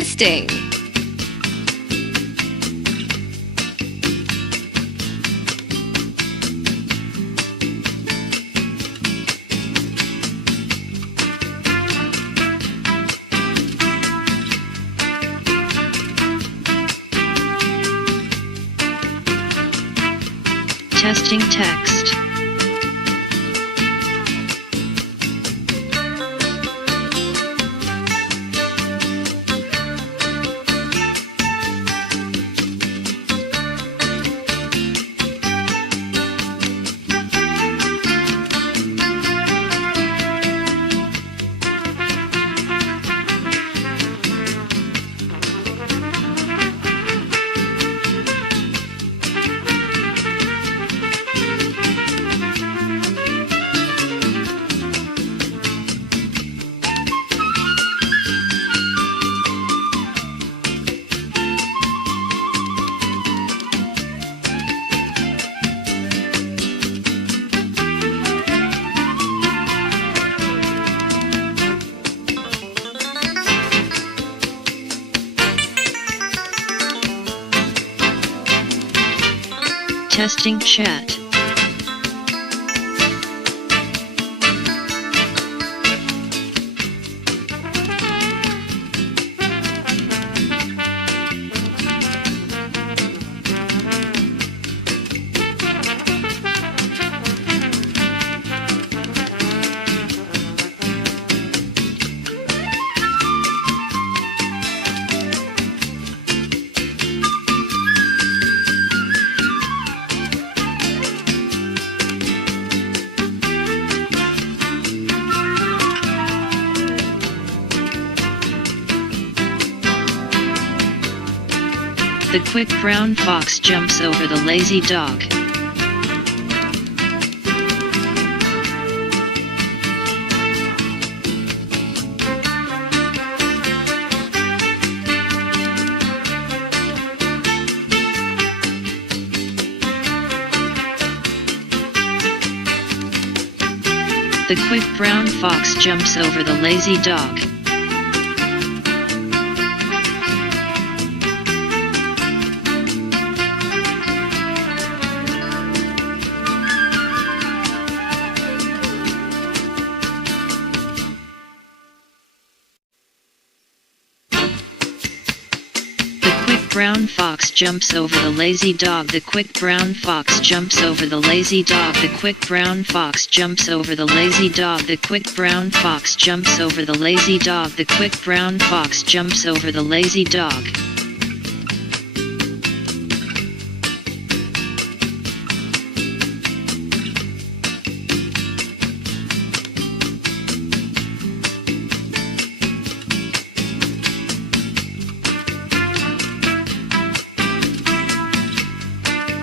Testing. Testing text. Testing chat. The quick brown fox jumps over the lazy dog. The quick brown fox jumps over the lazy dog. Brown fox jumps over the lazy dog. The quick brown fox jumps over the lazy dog. The quick brown fox jumps over the lazy dog. The quick brown fox jumps over the lazy dog. The quick brown fox jumps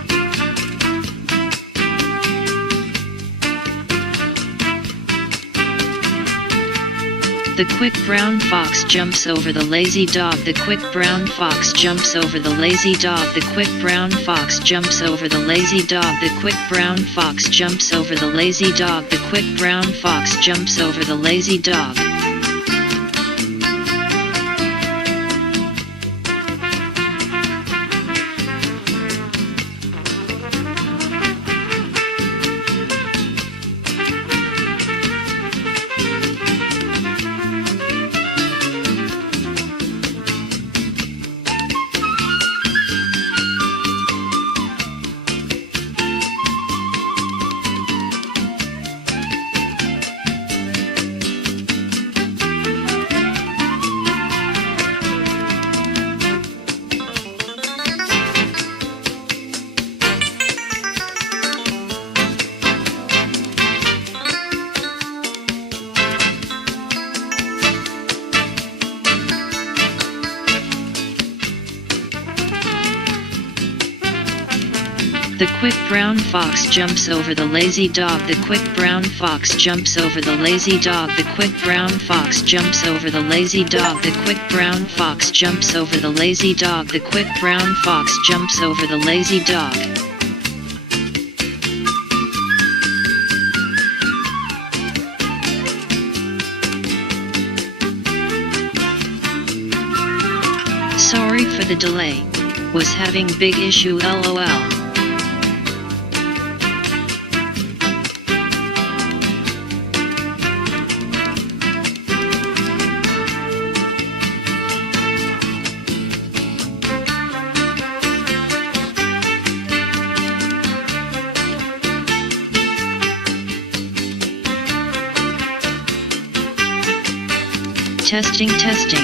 over the lazy dog. The quick brown fox jumps over the lazy dog. The quick brown fox jumps over the lazy dog. The quick brown fox jumps over the lazy dog. The quick brown fox jumps over the lazy dog. The quick brown fox jumps over the lazy dog. The quick brown fox jumps over the lazy dog. The quick brown fox jumps over the lazy dog. The quick brown fox jumps over the lazy dog. The quick brown fox jumps over the lazy dog. The quick brown fox jumps over the lazy dog. the delay. Was having big issue lol. Testing, testing.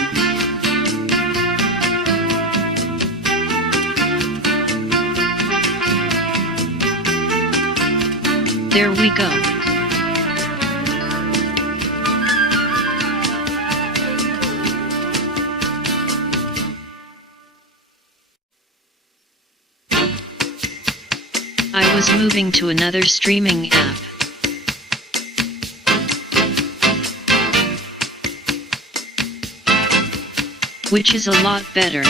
There we go. I was moving to another streaming app. Which is a lot better.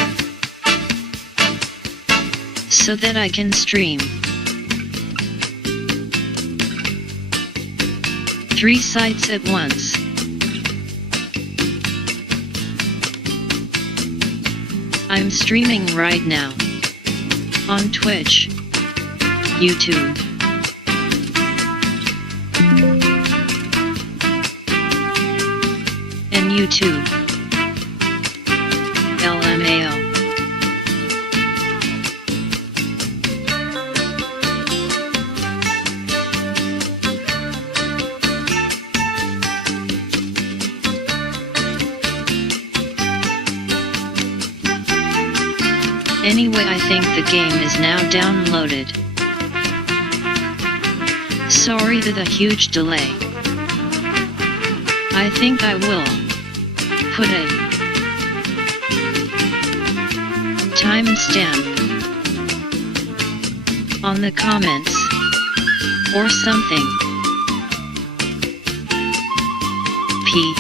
So that I can stream 3 sites at once. I'm streaming right now. On Twitch, YouTube, and YouTube. LMAO. Anyway, I think the game is now downloaded. Sorry for the huge delay. I think I will put a timestamp on the comments or something. P.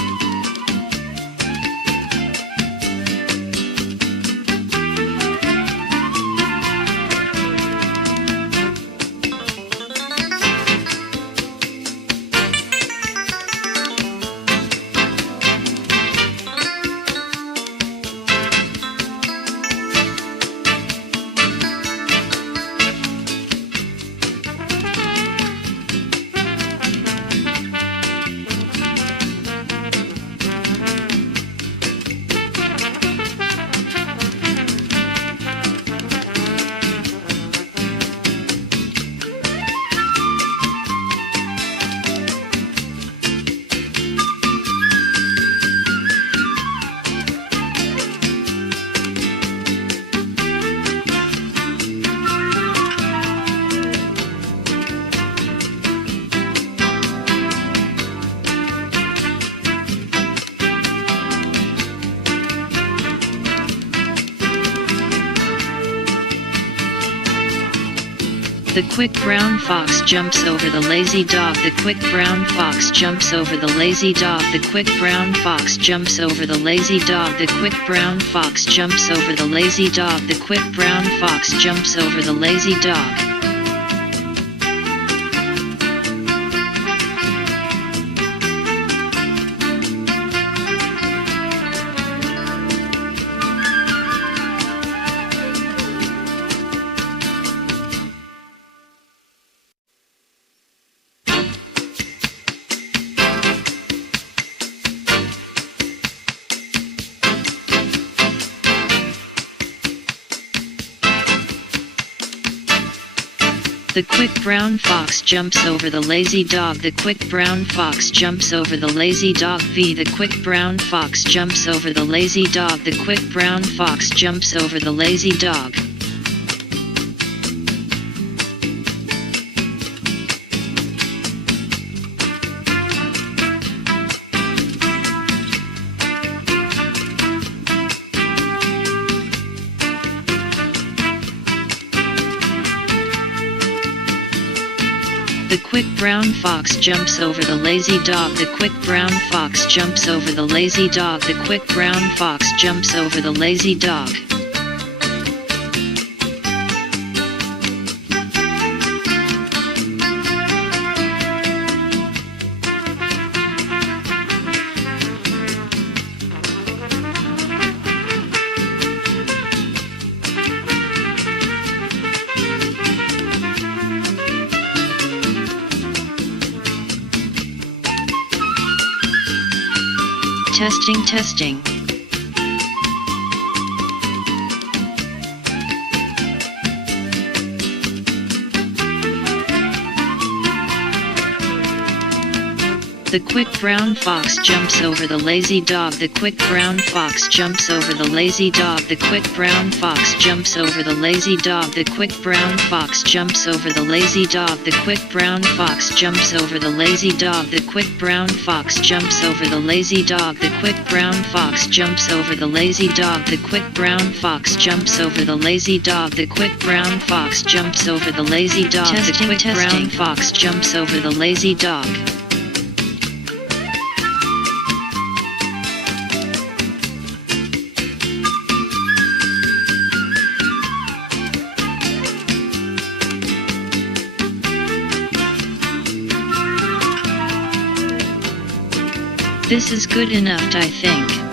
The quick brown fox jumps over the lazy dog. The quick brown fox jumps over the lazy dog. The quick brown fox jumps over the lazy dog. The quick brown fox jumps over the lazy dog. The quick brown fox jumps over the lazy dog. The quick brown fox jumps over the lazy dog. The quick brown fox jumps over the lazy dog. The quick brown fox jumps over the lazy dog. The quick brown fox jumps over the lazy dog. The quick brown fox jumps over the lazy dog. The quick brown fox jumps over the lazy dog. The quick brown fox jumps over the lazy dog. Testing, testing. The quick brown fox jumps over the lazy dog. The quick brown fox jumps over the lazy dog. The quick brown fox jumps over the lazy dog. The quick brown fox jumps over the lazy dog. The quick brown fox jumps over the lazy dog. The quick brown fox jumps over the lazy dog. The quick brown fox jumps over the lazy dog. The quick brown fox jumps over the lazy dog. The quick brown fox jumps over the lazy dog. The quick brown fox jumps over the lazy dog. This is good enough, I think.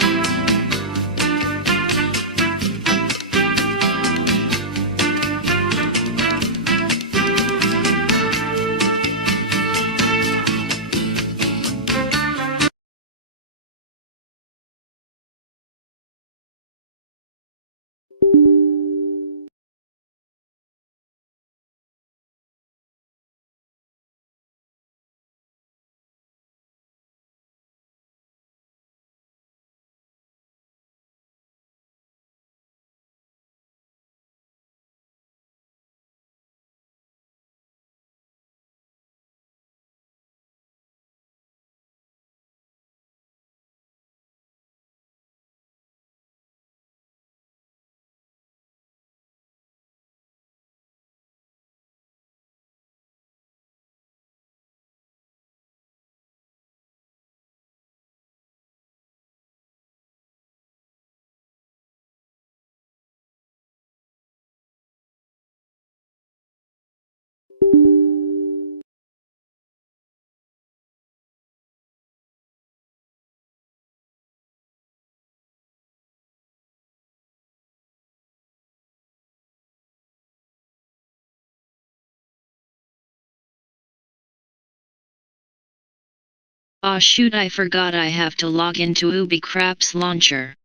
Aw shoot, I forgot I have to log into UbiCraps launcher.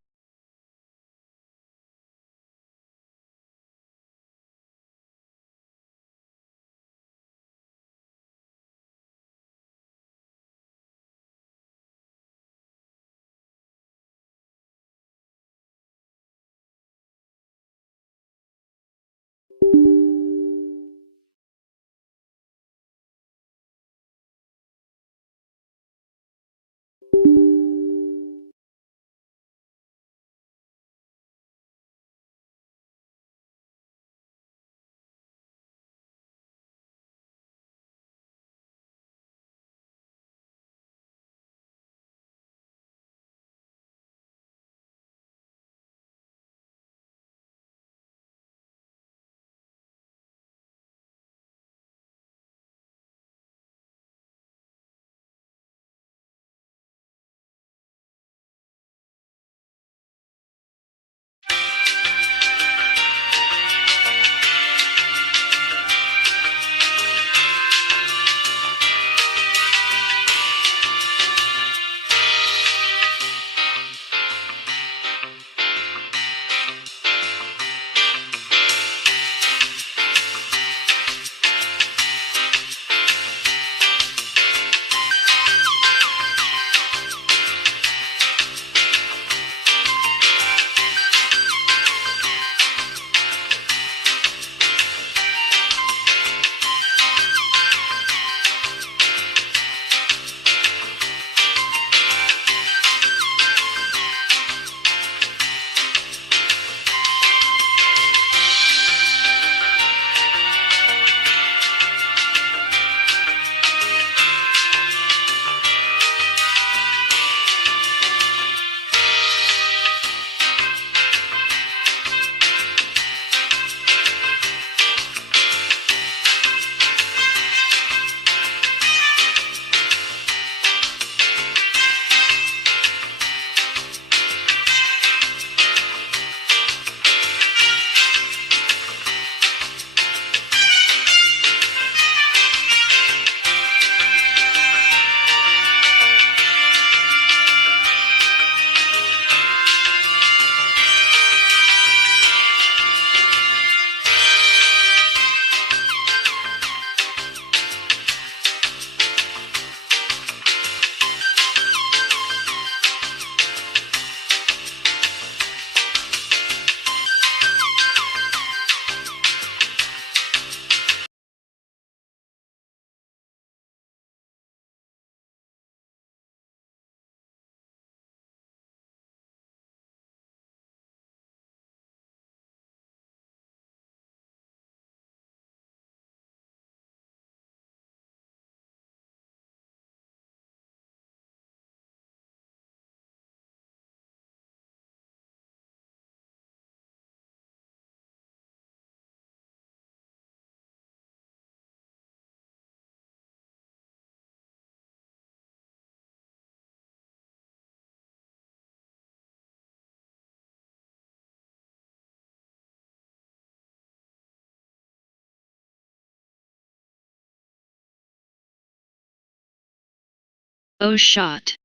Oh shot.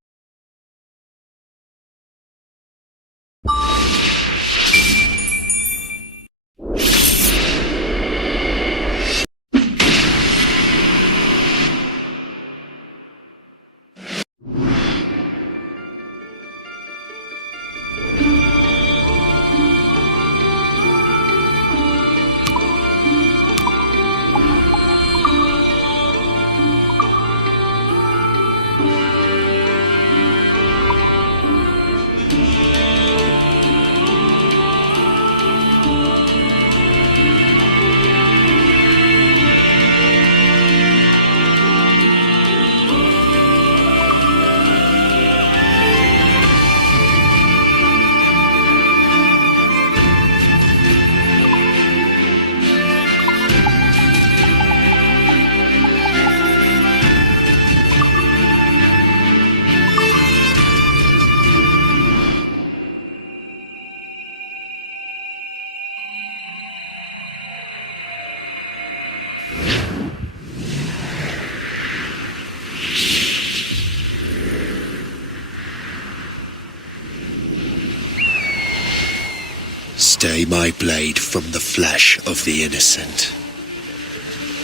Stay my blade from the flesh of the innocent.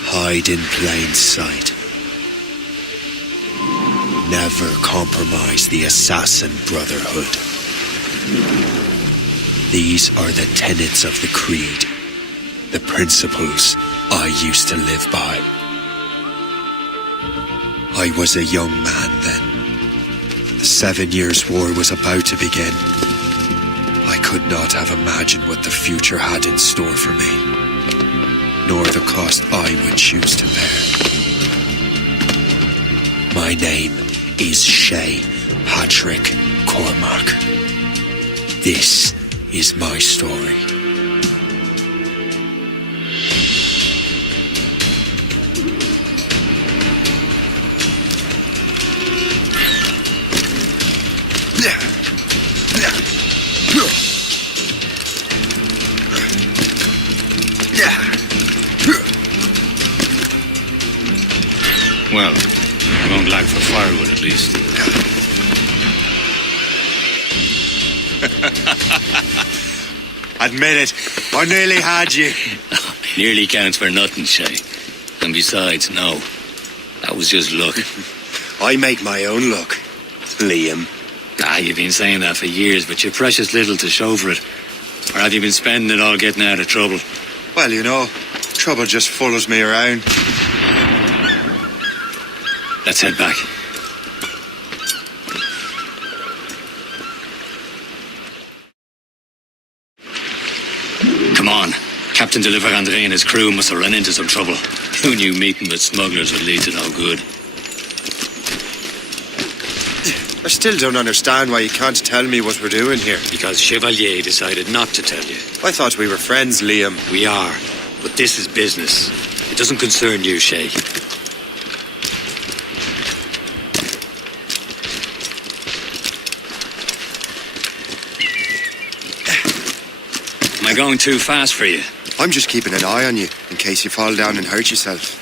Hide in plain sight. Never compromise the assassin brotherhood. These are the tenets of the creed, the principles I used to live by. I was a young man then. The 7 Years' War was about to begin. I could not have imagined what the future had in store for me, nor the cost I would choose to bear. My name is Shay Patrick Cormac. This is my story. Well, I won't lack for firewood at least. Admit it, I nearly had you. Nearly counts for nothing, Shay. And besides, no. That was just luck. I make my own luck, Liam. You've been saying that for years, but you're precious little to show for it. Or have you been spending it all getting out of trouble? Well, you know, trouble just follows me around. Let's head back. Come on. Captain de Liverandre and his crew must have run into some trouble. Who knew meeting with smugglers would lead to no good? I still don't understand why you can't tell me what we're doing here. Because Chevalier decided not to tell you. I thought we were friends, Liam. We are. But this is business. It doesn't concern you, Shay. Am I going too fast for you? I'm just keeping an eye on you, in case you fall down and hurt yourself.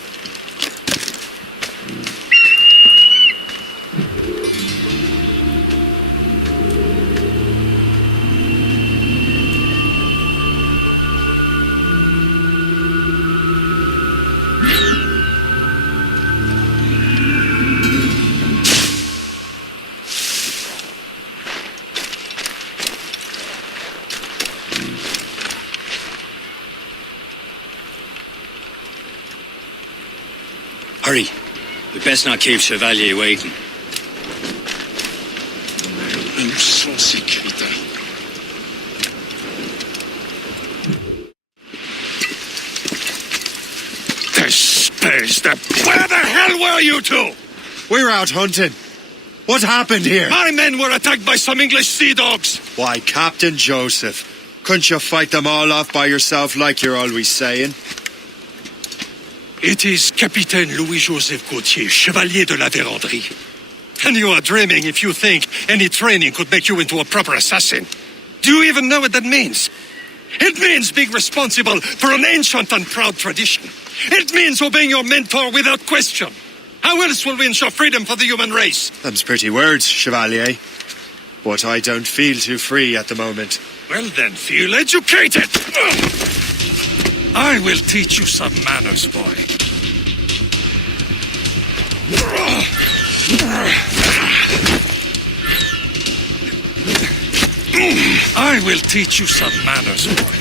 Hurry. We best not keep Chevalier waiting. Où sont ces crétins? Espèce de... Where the hell were you two? We were out hunting. What happened here? My men were attacked by some English sea dogs. Why, Captain Joseph, couldn't you fight them all off by yourself like you're always saying? It is Capitaine Louis-Joseph Gauthier, Chevalier de la Vérendrye. And you are dreaming if you think any training could make you into a proper assassin. Do you even know what that means? It means being responsible for an ancient and proud tradition. It means obeying your mentor without question. How else will we ensure freedom for the human race? Them's pretty words, Chevalier. But I don't feel too free at the moment. Well then, feel educated! I will teach you some manners, boy. I will teach you some manners, boy.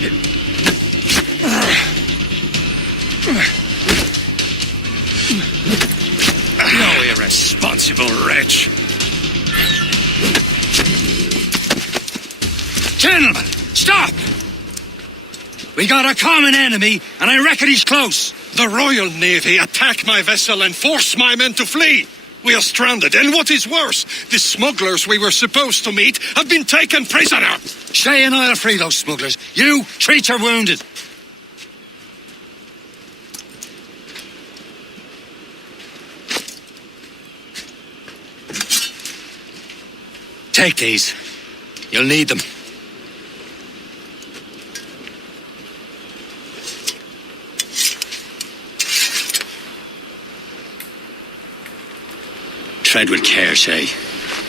You irresponsible wretch. Gentlemen, stop! We got a common enemy, and I reckon he's close. The Royal Navy attacked my vessel and forced my men to flee. We are stranded, and what is worse, the smugglers we were supposed to meet have been taken prisoner. Shay and I'll free those smugglers. You treat your wounded. Take these. You'll need them. Tread with care, Shay.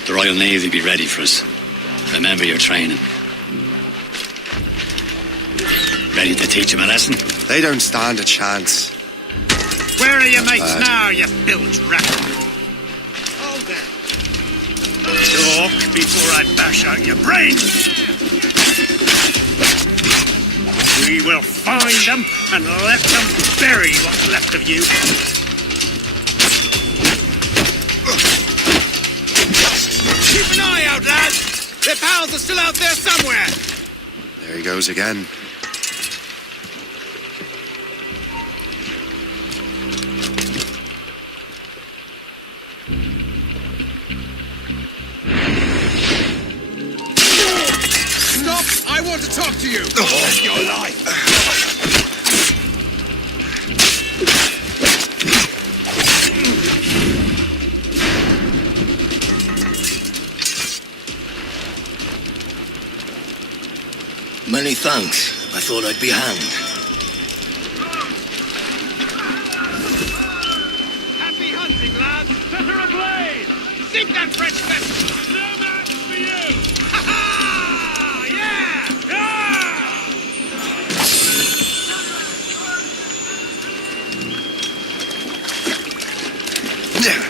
The Royal Navy will be ready for us. Remember your training. Ready to teach them a lesson? They don't stand a chance. Where are your mates now, you bilge rat? Hold there. Talk before I bash out your brains. We will find them and let them bury what's left of you. Keep an eye out, lads! Their pals are still out there somewhere! There he goes again. Stop! I want to talk to you! That's your life! Many thanks. I thought I'd be hanged. Happy hunting, lads! Set her ablaze! Sink that French vessel! No match for you! Ha-ha! Yeah.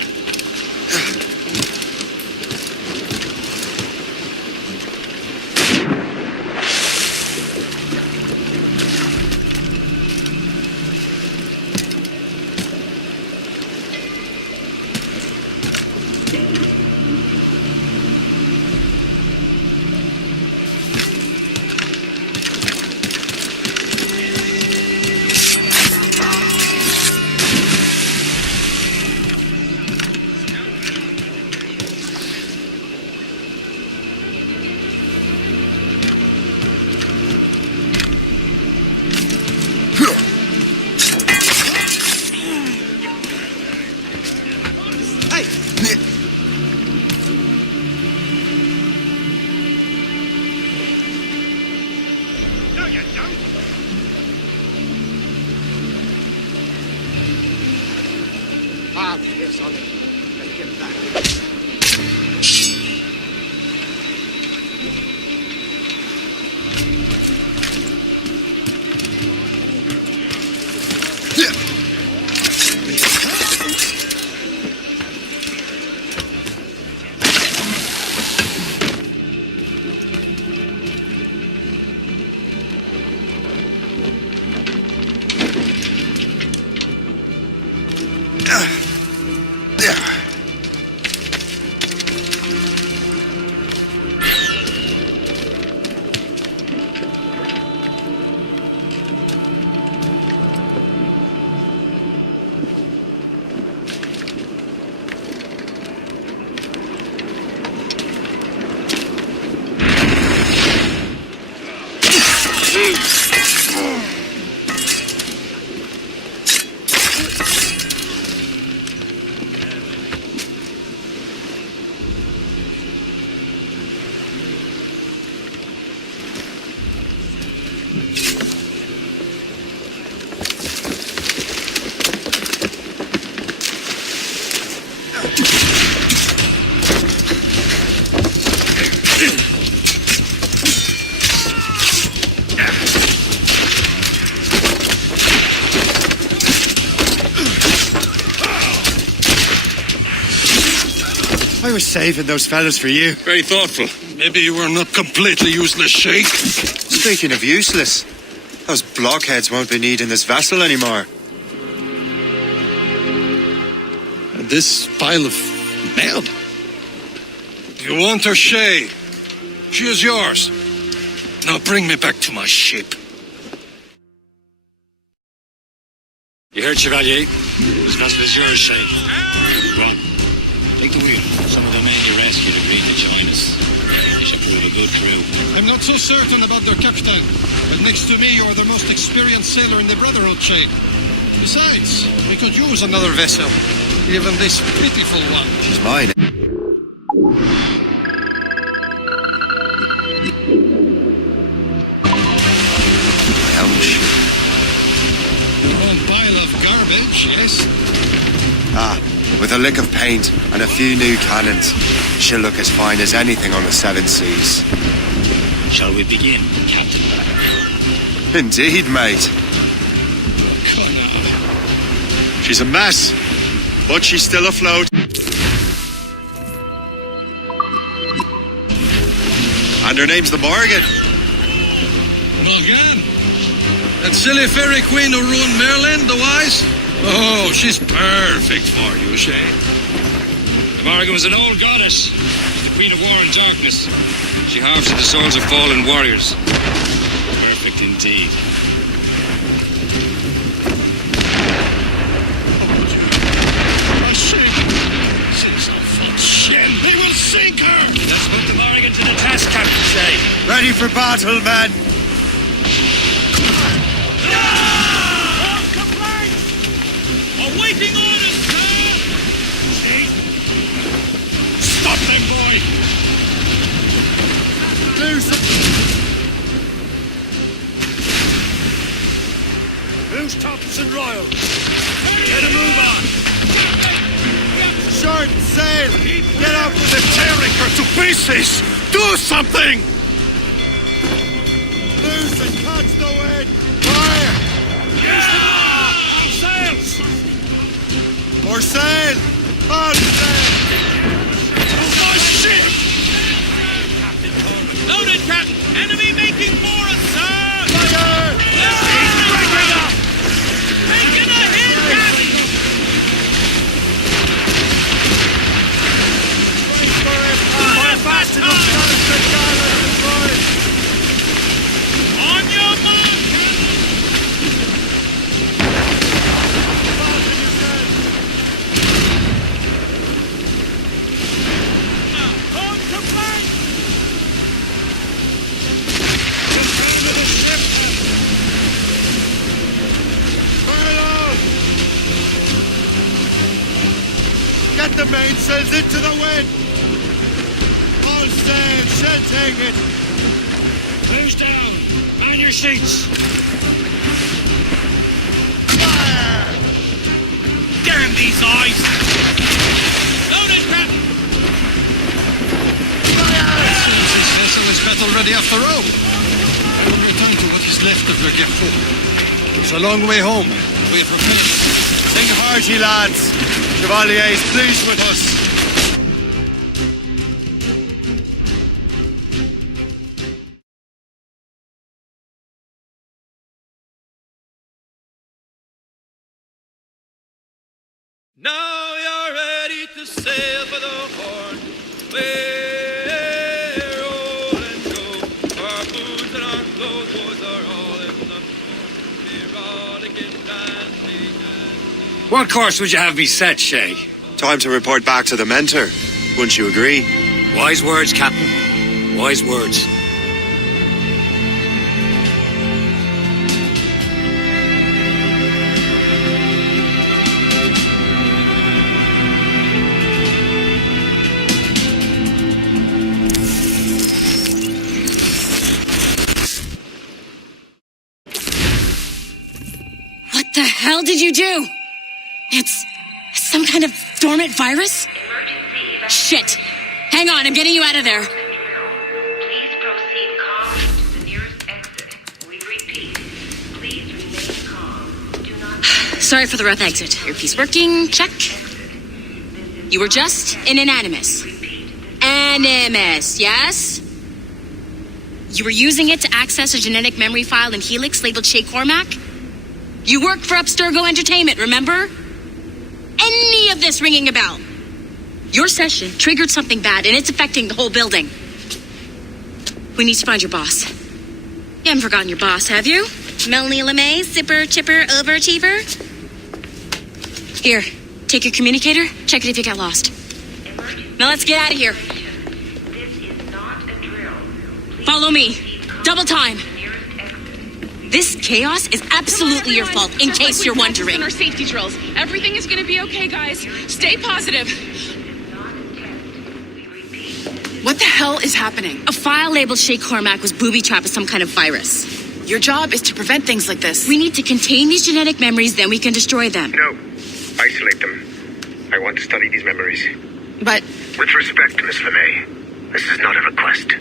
No, you don't! Ah, yes, on it. Better get back. I was saving those fellas for you. Very thoughtful. Maybe you were not completely useless, Sheikh. Speaking of useless, those blockheads won't be needing this vessel anymore. And this pile of merde. You want her, Shay? She is yours. Now bring me back to my ship. You heard, Chevalier? This vessel is yours, Shay. Go on. Take the wheel. Some of the men you rescued agreed to join us. You should prove a good crew. I'm not so certain about their captain. But next to me, you're the most experienced sailor in the Brotherhood chain. Besides, we could use another vessel. Even this pitiful one. She's mine. Ouch. One pile of garbage, yes? With a lick of paint and a few new cannons, she'll look as fine as anything on the seven seas. Shall we begin, Captain? Indeed, mate. She's a mess, but she's still afloat. And her name's the Morgan. Morgan? That silly fairy queen who ruined Merlin, the Wise? Oh, she's perfect for you, Shay. The Morgan was an old goddess, the queen of war and darkness. She harvested the souls of fallen warriors. Perfect indeed. A ship! She's a fun shin. They will sink her! Let's put the Morgan to the test, Captain Shay. Ready for battle, men. Awaiting orders, sir! Stop them, boy! Who's Thompson Royal? Get a move on! Short sail. Get up with the tearing her to pieces! Do something! Loose and catch the wind. Fire. Sails! More sail. On sail. My ship! Loaded, Captain! Enemy making for us, sir! Fire. He's breaking up! Making a hit, Captain! Fire fast enough to get us to Garland. On your mark! On to flank! Get the mainsails into the wind. All sail. She'll take it. Who's down? Man your sheets. Fire. Damn these eyes! Loaded, Captain! This vessel is battle ready after all. I will return to what is left of your Gerfaut. It's a long way home. We are prepared. Think hearty, lads. Chevalier is pleased with us. Now you're ready to sail for the Horn. We're rolling go. Our boots and our clothes, boys, are all in the we're rollicking, dancing, dancing. What course would you have me set, Shay? Time to report back to the mentor. Wouldn't you agree? Wise words, Captain. Wise words. What the hell did you do? It's some kind of dormant virus? Shit. Hang on, I'm getting you out of there. Please proceed calmly to the nearest exit. We repeat, please remain calm. Do not Sorry for the rough exit. Earpiece working? Check. exit. This is You were just an animus. Animus, yes? You were using it to access a genetic memory file in Helix labeled Shay Cormac? You worked for Abstergo Entertainment, remember? Any of this ringing a bell? Your session triggered something bad, and it's affecting the whole building. We need to find your boss. You haven't forgotten your boss, have you? Melanie LeMay, zipper, chipper, overachiever? Here, take your communicator, check it if you get lost. Now let's get out of here. This is not a drill. Please Follow me. Double time. nearest exit. This chaos is absolutely your fault, in case you're wondering. Our safety drills. Everything is going to be okay, guys. Stay positive. This is not a test. We repeat. What the hell is happening? A file labeled Shay Cormac was booby-trapped with some kind of virus. Your job is to prevent things like this. We need to contain these genetic memories, then we can destroy them. No. Isolate them. I want to study these memories. But With respect, Miss LeMay, this is not a request.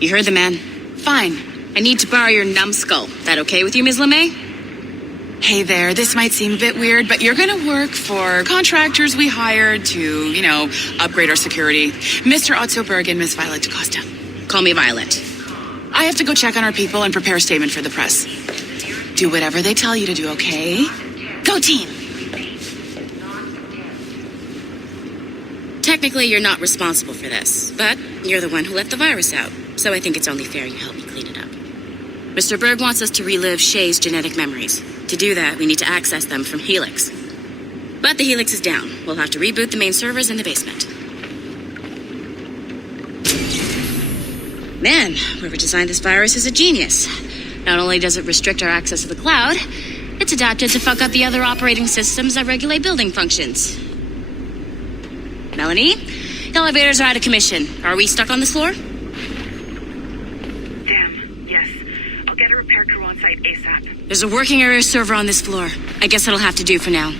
You heard the man. fine. I need to borrow your numbskull. That okay with you, Ms. LeMay? Hey there, this might seem a bit weird, but you're gonna work for contractors we hired to, upgrade our security. Mr. Otto Berg and Miss Violet DaCosta. Call me Violet. I have to go check on our people and prepare a statement for the press. Do whatever they tell you to do, okay? Go team! Technically, you're not responsible for this, but you're the one who let the virus out, so I think it's only fair you help me clean it up. Mr. Berg wants us to relive Shay's genetic memories. To do that, we need to access them from Helix. But the Helix is down. We'll have to reboot the main servers in the basement. Man, whoever designed this virus is a genius. Not only does it restrict our access to the cloud, it's adapted to fuck up the other operating systems that regulate building functions. Melanie, the elevators are out of commission. Are we stuck on this floor? Damn, yes. I'll get a repair crew on site ASAP. There's a working area server on this floor. I guess that'll have to do for now.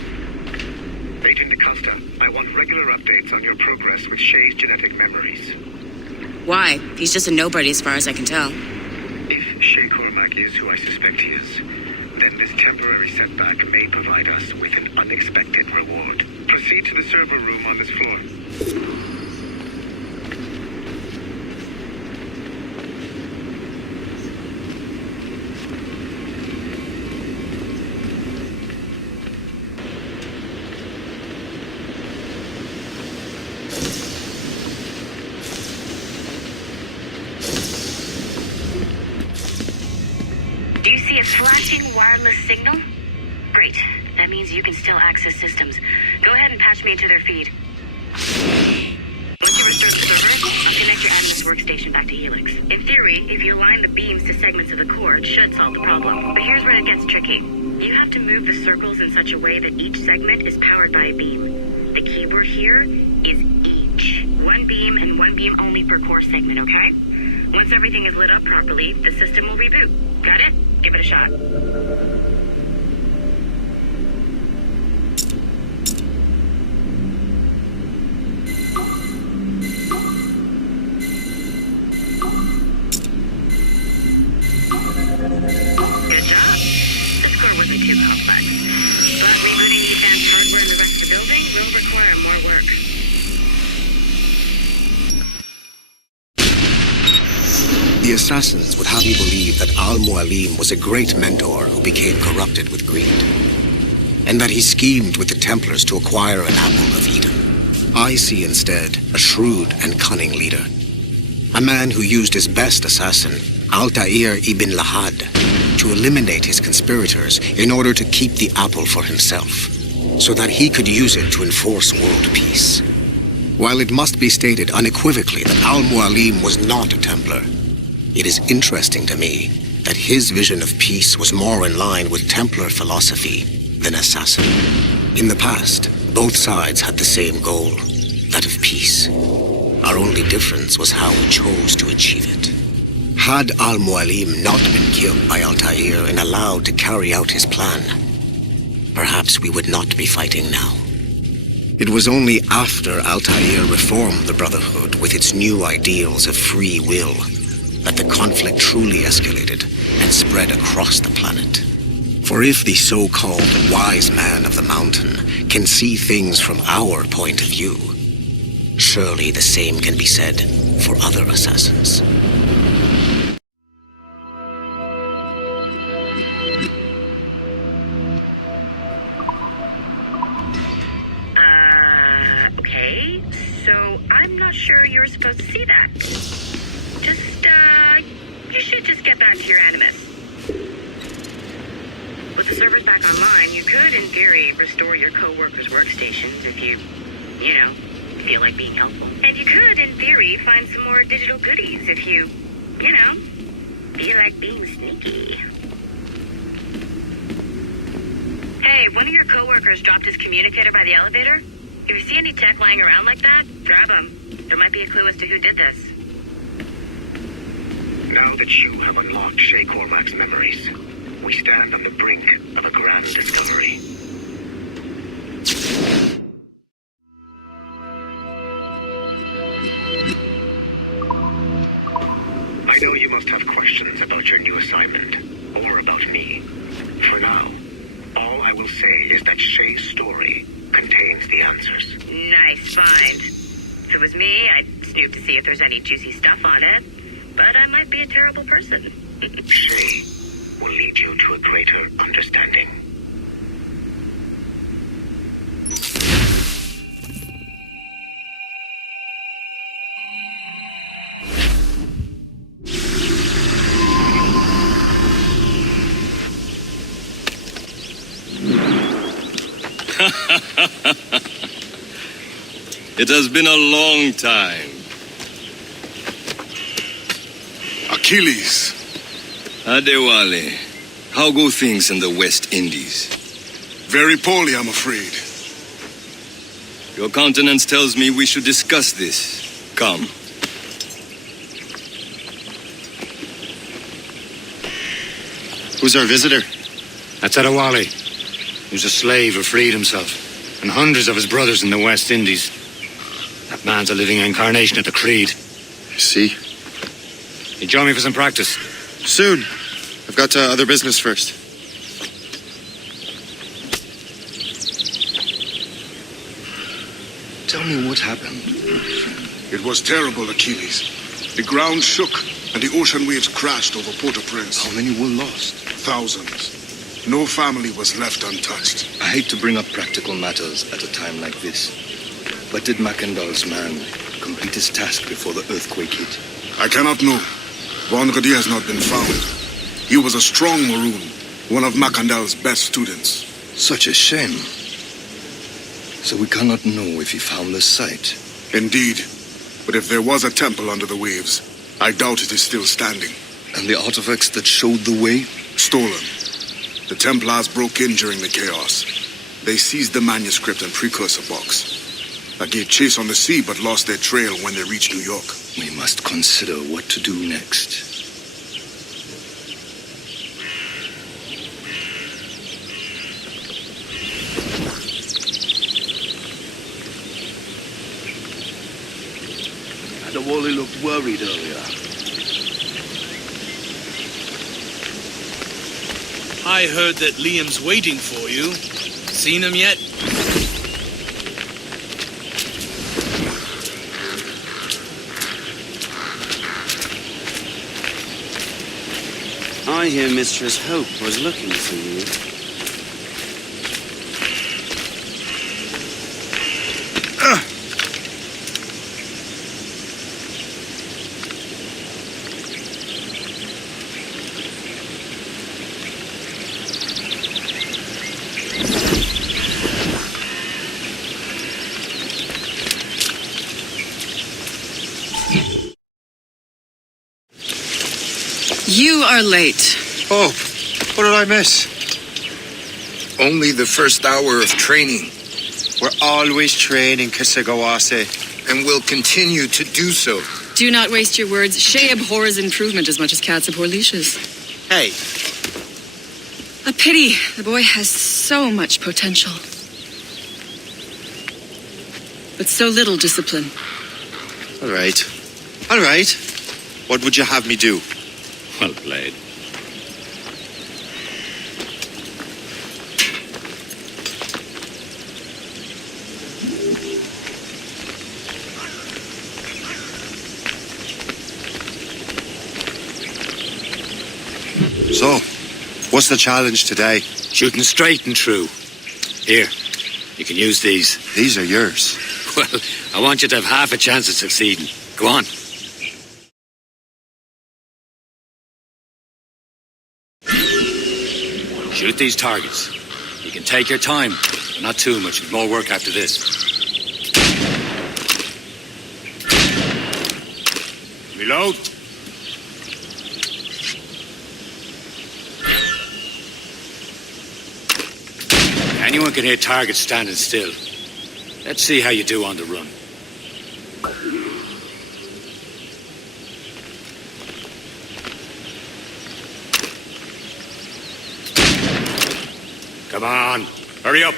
Agent DaCosta, I want regular updates on your progress with Shay's genetic memories. Why? He's just a nobody as far as I can tell. If Shay Cormac is who I suspect he is, then this temporary setback may provide us with an unexpected reward. Proceed to the server room on this floor. Do you see a flashing wireless signal? Great. That means you can still access systems. Go ahead and patch me into their feed. Once you restore the server, I'll connect your Animus workstation back to Helix. In theory, if you align the beams to segments of the core, it should solve the problem. But here's where it gets tricky. You have to move the circles in such a way that each segment is powered by a beam. The keyword here is each. One beam and one beam only per core segment, okay? Once everything is lit up properly, the system will reboot. Got it? Give it a shot. Good job. This core wasn't too complex. But rebooting the advanced hardware in the rest of the building will require more work. The assassins would have you believe that Al-Mualim was a great mentor who became corrupted with greed, and that he schemed with the Templars to acquire an apple of Eden. I see instead a shrewd and cunning leader, a man who used his best assassin, Altair ibn Lahad, to eliminate his conspirators in order to keep the apple for himself, so that he could use it to enforce world peace. While it must be stated unequivocally that Al-Mualim was not a Templar, it is interesting to me that his vision of peace was more in line with Templar philosophy than assassin. In the past, both sides had the same goal, that of peace. Our only difference was how we chose to achieve it. Had Al-Mualim not been killed by Altair and allowed to carry out his plan, perhaps we would not be fighting now. It was only after Altair reformed the Brotherhood with its new ideals of free will that the conflict truly escalated and spread across the planet. For if the so-called wise man of the mountain can see things from our point of view, surely the same can be said for other assassins. Okay. So I'm not sure you're supposed to see that. You should just get back to your Animus. With the servers back online, you could, in theory, restore your co-workers' workstations if you feel like being helpful. And you could, in theory, find some more digital goodies if you feel like being sneaky. Hey, one of your co-workers dropped his communicator by the elevator. If you see any tech lying around like that, grab them. There might be a clue as to who did this. Now that you have unlocked Shay Cormac's memories, we stand on the brink of a grand discovery. I know you must have questions about your new assignment, or about me. For now, all I will say is that Shay's story contains the answers. Nice find. If it was me, I'd snoop to see if there's any juicy stuff on it. But I might be a terrible person. Shay will lead you to a greater understanding. It has been a long time. Achilles. Adewale, how go things in the West Indies? Very poorly, I'm afraid. Your countenance tells me we should discuss this. Come. Who's our visitor? That's Adewale. He was a slave who freed himself, and hundreds of his brothers in the West Indies. That man's a living incarnation of the Creed. I see. You join me for some practice? Soon. I've got other business first. Tell me what happened. It was terrible, Achilles. The ground shook, and the ocean waves crashed over Port-au-Prince. How many were lost? Thousands. No family was left untouched. I hate to bring up practical matters at a time like this. But did Mackandal's man complete his task before the earthquake hit? I cannot know. Vendredi has not been found. He was a strong Maroon, one of Mackandal's best students. Such a shame. So we cannot know if he found the site. Indeed. But if there was a temple under the waves, I doubt it is still standing. And the artifacts that showed the way? Stolen. The Templars broke in during the chaos. They seized the manuscript and precursor box. I gave chase on the sea, but lost their trail when they reached New York. We must consider what to do next. Adewale looked worried earlier. I heard that Liam's waiting for you. Seen him yet? I hear Mistress Hope was looking for you. You are late. Oh, what did I miss? Only the first hour of training. We're always training, Kisagawase. And will continue to do so. Do not waste your words. Shay abhors improvement as much as cats abhor leashes. Hey. A pity. The boy has so much potential. But so little discipline. All right. All right. What would you have me do? Well played. What's the challenge today? Shooting straight and true. Here, you can use these. These are yours. Well, I want you to have half a chance of succeeding. Go on. Shoot these targets. You can take your time, but not too much. There's more work after this. Reload. Anyone can hit targets standing still. Let's see how you do on the run. Come on, hurry up.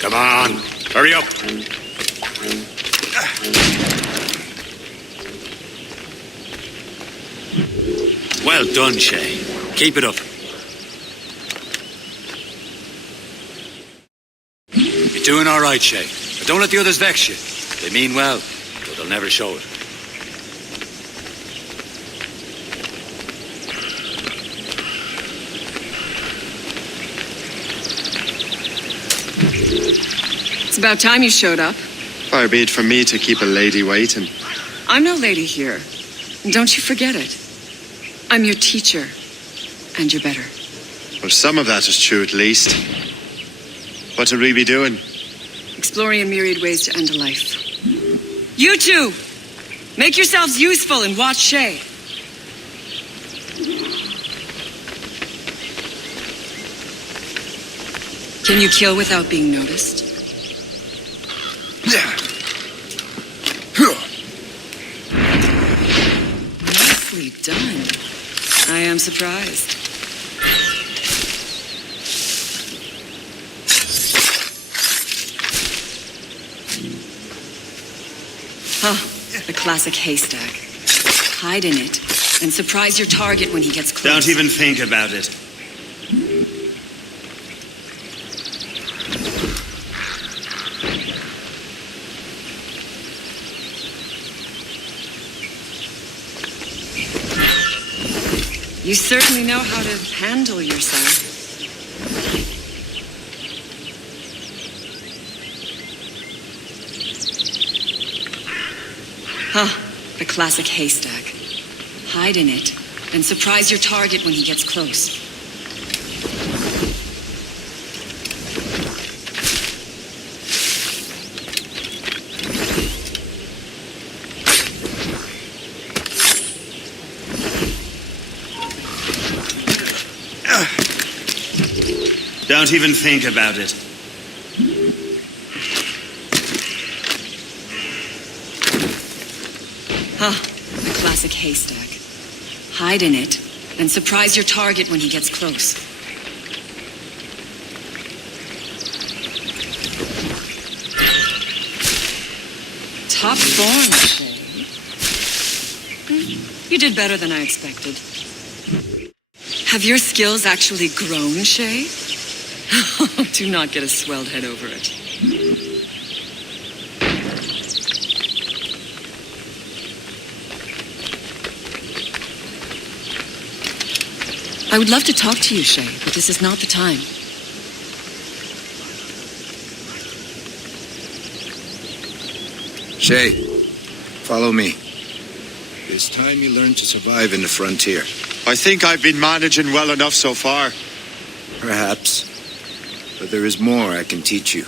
Come on, hurry up. Well done, Shay. Keep it up. You're doing all right, Shay. But don't let the others vex you. They mean well, but they'll never show it. It's about time you showed up. Far be it from me to keep a lady waiting. I'm no lady here. And don't you forget it. I'm your teacher. And you're better. Well, some of that is true at least. What would we be doing? Exploring a myriad ways to end a life. You two! Make yourselves useful and watch Shay. Can you kill without being noticed? Nicely done. I am surprised. Oh, the classic haystack. Hide in it and surprise your target when he gets close. Don't even think about it. You certainly know how to handle yourself. The classic haystack. Hide in it and surprise your target when he gets close. Don't even think about it. The classic haystack. Hide in it and surprise your target when he gets close. Top form, Shay. You did better than I expected. Have your skills actually grown, Shay? Do not get a swelled head over it. I would love to talk to you, Shay, but this is not the time. Shay, follow me. It's time you learn to survive in the frontier. I think I've been managing well enough so far. Perhaps. But there is more I can teach you.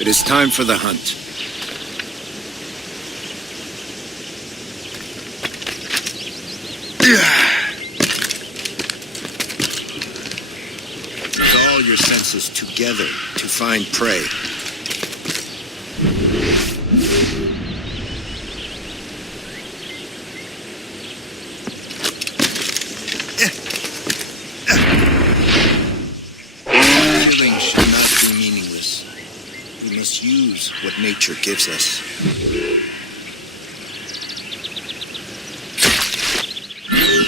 It is time for the hunt. With all your senses together to find prey. Killing should not be meaningless. We must use what nature gives us.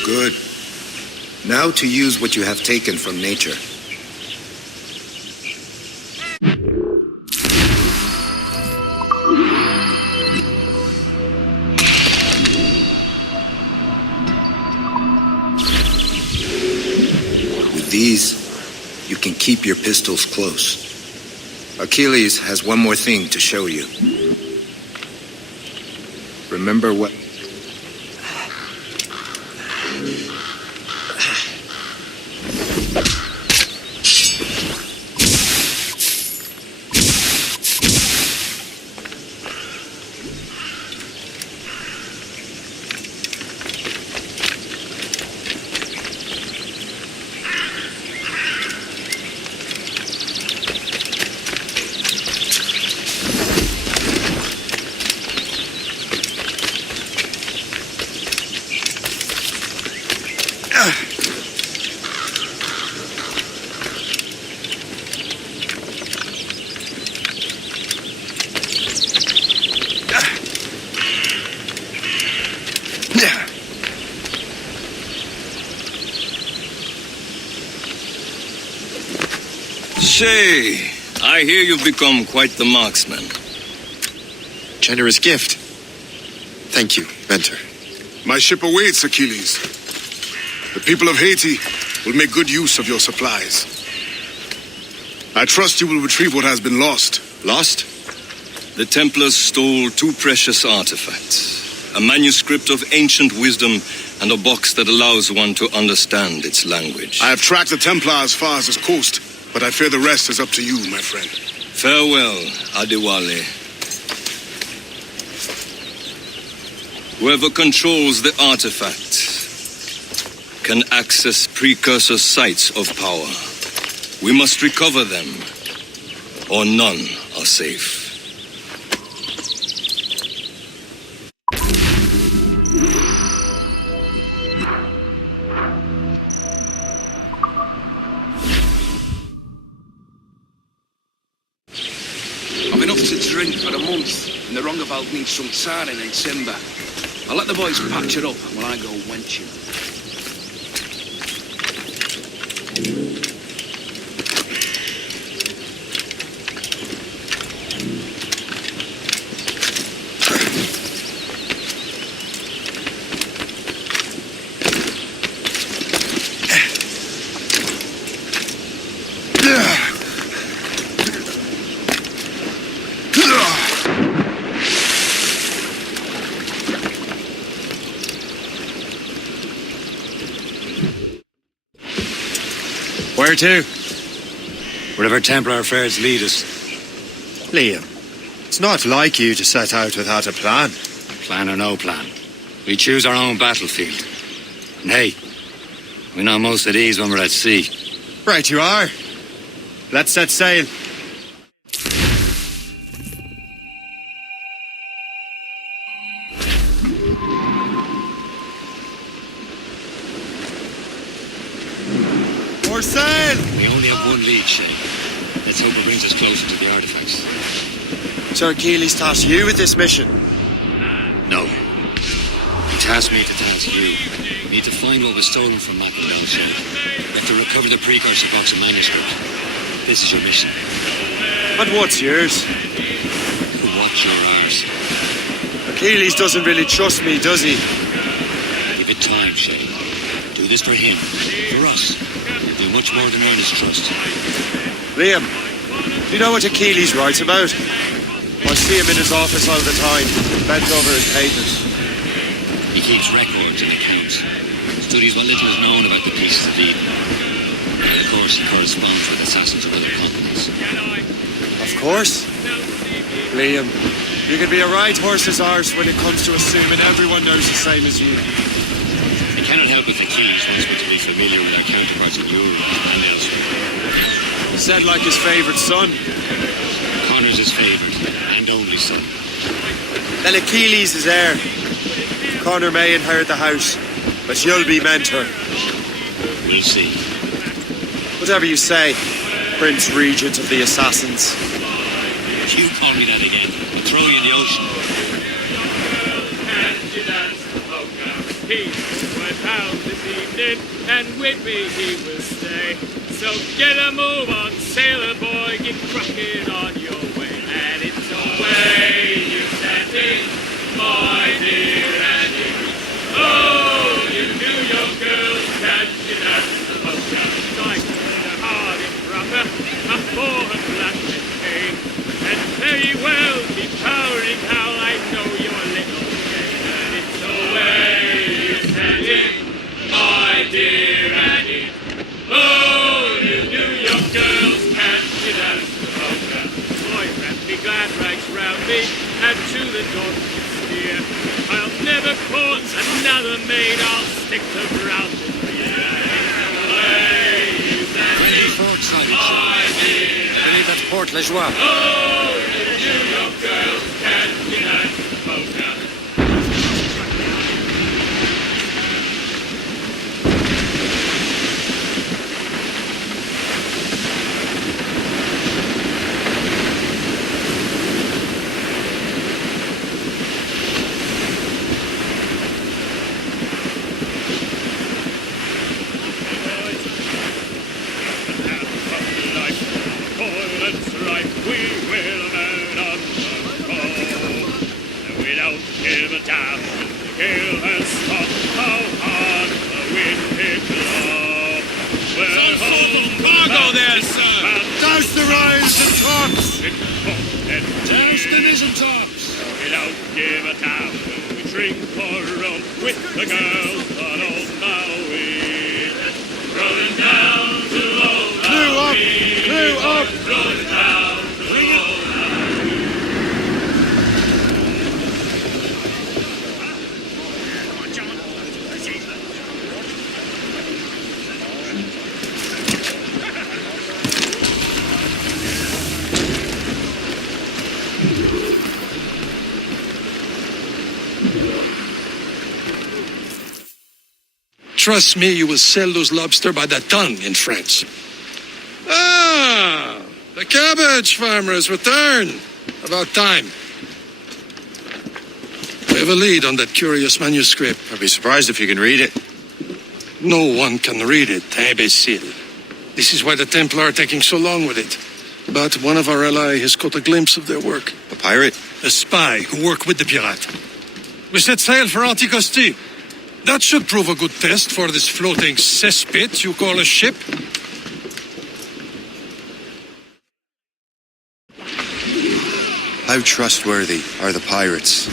Good. Now to use what you have taken from nature. With these, you can keep your pistols close. Achilles has one more thing to show you. Remember what... Shay, I hear you've become quite the marksman. Generous gift. Thank you, Mentor. My ship awaits, Achilles. The people of Haiti will make good use of your supplies. I trust you will retrieve what has been lost. Lost? The Templars stole 2 precious artifacts. A manuscript of ancient wisdom and a box that allows one to understand its language. I have tracked the Templar as far as this coast, but I fear the rest is up to you, my friend. Farewell, Adewale. Whoever controls the artifact can access precursor sites of power. We must recover them, or none are safe. I've enough to drink for a month, and the Rongevald needs some tarring and timber. I'll let the boys patch it up when I go wenching. Where to? Wherever Templar affairs lead us. Liam, it's not like you to set out without a plan. Plan or no plan. We choose our own battlefield. And hey, we know most of these when we're at sea. Right you are. Let's set sail. For sail! We only have one lead, Shay. Let's hope it brings us closer to the artifacts. Sir Achilles tasked you with this mission. No. He tasked me to task you. We need to find what was stolen from Mackindown, Shay. We have to recover the precursor box of manuscript. This is your mission. And what's yours? Watch your arse. Achilles doesn't really trust me, does he? Give it time, Shay. Do this for him. For us. Do much more than earn his trust. Liam, do you know what Achilles writes about? I see him in his office all the time, bent over his papers. He keeps records and accounts. Studies what little is known about the pieces of Eden. And of course, he corresponds with assassins of other continents. Of course. Liam, you can be a right horse's arse when it comes to assuming everyone knows the same as you. I cannot help but Achilles wants me to be familiar with our counterparts in Europe and elsewhere. He said like his favourite son. Connor's his favourite and only son. Then Achilles is heir. Connor may inherit the house, but you'll be mentor. We'll see. Whatever you say, Prince Regent of the Assassins. You call me that again, I'll throw you in the ocean. He was found this evening, and with me he will stay. So get a move on, sailor boy, get cracking on your way. And it's away you send it, my dear Annie. Oh, you knew your girls dancing at the poker. Like the hard improper, a forehand flash and pain. And very well be powering how I know your little game. And it's away you send it, my dear Annie. Oh, you knew your girls can't get out the poker. Boy, wrap me glad rags round me, and to the north steer. I'll never court another maid, I'll stick to Brown and Beer. Away you send it, my dear Annie. That's Port Lejoie. Oh, you knew your girls can't get out the poker. Trust me, you will sell those lobster by the ton in France. Ah, the cabbage farmers return. About time. We have a lead on that curious manuscript. I'd be surprised if you can read it. No one can read it, imbecile. This is why the Templar are taking so long with it. But one of our allies has caught a glimpse of their work. A pirate? A spy who worked with the pirate. We set sail for Anticosti. That should prove a good test for this floating cesspit you call a ship. How trustworthy are the pirates?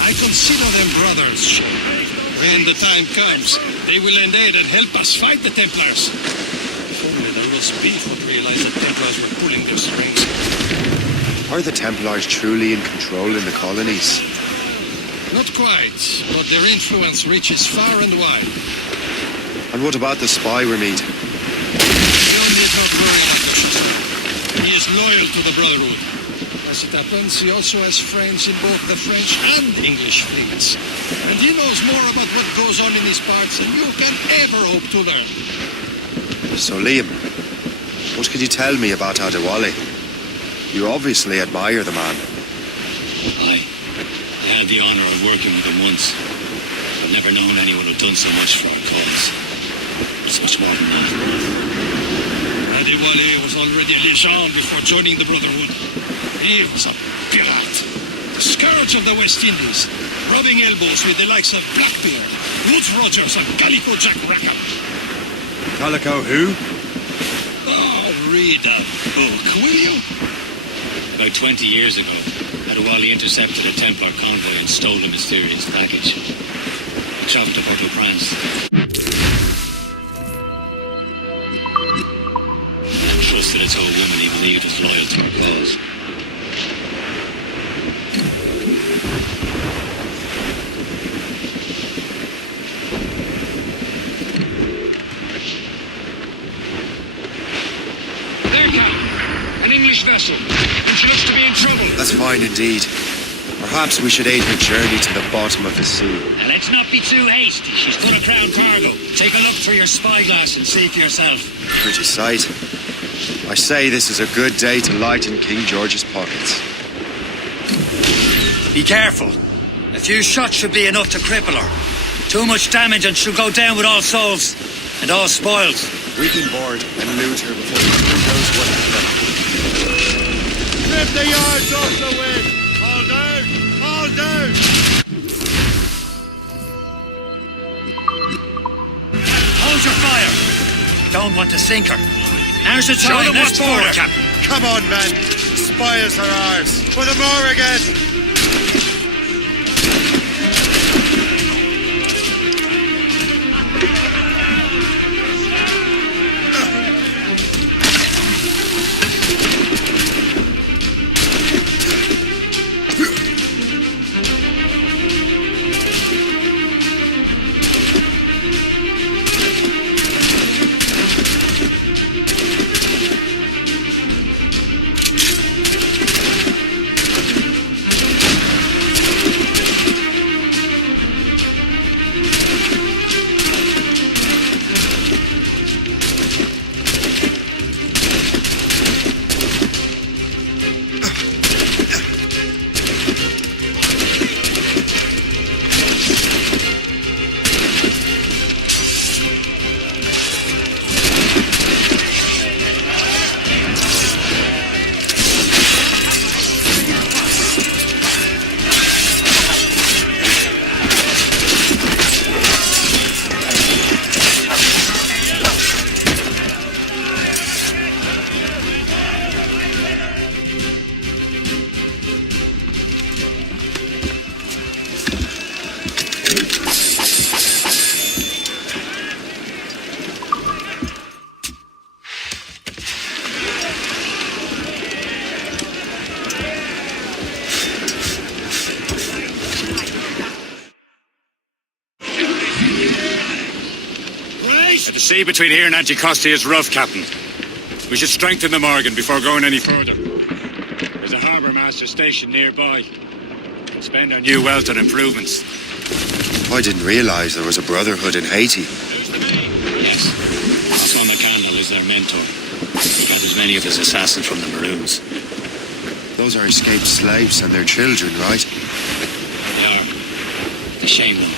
I consider them brothers. When the time comes, they will lend aid and help us fight the Templars. If only the roast beef would realize the Templars were pulling their strings. Are the Templars truly in control in the colonies? Not quite, but their influence reaches far and wide. And what about the spy we're meeting? You need not worry, Athos. He is loyal to the Brotherhood. As it happens, he also has friends in both the French and English fleets. And he knows more about what goes on in these parts than you can ever hope to learn. So, Liam, what can you tell me about Adewale? You obviously admire the man. I had the honor of working with him once. I've never known anyone who'd done so much for our cause. It's much more than that. Adewale was already a legend before joining the Brotherhood. He was a pirate. The scourge charge of the West Indies, rubbing elbows with the likes of Blackbeard, Woodes Rogers, and Calico Jack Rackham. Calico who? Oh, read that book, will you? About 20 years ago, Adewale intercepted a Templar convoy and stole a mysterious package. It traveled to Port-au-Prince. And trusted it to a woman he believed was loyal to her cause. There, Captain. An English vessel. And she looks to be in trouble. That's fine indeed. Perhaps we should aid her journey to the bottom of the sea. Now, let's not be too hasty. She's full of crown cargo. Take a look through your spyglass and see for yourself. Pretty sight. I say this is a good day to lighten King George's pockets. Be careful. A few shots should be enough to cripple her. Too much damage and she'll go down with all souls and all spoils. We can board and loot her before the crew knows what to do. Strip the yards off the wind! All down! All down! Hold your fire. Don't want to sink her. Now's the time. Show them what's board her. Captain. Come on, men. Spires are ours. For the more again. The sea between here and Anticosti is rough, Captain. We should strengthen the Morgan before going any further. There's a harbour master station nearby. We'll spend our new wealth on improvements. I didn't realise there was a brotherhood in Haiti. Yes. Osman McCandle is their mentor. He gathers many of his assassins from the Maroons. Those are escaped slaves and their children, right? They are. The shame them.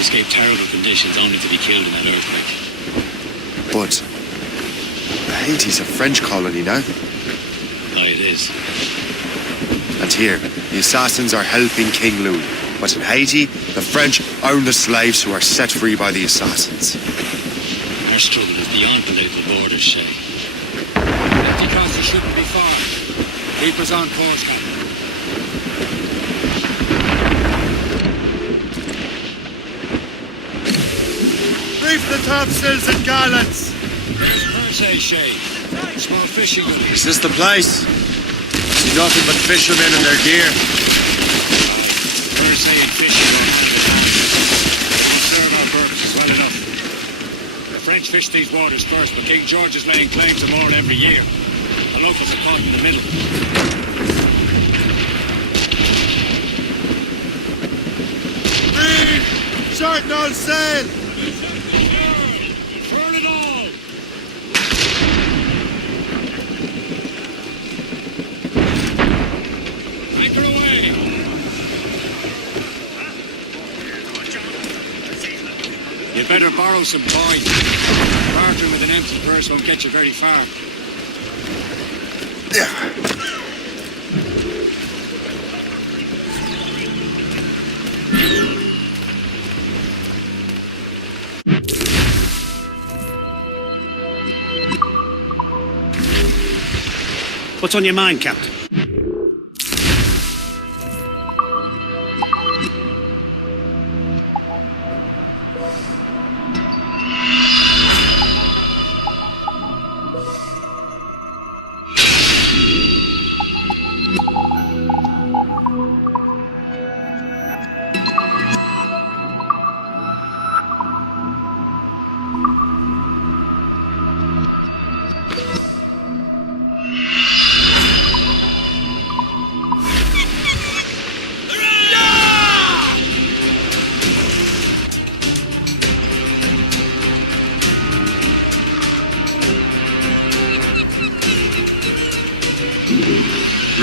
Escaped terrible conditions only to be killed in that earthquake. But Haiti's a French colony now. Aye, it is. And here, the assassins are helping King Louis. But in Haiti, the French own the slaves who are set free by the assassins. Our struggle is beyond political borders, Shay. Anticosti shouldn't be far. Keep us on course, Captain. Reef the topsails and gallants! Say, Shay. Small fishing boat. Is this the place? See nothing but fishermen and their gear. Say and fishing will serve our purposes well enough. The French fish these waters first, but King George is laying claim to more every year. The locals are caught in the middle. Reed! Short no sail! Burn it all! Anchor away! You'd better borrow some coin. Bartering with an empty purse won't get you very far. What's on your mind, Captain?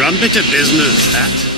Rum bit of business, that.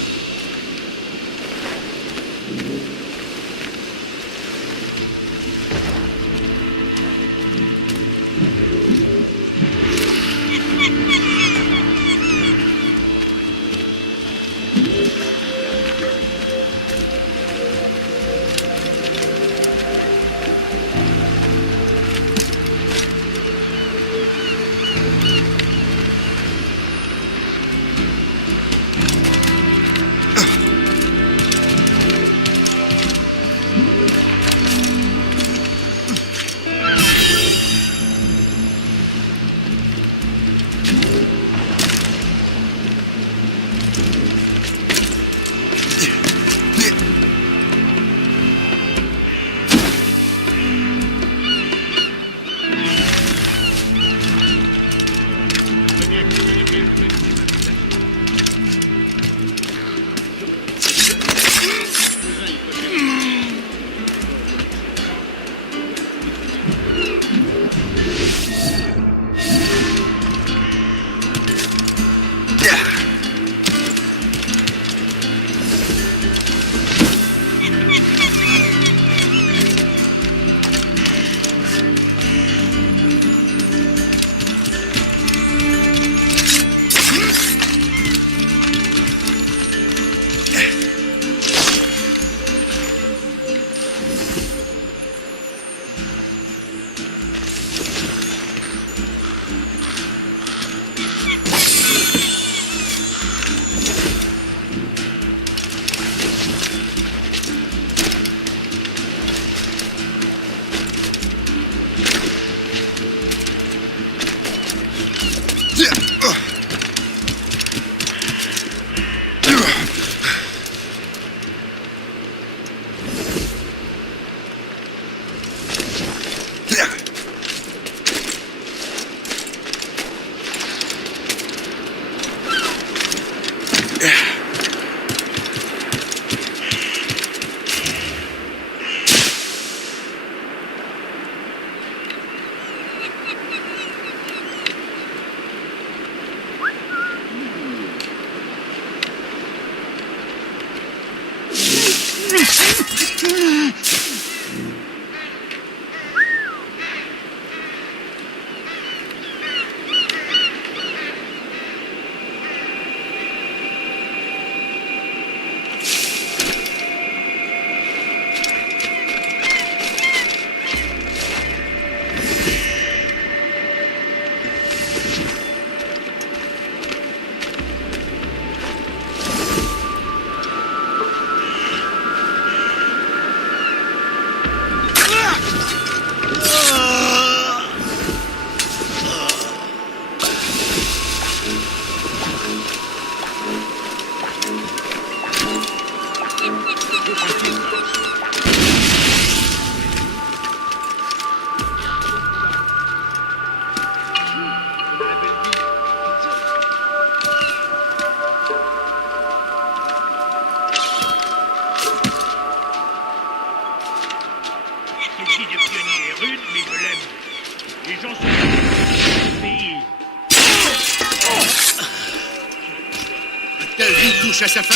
Ta vie touche à sa fin.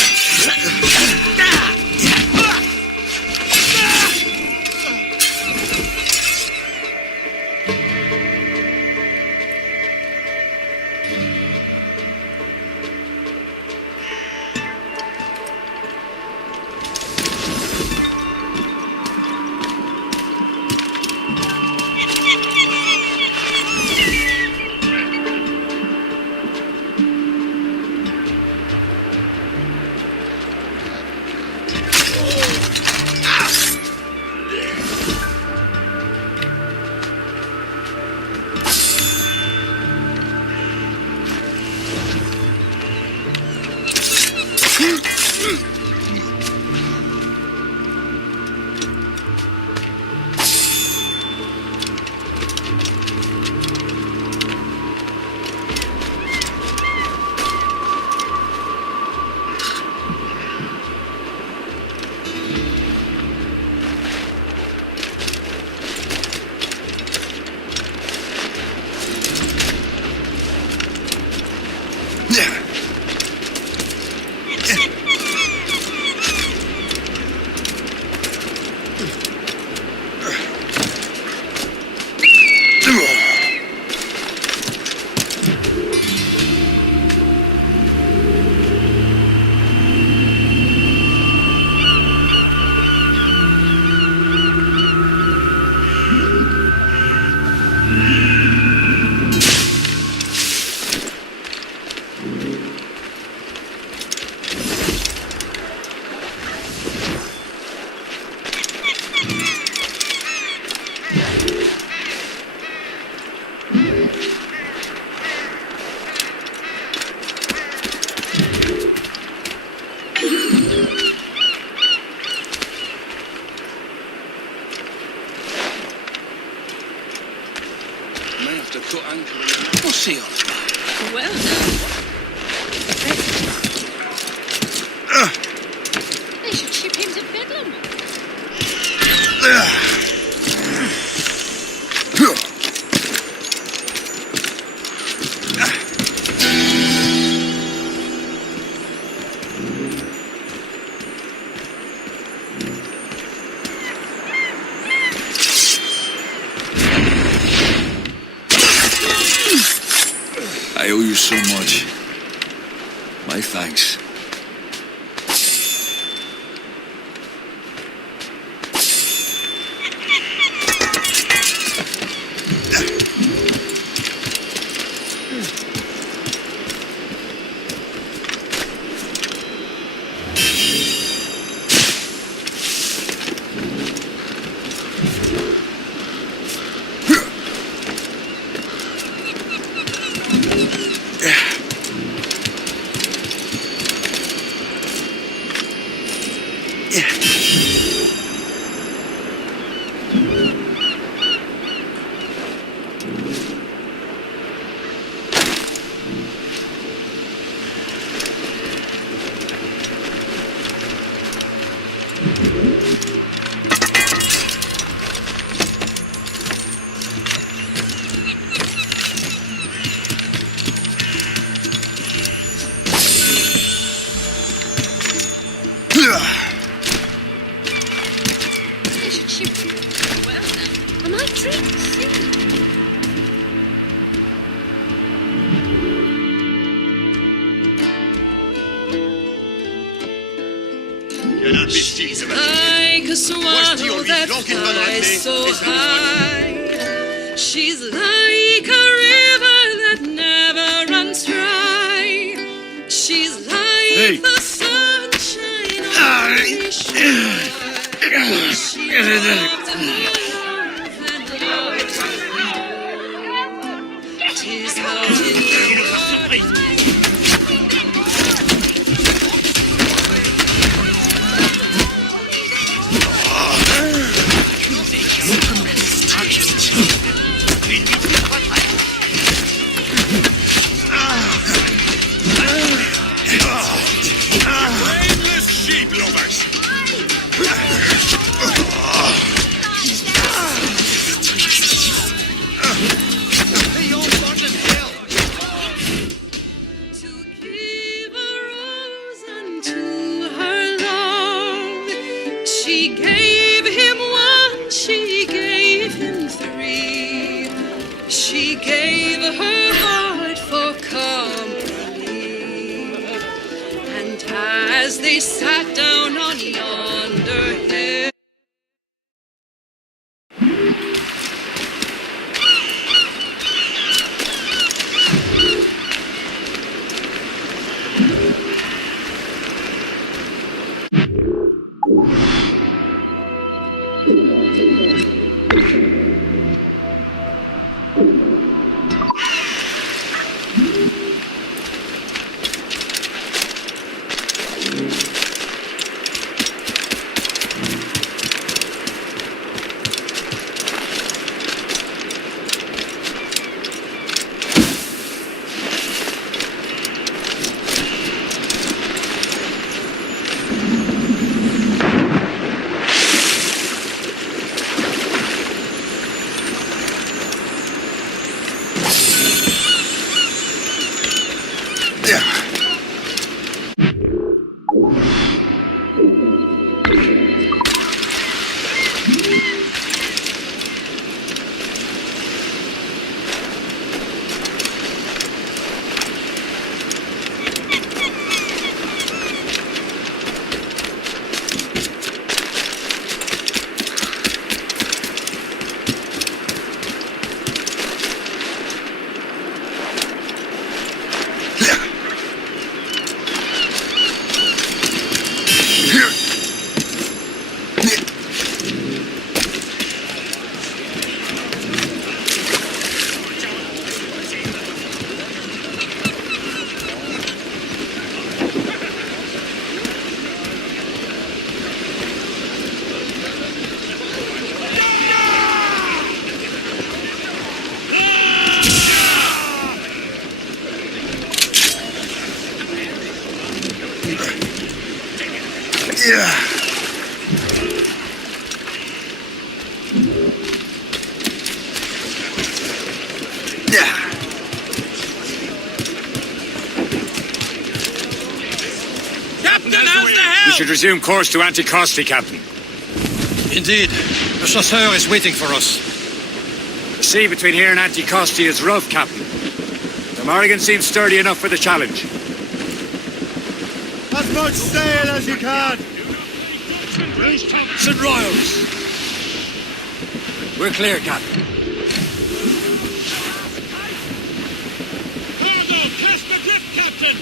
May have to cut anchor again. What's he on about? Well now. They should ship him to Bedlam. I owe you so much. My thanks. She's like a swallow that flies so high. She's like a river that never runs dry. She's like the sunshine on the shore. She loves and loves and loves. Tis out in the water. She gave him one, she gave him three. She gave her heart for company. And as they sat down on yonder hill, should resume course to Anticosti, Captain. Indeed. The chasseur is waiting for us. The sea between here and Anticosti is rough, Captain. The Morrigan seems sturdy enough for the challenge. As much sail as you can! St. Royals! We're clear, Captain. Cargo, cast adrift, Captain!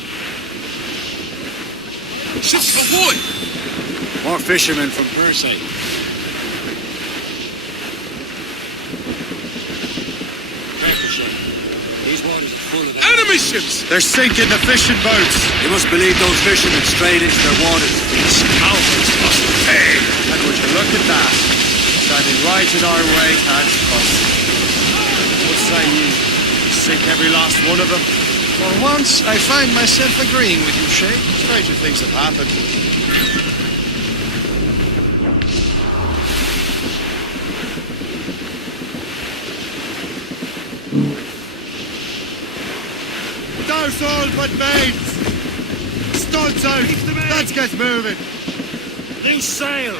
Ships ahoy! More fishermen from Persay. These waters are full of enemy ships! They're sinking the fishing boats! You must believe those fishermen strayed into their waters. These scoundrels must pay! And would you look at that? Standing right in our way to Anticosti. What say ye? Sink every last one of them? For once, I find myself agreeing with you, Shay. Stranger things have happened. Douse all but mates! Studs out! Let's get moving! They sail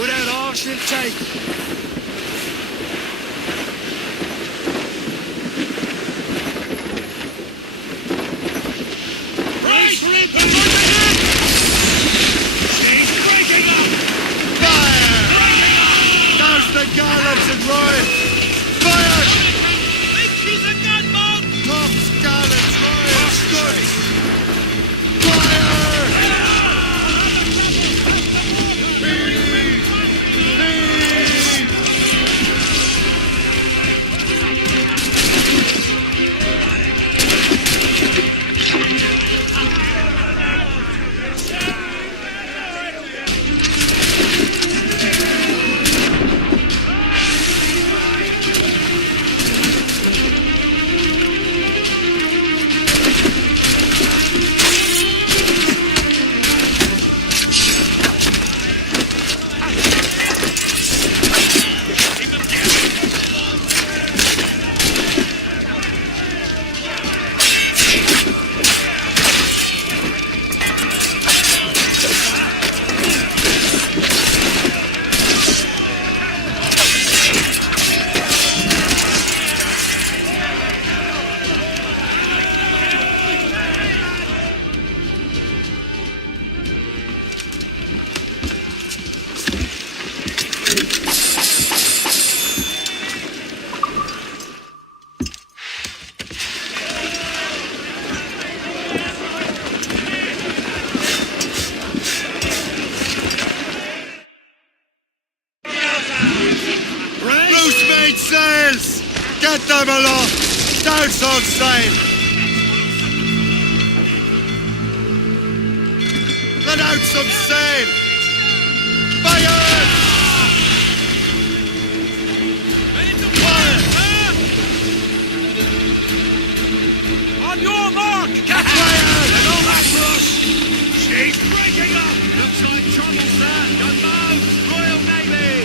without all she'll take. Brace for it! She's breaking up! Fire! Douse the gallops and royals! Fire! Think she's a gunboat! Tops, gallops, royals, studs! Fire! Loose mate sails! Get them aloft! Douse all sail! Let out some sail! Fire! On your mark! Fire! Go back for us! She's breaking up! Looks like trouble, sir! Gunboat! Royal Navy!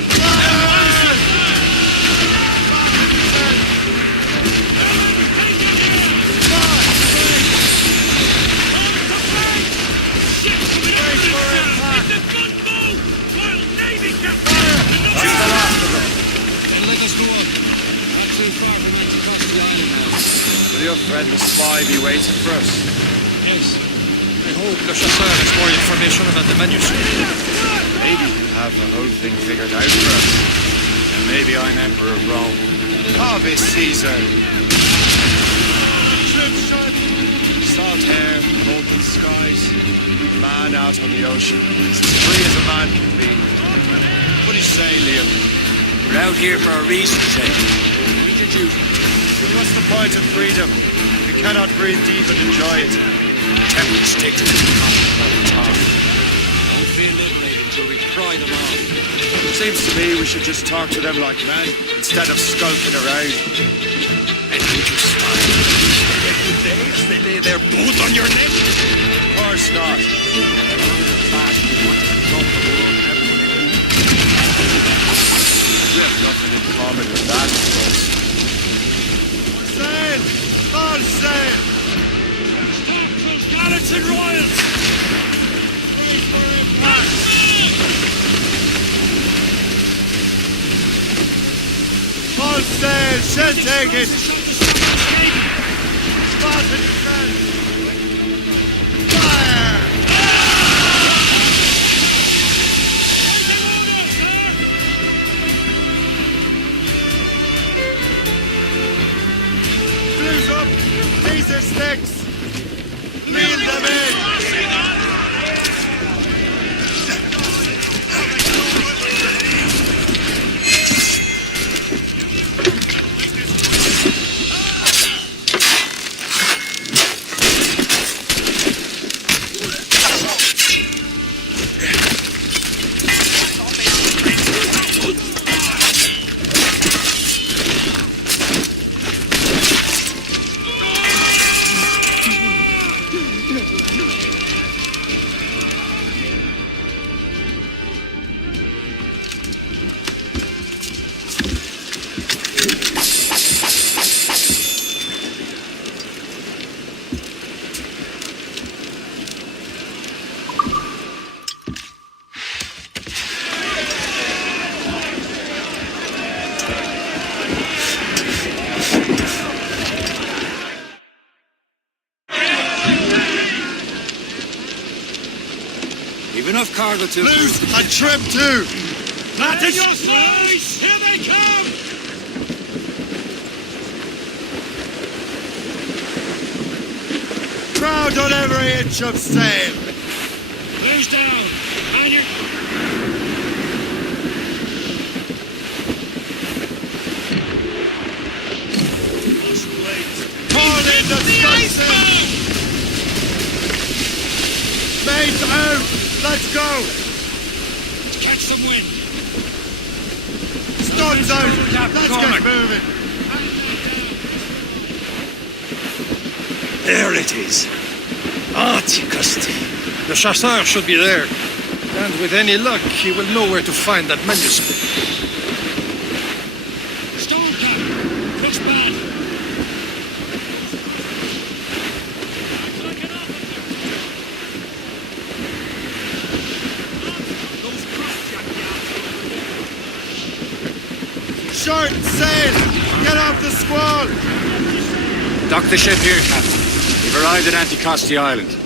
Will your friend the spy be waiting for us? Yes. I hope the chasseur has more information about the manuscript. Maybe he'll have the whole thing figured out for us. And maybe I'm Emperor of Rome. Ave Caesar! Salt hair, open skies, man out on the ocean. As free as a man can be. What do you say, Liam? We're out here for a reason, Shay. Read your duty. What's the point of freedom? We cannot breathe deep and enjoy it. Templars take to the top. Don't feel liberated until we pry them off. Seems to me we should just talk to them like men, instead of skulking around. And would you smile every day as they lay their boot on your neck? Of course not. We have nothing in common with that, of course. Sail! All sail! Stop those gallants and royals! All sail, she'll take it. Spotted set. Fire! Blues up, these are sticks. Reel them in. You've enough cargo to... Loose and trim too. Flatten your sails! Here they come! Crowd on every inch of sail. Close down! On your... Call in the stunsail. Mates out. Let's go. Catch some wind. Stuns out. Let's get moving. There it is. Antiquity. The chasseur should be there. And with any luck, he will know where to find that manuscript. Stonecap! Looks bad. Short sail. Get off the squall. Dock the ship here, Captain. We've arrived at Anticosti Island.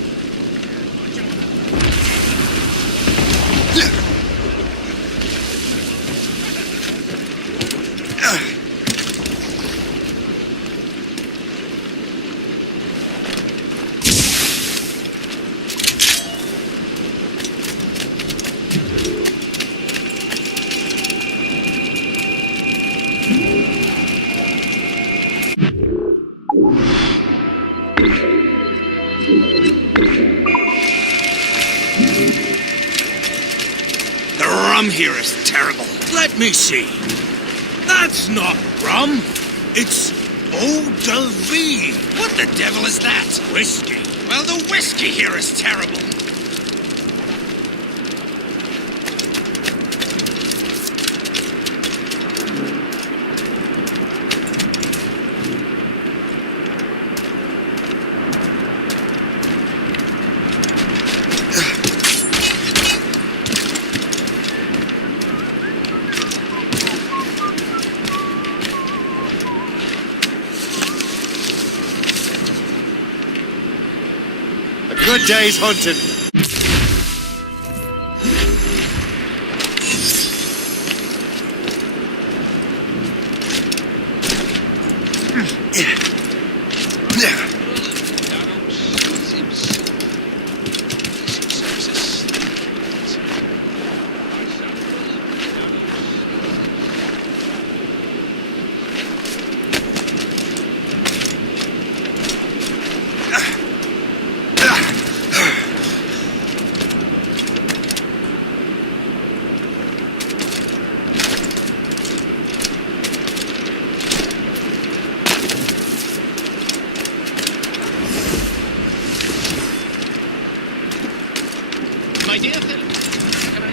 The rum here is terrible. Let me see. That's not rum. It's eau de vie. What the devil is that? Whiskey. Well, the whiskey here is terrible. Good day's hunting. My dear Philip, can I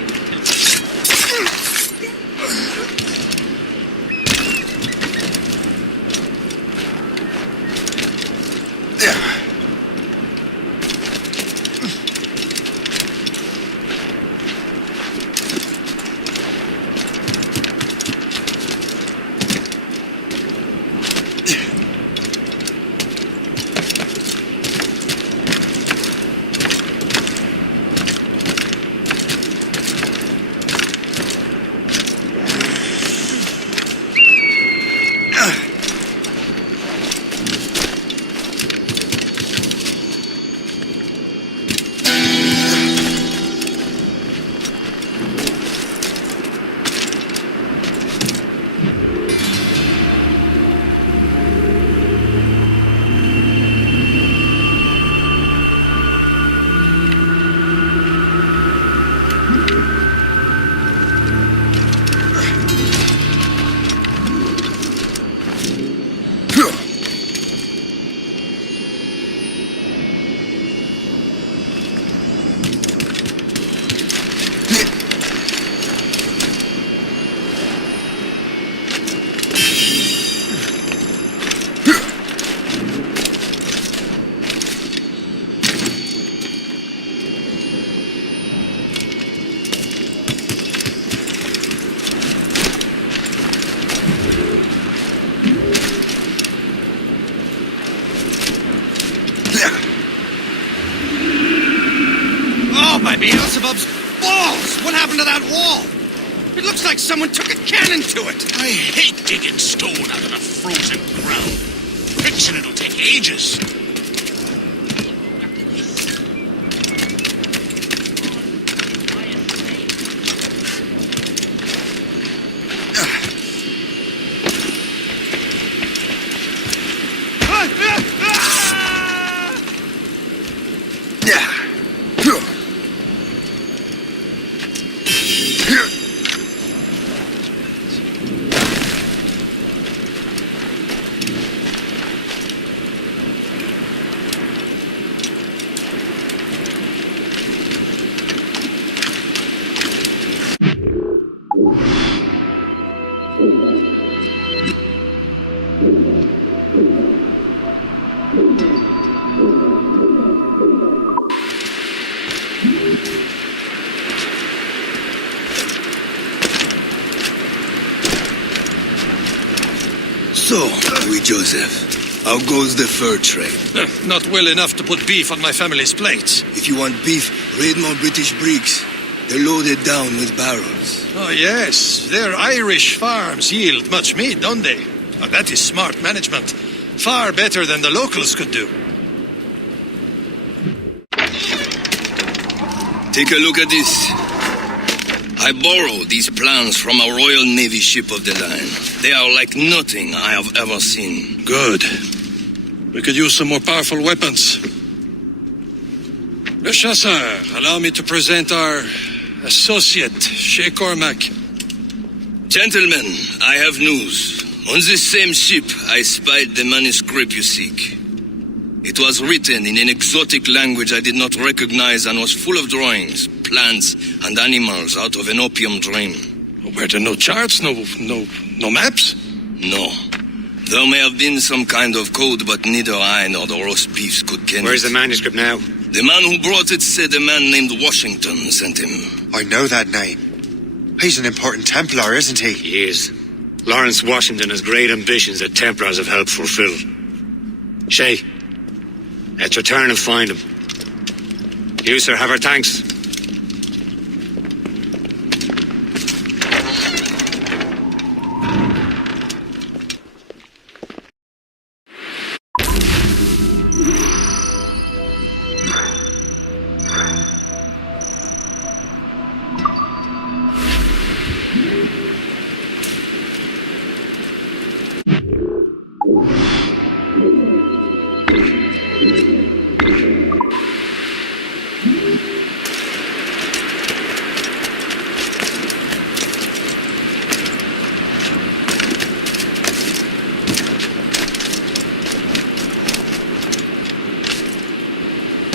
of that wall. It looks like someone took a cannon to it. I hate digging stone out of the frozen ground. Fixing it'll take ages. So, Louis Joseph, how goes the fur trade? Not well enough to put beef on my family's plates. If you want beef, raid more British brigs. They're loaded down with barrels. Oh, yes. Their Irish farms yield much meat, don't they? Oh, that is smart management. Far better than the locals could do. Take a look at this. I borrowed these plans from a Royal Navy ship of the line. They are like nothing I have ever seen. Good. We could use some more powerful weapons. Le Chasseur, allow me to present our associate, Shay Cormac. Gentlemen, I have news. On this same ship, I spied the manuscript you seek. It was written in an exotic language I did not recognize and was full of drawings, plants, and animals out of an opium dream. Were there no charts, no maps? No. There may have been some kind of code, but neither I nor the roast beefs could ken Where's it. the manuscript now? The man who brought it said a man named Washington sent him. I know that name. He's an important Templar, isn't he? He is. Lawrence Washington has great ambitions that Templars have helped fulfill. Shay, let's return and find him. You, sir, have our thanks.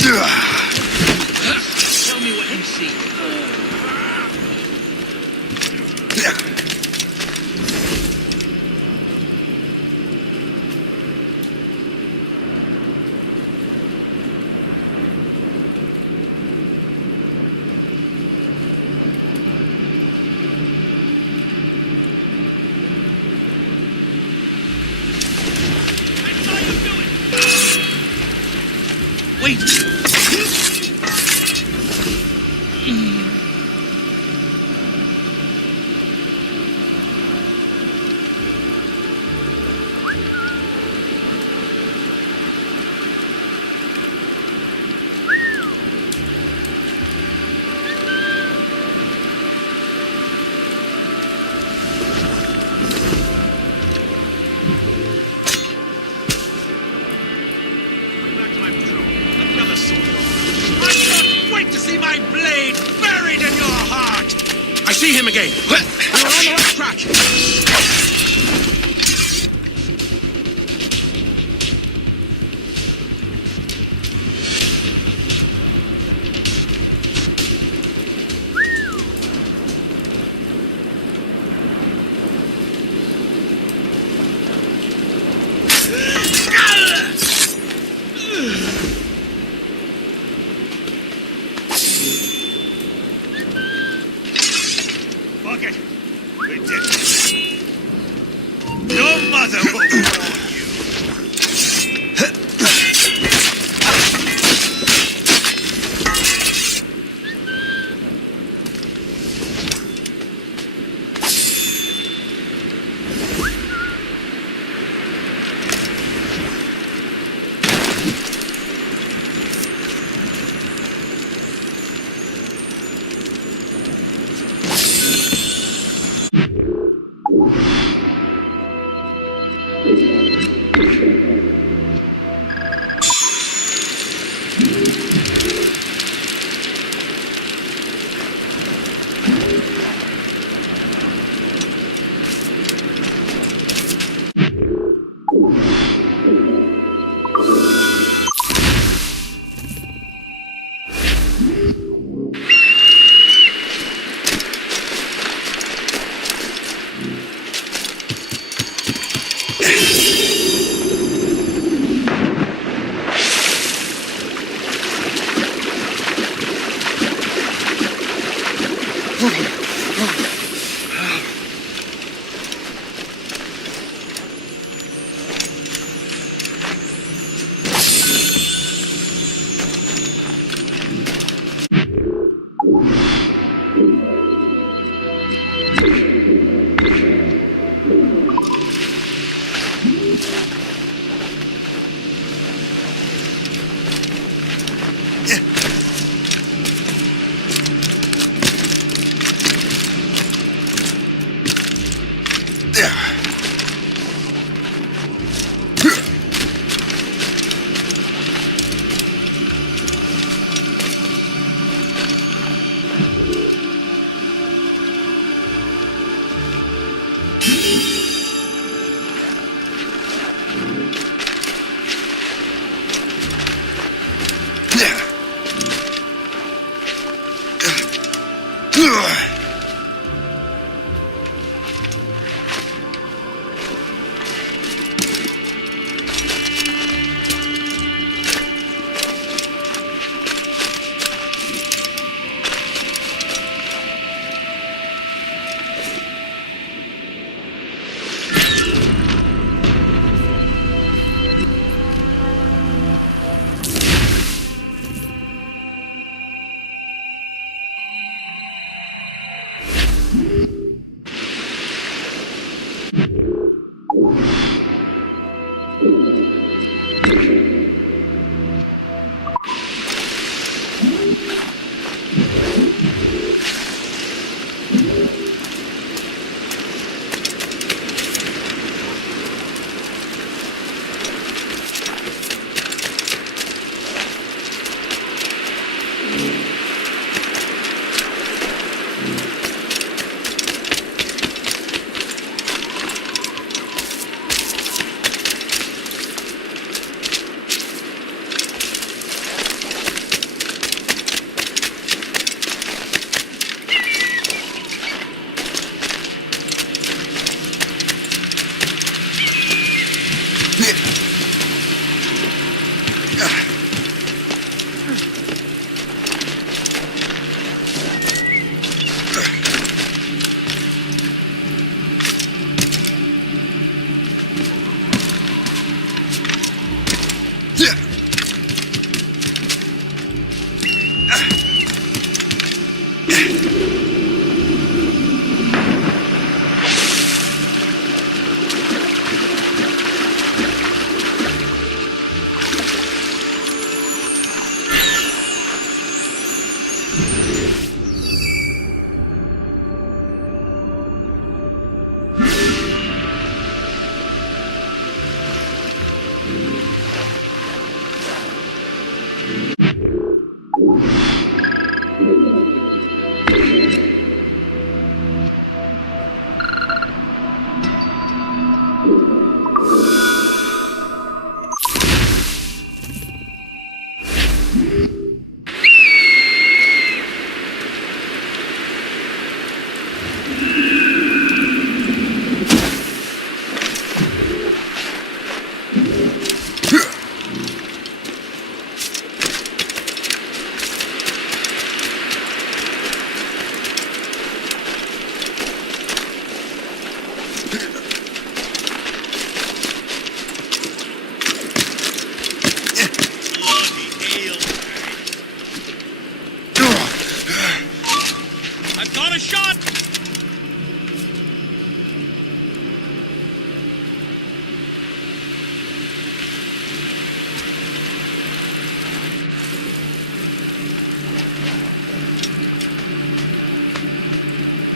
Tell me what you see. Wait! Wait to see my blade buried in your heart! I see him again. You're on the right track. Fuck it. We did it. Your mother will warn you.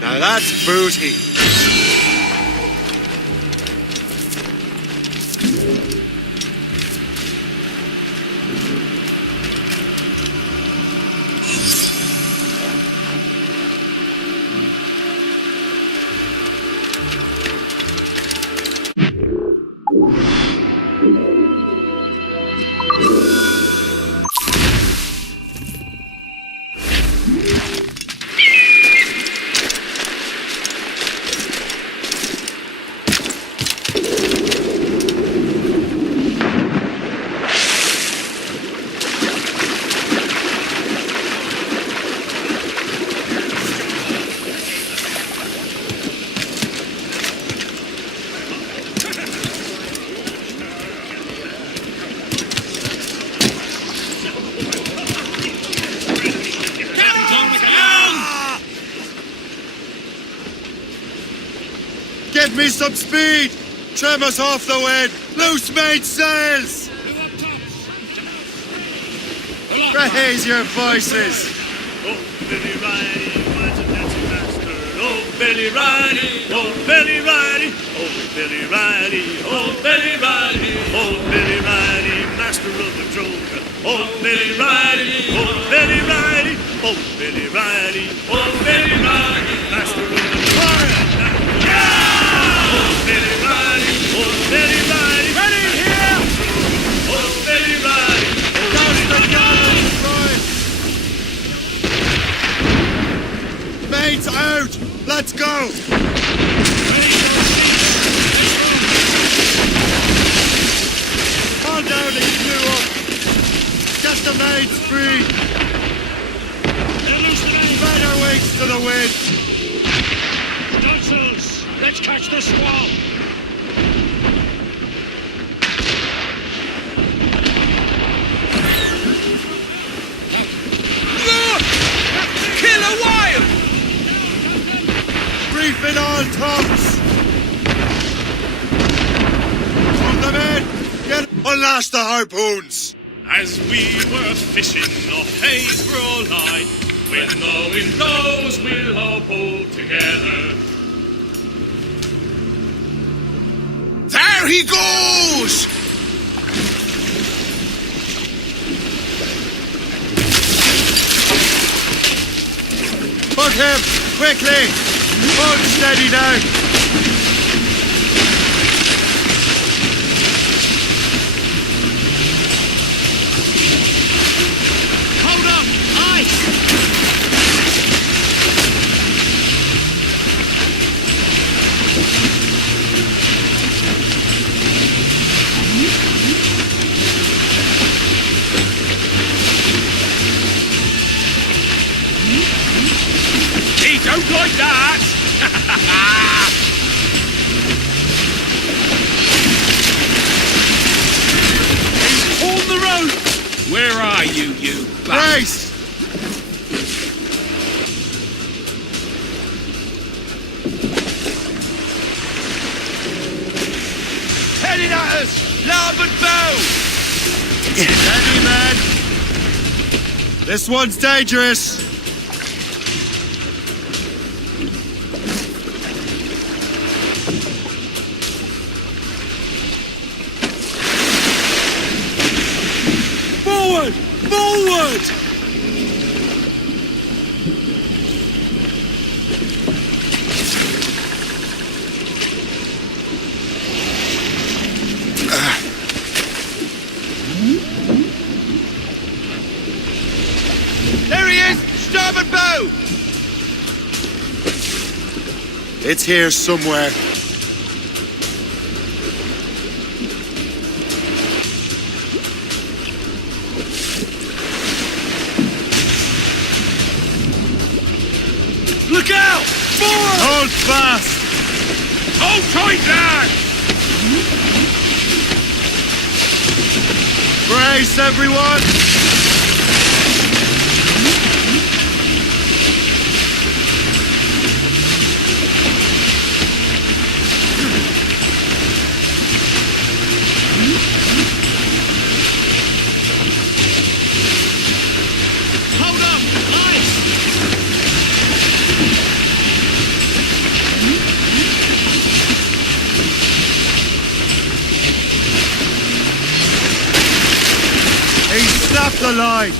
Now that's booty. Give me some speed! Trim us off the wind! Loose mainsails! Raise your voices! Oh, Billy Riley, what's a dancing master? Oh, Billy Riley, Old Billy Riley, old Billy Riley, old Billy Riley, master of the droga. Old Billy Riley, old Billy Riley, old Billy Riley, old Billy Riley, master of the fire. Old Billy Riley, old Billy Riley, ready here. Old Billy Riley, down the gallows, right. Mates out! Let's go! Hold down and clear up! Get the mates free! Spread our wings to the wind! Dunsels, let's catch the squall! Kill a wire! Brief in all tongues! On the men! Get unlash the harpoons! As we were fishing off Haysborough Line, when the wind blows, we'll all pull together. There he goes! Hook him! Quickly! Hold steady now! Hold up! Ice! He don't like that! He's pulled the rope! Where are you, you Grace! Heading at us! Larboard bow! Steady, man! This one's dangerous! Forward! Forward! There he is! Starboard bow! It's here somewhere. Look out! Forward! Hold fast! Hold tight, lad! Brace, everyone! Hold up! Ice! He snapped the line!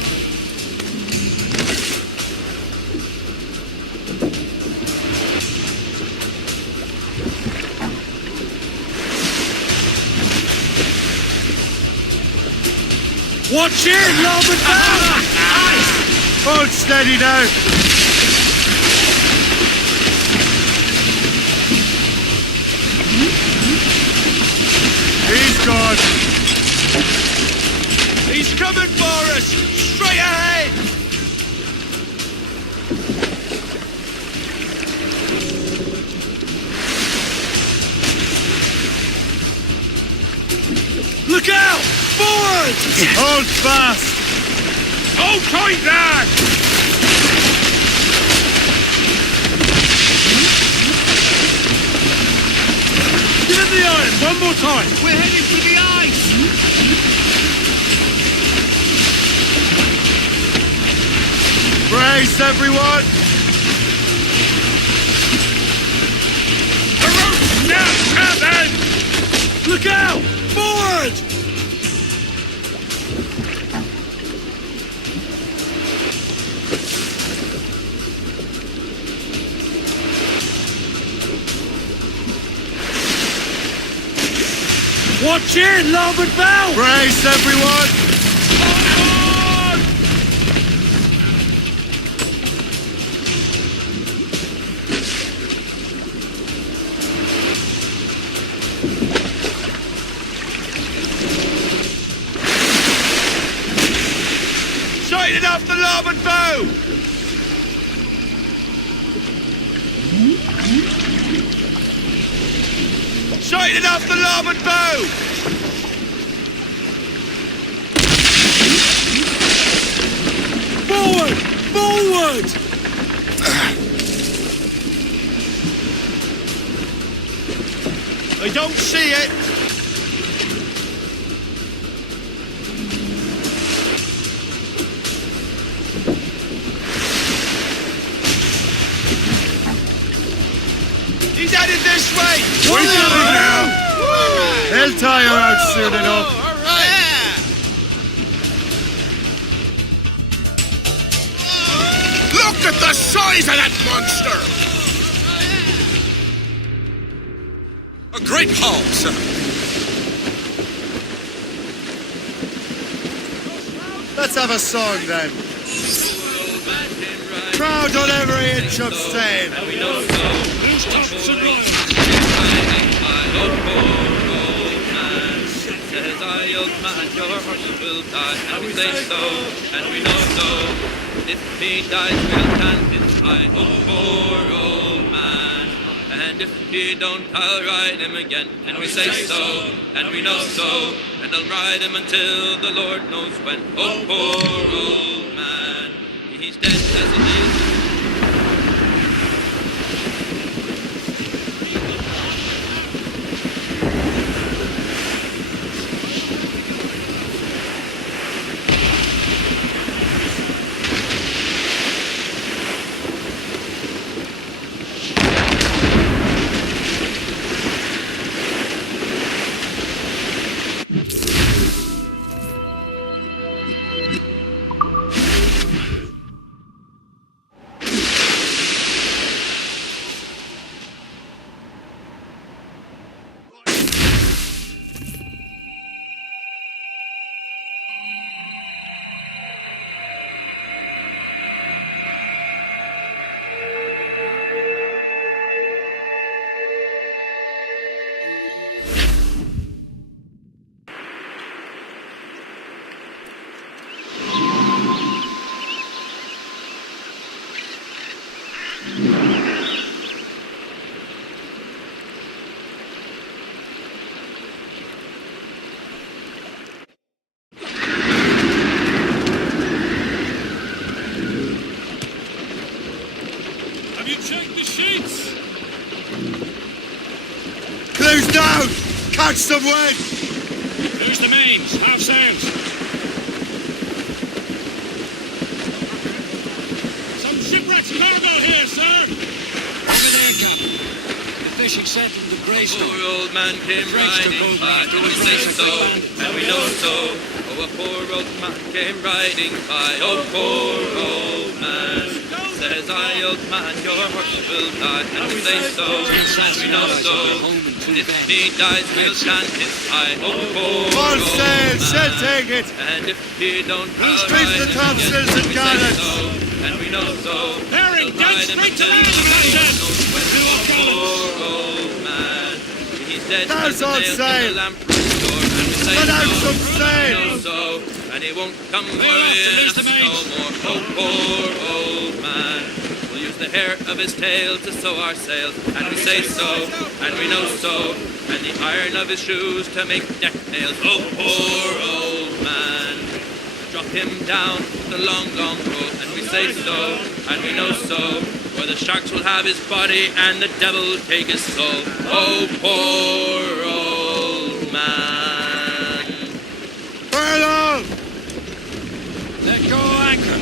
Watch it! Larboard bow! Ice! Hold steady now! He's gone! He's coming for us! Straight ahead! Look out! Forward! Hold fast! Hold tight, lad! Give him the iron one more time! We're heading for the ice! Brace, everyone! The rope's down! Forward! Watch in, larboard bow! Brace, everyone! Straighten off the larboard bow! Straighten off the larboard bow! Forward! Forward! I don't see it! He's headed this way! We're coming now! They'll tire out soon enough. Look at the size of that monster! A great haul, sir. Let's have a song then. Proud on every inch of sail. Who's tops and royals? Says I, old man, your horse will die, and we say so, and we know so. If he dies, we'll stand his eye, oh poor old man. And if he don't, I'll ride him again, and we say so, and we know so. And I'll ride him until the Lord knows when, oh poor old man. He's dead as it is. Have you checked the sheets? Close down! Catch some wind! There's the mains, half sails. Some shipwreck's cargo here, sir. Over there, Captain. The fishing set from the Greystone. Poor old man came riding by, and we say so, and we know so. Oh, a poor old man came riding by, oh, poor old man. Says I, old man, your horse will die, and we say so, and we know so. And if he dies, we'll stand his eye, oh, poor All old sail, shall man. take it! And if he don't, I'll Straight ride the him topsails again, and we say gallants. so, and we know so. Bearing, We'll dead ride him straight to until the the Atlantic. Lord knows when, oh, poor old man. He's dead There's as a all nail in sail. the lamprey's door, and we say Let out so, some and sail. we know so, and he won't come Lay off to worrying meet us the no mates. more, oh, poor old man. We'll use the hair of his tail to sew our sails, and we say so, and we know so, and the iron of his shoes to make deck nails, oh, poor old man. Drop him down the long, long road, and we say so, and we know so, where the sharks will have his body and the devil take his soul. Oh, poor old man. Furlong! Let go anchor.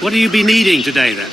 What do you be needing today, then?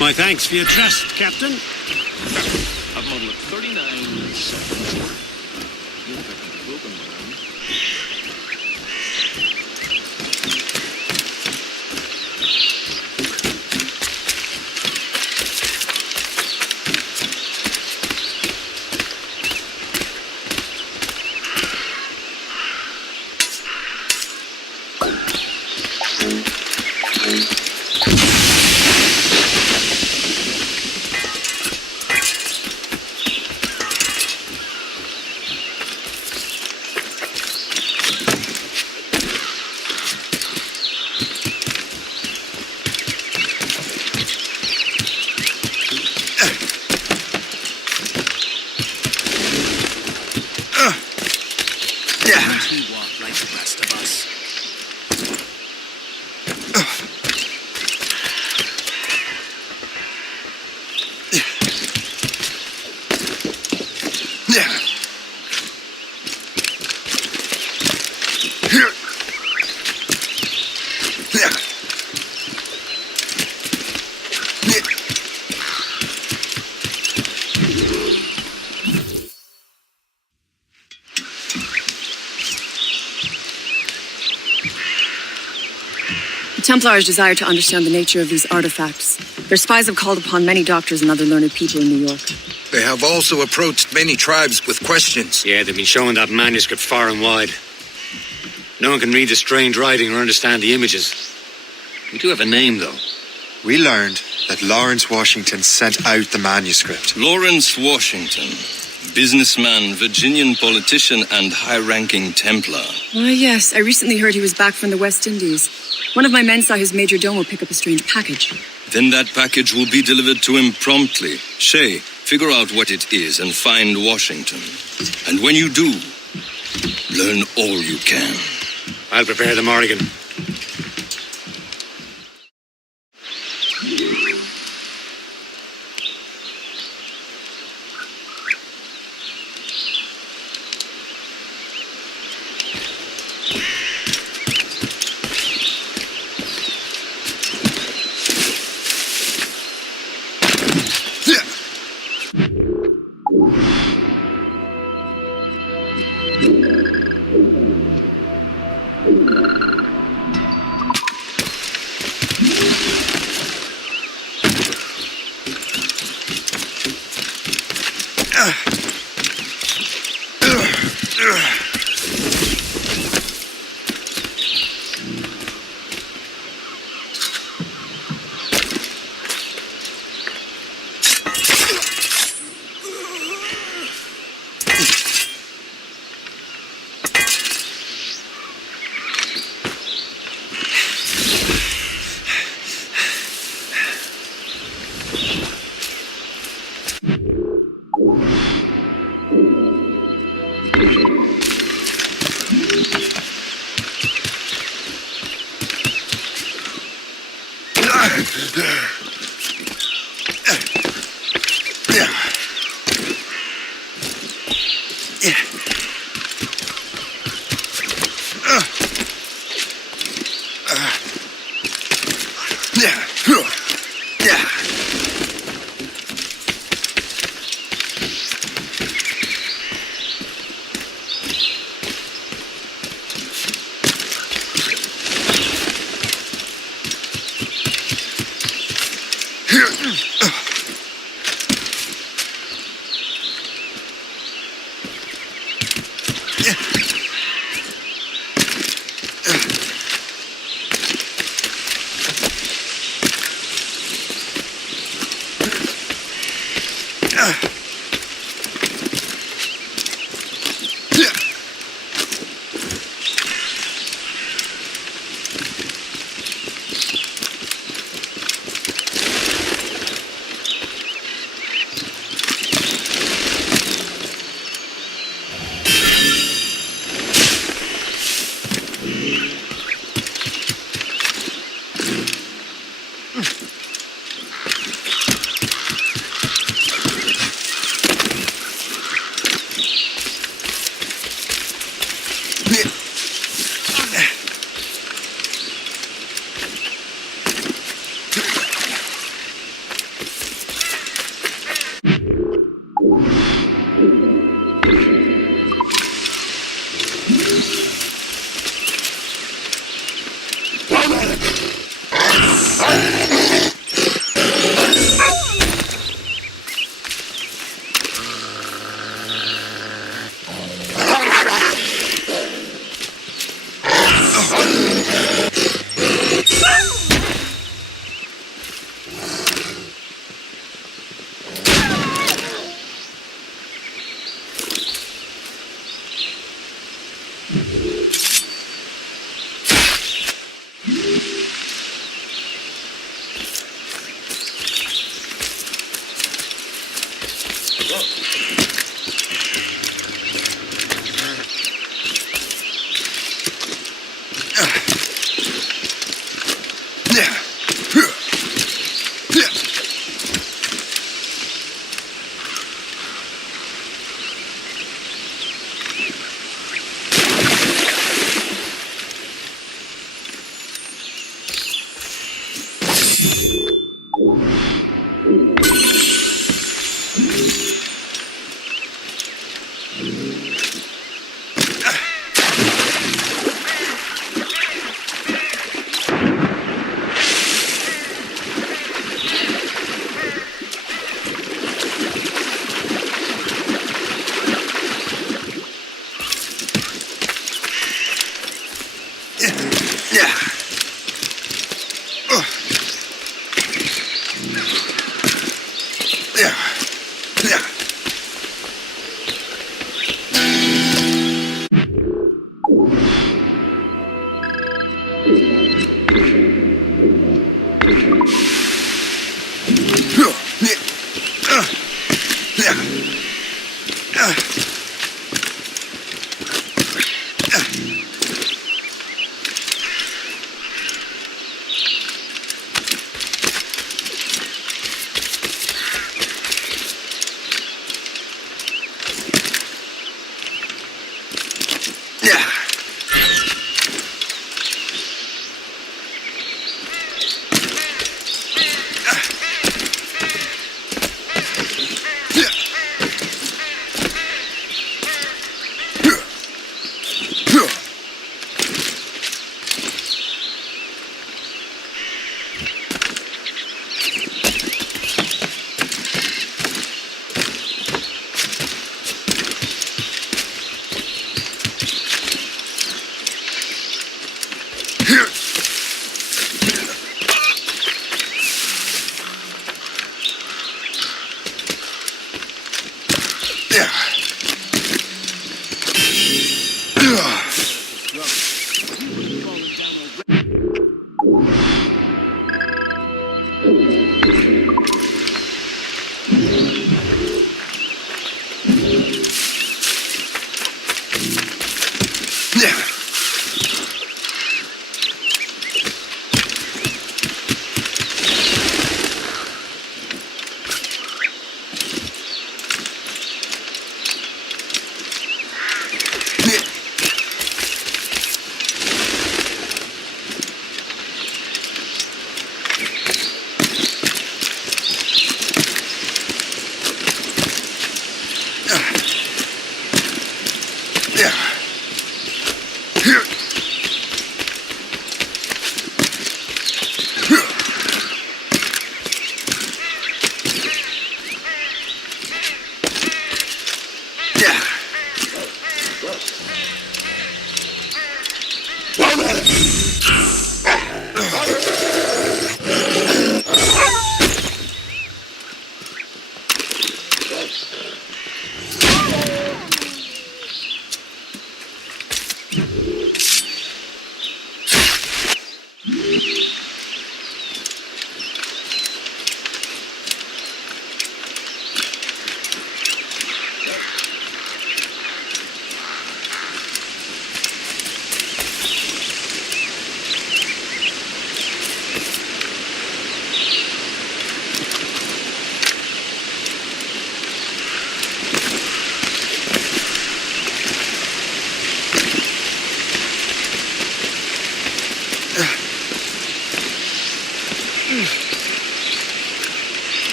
My thanks for your trust, Captain. I've modeled 39 seconds. Templars desire to understand the nature of these artifacts. Their spies have called upon many doctors and other learned people in New York. They have also approached many tribes with questions. Yeah, they've been showing that manuscript far and wide. No one can read the strange writing or understand the images. We do have a name, though. We learned that Lawrence Washington sent out the manuscript. Lawrence Washington, businessman, Virginian politician, and high-ranking Templar. Why, yes. I recently heard he was back from the West Indies. One of my men saw his major domo pick up a strange package. Then that package will be delivered to him promptly. Shay, figure out what it is and find Washington. And when you do, learn all you can. I'll prepare the Morrigan.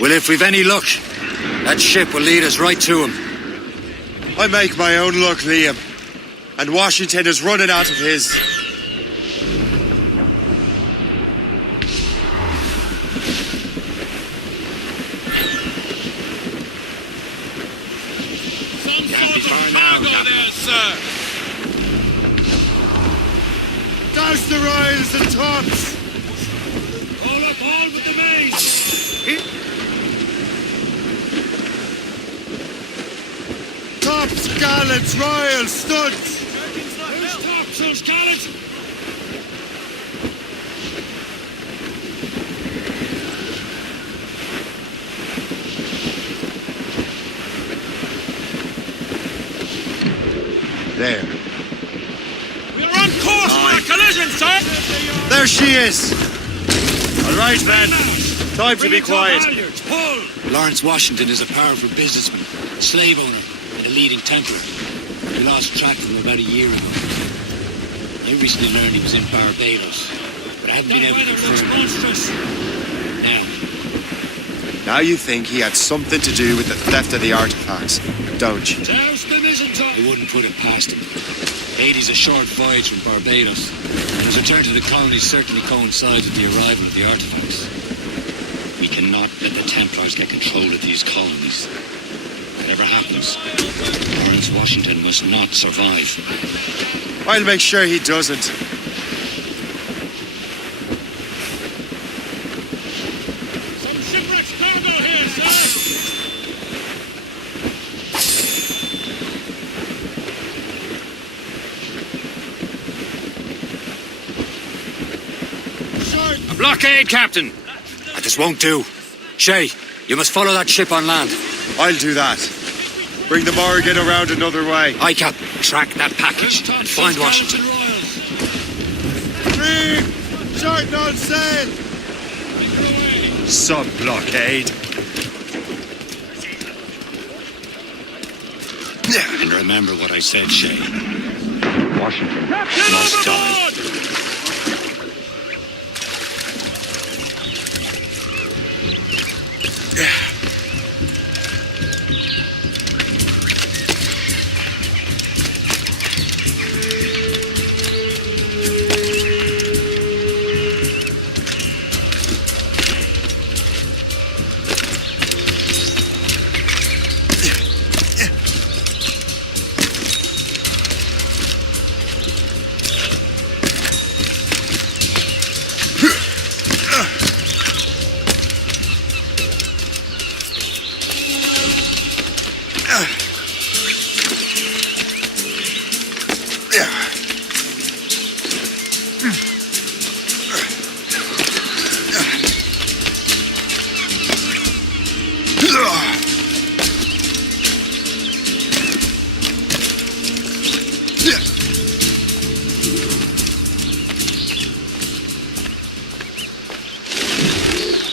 Well, if we've any luck, that ship will lead us right to him. I make my own luck, Liam. And Washington is running out of his. Some sort of cargo there, sir. Douse the royals and tops! All up all with the main. Tops, gallants, royals, studs! Who's tops, who's gallants? There. We're on course for a collision, sir! There she is! All right, men. Time to be quiet. Lawrence Washington is a powerful businessman, slave owner, and a leading Templar. We lost track of him about a year ago. I recently learned he was in Barbados, but I haven't been able to confirm it. Now you think he had something to do with the theft of the artifacts, don't you? I wouldn't put it past him. 80's a short voyage from Barbados, and his return to the colony certainly coincides with the arrival of the artifacts. We cannot let the Templars get control of these colonies. Whatever happens, Lawrence Washington must not survive. I'll make sure he doesn't. Some shipwrecked cargo here, sir! A blockade, Captain! This won't do. Shay, you must follow that ship on land. I'll do that. Bring the Morrigan around another way. Aye, Captain. Track that package and find Washington. Reef! Shorten on sail! Sub-blockade. And remember what I said, Shay. Washington must die.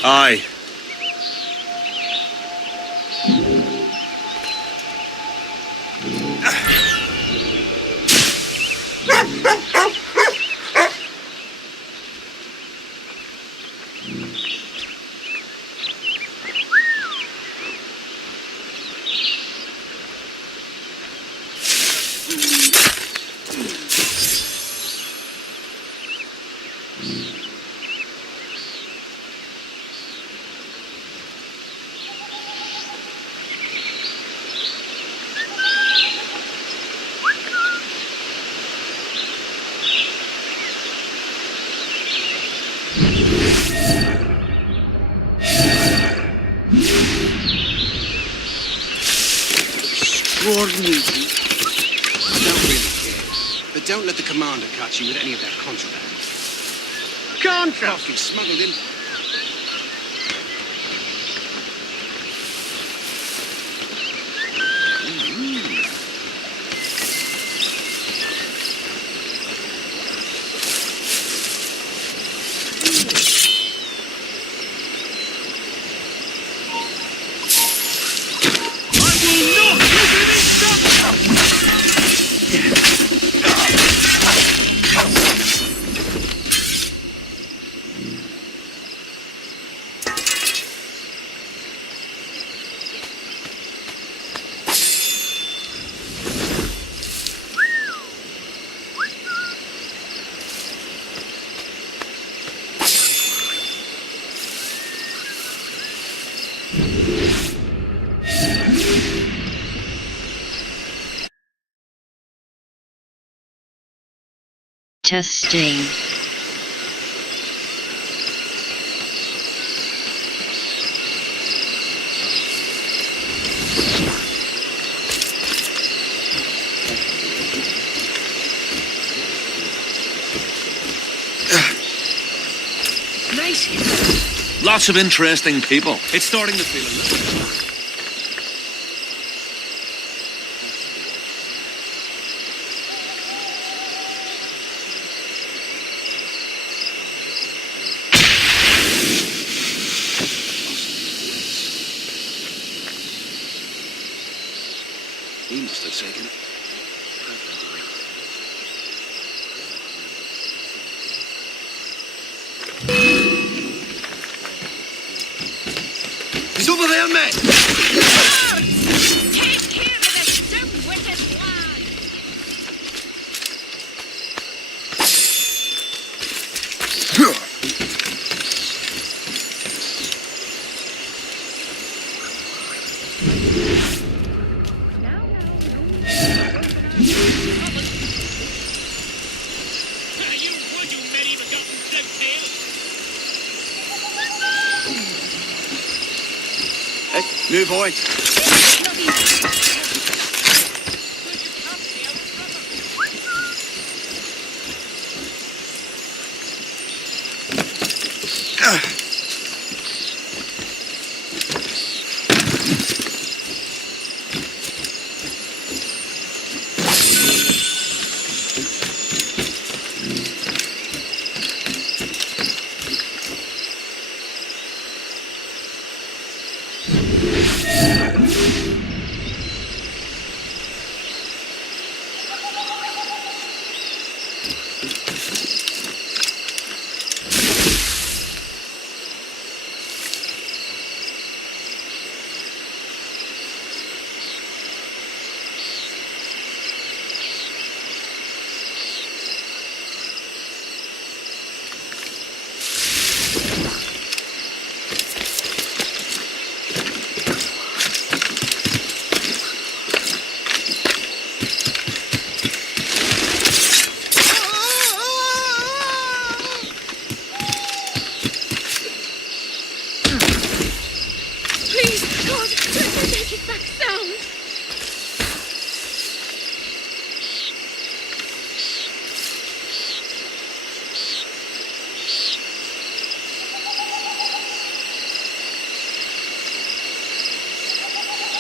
Aye. don't let the commander catch you with any of that contraband. Coffee smuggled in. Testing. Nice. Lots of interesting people. It's starting to feel a little... He must have taken it. He's over there, mate! Take care of this dim-witted lad! New point. Please, God, let me make it back sound!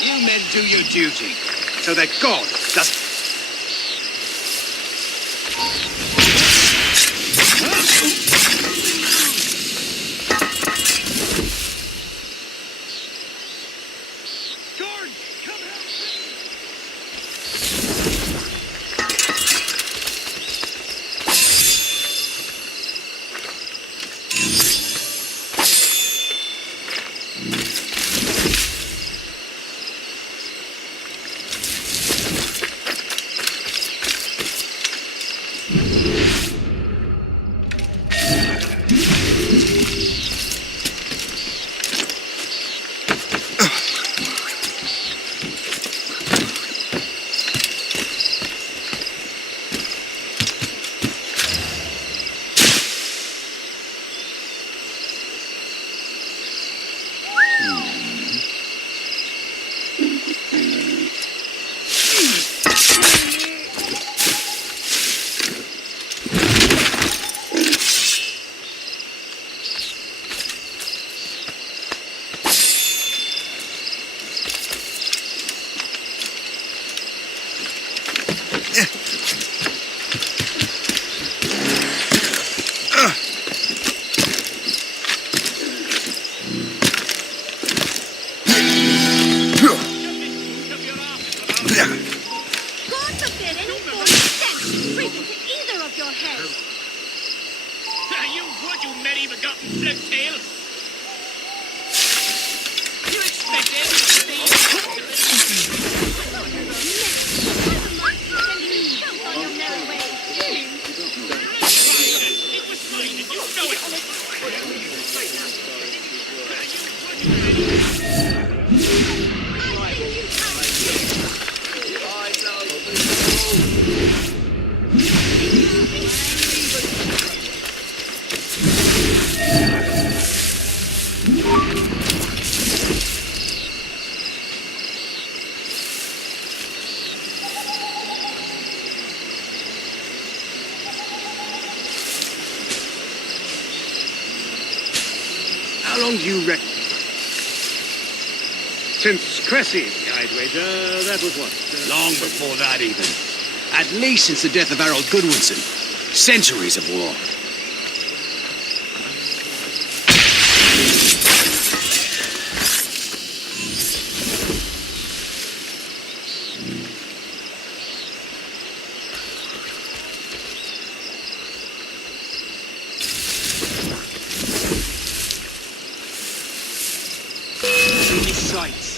You men do your duty, so that God doesn't... head. You would, you medieval-gotten float-tail. You expect everything. It was mine, and you know it. How long do you reckon? Since Cressy, I'd wager, that was what? Long before that, even. At least since the death of Harold Goodwinson. Centuries of war. Sights.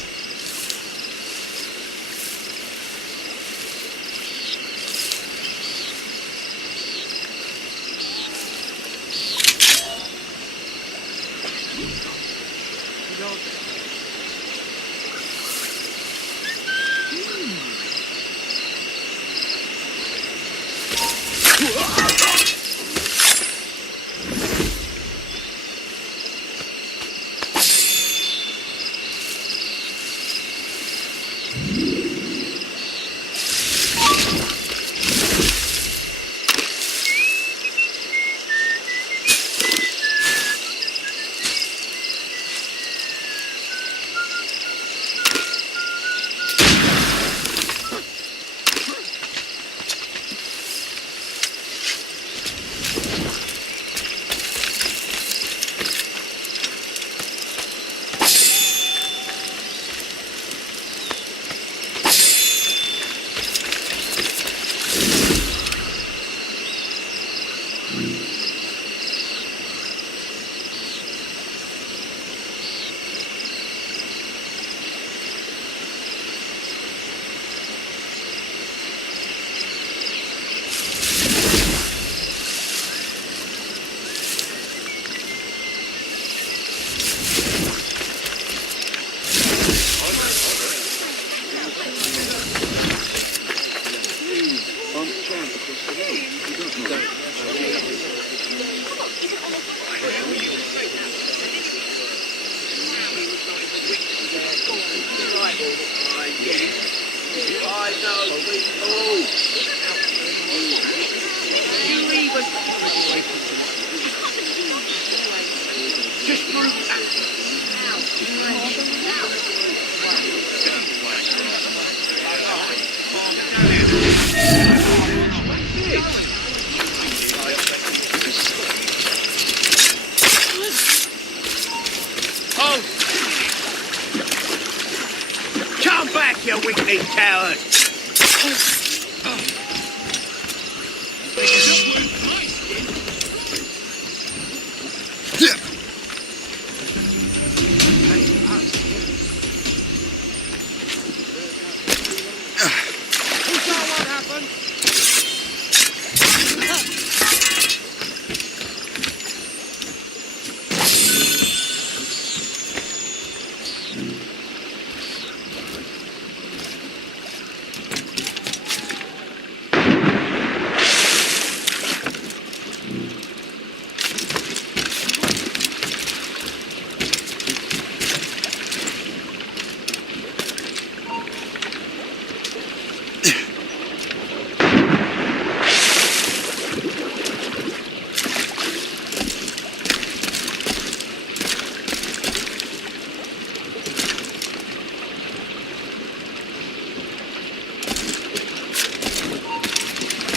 Come back, you weakling coward!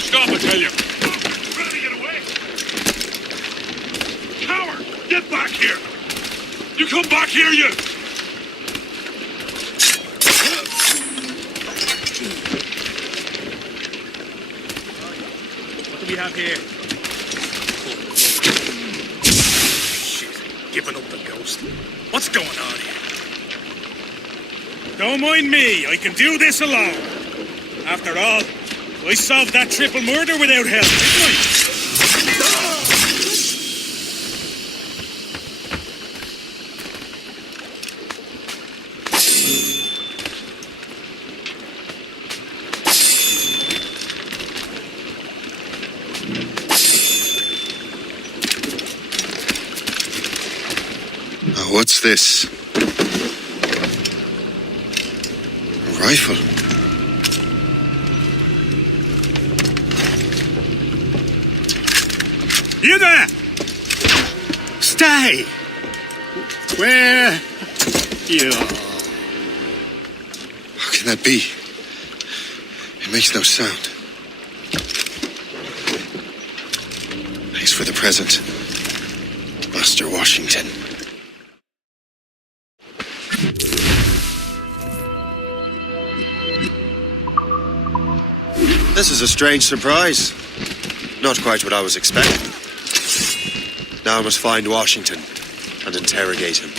Stop, I tell you! Trying to get away! Coward! Get back here! You come back here, you! What have we have here? Shit, giving up the ghost. What's going on here? Don't mind me, I can do this alone. After all, I solved that triple murder without help, didn't I? What's this? A rifle? You there! Stay! Where? You are. How can that be? It makes no sound. At least for the present. Master Washington. This is a strange surprise. Not quite what I was expecting. Now I must find Washington and interrogate him.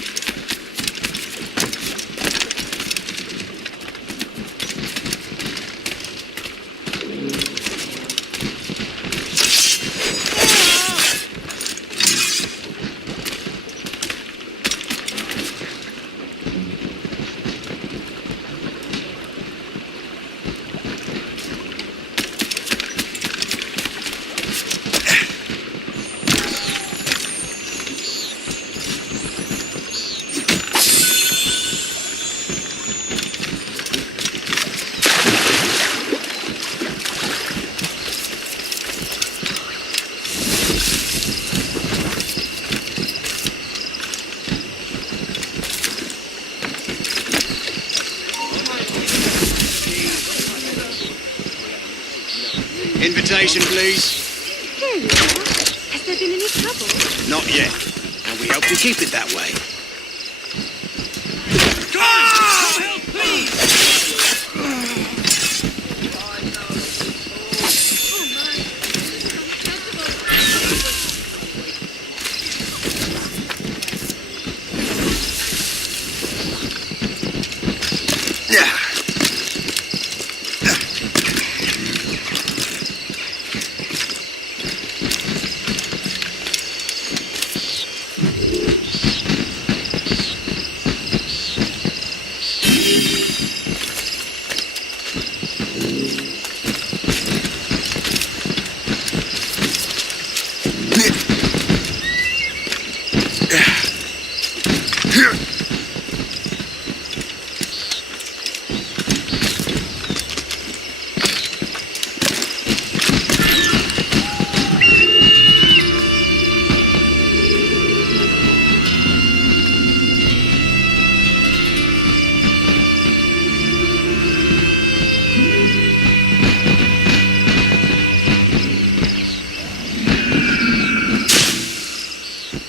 Invitation, please. There you are. Has there been any trouble? Not yet. And we hope to keep it that way. Help, please!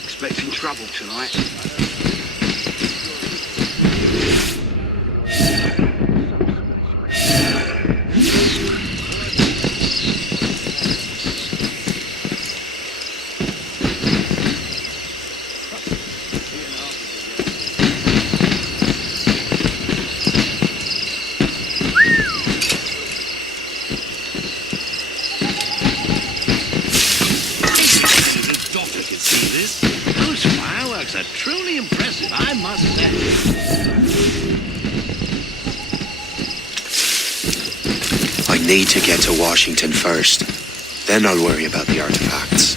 Expecting trouble tonight. Those fireworks are truly impressive, I must say. I need to get to Washington first. Then I'll worry about the artifacts.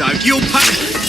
out. You'll pack.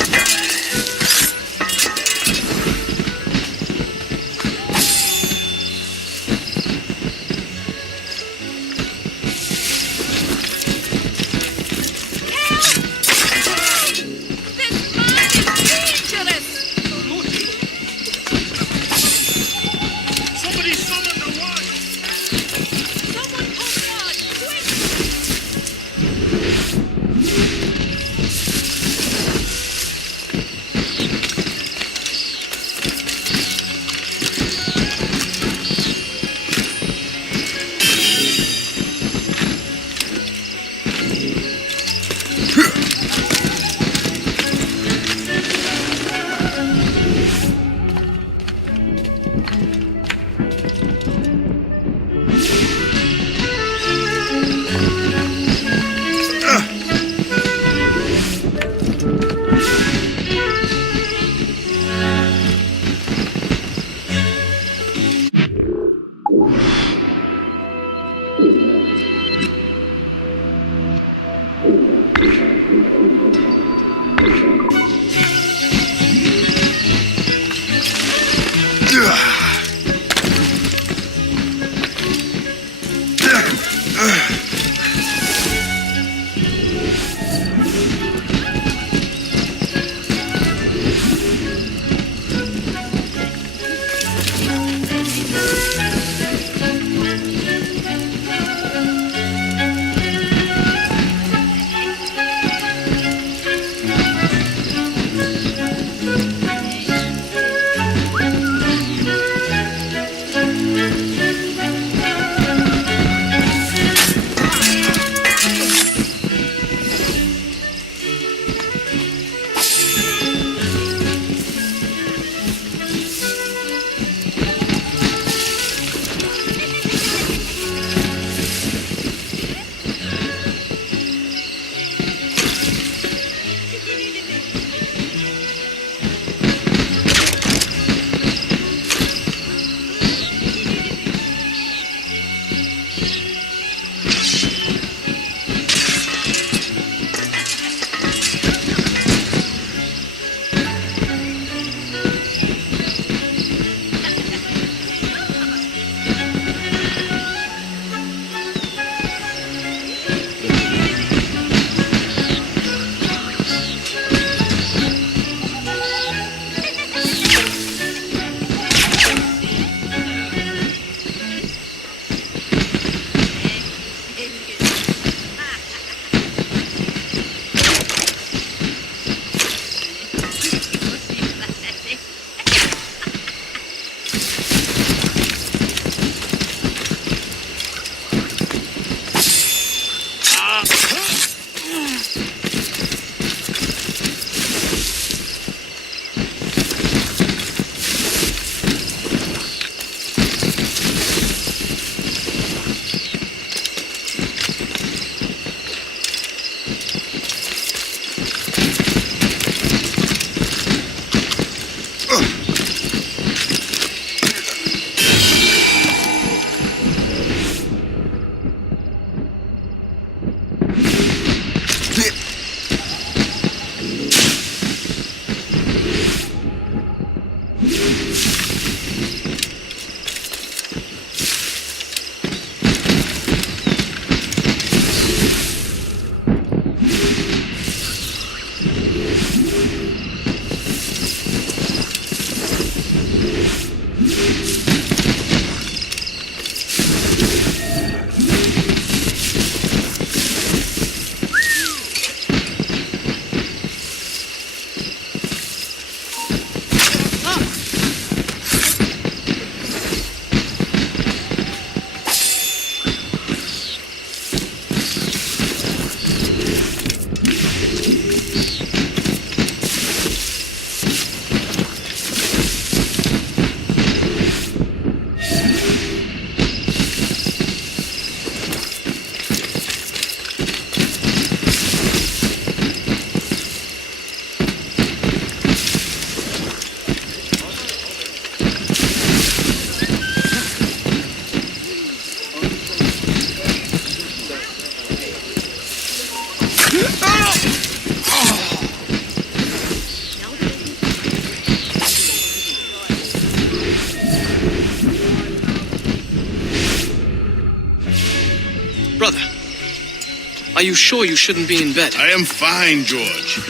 Are you sure you shouldn't be in bed? I am fine, George.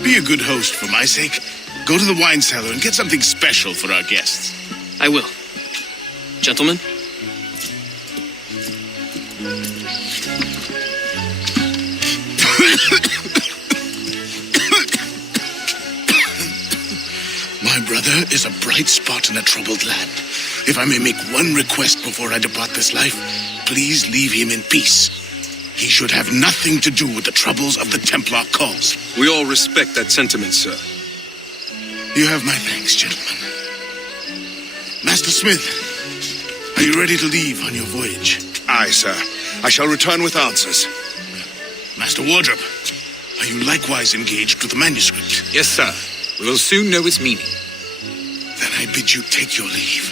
Be a good host for my sake. Go to the wine cellar and get something special for our guests. I will. Gentlemen? My brother is a bright spot in a troubled land. If I may make one request before I depart this life, please leave him in peace. He should have nothing to do with the troubles of the Templar cause. We all respect that sentiment, sir. You have my thanks, gentlemen. Master Smith, are you ready to leave on your voyage? Aye, sir. I shall return with answers. Master Wardrop, are you likewise engaged with the manuscript? Yes, sir. We will soon know its meaning. Then I bid you take your leave.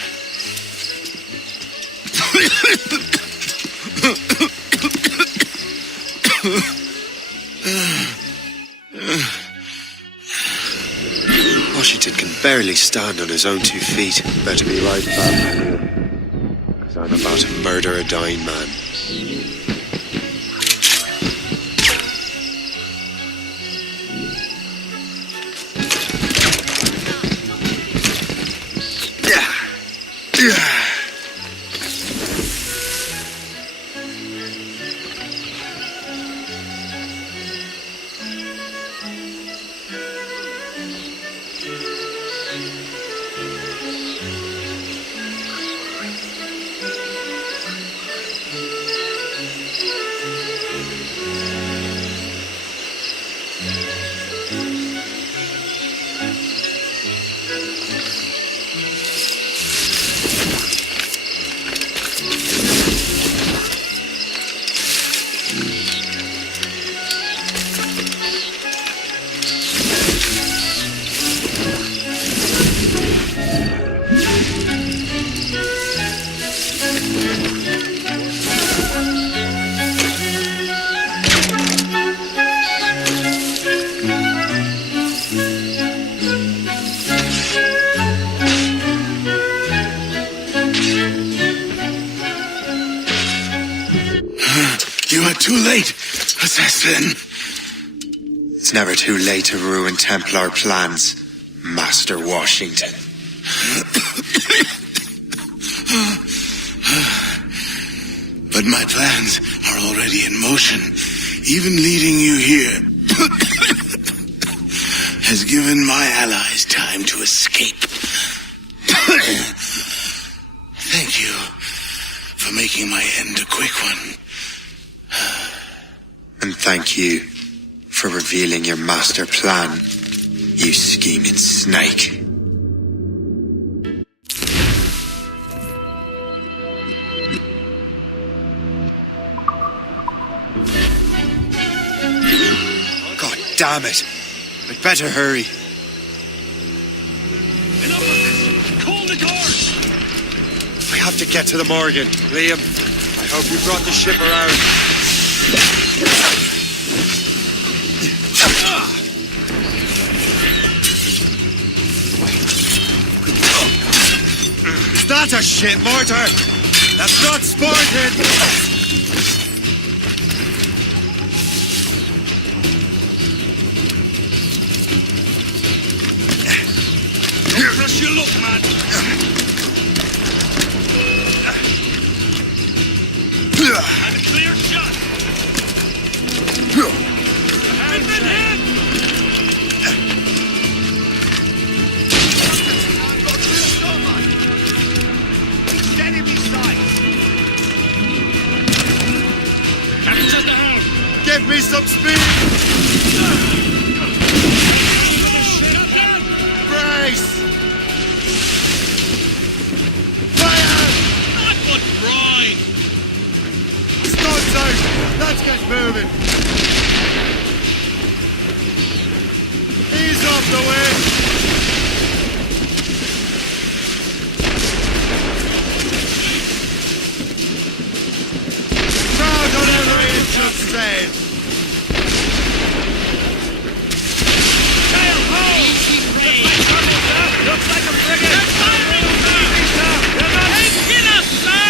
Washington can barely stand on his own 2 feet. Better be right back. Because I'm about to murder a dying man. You are too late, assassin. It's never too late to ruin Templar plans, Master Washington. But my plans are already in motion. Even leading you here has given my allies time to escape. Thank you for making my end a quick one. And thank you for revealing your master plan, you scheming snake. God damn it! I'd better hurry. Enough of this! Call the guards! We have to get to the Morgan. Liam, I hope you brought the ship around. It's not a ship mortar! That's not sported! Don't rush your luck, man! And a clear shot! Different hit! Steady beside! Capture the house! Give me some speed! Brace! Fire! Not but brine! Studs out! Let's get moving! Ease off the way! Crowd on every inch of sail! Sail ho! Looks like a frigate! They're firing, sir! They're not taking us, sir!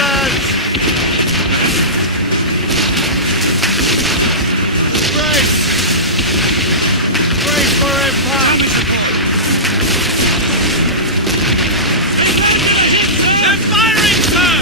yourselves! Brace! Brace for impact! They're firing, sir!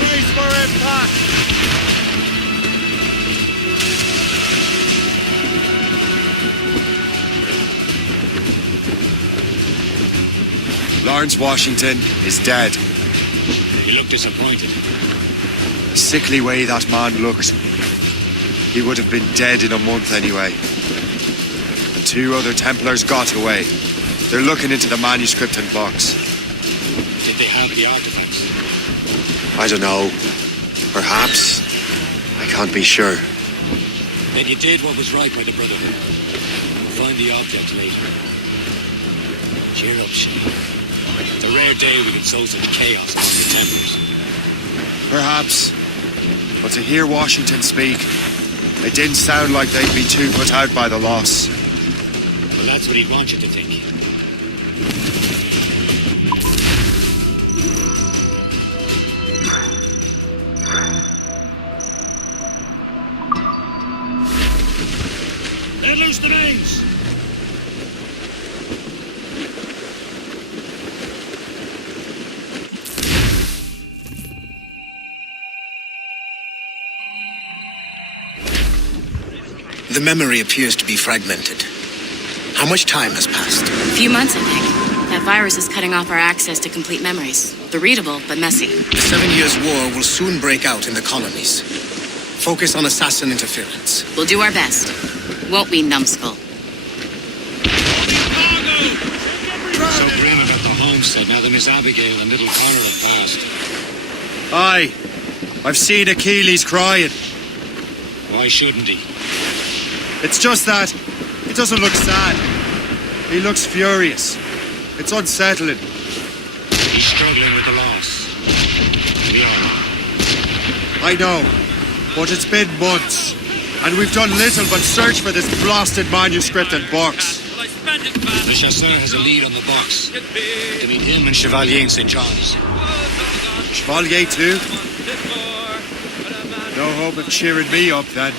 Brace for impact! Lawrence Washington is dead. You look disappointed. The sickly way that man looked. He would have been dead in a month anyway. The 2 other Templars got away. They're looking into the manuscript and box. Did they have the artifacts? I don't know. Perhaps. I can't be sure. Then you did what was right by the Brotherhood. We'll find the object later. Cheer up, Shane. It's a rare day we can sow such chaos among the Templars. Perhaps. But to hear Washington speak, it didn't sound like they'd be too put out by the loss. Well, that's what he'd want you to think. Let loose the mains! The memory appears to be fragmented. How much time has passed? A few months, I think. That virus is cutting off our access to complete memories. They're readable, but messy. The 7 Years' War will soon break out in the colonies. Focus on assassin interference. We'll do our best. Won't we, numbskull? So grim about the homestead now that Miss Abigail and little Connor have passed. Aye. I've seen Achilles crying. Why shouldn't he? It's just that he doesn't look sad. He looks furious. It's unsettling. He's struggling with the loss. We are. I know, but it's been months, and we've done little but search for this blasted manuscript and box. The Chasseur has a lead on the box. To meet him and Chevalier in St. John's. Chevalier too? No hope of cheering me up then.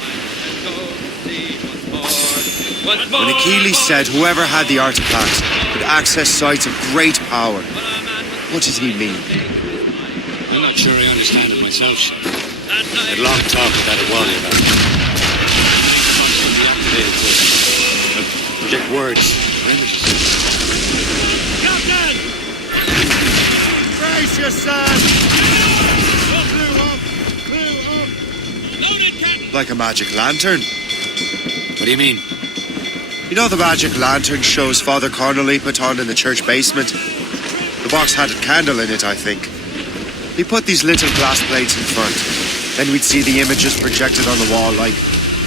When Achilles said whoever had the artifact could access sites of great power, what did he mean? I'm not sure I understand it myself, Shane. I had a long talk with that Wally about it. Project words. Captain! Brace yourself! Loaded, Captain! Like a magic lantern. What do you mean? You know the magic lantern shows Father Connolly put on in the church basement? The box had a candle in it, I think. He put these little glass plates in front. Then we'd see the images projected on the wall like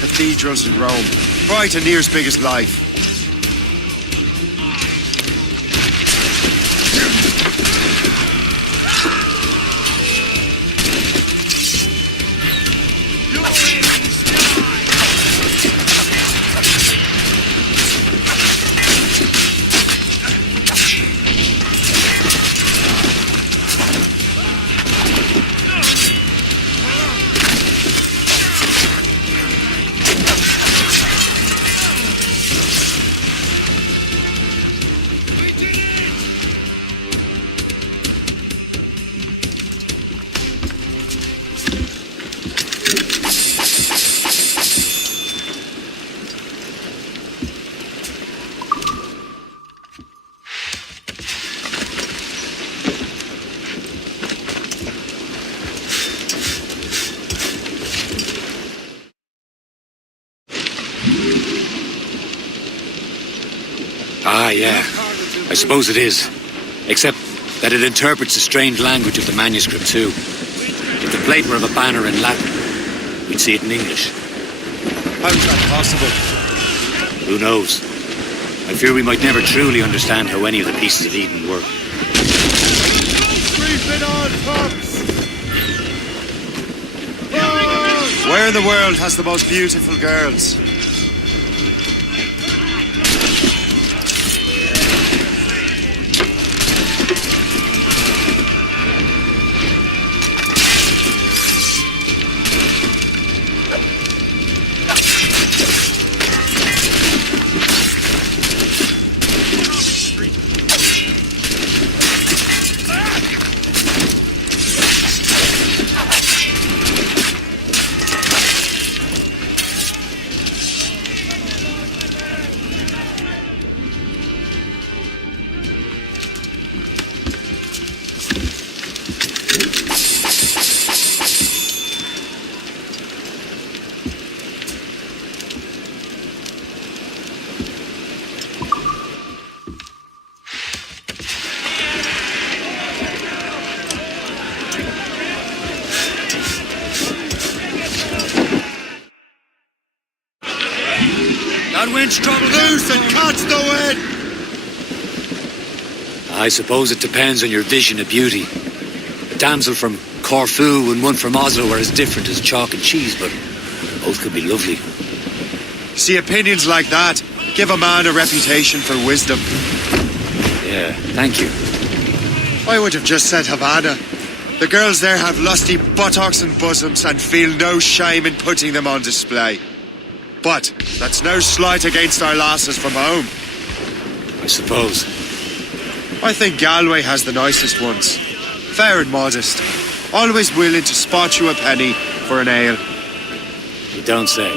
cathedrals in Rome. Bright and near as big as life. Ah, yeah. I suppose it is. Except that it interprets the strange language of the manuscript, too. If the plate were of a banner in Latin, we'd see it in English. How's that possible? Who knows? I fear we might never truly understand how any of the pieces of Eden work. Creeping on, pups! Where in the world has the most beautiful girls? That winch trouble loose and catch the wind! I suppose it depends on your vision of beauty. A damsel from Corfu and one from Oslo are as different as chalk and cheese, but both could be lovely. See, opinions like that give a man a reputation for wisdom. Yeah, thank you. I would have just said Havana. The girls there have lusty buttocks and bosoms and feel no shame in putting them on display. But that's no slight against our lasses from home. I suppose. I think Galway has the nicest ones. Fair and modest. Always willing to spot you a penny for an ale. You don't say.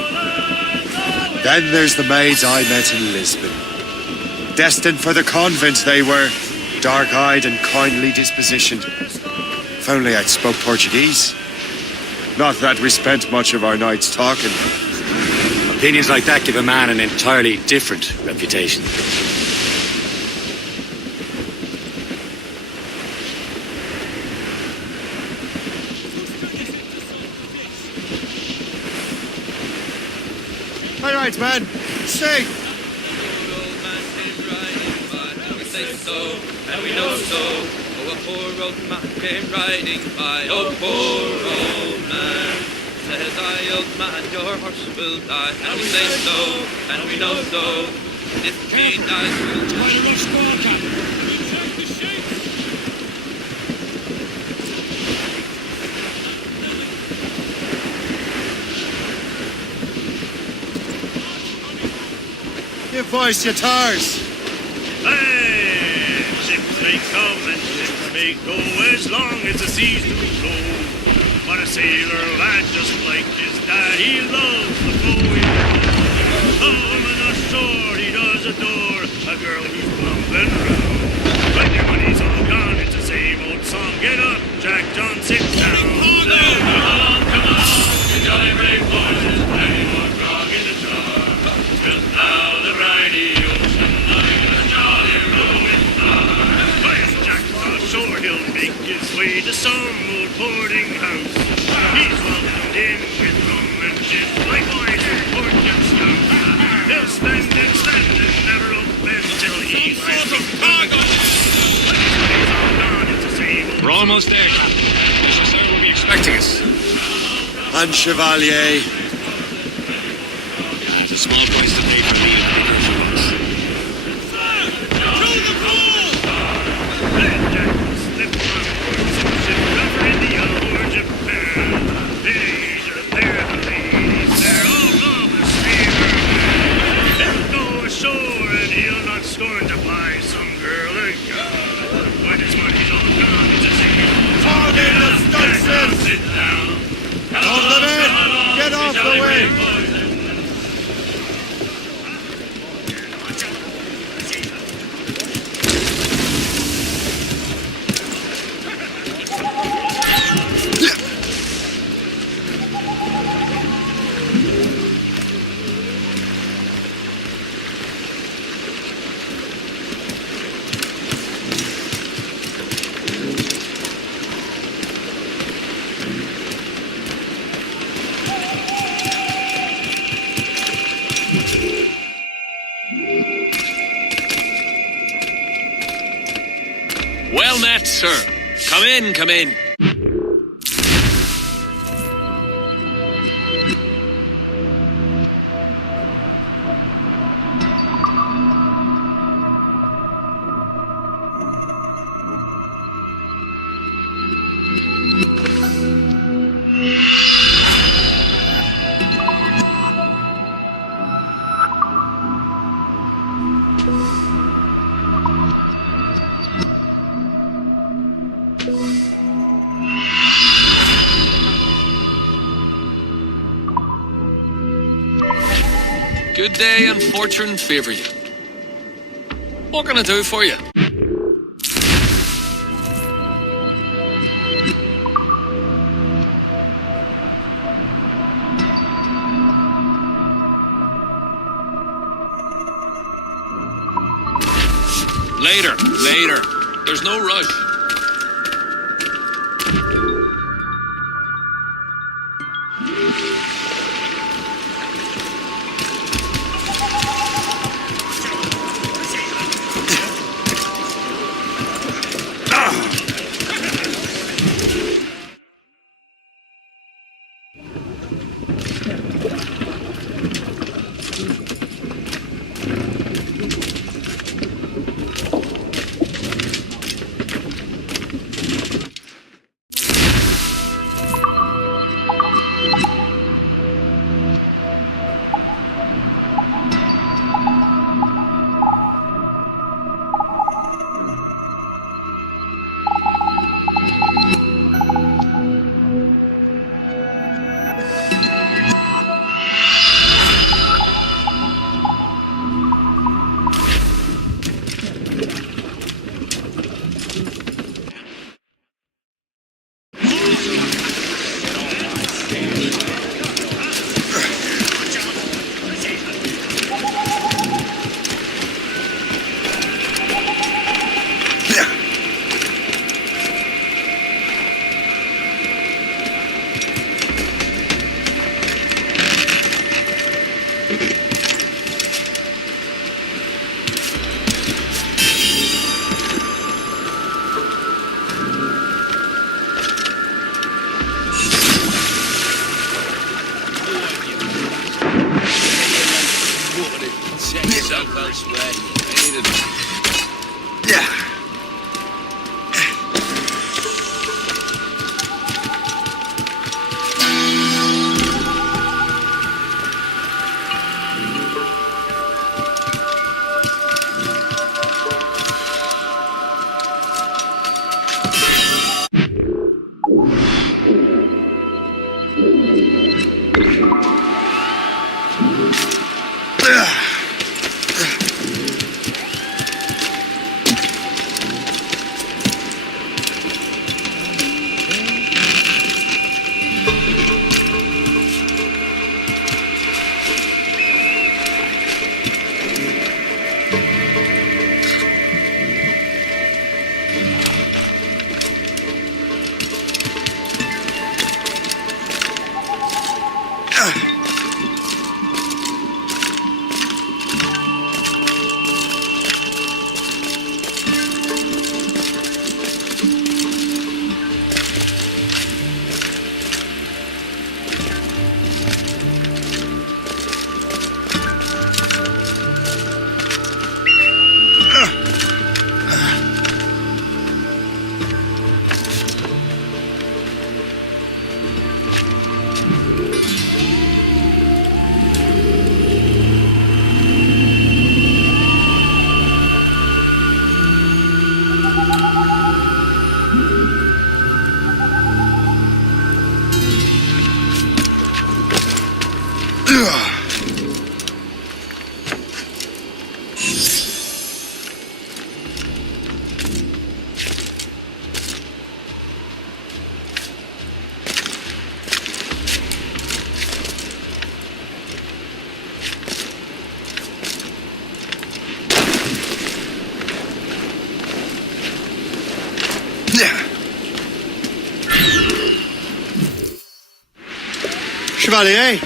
Then there's the maids I met in Lisbon. Destined for the convent they were. Dark-eyed and kindly dispositioned. If only I'd spoke Portuguese. Not that we spent much of our nights talking. Opinions like that give a man an entirely different reputation. All right, man. Sing. And we know so. Oh, a poor old man came riding by. Oh, poor old man. Says I, old man, your horse will die. And we say so, and we know so. If he dies, we'll die. Give voice, you tars. Hey, ships may come and ships may go as long as the seas do flow. But a sailor lad just like his dad, he loves the flowing. Home and a shore he does adore a girl who's bumping round. When your money's all gone, it's the same old song. Get up, Jack John, sit down. Come on, you jolly brave boys, there's plenty more grog in the jar. Just now the briny ocean like a jolly rolling star. Where's Jack offshore? He'll make his way to some old boarding house. He's welcomed in with rum and gin, like boys in pork and stout. He'll spend and never open till he lies from cargo. We're almost there, Captain. Mr. Sir will be expecting us. And Chevalier. It's a small price to pay for being a bigger for once. Through the pool! Let Jack slip on board some ship over India or Japan. Ladies are there, the ladies, they're all love the steamer. He'll go ashore and he'll not scorn to buy some girl a gun. When his money's all gone, it's a single. Fall in the stunts! Sit down. Hold the men! Get off the way! Well met, sir. Come in, come in. Good day and fortune favour you. What can I do for you? Later. There's no rush. Chevalier,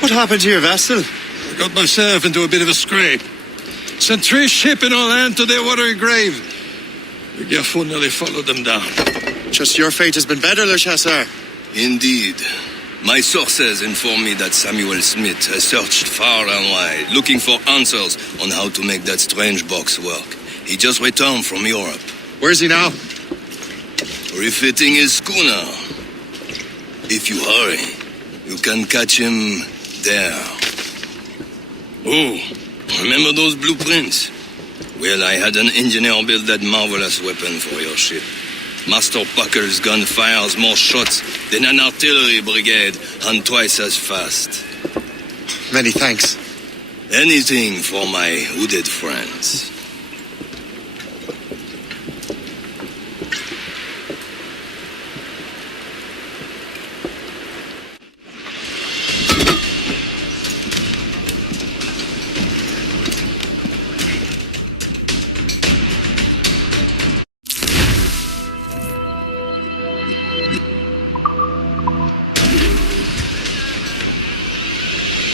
what happened to your vessel? I got myself into a bit of a scrape. Sent 3 ship in all hand to their watery grave. Gerfaut nearly followed them down. Just your fate has been better, Le Chasseur. Indeed. My sources inform me that Samuel Smith has searched far and wide, looking for answers on how to make that strange box work. He just returned from Europe. Where's he now? Refitting his schooner. If you hurry, you can catch him there. Oh, remember those blueprints? Well, I had an engineer build that marvelous weapon for your ship. Master Pucker's gun fires more shots than an artillery brigade and twice as fast. Many thanks. Anything for my hooded friends.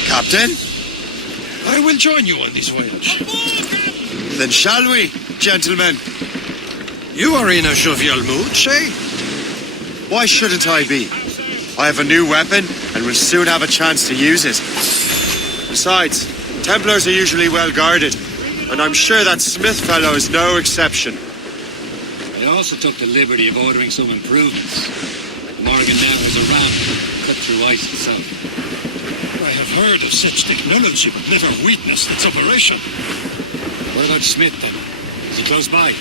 Captain? I will join you on this voyage. Then shall we, gentlemen? You are in a jovial mood, Shay? Why shouldn't I be? I have a new weapon and will soon have a chance to use it. Besides, Templars are usually well guarded, and I'm sure that Smith fellow is no exception. I also took the liberty of ordering some improvements. Morgan now has a ramp cut through ice itself. I have heard of such technology, but never witnessed its operation. What about Smith, then? Is he close by?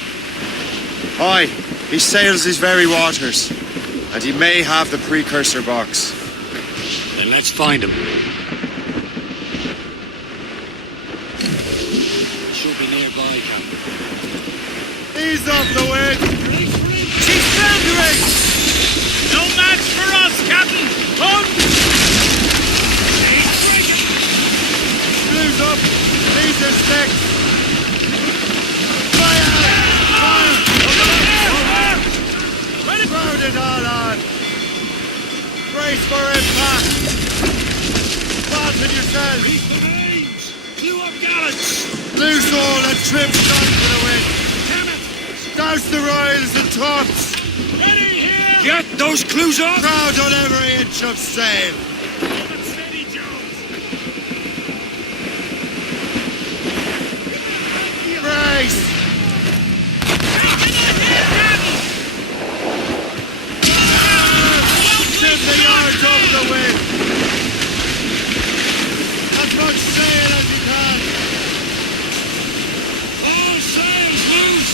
Aye, he sails these very waters, and he may have the precursor box. Then let's find him. Should be nearby, Captain. Ease off the wind! She's foundering! No match for us, Captain! Come! Blues up! These are sticks! Fire! Round it all on! Brace for impact! Fasten yourselves! Reef the mains! Clew up gallants! Loose all and trim shot for the wind! Damn it! Douse the royals and tops! Ready here! Get those clues up! Crowd on every inch of sail! Steady, Jones! Brace! Tip the yards off the wind! As much sail as you can! All sails loose!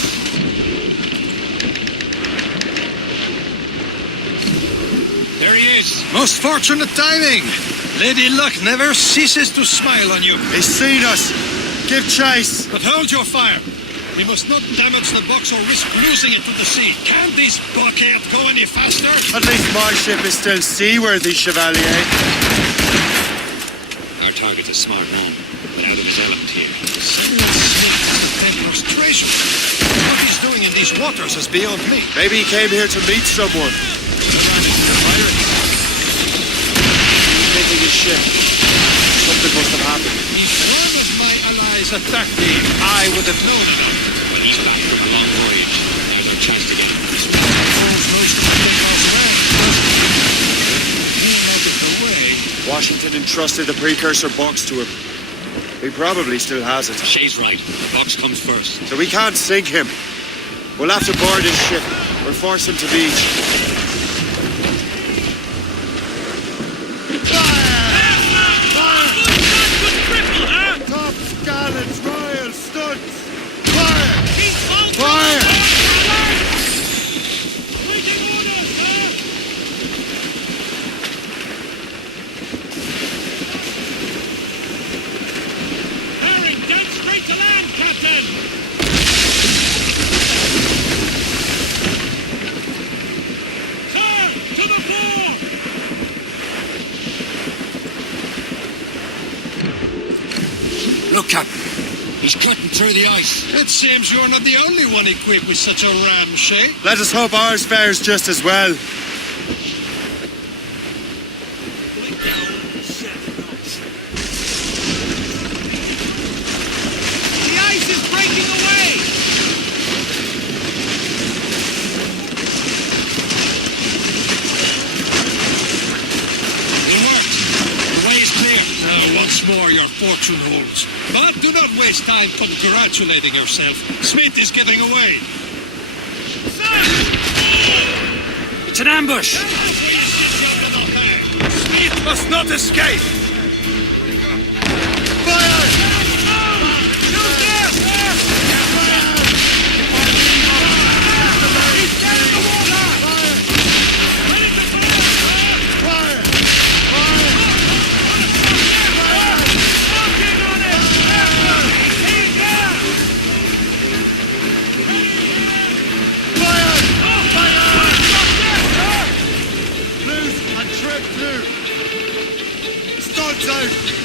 There he is! Most fortunate timing! Lady Luck never ceases to smile on you. He's seen us! Give chase! But hold your fire! We must not damage the box or risk losing it to the sea. Can't this blockade go any faster? At least my ship is still seaworthy, Chevalier. Our target's a smart man, but out of his element here. Samuel Smith is the Templar's treasure. What he's doing in these waters is beyond me. Maybe he came here to meet someone. Taking his ship. Something must have happened. If one of my allies attacked me, I would have known enough. Well, he's back from a long voyage. Now's our chance to get him. This man knows something elsewhere. He knows it away. Washington entrusted the precursor box to him. He probably still has it. Shay's right. The box comes first. So we can't sink him. We'll have to board his ship or force him to beach. Tops, gallants, royals, studs! Fire! Fire! Herring, dead straight to land, Captain! Sir, to the fore! Look, Captain. He's cutting through the ice. It seems you're not the only one equipped with such a ram, Shay. Let us hope ours fares just as well. The ice is breaking away! more your fortune holds. But do not waste time congratulating yourself. Smith is getting away. It's an ambush! Smith must not escape!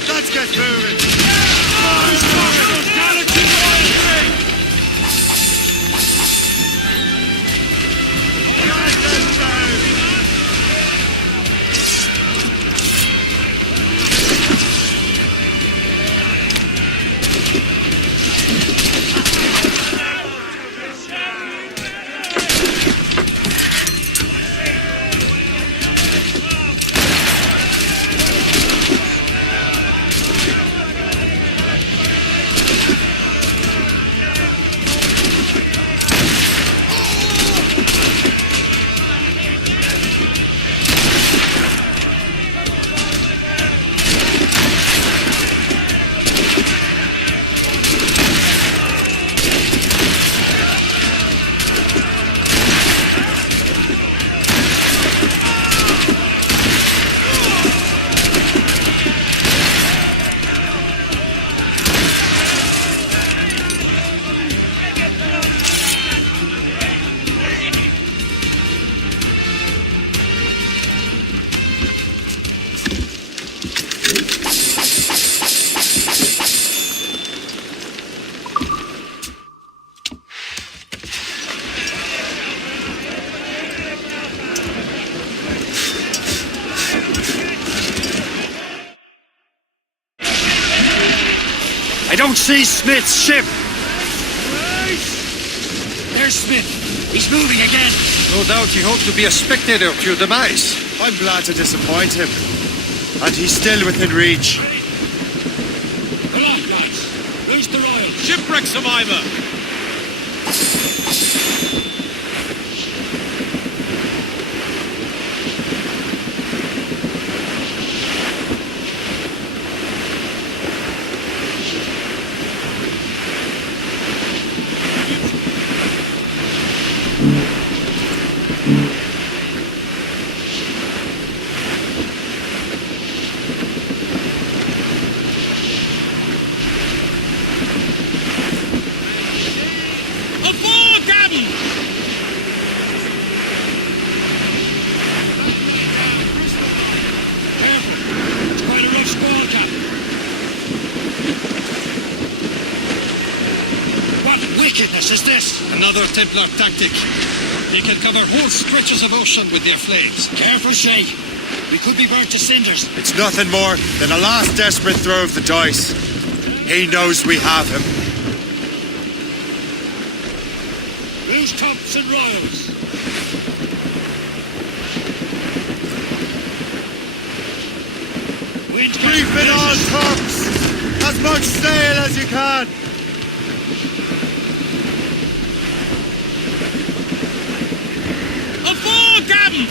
Let's get moving! I don't see Smith's ship! There's Smith. He's moving again. No doubt he hoped to be a spectator to your demise. I'm glad to disappoint him. And he's still within reach. Come on, guys. Where's the Royal? Shipwreck survivor. Is this? Another Templar tactic. They can cover whole stretches of ocean with their flames. Careful, Shay. We could be burnt to cinders. It's nothing more than a last desperate throw of the dice. He knows we have him. Who's tops and royals? Reef it on, tops! As much sail as you can! Aboard, Gavin!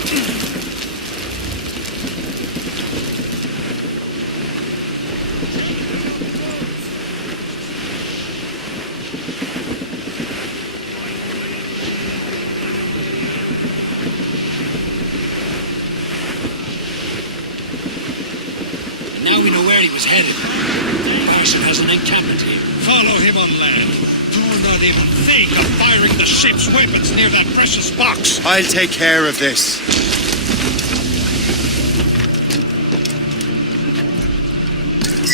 Now we know where he was headed. Barson has an encampment here. Follow him on land. Do not even think of firing the ship's weapons near that precious box. I'll take care of this.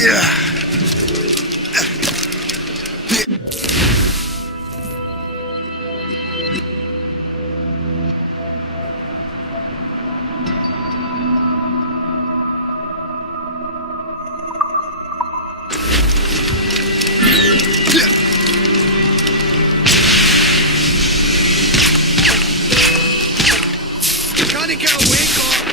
Yeah. Get away, God!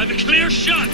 I've a clear shot.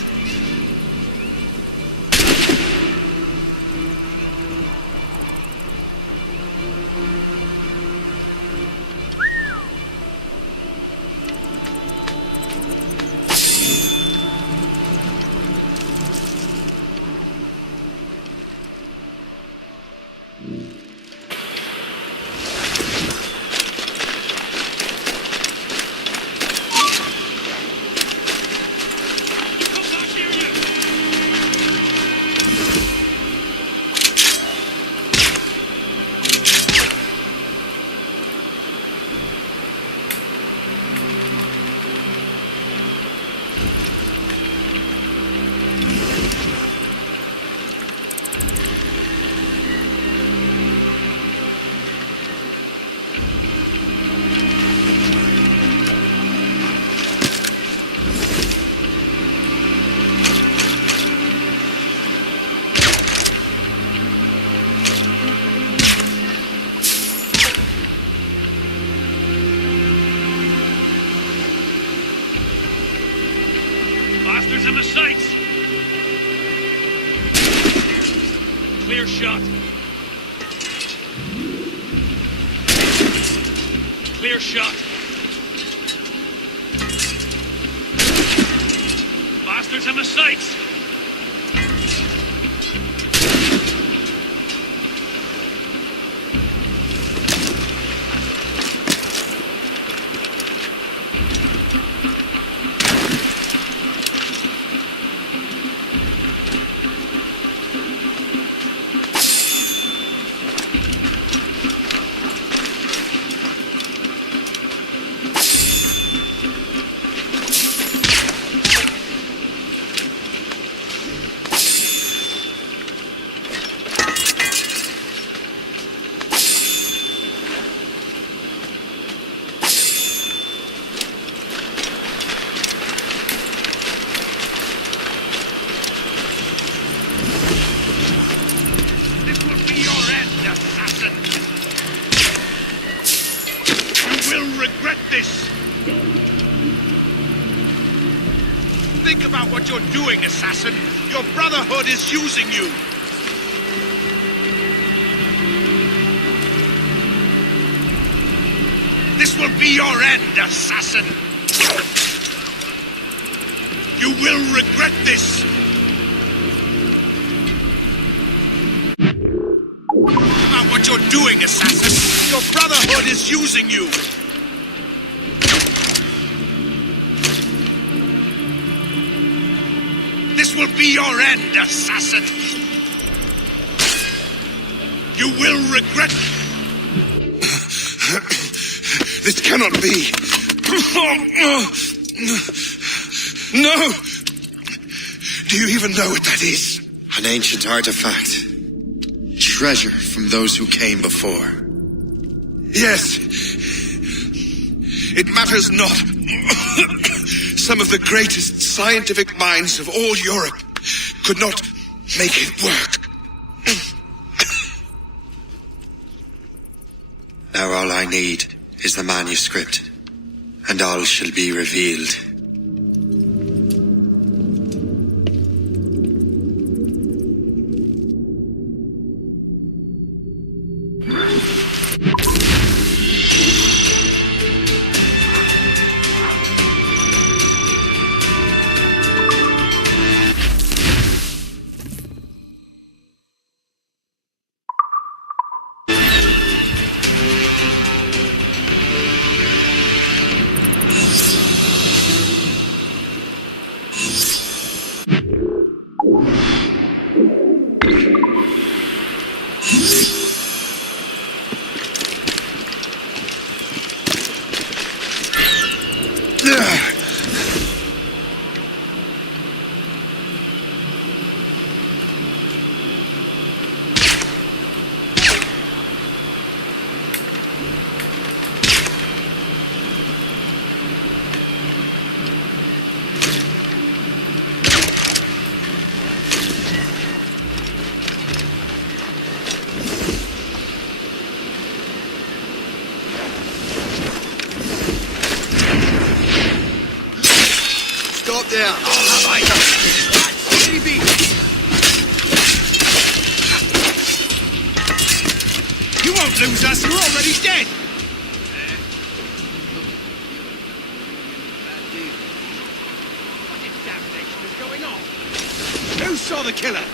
Bastards in the sights! Clear shot. Clear shot. Bastards in the sights! Think about what you're doing, assassin. Your Brotherhood is using you. This will be your end, assassin. You will regret this. Think about what you're doing, assassin. Your Brotherhood is using you. This will be your end, assassin. You will regret... This cannot be. No! Do you even know what that is? An ancient artifact. Treasure from those who came before. Yes. It matters not. Some of the greatest scientific minds of all Europe could not make it work. Now all I need is the manuscript, and all shall be revealed. there. I'll have I. Maybe. You won't lose us. You're already dead. What in damnation is going on? Who saw the killer?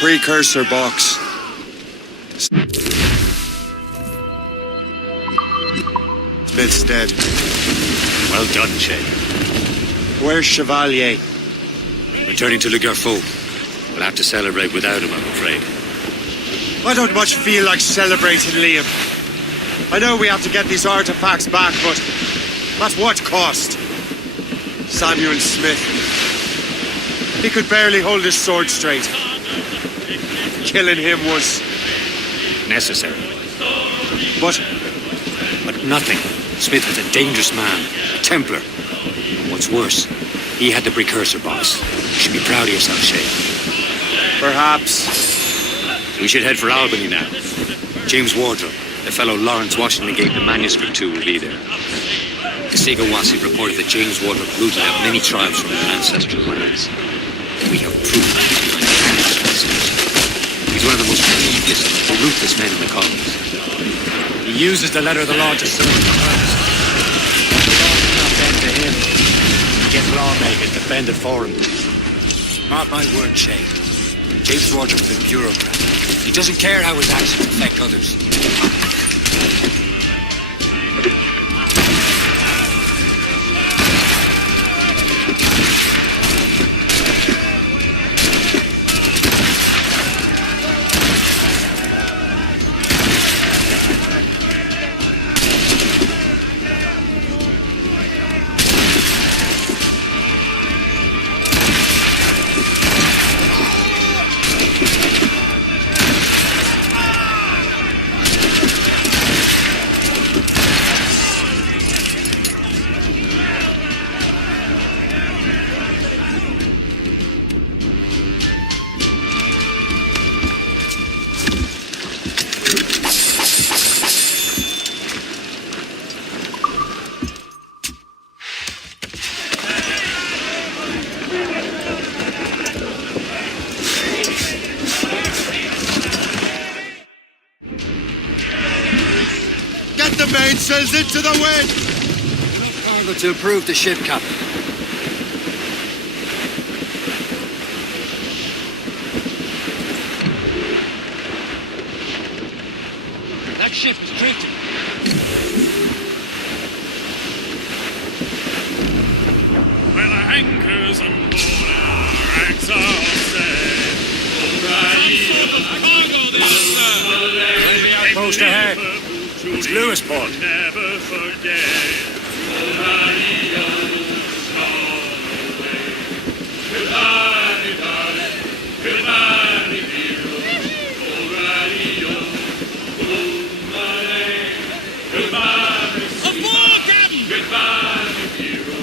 precursor box. Smith's dead. Well done, Shay. Where's Chevalier? Returning to Le Garfaux. We'll have to celebrate without him, I'm afraid. I don't much feel like celebrating Liam. I know we have to get these artifacts back, but at what cost? Samuel Smith. He could barely hold his sword straight. Killing him was necessary. But nothing. Smith was a dangerous man, a Templar. What's worse, he had the precursor box. You should be proud of yourself, Shay. Perhaps. We should head for Albany now. James Wardrop, the fellow Lawrence Washington gave the manuscript to, will be there. Kasega-Wasi reported that James Wardrop rooted out many tribes from their ancestral lands. We have proof that he's behind the Canada's message. He's one of the most devious and ruthless men in the colonies. He uses the letter of the law to serve his purpose. The law does not bend to him. He gets lawmakers to bend it for him. Mark my word, Shay. James Wardrop's a bureaucrat. He doesn't care how his actions affect others. Mainsails into the wind! Enough cargo to improve the ship, Captain. That ship is drifting. Well, the anchors on board our racks are set. Cargo this, Let me outpost ahead. It's Lewisport. Never forget. Goodbye, darling. Goodbye, hero. Goodbye, aboard, Captain. Goodbye, hero.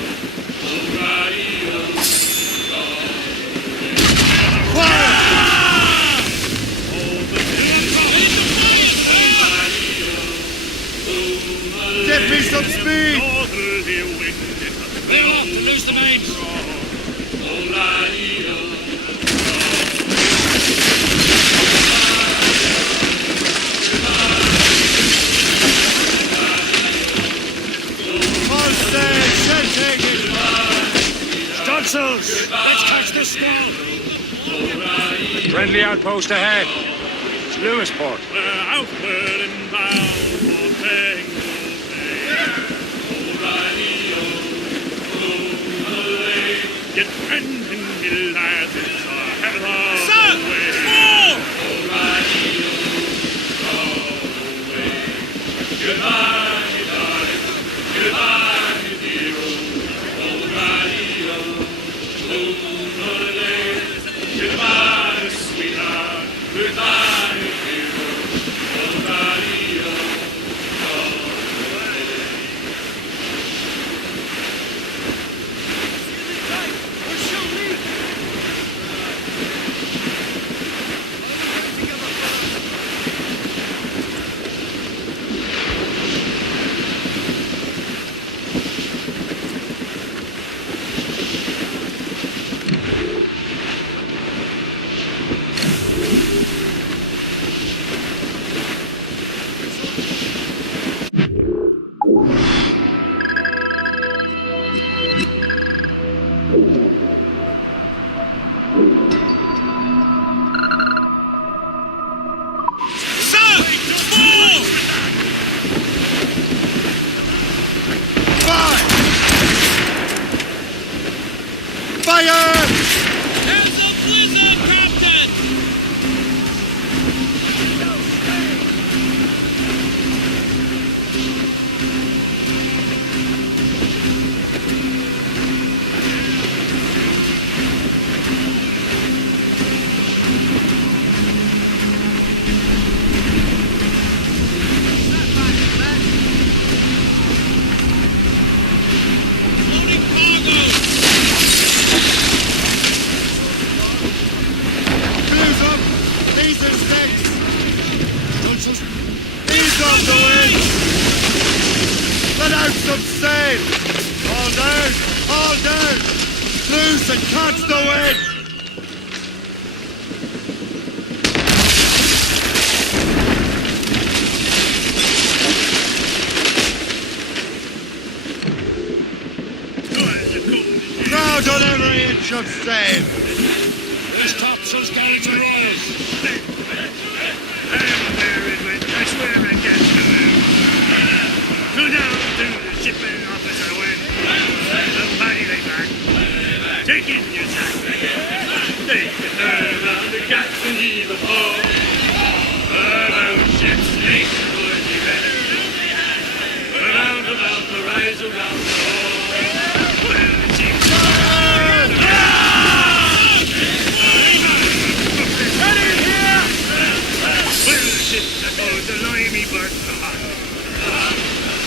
Give me some speed! Clear off to loose the mains. All set, setting! Stunsels, let's catch the squall. Friendly outpost ahead. It's Lewisport. We're outward and bound for Bengal Bay. Get friendly, me lads, it's our heaven of the way. Goodbye, darling. Goodbye, hero. Goodbye, sweetheart. Goodbye, hero. Caesar's decks! Ease off the wind! Let out some sail! All down! All down! Loose and catch the wind! Crowd on every inch of sail! There's topsails down to royals. I swear I can't do it. Go down to the shipping office I went. The party they back. Take in your sack. Take a turn around the captain, heave a fall. About ships, nation would be better. Around about the rise around the hall. Well, the chief. Ships aboard the limey bird from hot.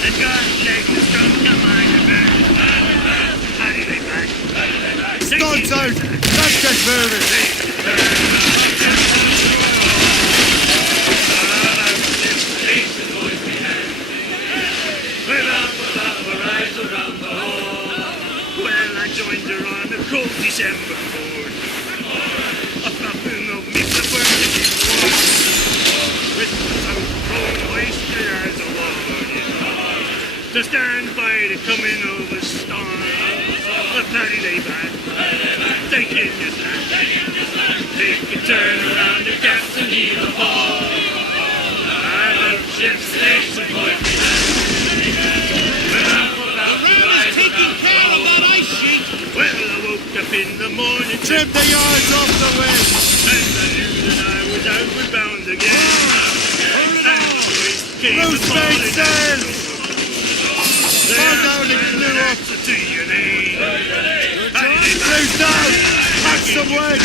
And God take the strong come on your back. How do they back? Guns out! Let's get moving! Well, I joined her on a cold December board. A puffin of mix of burning war. With the south road wasted as a warning. To stand by the coming of a storm. A paddy lay back. Take in your slack. Take a turn around the captain, heave a ball. I'm out ship's station, boy. Taking care of that ice sheet. Well, I woke up in the morning. Trim the yards off the wind! And I knew that I was outward bound again. And the voice came Loose mate sail! Hold down and clear up! to your name. Loose down! Catch some wind!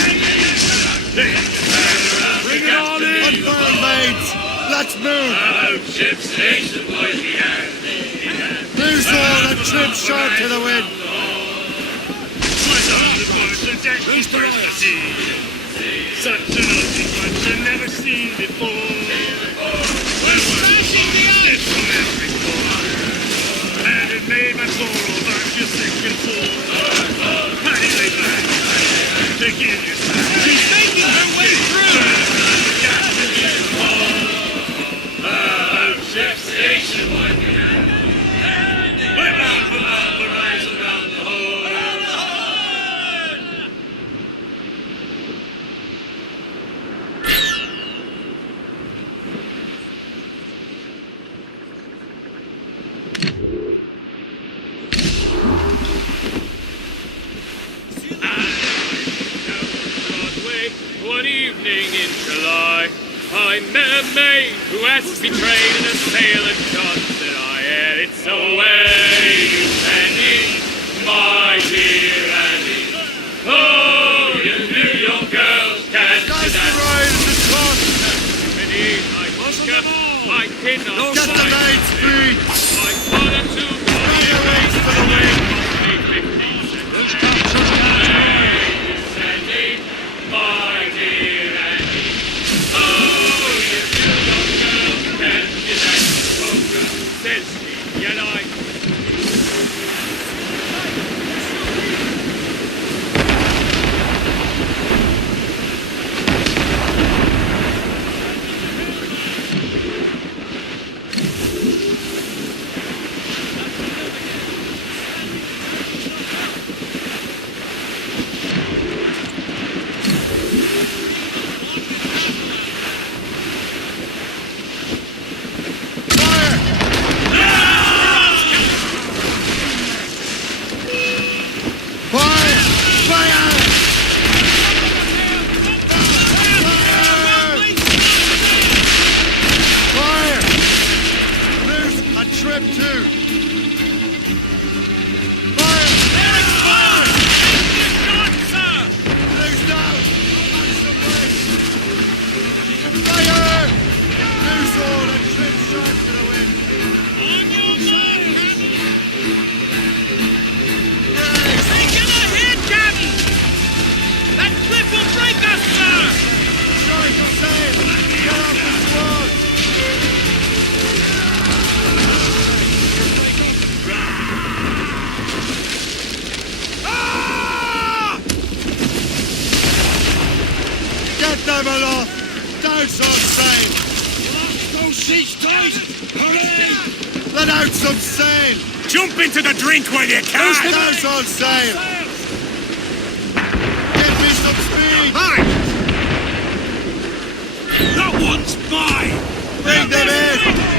Bring it all in! Unfurl mates! Let's move! Out ship station, boys, we have. Loose all and trim sharp to the wind! Was on the board the deck was first to see. Such an ugly bunch I've never seen before. Well, smashing the ice from every corner. And it made my poor old heart feel sick and full. Paddy lay back. Take in your slack. She's making her way through. Out ship station, one man. We're bound for the rise around the hole. Broadway, one evening in July, I met a maid who asked me trade in a sailor shot. Said I, and it's so way you Annie, my dear Annie. Oh, you New York girls can't do that. Annie, I must get my kid on Get the mates free! my father to go away for the way. My dear Annie. Oh, you New York girls can't do that. Says me, and I. boys! Hurry! Let out some sail! Jump into the drink while you can! There's all sail! Give me some speed! Hi! That one's mine! Bring them in!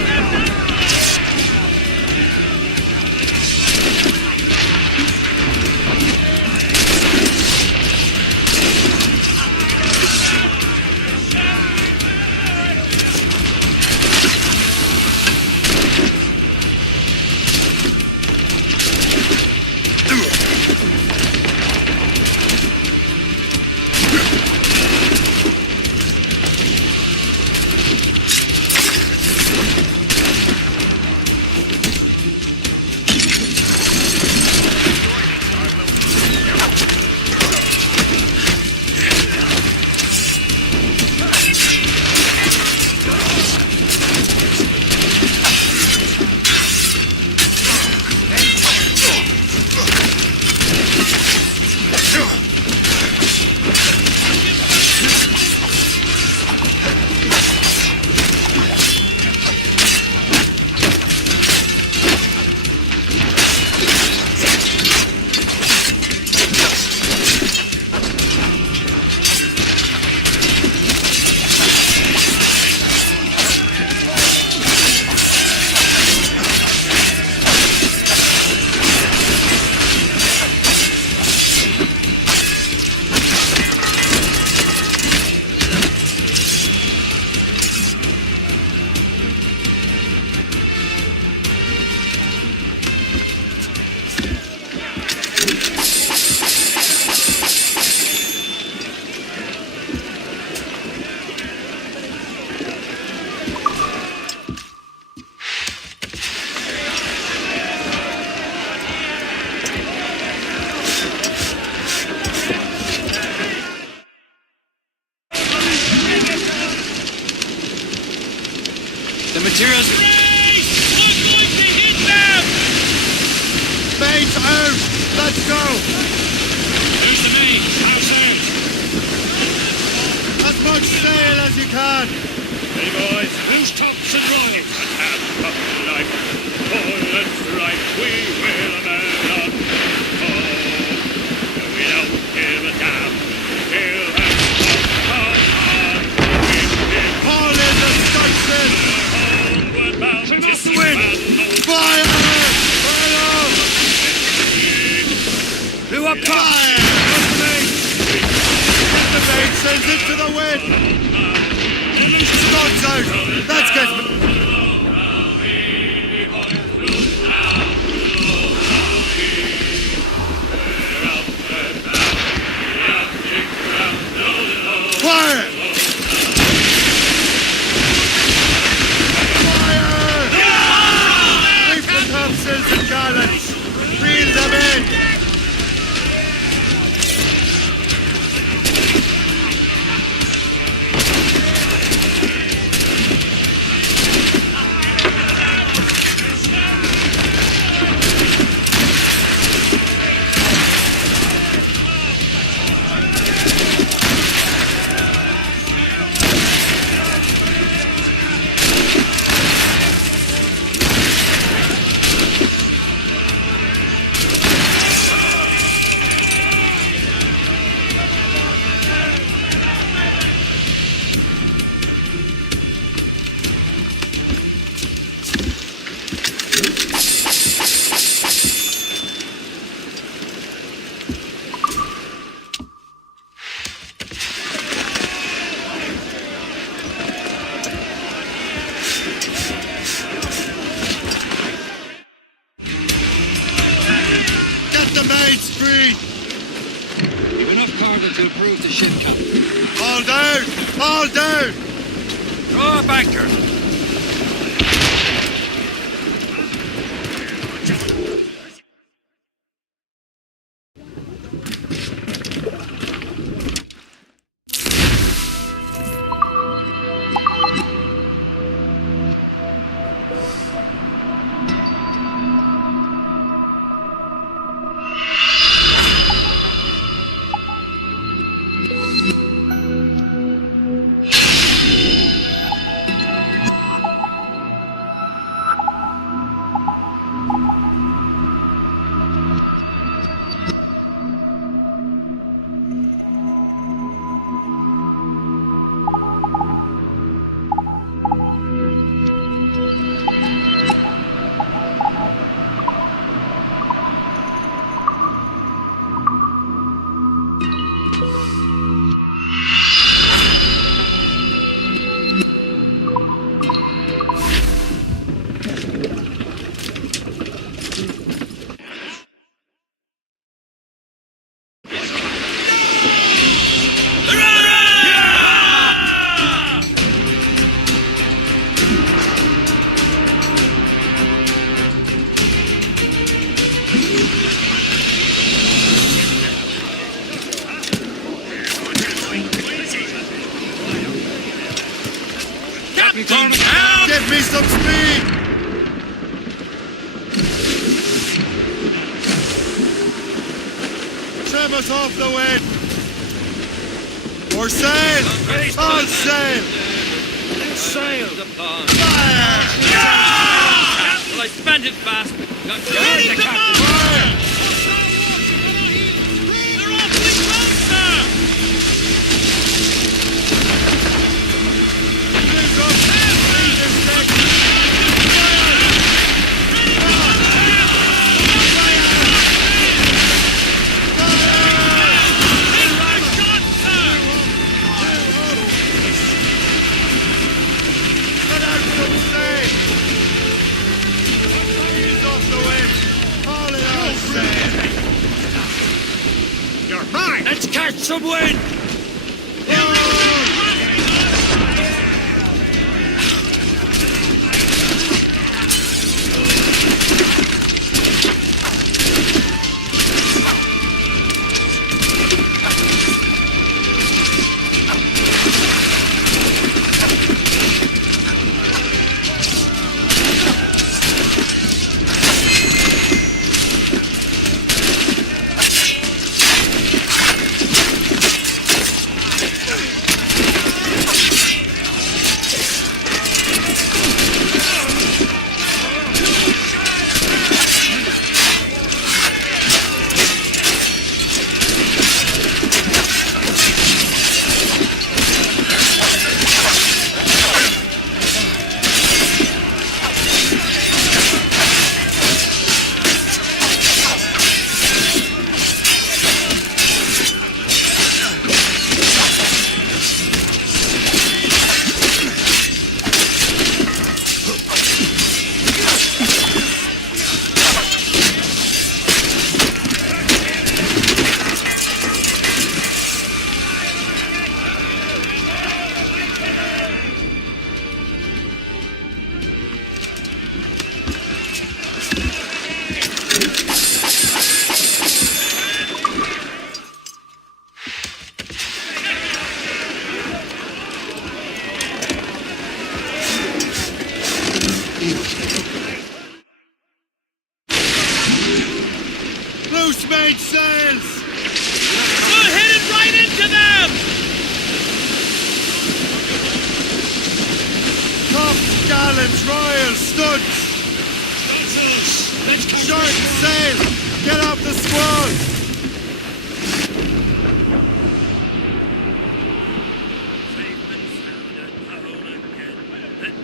The materials... We're going to hit them! Baits out! Let's go! Who's the main? How's As much sail as you can! Hey boys, loose tops and royals and have puppy life. Oh, let's right, we will man on. Oh, we don't give a damn. Kill and come on. Haul in the Scotsman! Homeward bound to Swing! Fire! Fire! To a Fire! Get the bait sails into the wind! Scots out! Let's get... Fire! Fire! Reef the topsails and gallants! Reel them in! You've enough cargo to improve the ship, Captain. All down! All down! Draw a banker! Captain Help! Give me some speed! Trim us off the wind! Or sail! On sail! Sail! Fire! Well, I spent it fast. Got the Fire! They're awfully close, sir! You're mine! Let's catch some wind! Loose made sails! We're headed right into them! Tops, gallants, royals, studs! Let's Short sail! Get off the squall!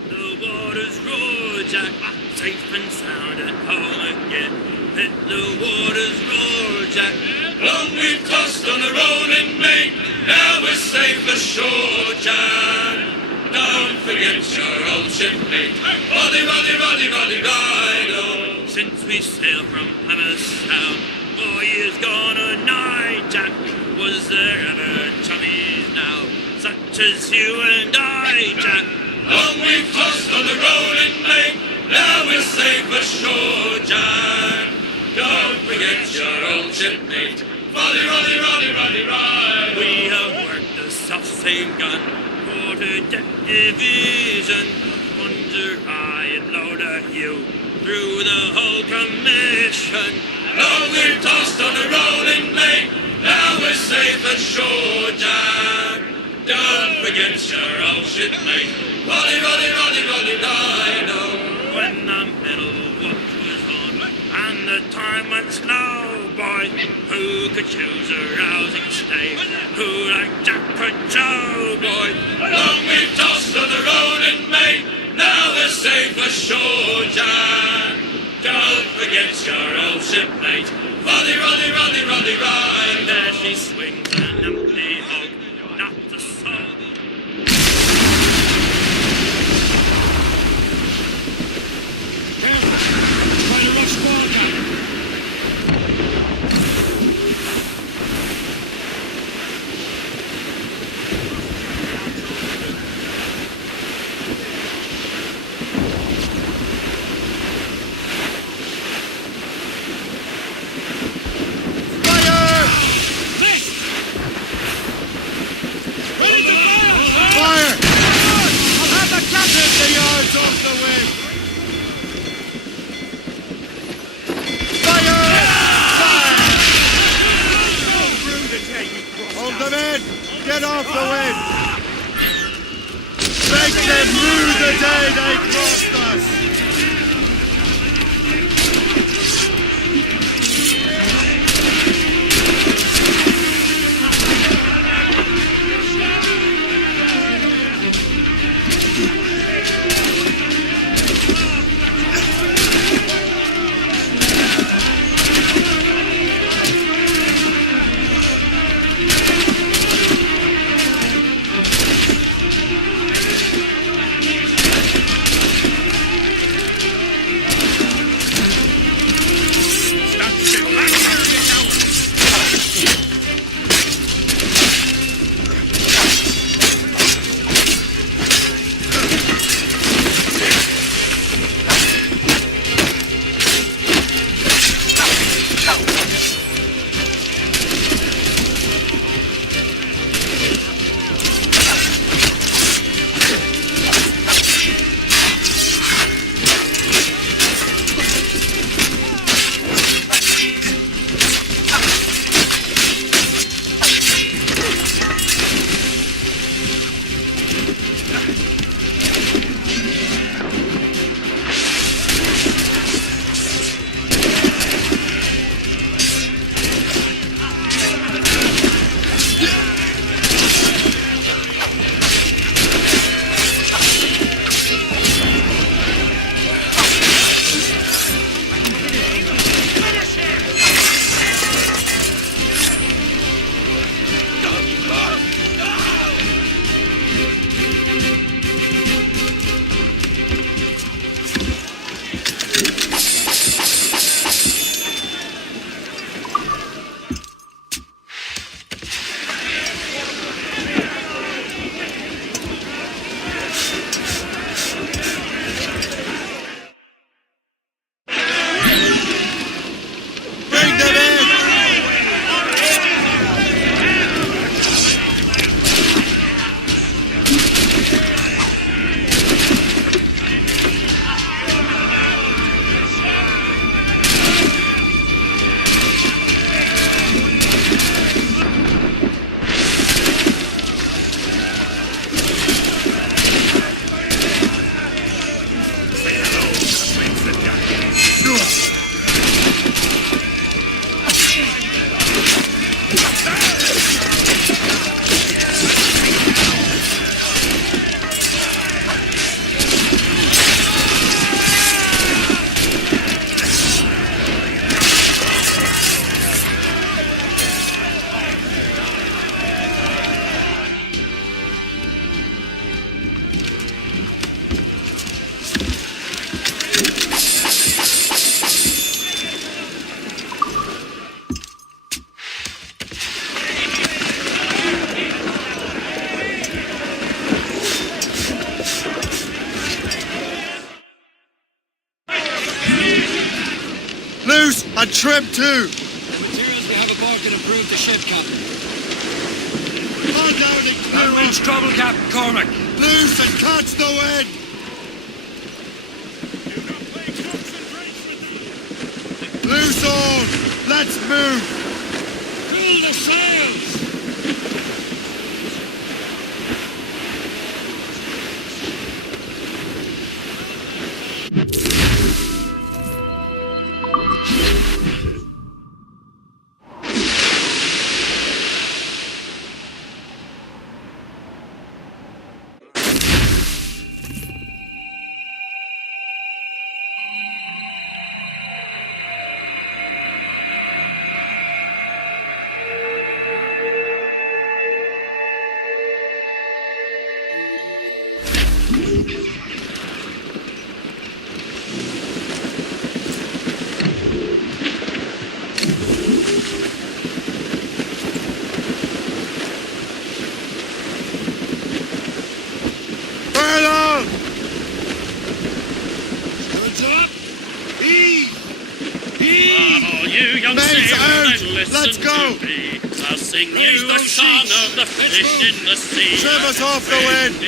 The waters roar, Jack. Safe and sound at home again. Let the waters roar, Jack. Long we've tossed on the rolling main, now we're safe ashore, Jack. Don't forget your old shipmate, Roddy, Roddy, Roddy, Roddy, Rido. Since we sailed from Plymouth Sound, 4 years gone a night, Jack. Was there ever chummies now, such as you and I, Jack? Long we've tossed on the rolling main, now we're safe ashore, Jack. Don't forget your old shipmate, Roddy, Roddy, Roddy, Roddy, Rido. We have worked the self-same gun, quarter-deck division, plunger high and loader you through the whole commission. Long we've tossed on the rolling main, now we're safe ashore, Jack. Don't forget your old shipmate, Roddy, Roddy, Roddy, Roddy, Rido. When the middle watch was on and the time went slow, boy, who could choose a rousing stay? Who like Jack could Joe, boy? Long we've tossed on the rolling main, now we're safe ashore, Jack. Don't forget your old shipmate, Roddy, Roddy, Roddy, Roddy, Rido. There she swings an empty hog, not the soul. Try to rush water. Make them rue the day they crossed us! Loose and trim too. The materials we have aboard can improve the ship, Captain. On down and clear That means trouble, Captain Cormac. Loose and catch the wind. Loose on. Let's move. Fill the sails. Let's go! I'll sing you a song of the fish in the sea. Trim us off the wind!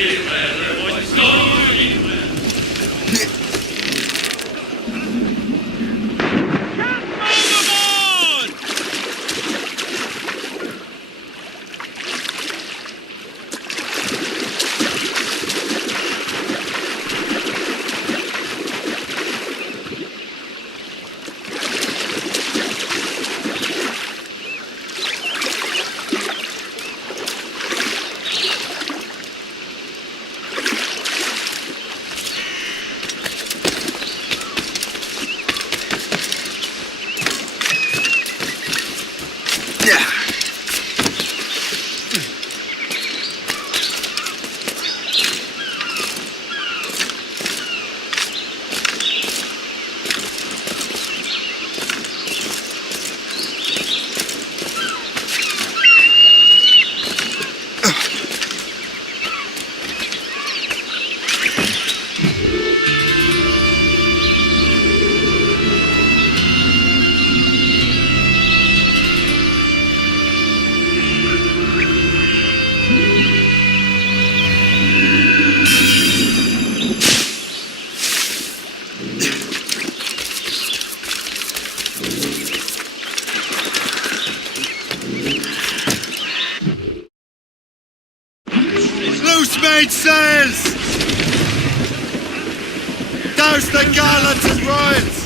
Douse the gallants and royals!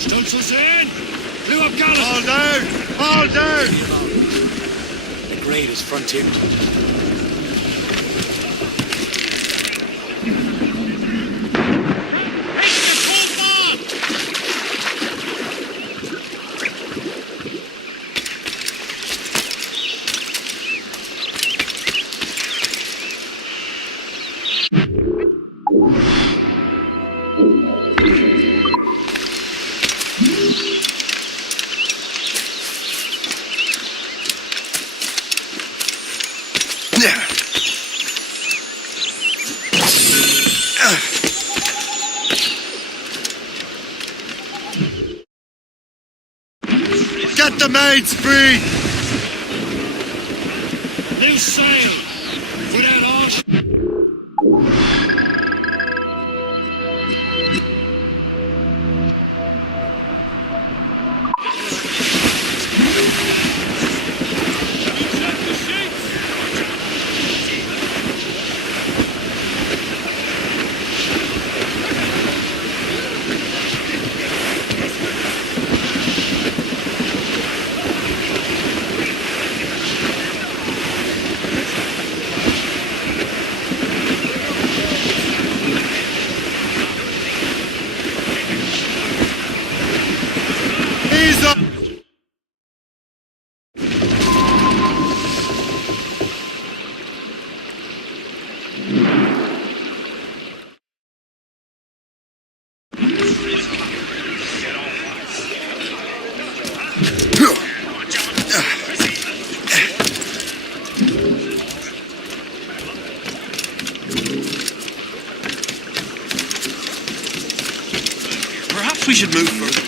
Stults us in! Blew up gallants! All down! All down! The greatest frontier. Get the maids free! New sail! Without all... Ease up! Perhaps we should move further.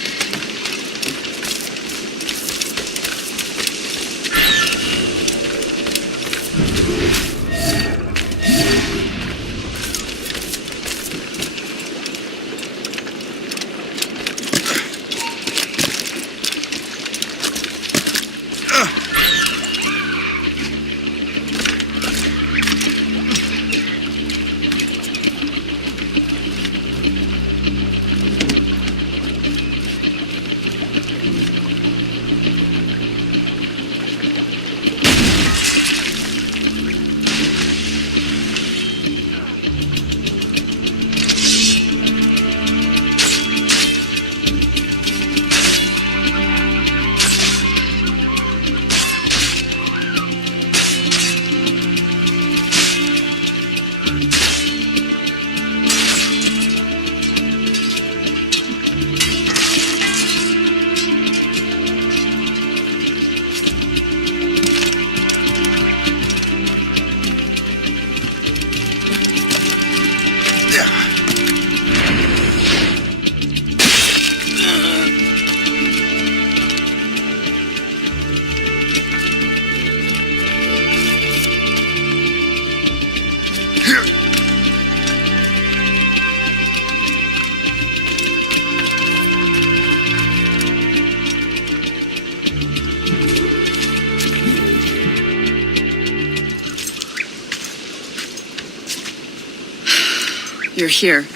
You're here.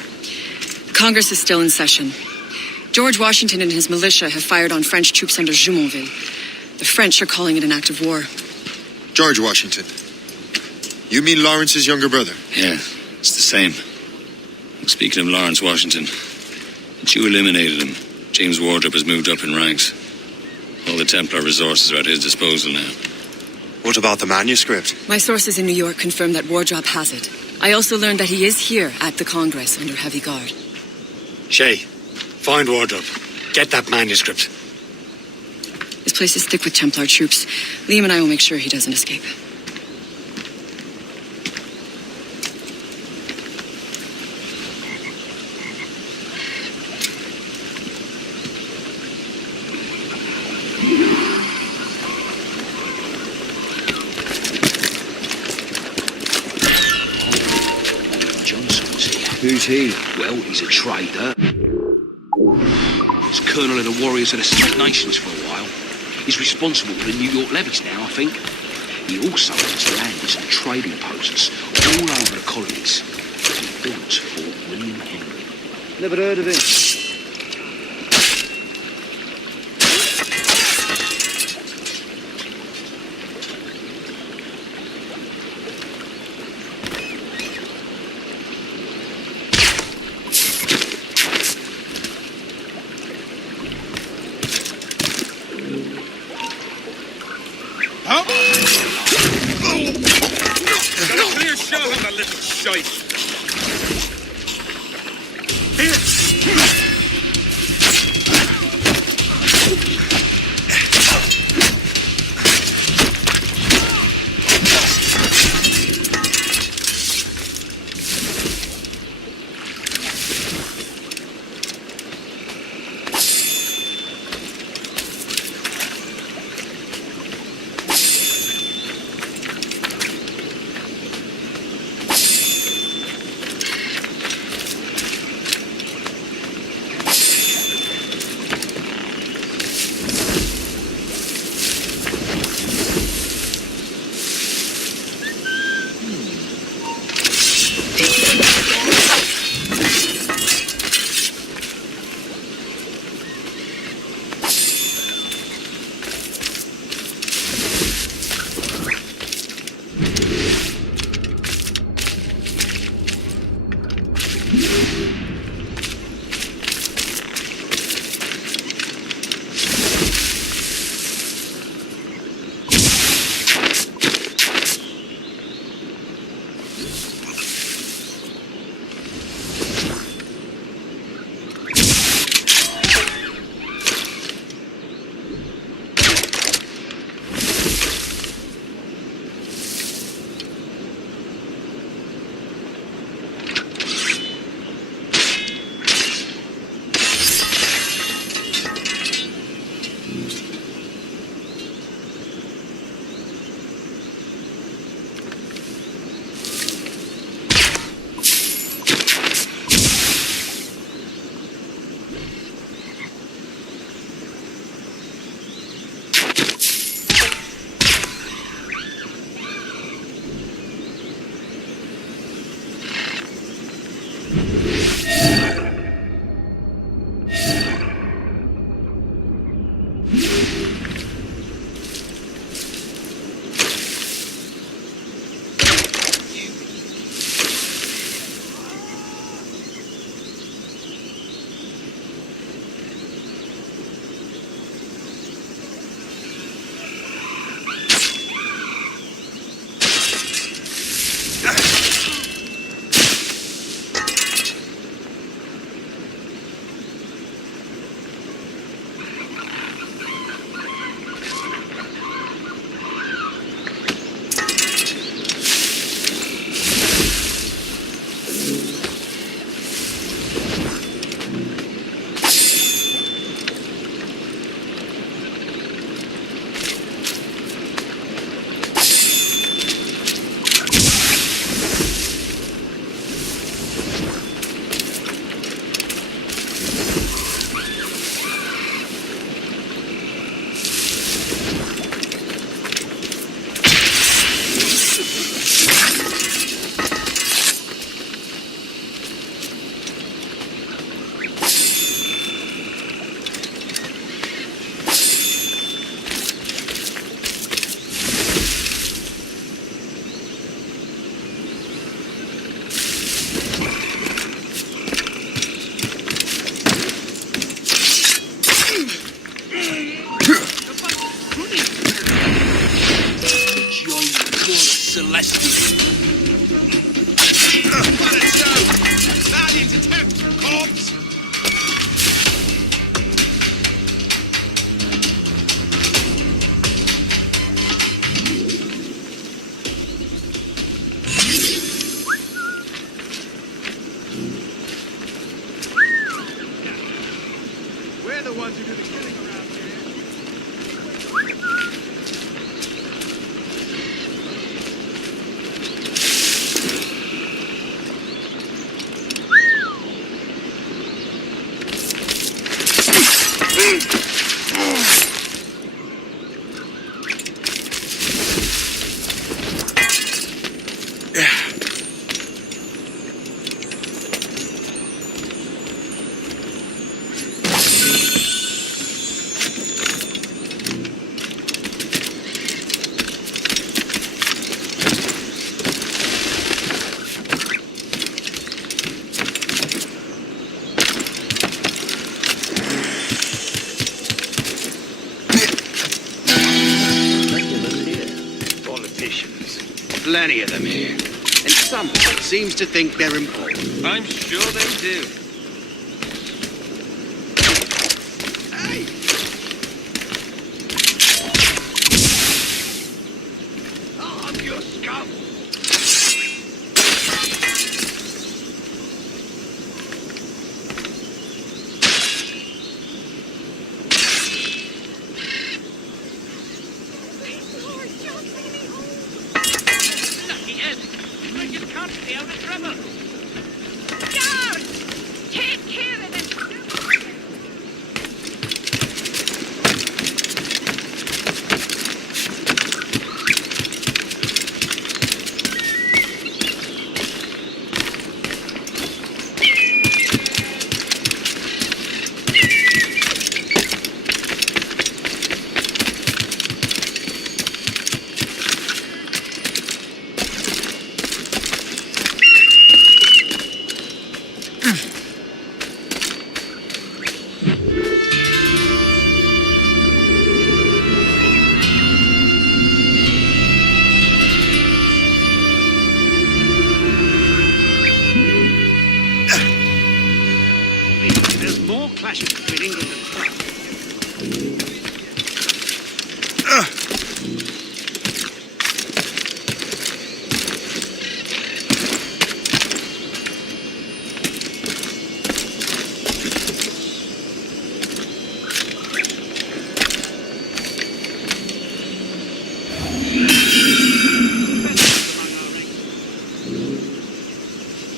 Congress is still in session. George Washington and his militia have fired on French troops under Jumonville. The French are calling it an act of war. George Washington. You mean Lawrence's younger brother? Yeah, it's the same. Speaking of Lawrence Washington, since you eliminated him, James Wardrop has moved up in ranks. All the Templar resources are at his disposal now. What about the manuscript? My sources in New York confirm that Wardrop has it. I also learned that he is here at the Congress under heavy guard. Shay, find Wardrop. Get that manuscript. This place is thick with Templar troops. Liam and I will make sure he doesn't escape. Who's he? Well, he's a traitor. He's colonel of the Warriors of the Six Nations for a while. He's responsible for the New York levies now, I think. He also owns land and some trading posts all over the colonies. Built Fort William Henry. Never heard of him. Clear shot on that little shite. plenty of them here. And someone seems to think they're important. I'm sure they do.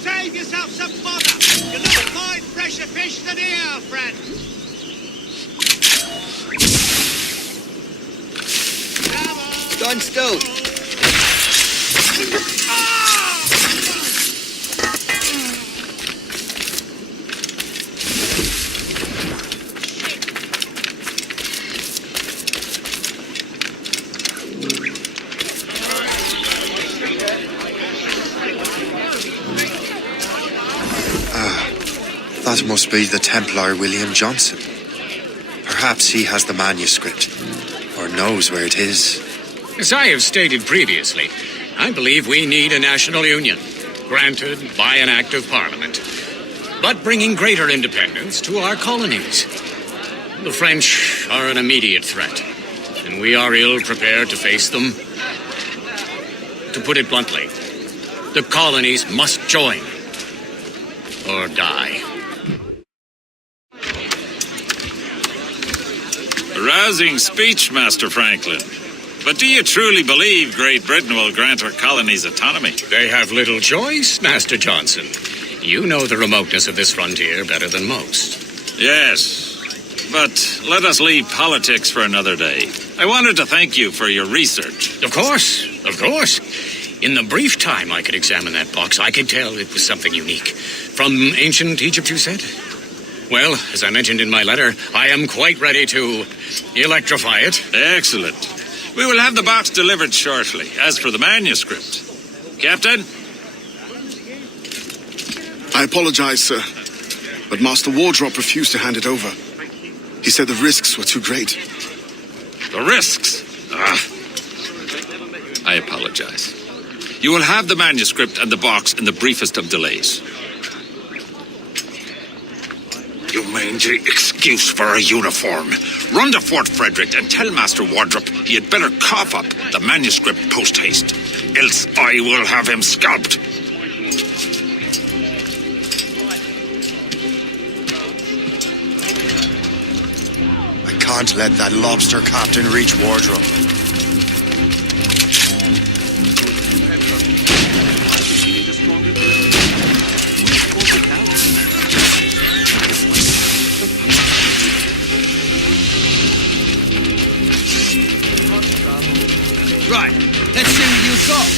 Save yourself some bother! You'll never find fresher fish than here, friend! Done stowed. That must be the Templar William Johnson. Perhaps he has the manuscript, or knows where it is. As I have stated previously, I believe we need a national union, granted by an act of Parliament, but bringing greater independence to our colonies. The French are an immediate threat, and we are ill prepared to face them. To put it bluntly, the colonies must join, or die. A rousing speech, Master Franklin. But do you truly believe Great Britain will grant her colonies autonomy? They have little choice, Master Johnson. You know the remoteness of this frontier better than most. Yes, but let us leave politics for another day. I wanted to thank you for your research. Of course, of course. In the brief time I could examine that box, I could tell it was something unique. From ancient Egypt, you said? Well, as I mentioned in my letter, I am quite ready to electrify it. Excellent. We will have the box delivered shortly. As for the manuscript, Captain? I apologize, sir, but Master Wardrop refused to hand it over. He said the risks were too great. The risks? I apologize. You will have the manuscript and the box in the briefest of delays. You mangy excuse for a uniform. Run to Fort Frederick and tell Master Wardrop he had better cough up the manuscript post-haste, else I will have him scalped. I can't let that lobster captain reach Wardrop. Right, let's see what you've got.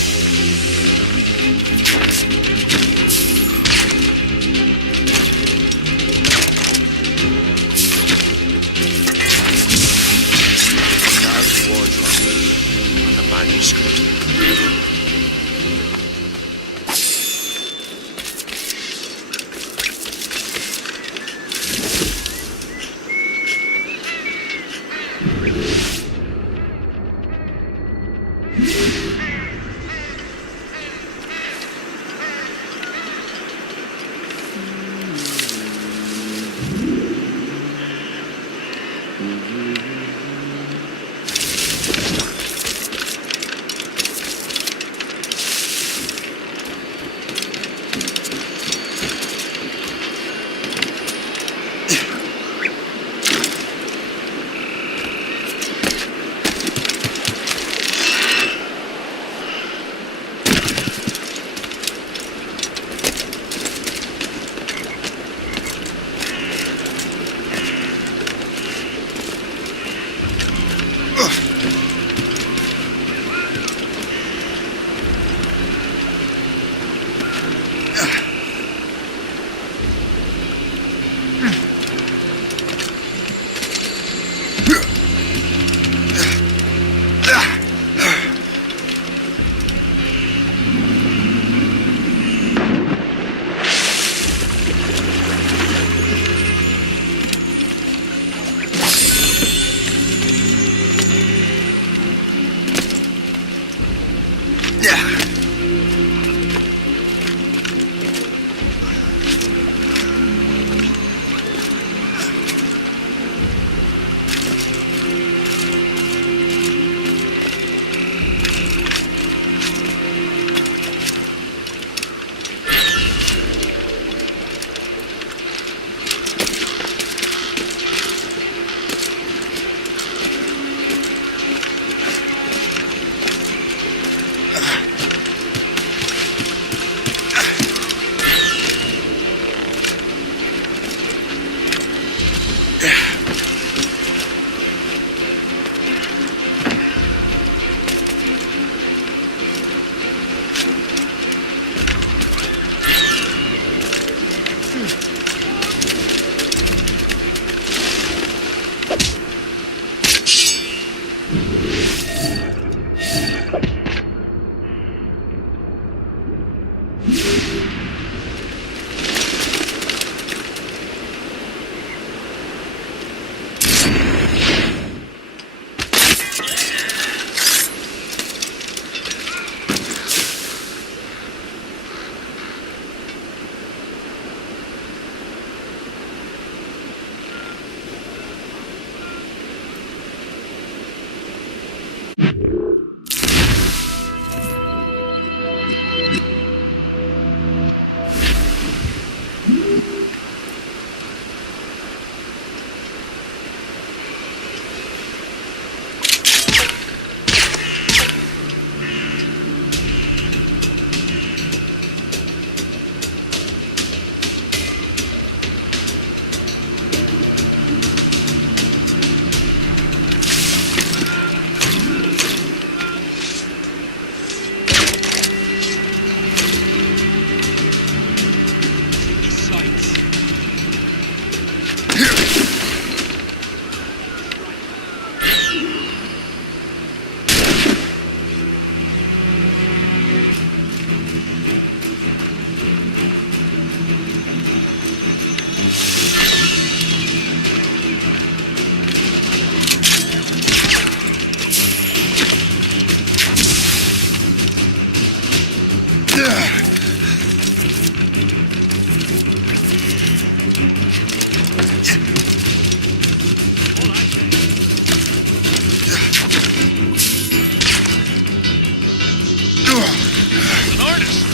An artist.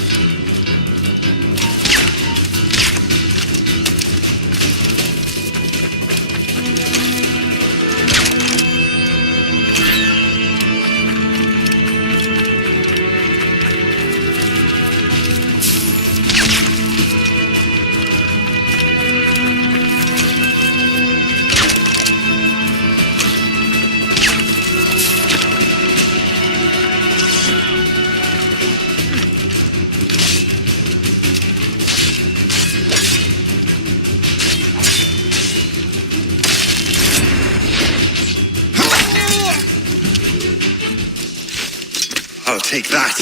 I'll take that,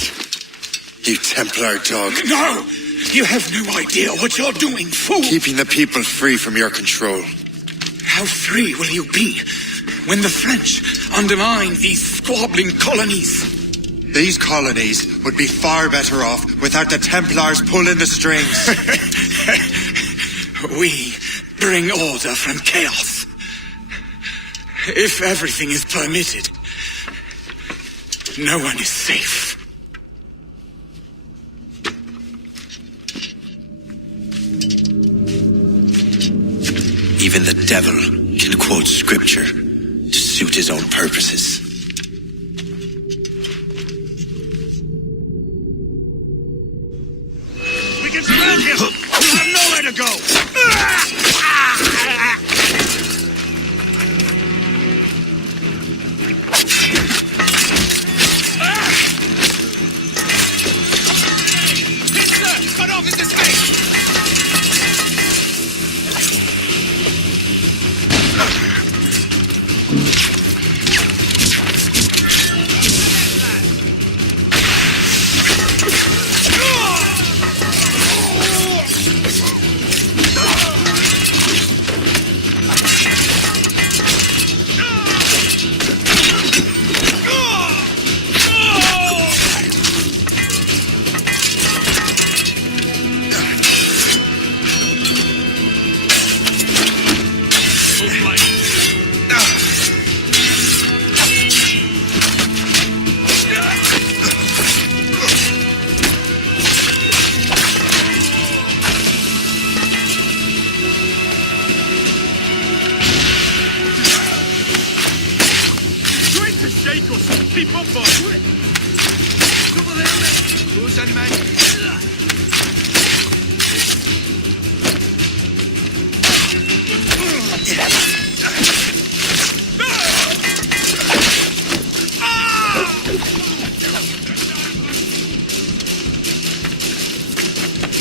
you Templar dog. No! You have no idea what you're doing, fool! Keeping the people free from your control. How free will you be when the French undermine these squabbling colonies? These colonies would be far better off without the Templars pulling the strings. We bring order from chaos. If everything is permitted, no one is safe. Even the devil can quote scripture to suit his own purposes. We can surround him! We'll have nowhere to go! Cut off his escape! Keep up, boss. Who's that man?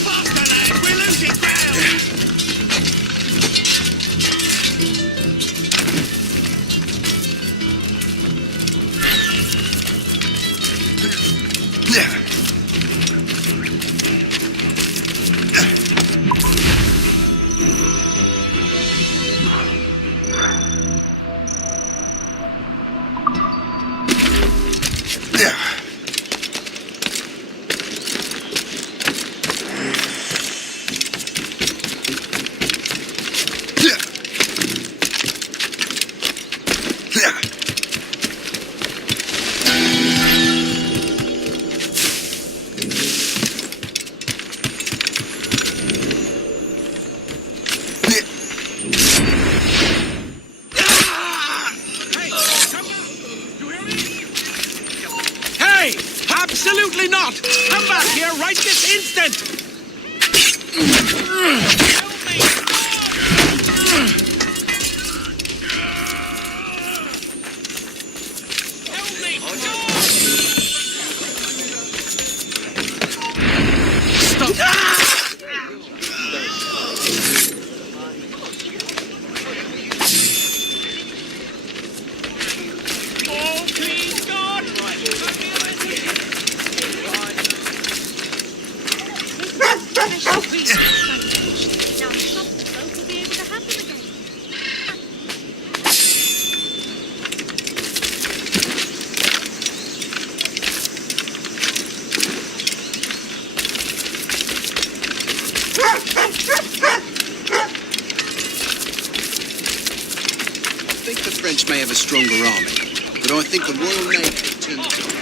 Faster, lads! We're losing ground! Hey! Absolutely not! Come back here right this instant! Oh, please, God! French may have a stronger army, but I think the Royal Navy will turn the tide.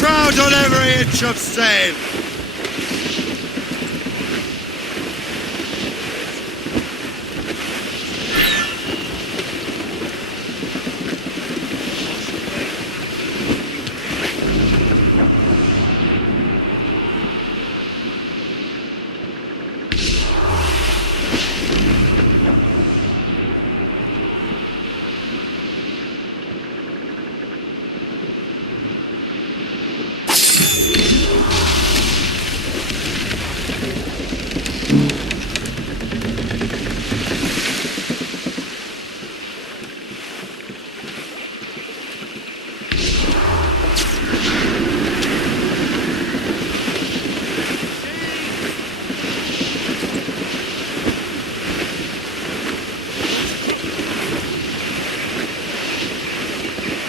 Crowd on every inch of sail.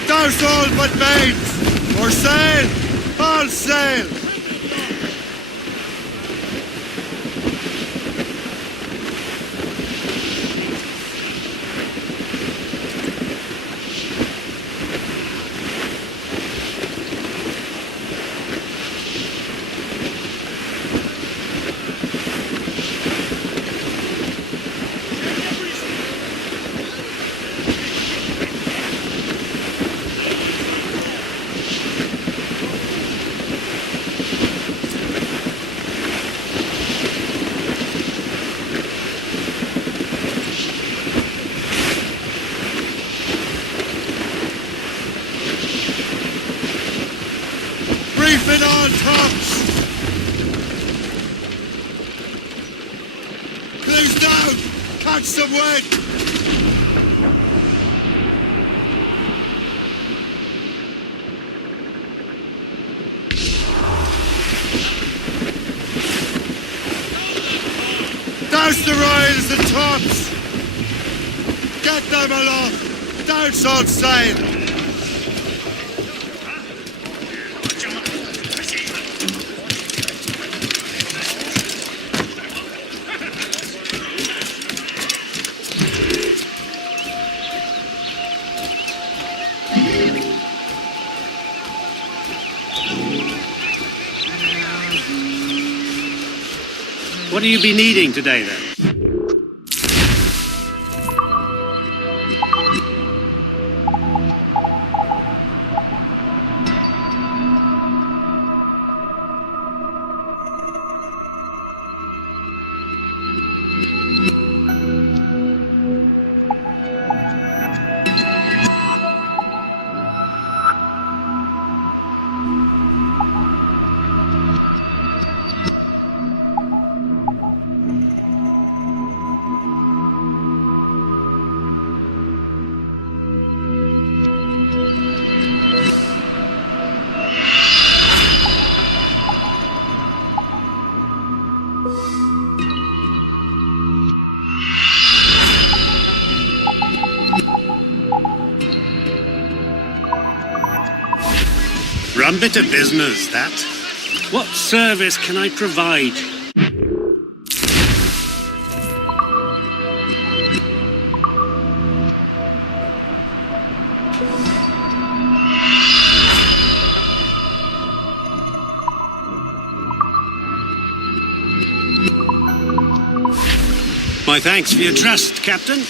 Douse all but mates! For sail! All sail! Reefing on tops! Close down! Catch some wind! Douse the royals and tops! Get them aloft! Douse on sail! What will you be needing today, then? bit of business, that. What service can I provide? My thanks for your trust, Captain.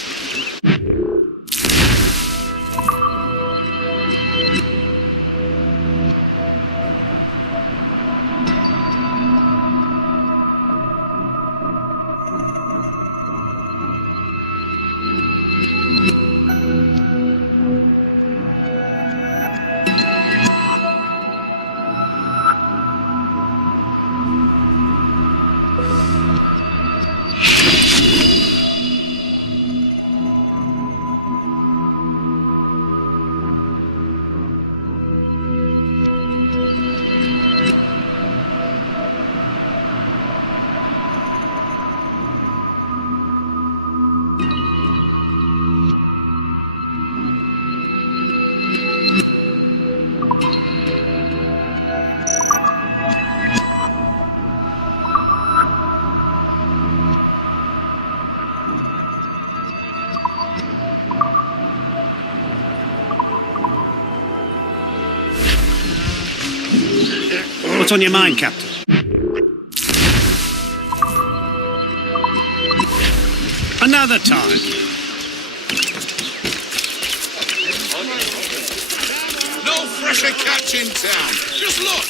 What's on your mind, Captain? Another time. No fresher catch in town. Just look.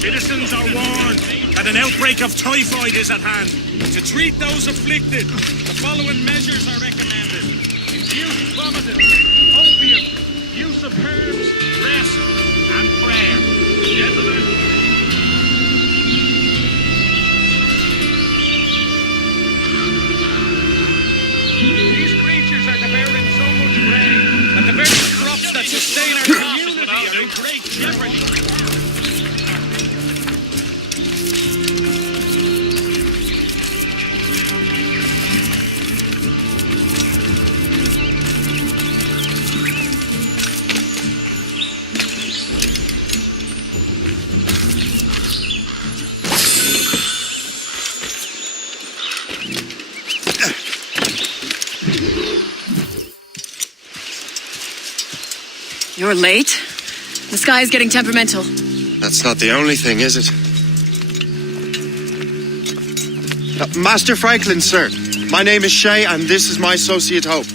Citizens are warned that an outbreak of typhoid is at hand. To treat those afflicted, the following measures are recommended. Induced vomiting, opium, use of herbs, rest, and prayer. Gentlemen. These creatures are devouring so much grain that the very crops that sustain our community are in great jeopardy. You're late. The sky is getting temperamental. That's not the only thing, is it? Master Franklin, sir. My name is Shay, and this is my associate Hope.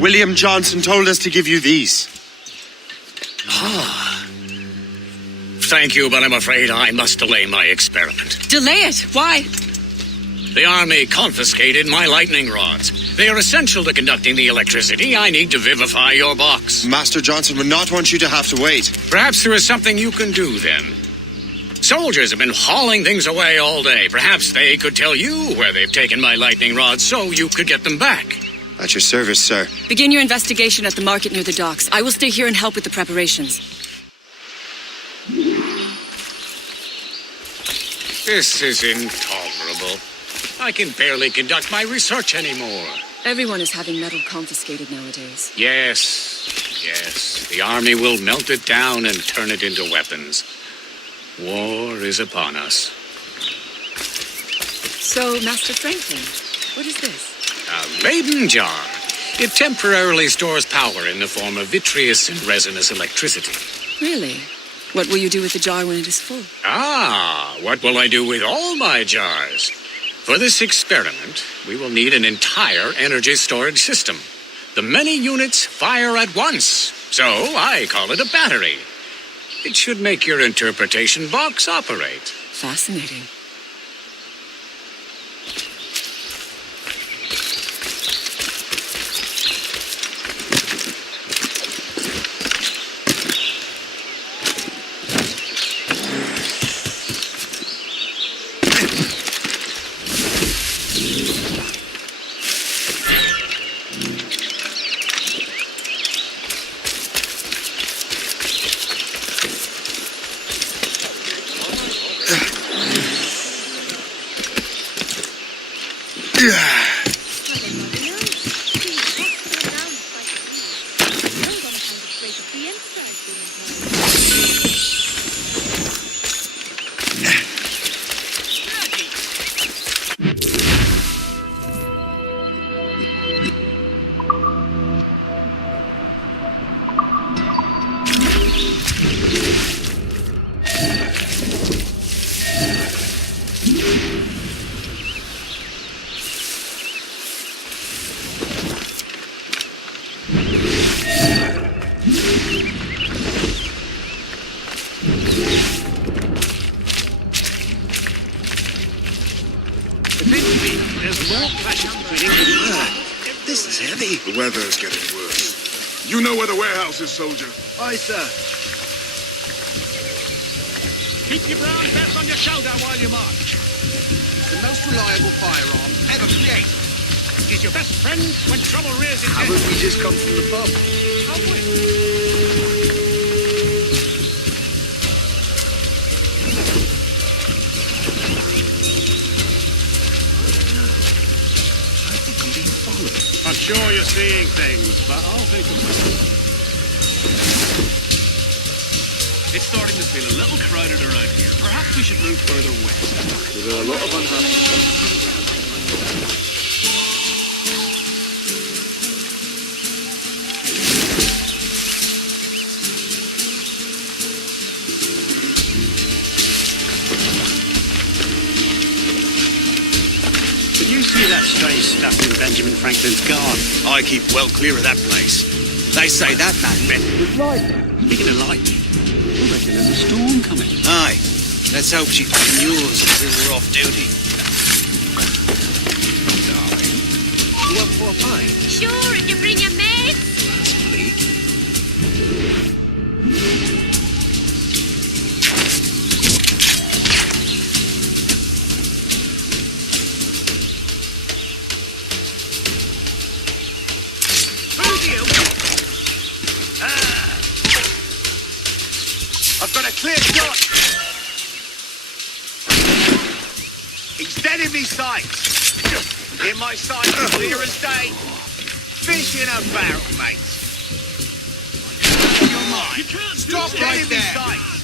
William Johnson told us to give you these. Thank you, but I'm afraid I must delay my experiment. Delay it? Why? The army confiscated my lightning rods. They are essential to conducting the electricity I need to vivify your box. Master Johnson would not want you to have to wait. Perhaps there is something you can do then. Soldiers have been hauling things away all day. Perhaps they could tell you where they've taken my lightning rods so you could get them back. At your service, sir. Begin your investigation at the market near the docks. I will stay here and help with the preparations. This is intolerable. I can barely conduct my research anymore. Everyone is having metal confiscated nowadays. Yes. The army will melt it down and turn it into weapons. War is upon us. So, Master Franklin, what is this? A Leyden jar. It temporarily stores power in the form of vitreous and resinous electricity. Really? What will you do with the jar when it is full? What will I do with all my jars? For this experiment, we will need an entire energy storage system. The many units fire at once, so I call it a battery. It should make your interpretation box operate. Fascinating. There's more clashes between England and This is heavy. The weather is getting worse. You know where the warehouse is, soldier? Aye, sir. Keep your brown vest on your shoulder while you march. The most reliable firearm ever created. He's your best friend when trouble rears its head. Haven't we just come from the pub? Have we? I'm sure you're seeing things, but I'll think of it. It's starting to feel a little crowded around here. Perhaps we should move further west. There are a lot of unhappy. Did you see that strange stuff in Benjamin Franklin's garden? I keep well clear of that place. They say that man was right. Speaking of lightning, I reckon there's a storm coming. Aye. Let's hope she endures until we're off duty. Darling. You up for a pint? Sure, if you bring your mates. I've got a clear shot. He's dead in me sights. In my sights, clear as day. Fish in a barrel, mate. You're mine. You can't Stop do dead right in me there. sights.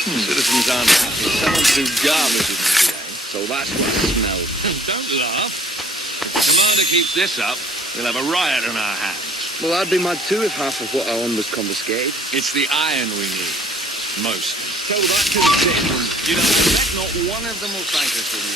Citizens aren't happy. Someone threw garbage in the today, so that's what smells. Don't laugh. If the commander keeps this up, we'll have a riot on our hands. Well, I'd be mad too if half of what I own was confiscated. It's the iron we need. Mostly. Tell that to the citizens. You know, I bet not one of them will thank us for the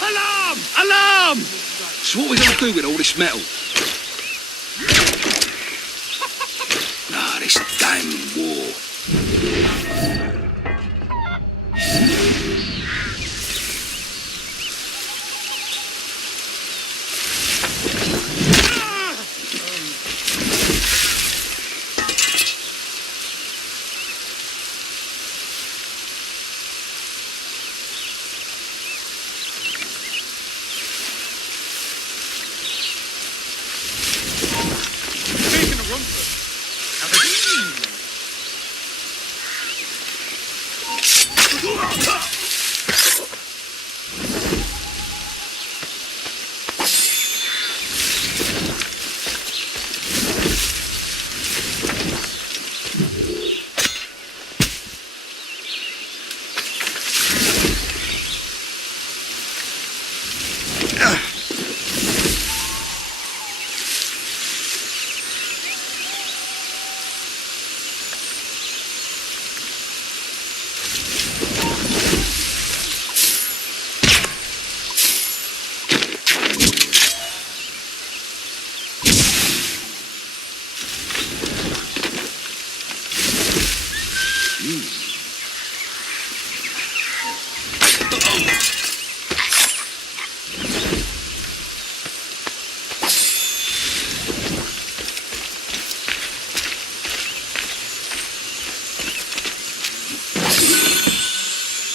Alarm! Alarm! So what are we going to do with all this metal? This damn war.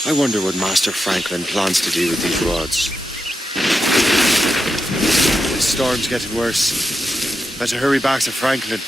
I wonder what Master Franklin plans to do with these rods. The storm's getting worse. Better hurry back to Franklin.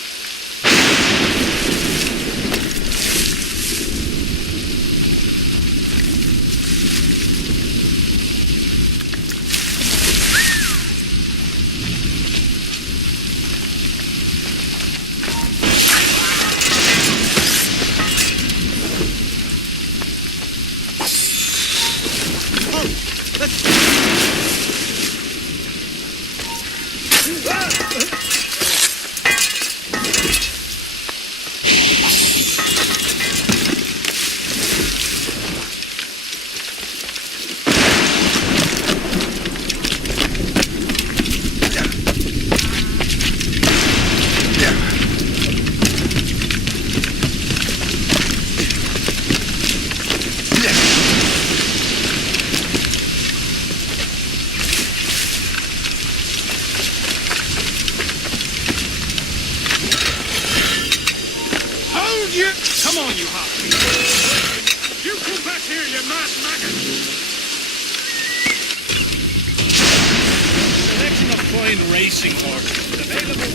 Come on, you hot piece. You come back here, you mad maggot. Selection of fine racing horses available.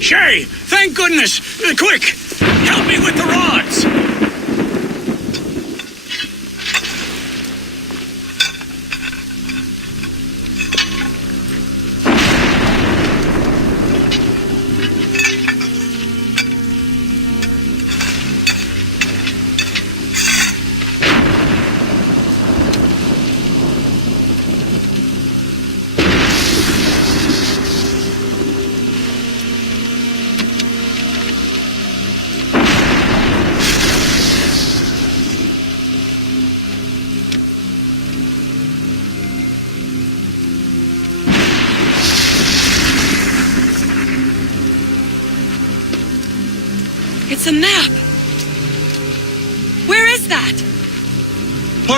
Shay, thank goodness! Quick, help me with the rods! It's a map. Where is that?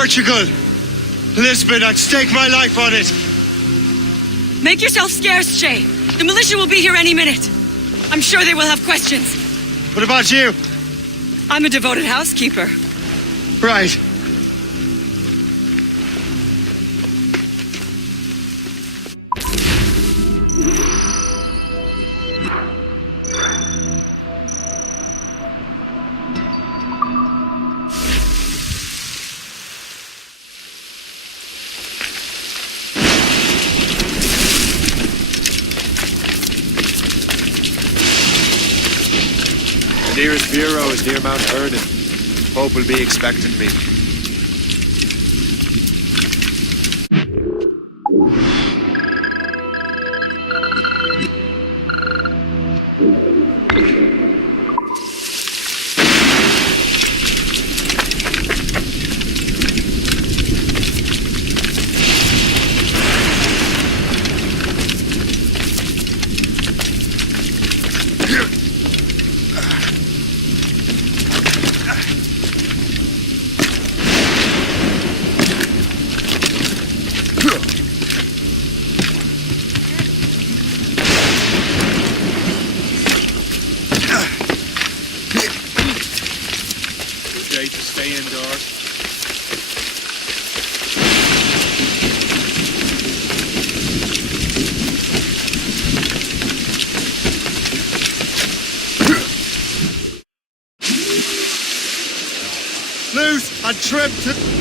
Portugal! Lisbon, I'd stake my life on it! Make yourself scarce, Jay. The militia will be here any minute. I'm sure they will have questions. What about you? I'm a devoted housekeeper. Right. The nearest bureau is near Mount Erden. Pope will be expecting me. To stay indoors. Loose and tripped.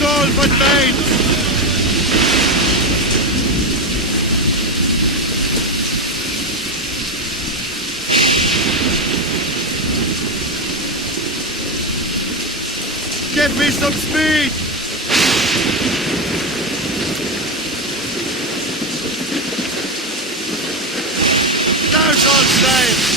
All but made. Give me some speed. There's all safe.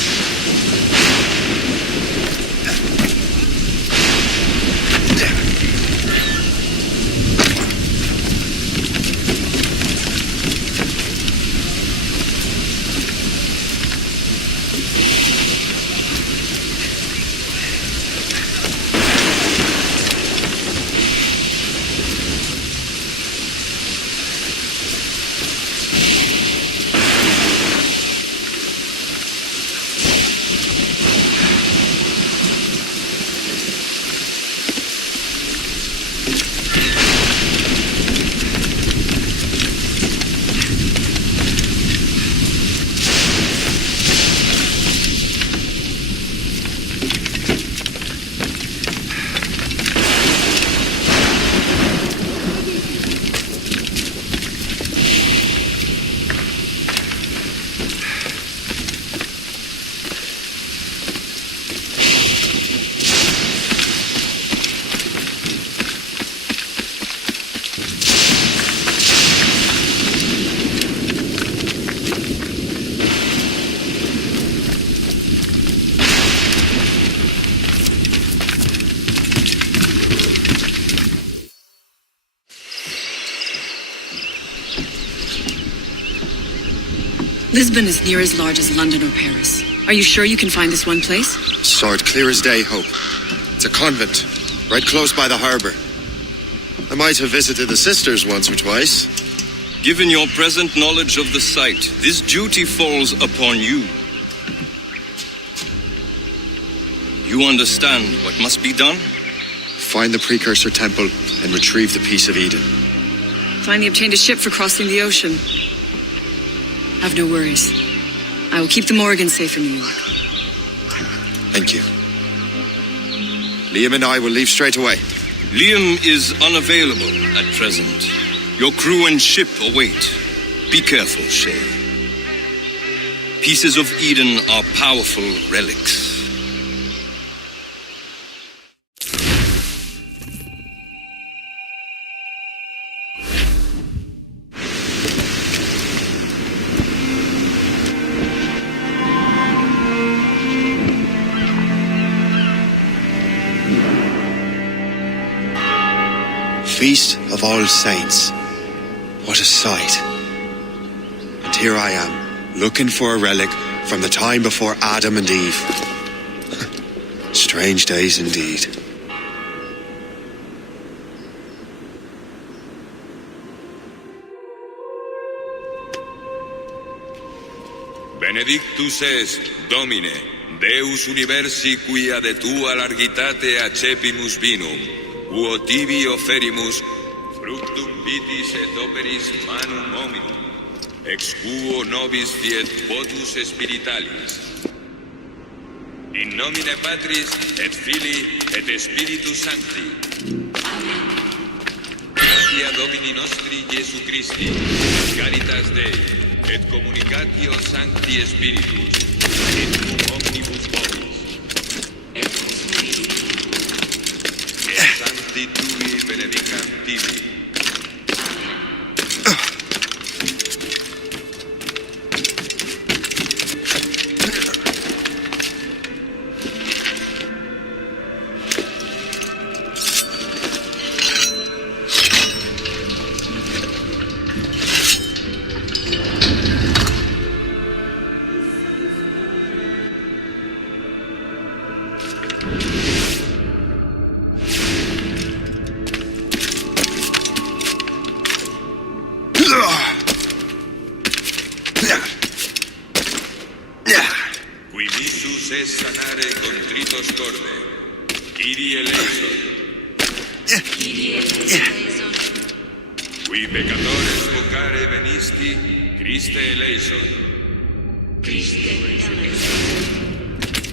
Lisbon is near as large as London or Paris. Are you sure you can find this one place? Saw it clear as day, Hope. It's a convent, right close by the harbour. I might have visited the sisters once or twice. Given your present knowledge of the site, this duty falls upon you. You understand what must be done? Find the precursor temple and retrieve the Piece of Eden. Finally obtained a ship for crossing the ocean. Have no worries. I will keep the Morrigan safe in New York. Thank you. Liam and I will leave straight away. Liam is unavailable at present. Your crew and ship await. Be careful, Shay. Pieces of Eden are powerful relics. Feast of All Saints. What a sight. And here I am, looking for a relic from the time before Adam and Eve. Strange days indeed. Benedictus est, Domine, Deus universi quia de tua largitate accepimus vinum, quo tibi oferimus fructum vitis et operis manum hominum, ex quo nobis fiet votus spiritualis. In nomine Patris et Filii et Spiritus Sancti. Gratia Domini nostri Iesu Christi, caritas Dei, et communicatio Sancti Spiritus, et cum omnibus vobis. Et Sancti Tui benedicam tibi. Sanare contritos corde. Kyrie eleison. Qui peccatores vocare venisti, Christe eleison.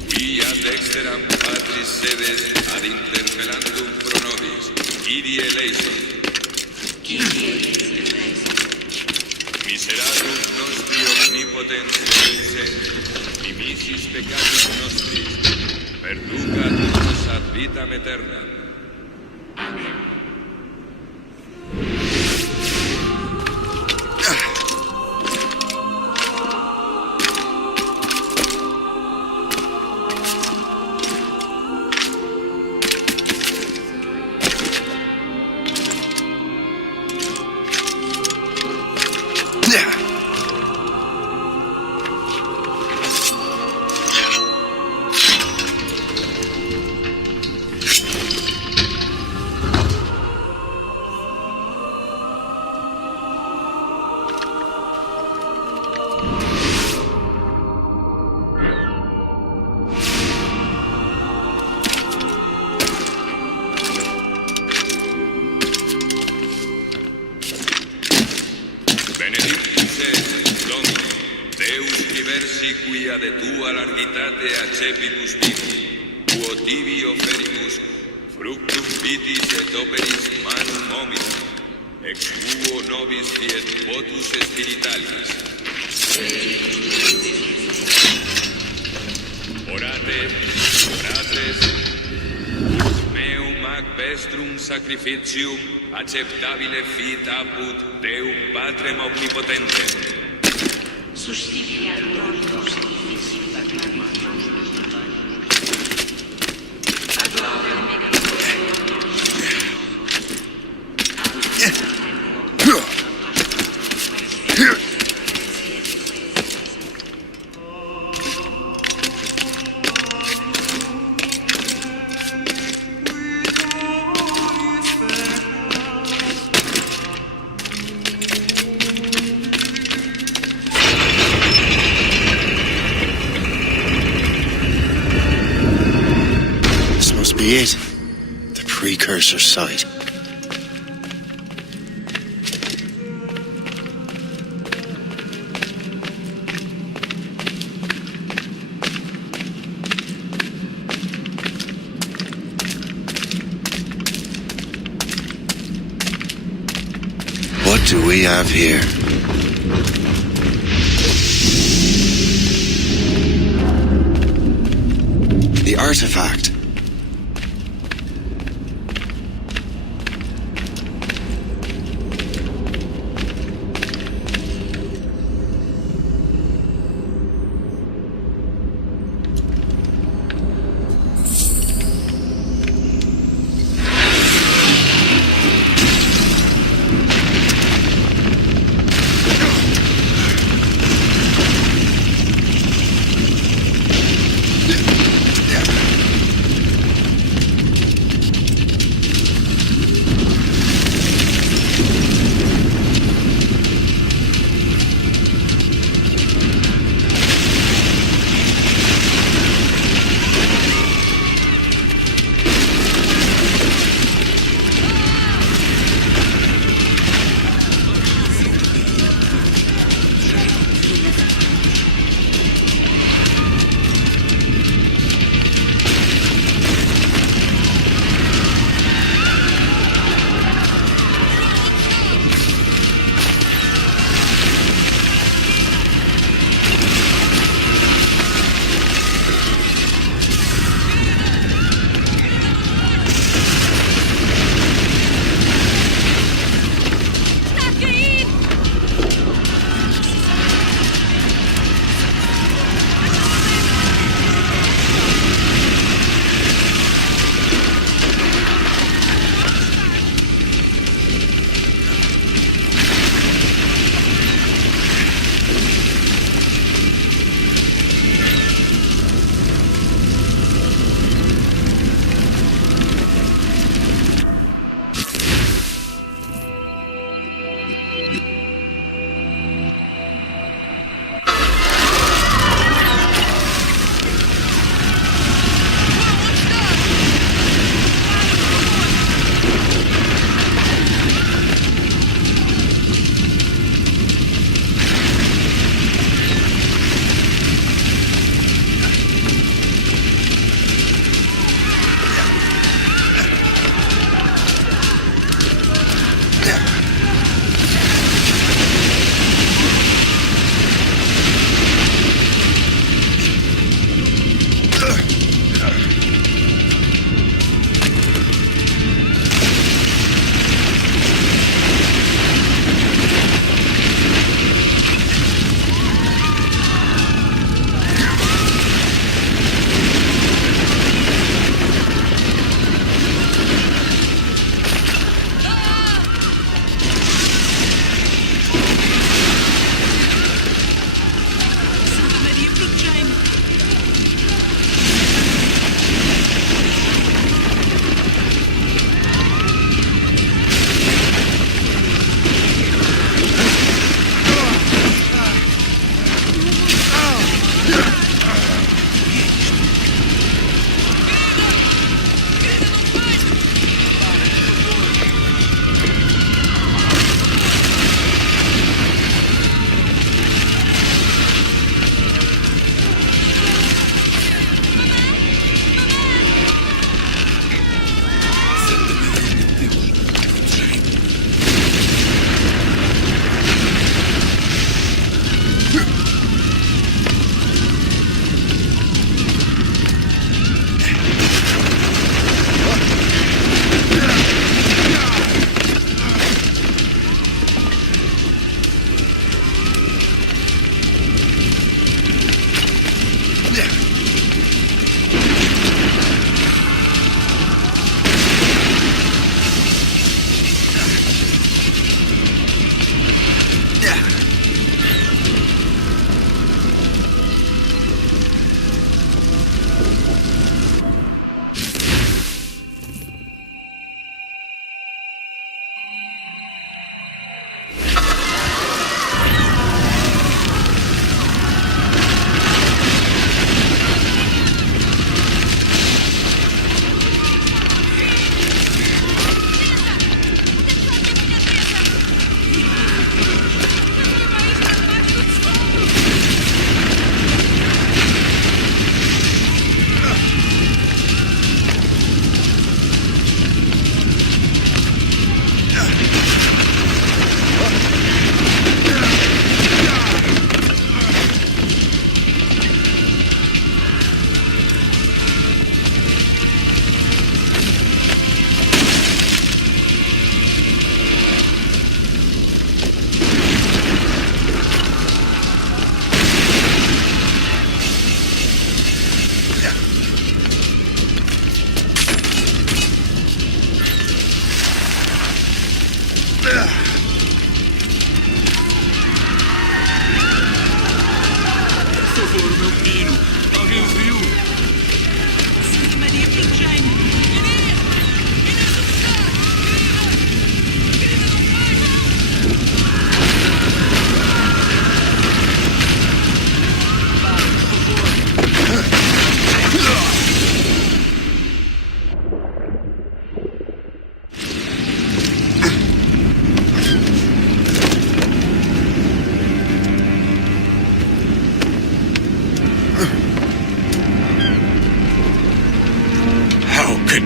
Qui ad exteram Patris sedes ad interpellandum pro nobis, Kyrie eleison. Miseratum nostri omnipotens Deus et, nimicis peccatus nostris, perducat nos ad vitam aeternam. Amen. Quia de tua largitate accepimus vinum, quo tibi oferimus fructum vitis et operis manum hominum, ex quo nobis fiet votus spiritualis. Orate, fratres, ut meum ac vestrum sacrificium acceptabile fit apud Deum Patrem omnipotentem. be it. The precursor site. What do we have here? The artifact.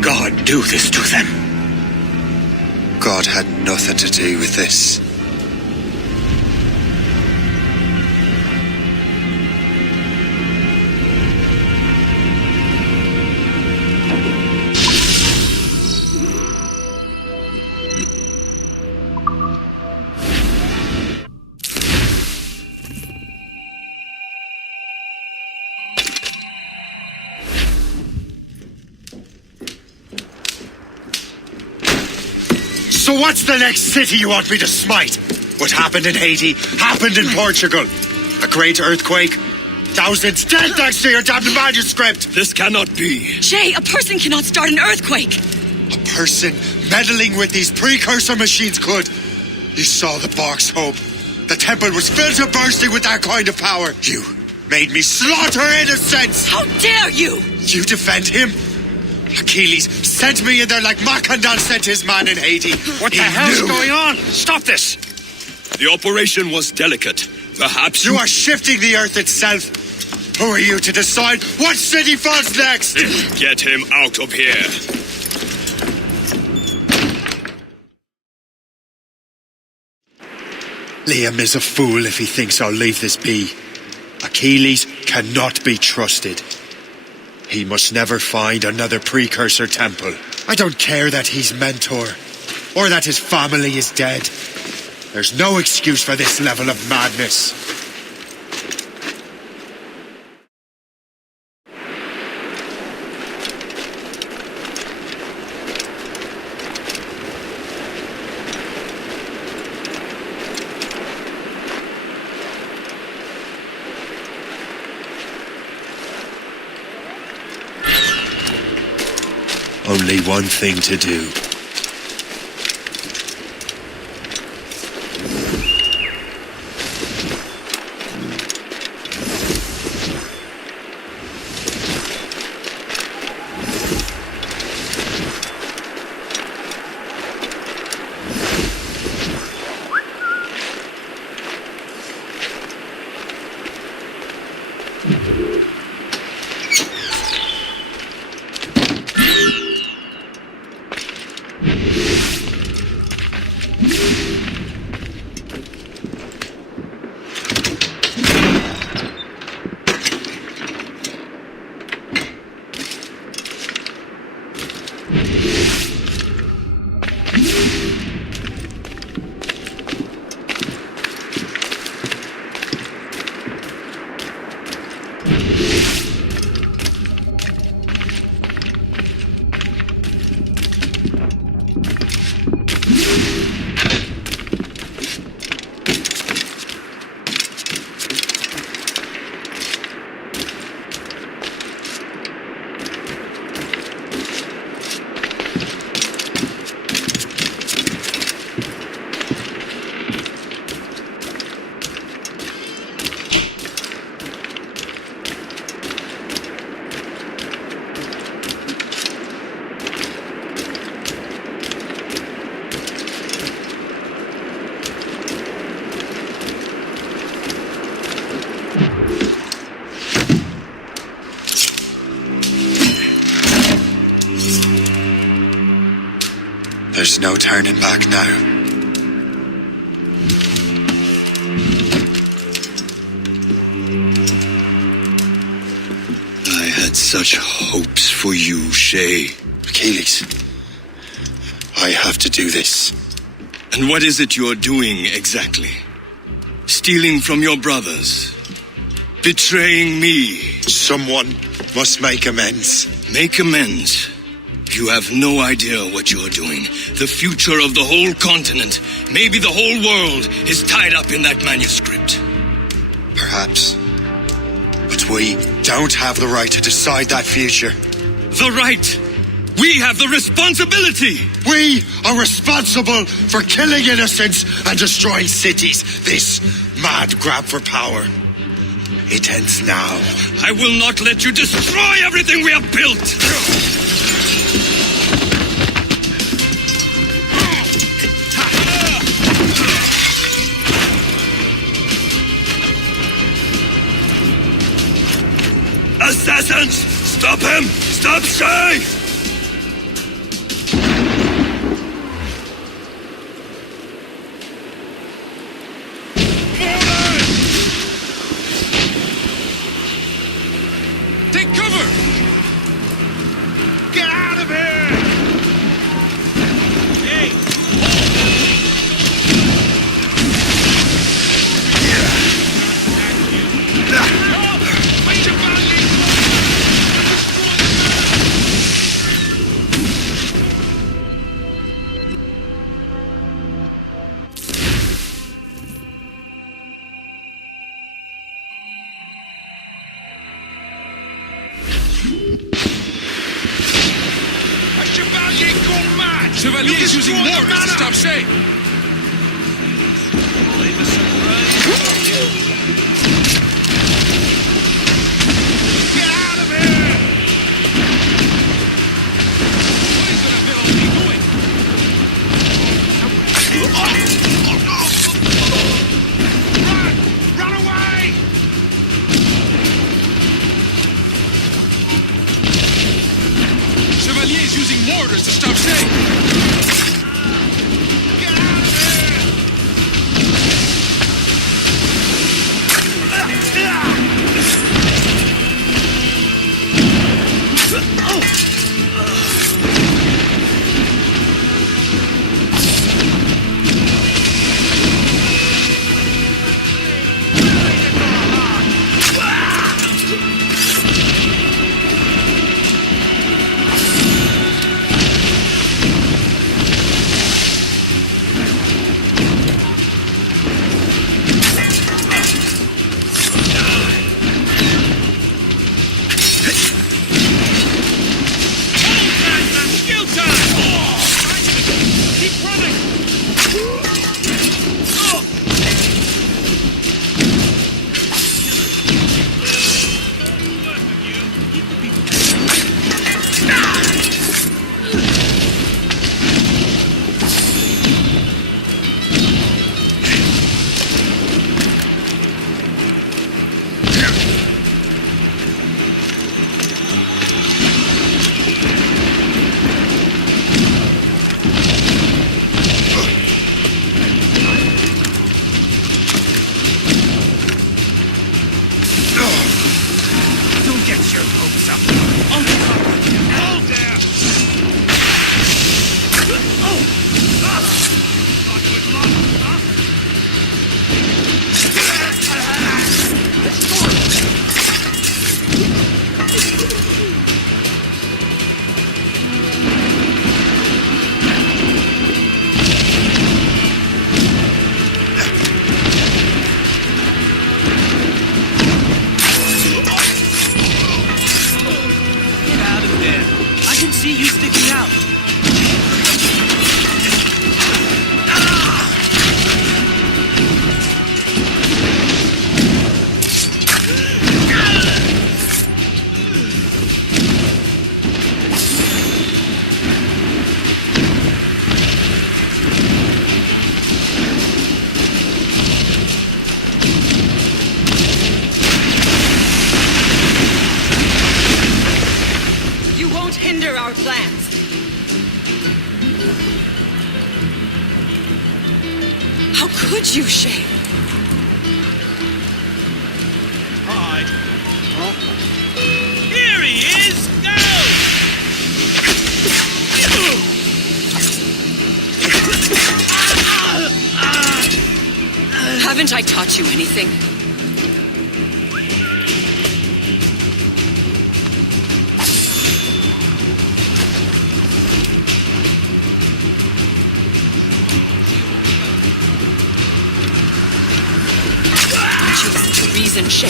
God do this to them? God had nothing to do with this. So what's the next city you want me to smite? What happened in Haiti happened in Portugal. A great earthquake. Thousands dead thanks to your damned manuscript. This cannot be. Shay, a person cannot start an earthquake. A person meddling with these precursor machines could. You saw the box, Hope. The temple was filled to bursting with that kind of power. You made me slaughter innocents. How dare you? You defend him? Achilles sent me in there like Macandal sent his man in Haiti. What the hell's going on? Stop this! The operation was delicate. Perhaps you are shifting the earth itself. Who are you to decide what city falls next? Get him out of here. Liam is a fool if he thinks I'll leave this be. Achilles cannot be trusted. He must never find another precursor temple. I don't care that he's mentor, or that his family is dead. There's no excuse for this level of madness. Only one thing to do. There's no turning back now. I had such hopes for you, Shay. Achilles, I have to do this. And what is it you're doing exactly? Stealing from your brothers? Betraying me? Someone must make amends. Make amends? You have no idea what you're doing. The future of the whole continent, maybe the whole world, is tied up in that manuscript. Perhaps. But We don't have the right to decide that future. The right! We have the responsibility! We are responsible for killing innocents and destroying cities. This mad grab for power. It ends now. I will not let you destroy everything we have built! Assassins! Stop him! Stop Shay! Take cover! Get out of here! Hey! Chevalier is using mortars to stop Shay. Get out of here! What is that villain doing? Run! Run away! Chevalier is using mortars to stop Shay. our plans. How could you, Shay? Right. Here he is! Go! Haven't I taught you anything? Don't you listen to reason, Shay.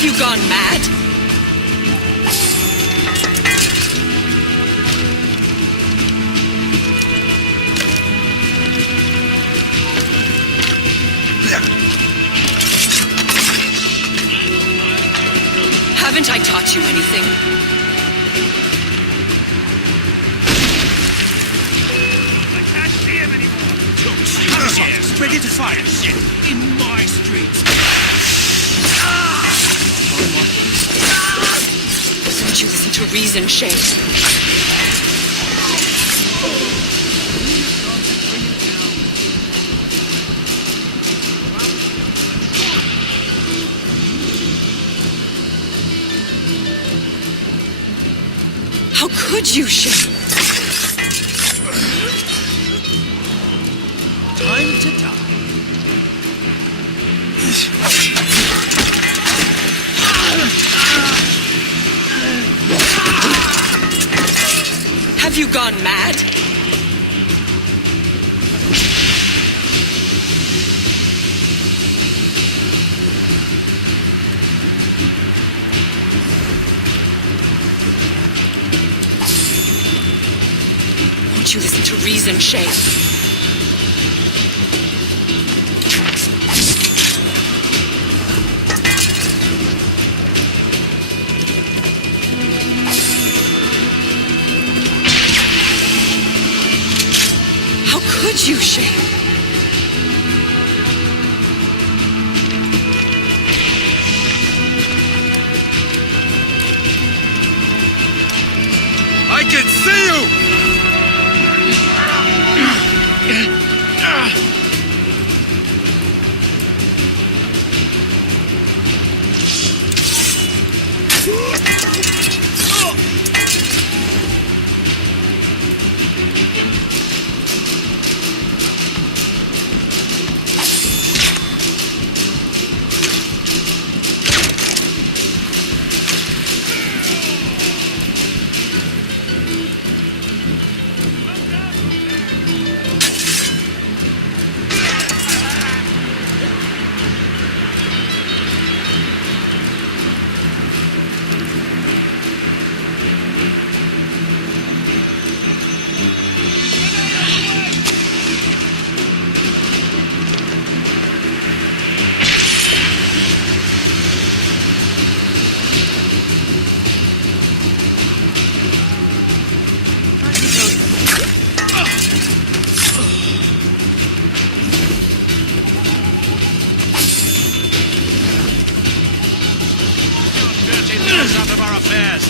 Have you gone mad? Haven't I taught you anything? I can't see him anymore. Yes, ready to fire. In my streets. Won't you listen to reason, Shay? How could you, Shay? Time to die. Have you gone mad? Won't you listen to reason, Shay? Could you, Shay? I can see you! Out of our affairs.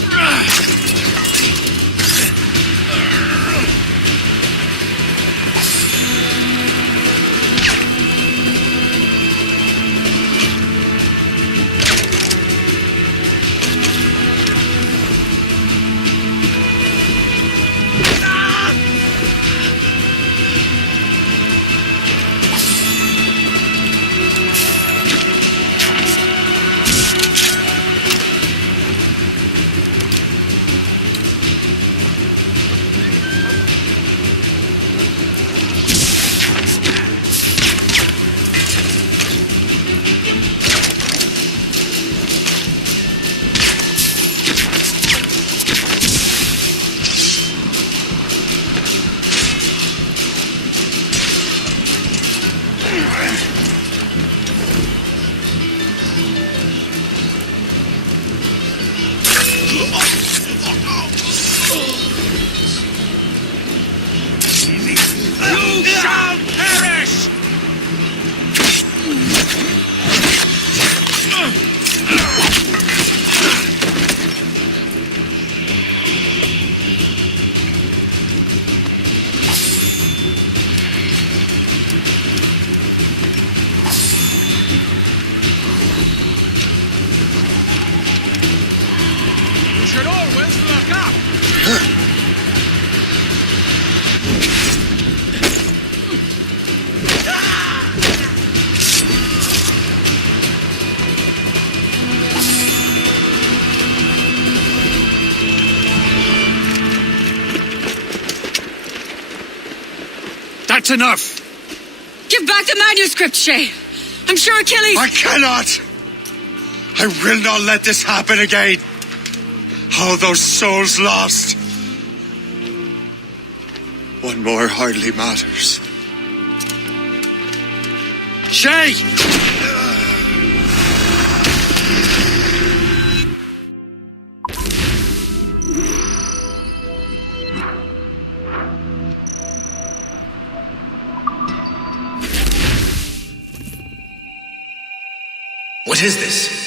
You shall perish! You should always look up! That's enough! Give back the manuscript, Shay! I'm sure Achilles... I cannot! I will not let this happen again. All those souls lost. One more hardly matters. Shay! What is this?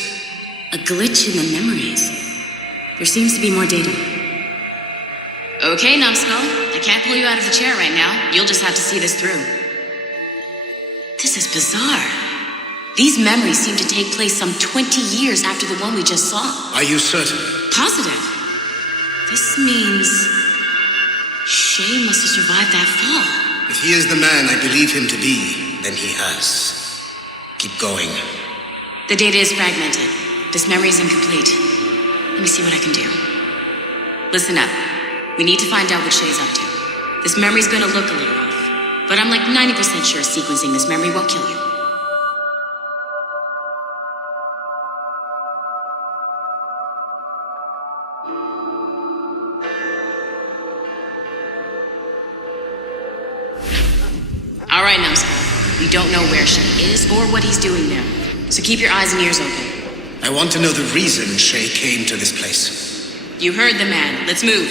A glitch in the memories. There seems to be more data. Okay, Numbskull. I can't pull you out of the chair right now. You'll just have to see this through. This is bizarre. These memories seem to take place some 20 years after the one we just saw. Are you certain? Positive. This means Shay must have survived that fall. If he is the man I believe him to be, then he has. Keep going. The data is fragmented. This memory is incomplete. Let me see what I can do. Listen up. We need to find out what Shay's up to. This memory's gonna look a little off, but I'm like 90% sure sequencing this memory won't kill you. All right, Numbskull. We don't know where Shay is or what he's doing there, so keep your eyes and ears open. I want to know the reason Shay came to this place. You heard the man. Let's move.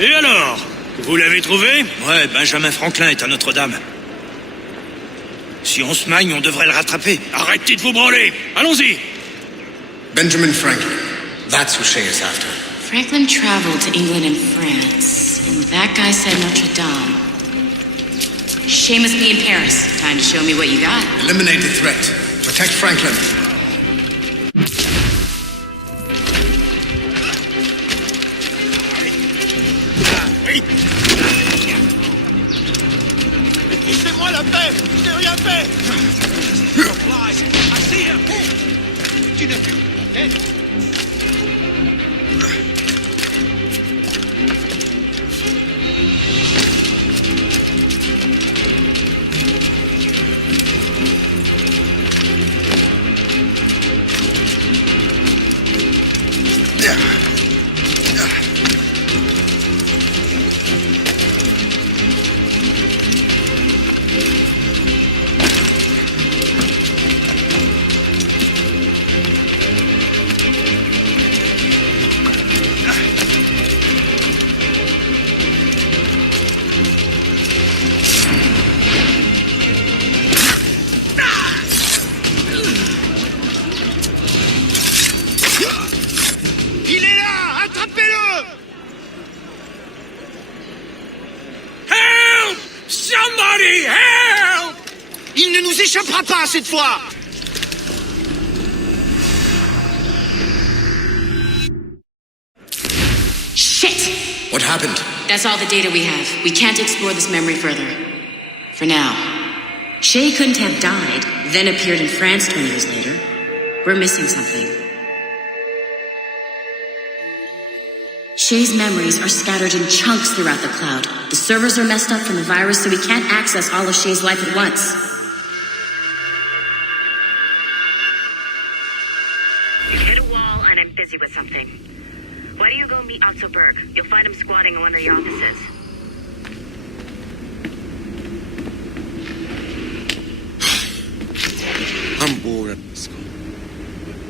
Et alors? Vous l'avez trouvé? Ouais, Benjamin Franklin est à Notre-Dame. Si on se magne, on devrait le rattraper. Arrêtez de vous branler! Allons-y! Benjamin Franklin. That's who Shay is after. Franklin traveled to England and France, and that guy said Notre Dame. Shay must be in Paris. Time to show me what you got. Eliminate the threat. Protect Franklin. Laissez-moi la paix! Je n'ai rien fait! Lies! I see him! Tu n'as plus la tête! Somebody help! Il ne nous échappera pas cette fois! Shit! What happened? That's all the data we have. We can't explore this memory further. For now. Shay couldn't have died, then appeared in France 20 years later. We're missing something. Shay's memories are scattered in chunks throughout the cloud. The servers are messed up from the virus, so we can't access all of Shay's life at once. Hit a wall, and I'm busy with something. Why don't you go meet Otto Berg? You'll find him squatting in one of your offices. I'm bored.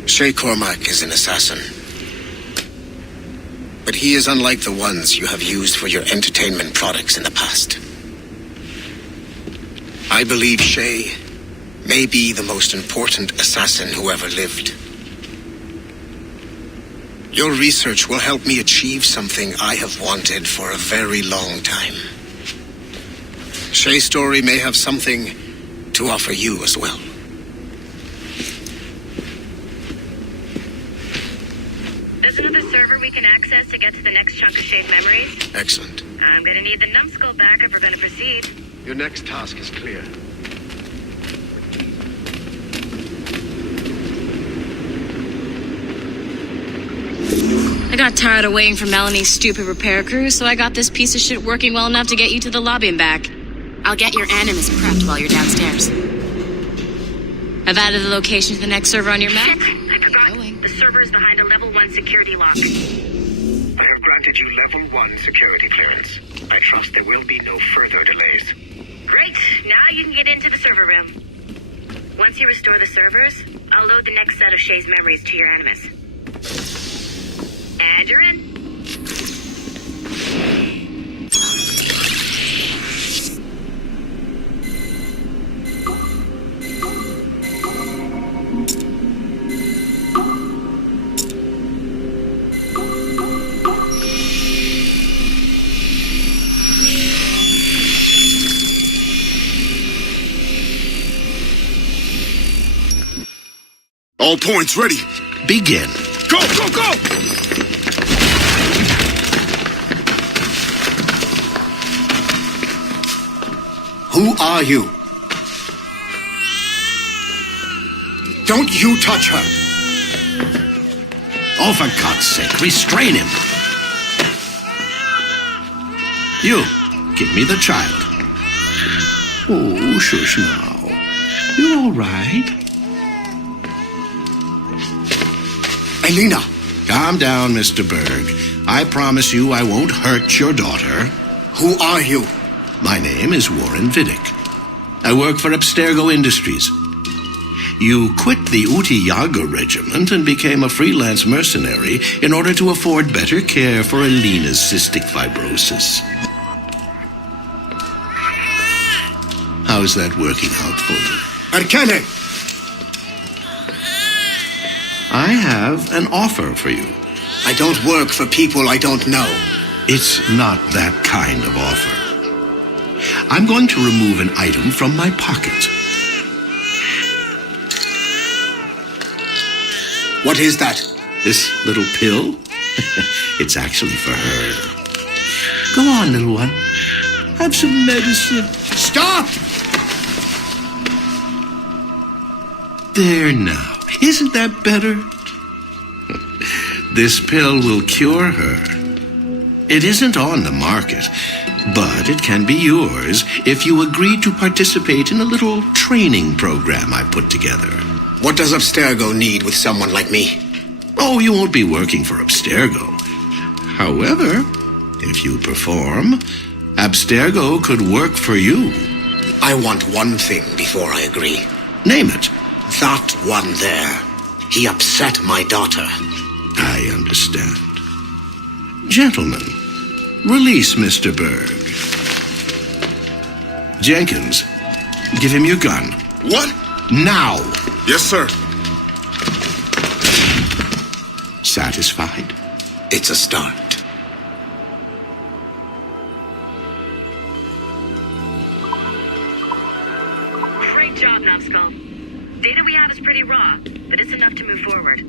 Shay Cormac is an assassin. But he is unlike the ones you have used for your entertainment products in the past. I believe Shay may be the most important assassin who ever lived. Your research will help me achieve something I have wanted for a very long time. Shay's story may have something to offer you as well. There's another server we can access to get to the next chunk of Shay's memories. Excellent. I'm gonna need the numbskull back if we're gonna proceed. Your next task is clear. I got tired of waiting for Melanie's stupid repair crew, so I got this piece of shit working well enough to get you to the lobby and back. I'll get your Animus prepped while you're downstairs. I've added the location to the next server on your map. Shit, I forgot. The server is behind a level 1 security lock. I have granted you level 1 security clearance. I trust there will be no further delays. Great, now you can get into the server room. Once you restore the servers, I'll load the next set of Shay's memories to your Animus. And you're in. All points ready. Begin. Go, go, go! Who are you? Don't you touch her! Oh, for God's sake, restrain him. You, give me the child. Oh, shush now. You're all right. Elena! Calm down, Mr. Berg. I promise you I won't hurt your daughter. Who are you? My name is Warren Vidic. I work for Abstergo Industries. You quit the Uti Yaga regiment and became a freelance mercenary in order to afford better care for Elena's cystic fibrosis. How's that working out for you? Arkane! I have an offer for you. I don't work for people I don't know. It's not that kind of offer. I'm going to remove an item from my pocket. What is that? This little pill? It's actually for her. Go on, little one. Have some medicine. Stop! There now. Isn't that better? This pill will cure her. It isn't on the market, but it can be yours if you agree to participate in a little training program I put together. What does Abstergo need with someone like me? Oh, you won't be working for Abstergo. However, if you perform, Abstergo could work for you. I want one thing before I agree. Name it. That one there. He upset my daughter. I understand. Gentlemen, release Mr. Berg. Jenkins, give him your gun. What? Now! Yes, sir. Satisfied? It's a start. Great job, Numbskull. Data we have is pretty raw, but it's enough to move forward.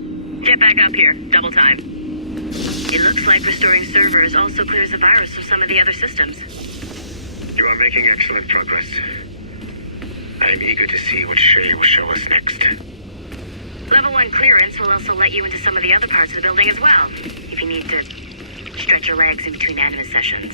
Get back up here. Double time. It looks like restoring servers also clears the virus from some of the other systems. You are making excellent progress. I'm eager to see what Shay will show us next. Level 1 clearance will also let you into some of the other parts of the building as well, if you need to stretch your legs in between animus sessions.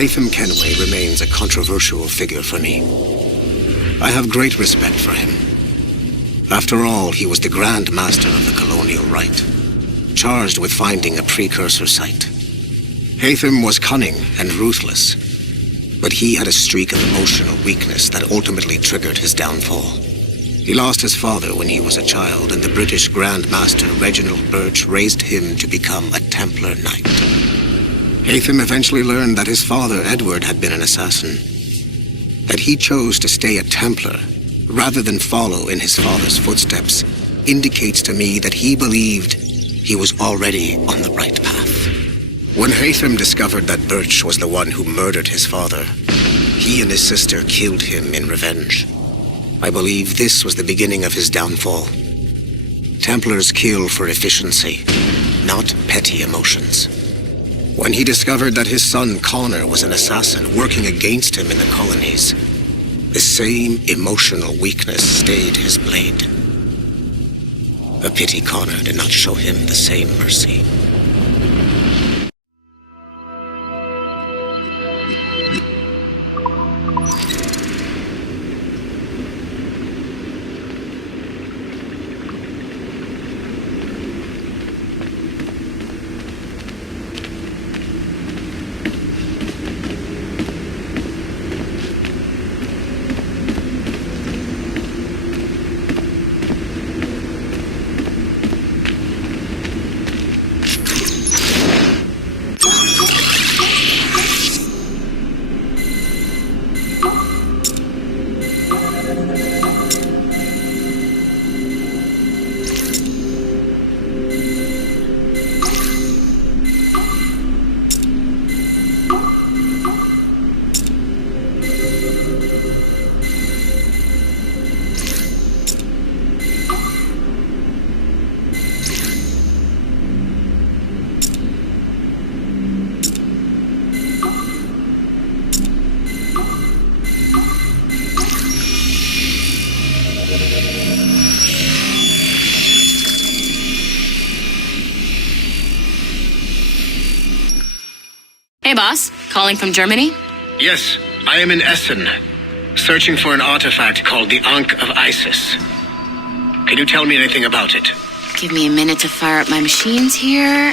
Haytham Kenway remains a controversial figure for me. I have great respect for him. After all, he was the Grand Master of the Colonial Rite, charged with finding a precursor site. Haytham was cunning and ruthless, but he had a streak of emotional weakness that ultimately triggered his downfall. He lost his father when he was a child, and the British Grand Master Reginald Birch raised him to become a Templar Knight. Haytham eventually learned that his father, Edward, had been an assassin. That he chose to stay a Templar rather than follow in his father's footsteps indicates to me that he believed he was already on the right path. When Haytham discovered that Birch was the one who murdered his father, he and his sister killed him in revenge. I believe this was the beginning of his downfall. Templars kill for efficiency, not petty emotions. When he discovered that his son Connor was an assassin working against him in the colonies, the same emotional weakness stayed his blade. A pity Connor did not show him the same mercy. Hey, boss. Calling from Germany? Yes, I am in Essen, searching for an artifact called the Ankh of Isis. Can you tell me anything about it? Give me a minute to fire up my machines here.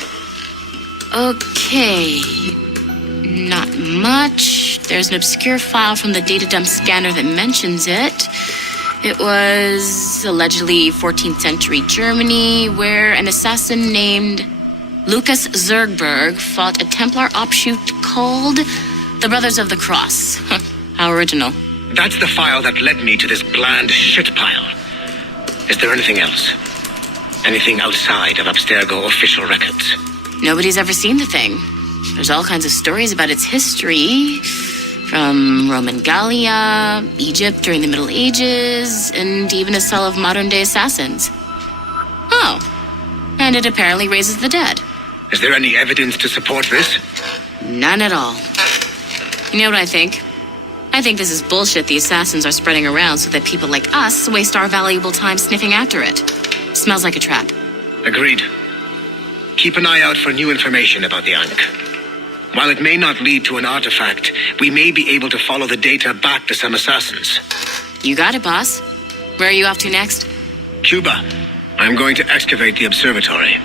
Okay. Not much. There's an obscure file from the data dump scanner that mentions it. It was allegedly 14th century Germany, where an assassin named Lucas Zergberg fought a Templar offshoot called the Brothers of the Cross. How original. That's the file that led me to this bland shit pile. Is there anything else? Anything outside of Abstergo official records? Nobody's ever seen the thing. There's all kinds of stories about its history, from Roman Gallia, Egypt during the Middle Ages, and even a cell of modern-day assassins. Oh, and it apparently raises the dead. Is there any evidence to support this? None at all. You know what I think? I think this is bullshit the assassins are spreading around so that people like us waste our valuable time sniffing after it. Smells like a trap. Agreed. Keep an eye out for new information about the Ankh. While it may not lead to an artifact, we may be able to follow the data back to some assassins. You got it, boss. Where are you off to next? Cuba. I'm going to excavate the observatory.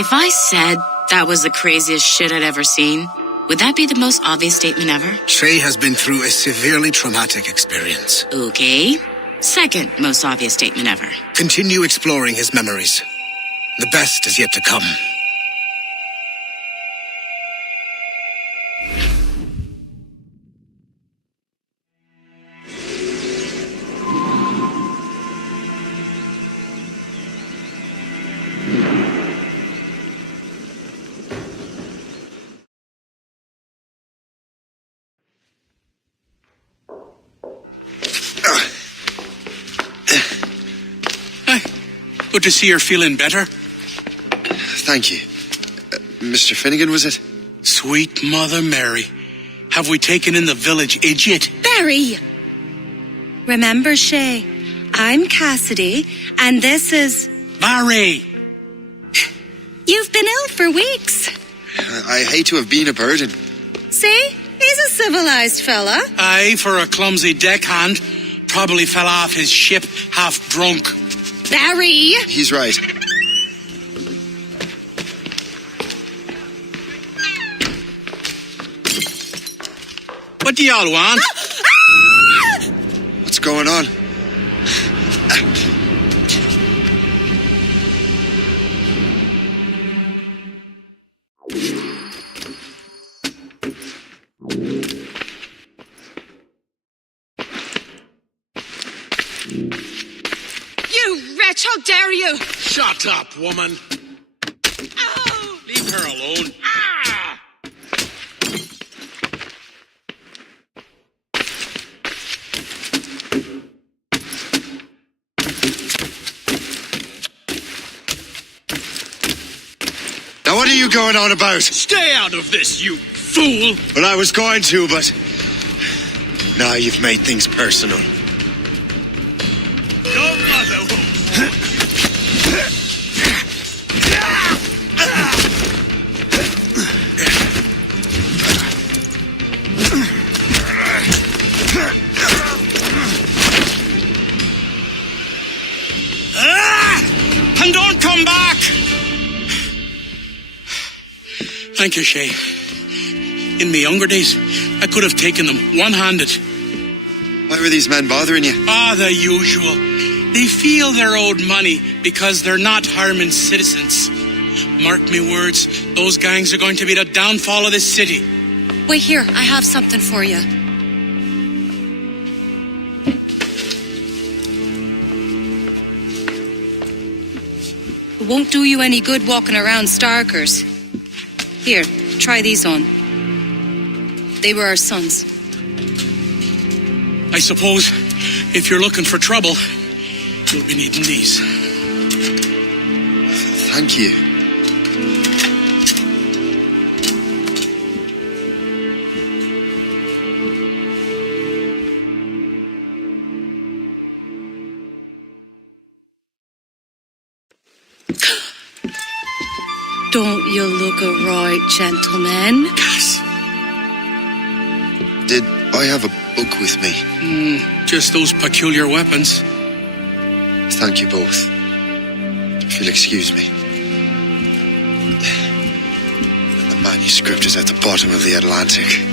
If I said that was the craziest shit I'd ever seen, would that be the most obvious statement ever? Shay has been through a severely traumatic experience. Okay. Second most obvious statement ever. Continue exploring his memories. The best is yet to come. Good to see you're feeling better. Thank you. Mr. Finnegan, was it? Sweet Mother Mary. Have we taken in the village idiot? Barry! Remember, Shay, I'm Cassidy, and this is... Barry! You've been ill for weeks. I hate to have been a burden. See? He's a civilized fella. Aye, for a clumsy deckhand. Probably fell off his ship half drunk. Barry! He's right. What do y'all want? What's going on? How dare you? Shut up, woman. Ow! Leave her alone. Ah! Now what are you going on about? Stay out of this, you fool! Well, I was going to, but... Now you've made things personal. Your mother... And don't come back! Thank you, Shay. In my younger days, I could have taken them one-handed. Why were these men bothering you? Ah, the usual. They feel they're owed money because they're not harming citizens. Mark me words, those gangs are going to be the downfall of this city. Wait here, I have something for you. It won't do you any good walking around Starkers. Here, try these on. They were our sons. I suppose if you're looking for trouble, you'll be needing these. Thank you. Don't you look a right gentleman? Cass! Did I have a book with me? Just those peculiar weapons. Thank you both. If you'll excuse me. The manuscript is at the bottom of the Atlantic.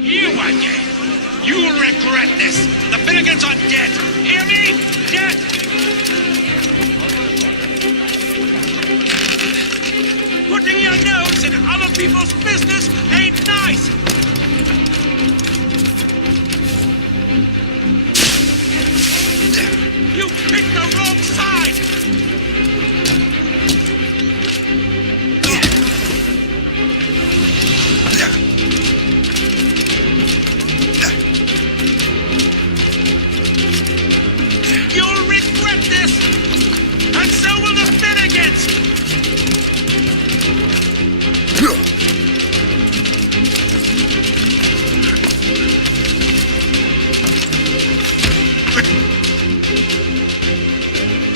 You again! You'll regret this! The Finnegans are dead! Hear me? Dead! Putting your nose in other people's business ain't nice! You picked the wrong side! You'll regret this! And so will the Finnegans!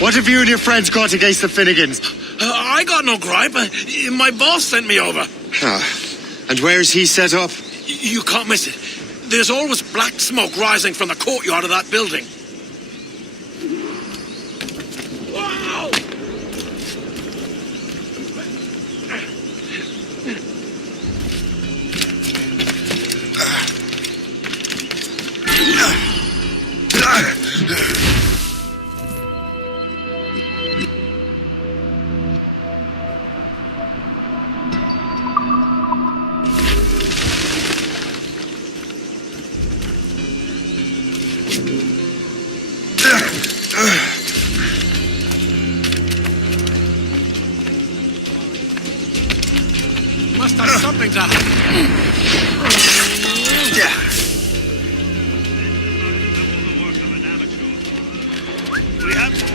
What have you and your friends got against the Finnegans? I got no gripe. My boss sent me over. And And where's he set up? You can't miss it. There's always black smoke rising from the courtyard of that building. Wow! Must have something to We have...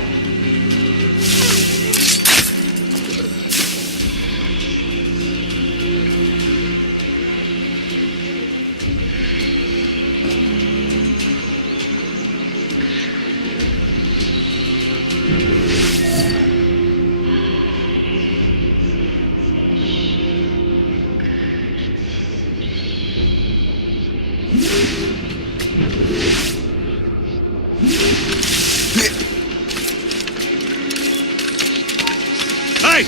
Hey!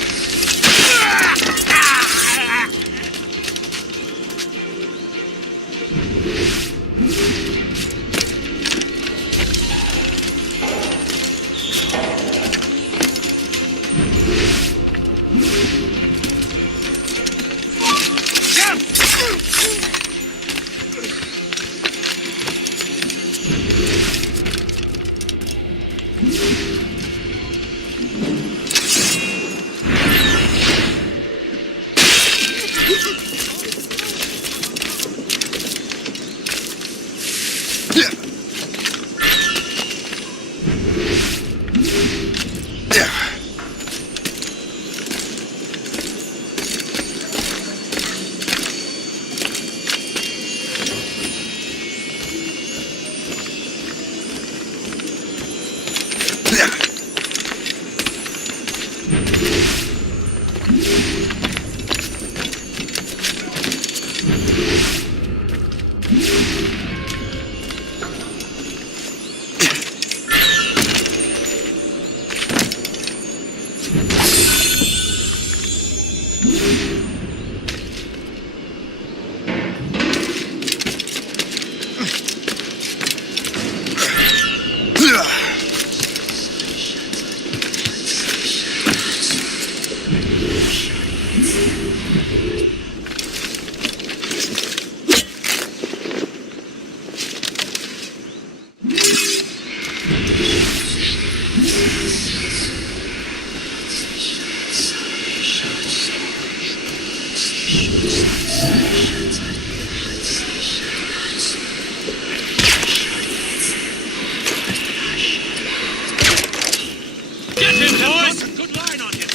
Get him, boys! Good line on him.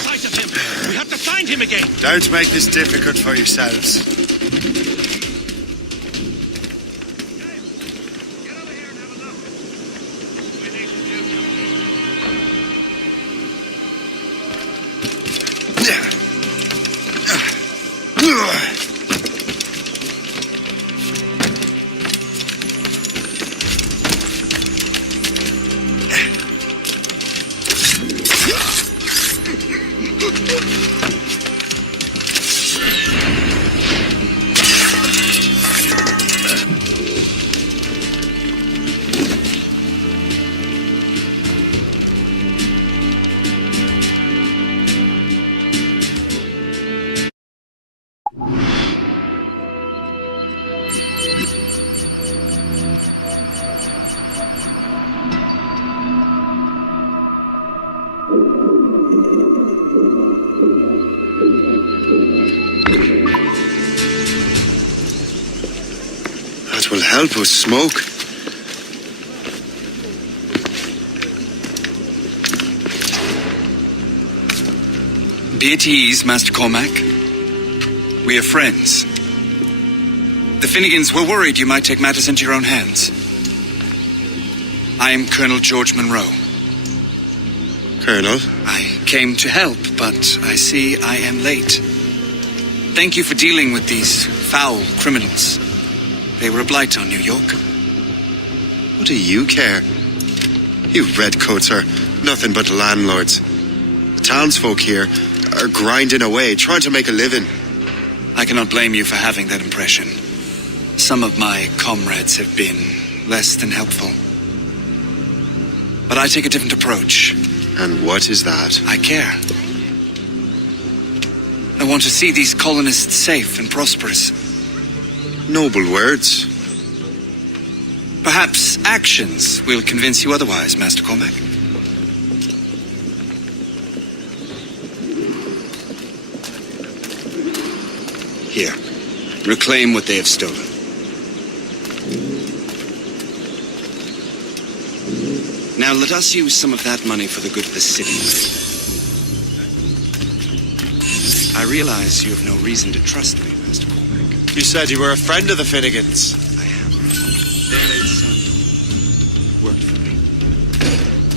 Sight of him. We have to find him again. Don't make this difficult for yourselves. That will help us smoke. Be at ease, Master Cormac. We are friends. The Finnegans were worried you might take matters into your own hands. I am Colonel George Monroe. Colonel? I came to help, but I see I am late. Thank you for dealing with these foul criminals. They were a blight on New York. What do you care? You redcoats are nothing but landlords. The townsfolk here are grinding away, trying to make a living. I cannot blame you for having that impression. Some of my comrades have been less than helpful. But I take a different approach. And what is that? I care. I want to see these colonists safe and prosperous. Noble words. Perhaps actions will convince you otherwise, Master Cormac. Here, reclaim what they have stolen. Now let us use some of that money for the good of the city. I realize you have no reason to trust me, Master Cormac. You said you were a friend of the Finnegans. I am. Their late son worked for me.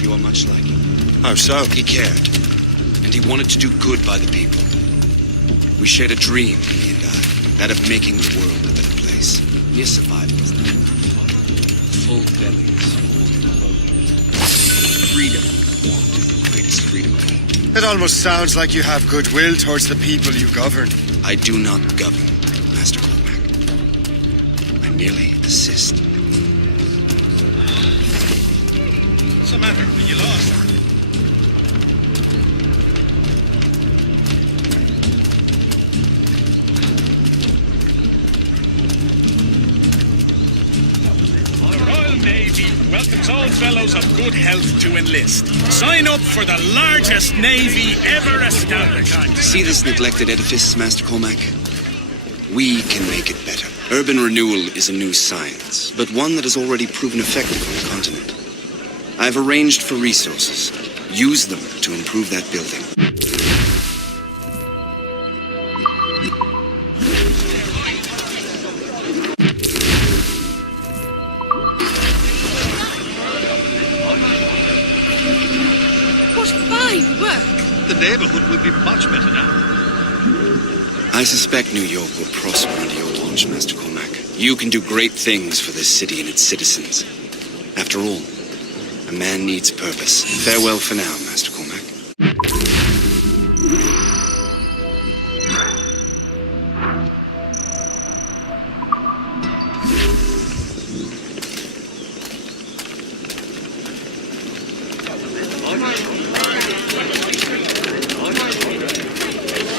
You are much like him. How so? He cared, and he wanted to do good by the people. We shared a dream, he and I, that of making the world a better place. Near survival is not full bellies. Freedom. The greatest freedom of all. It almost sounds like you have goodwill towards the people you govern. I do not govern, Master Cormac. I merely assist. What's the matter? Are you lost? Navy welcomes all fellows of good health to enlist. Sign up for the largest navy ever established. See this neglected edifice, Master Cormac? We can make it better. Urban renewal is a new science, but one that has already proven effective on the continent. I have arranged for resources. Use them to improve that building. The neighborhood will be much better now. I suspect New York will prosper under your watch, Master Cormac. You can do great things for this city and its citizens. After all, a man needs purpose. Farewell for now, Master Cormac.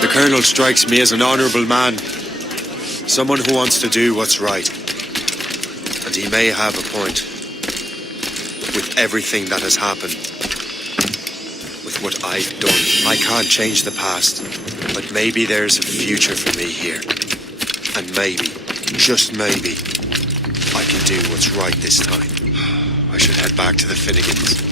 The Colonel strikes me as an honourable man. Someone who wants to do what's right. And he may have a point. With everything that has happened. With what I've done. I can't change the past. But maybe there's a future for me here. And maybe, just maybe, I can do what's right this time. I should head back to the Finnegans.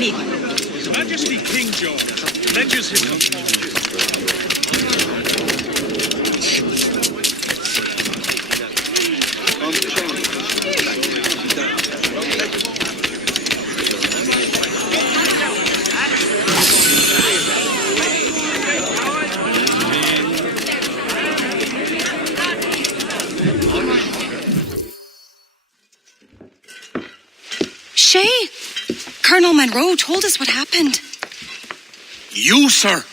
His Majesty King George pledges his Shay, Colonel Monroe told us what happened. You, sir,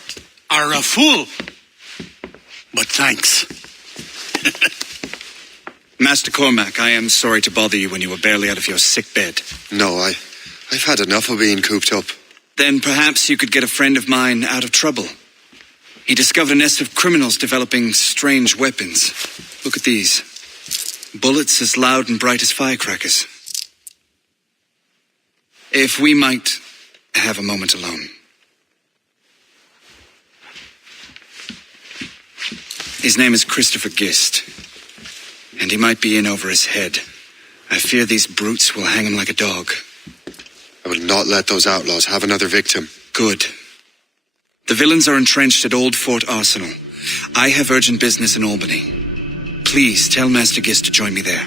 are a fool. But thanks. Master Cormac, I am sorry to bother you when you were barely out of your sick bed. No, I've had enough of being cooped up. Then perhaps you could get a friend of mine out of trouble. He discovered a nest of criminals developing strange weapons. Look at these. Bullets as loud and bright as firecrackers. If we might have a moment alone. His name is Christopher Gist, and he might be in over his head. I fear these brutes will hang him like a dog. I will not let those outlaws have another victim. Good. The villains are entrenched at Old Fort Arsenal. I have urgent business in Albany. Please tell Master Gist to join me there.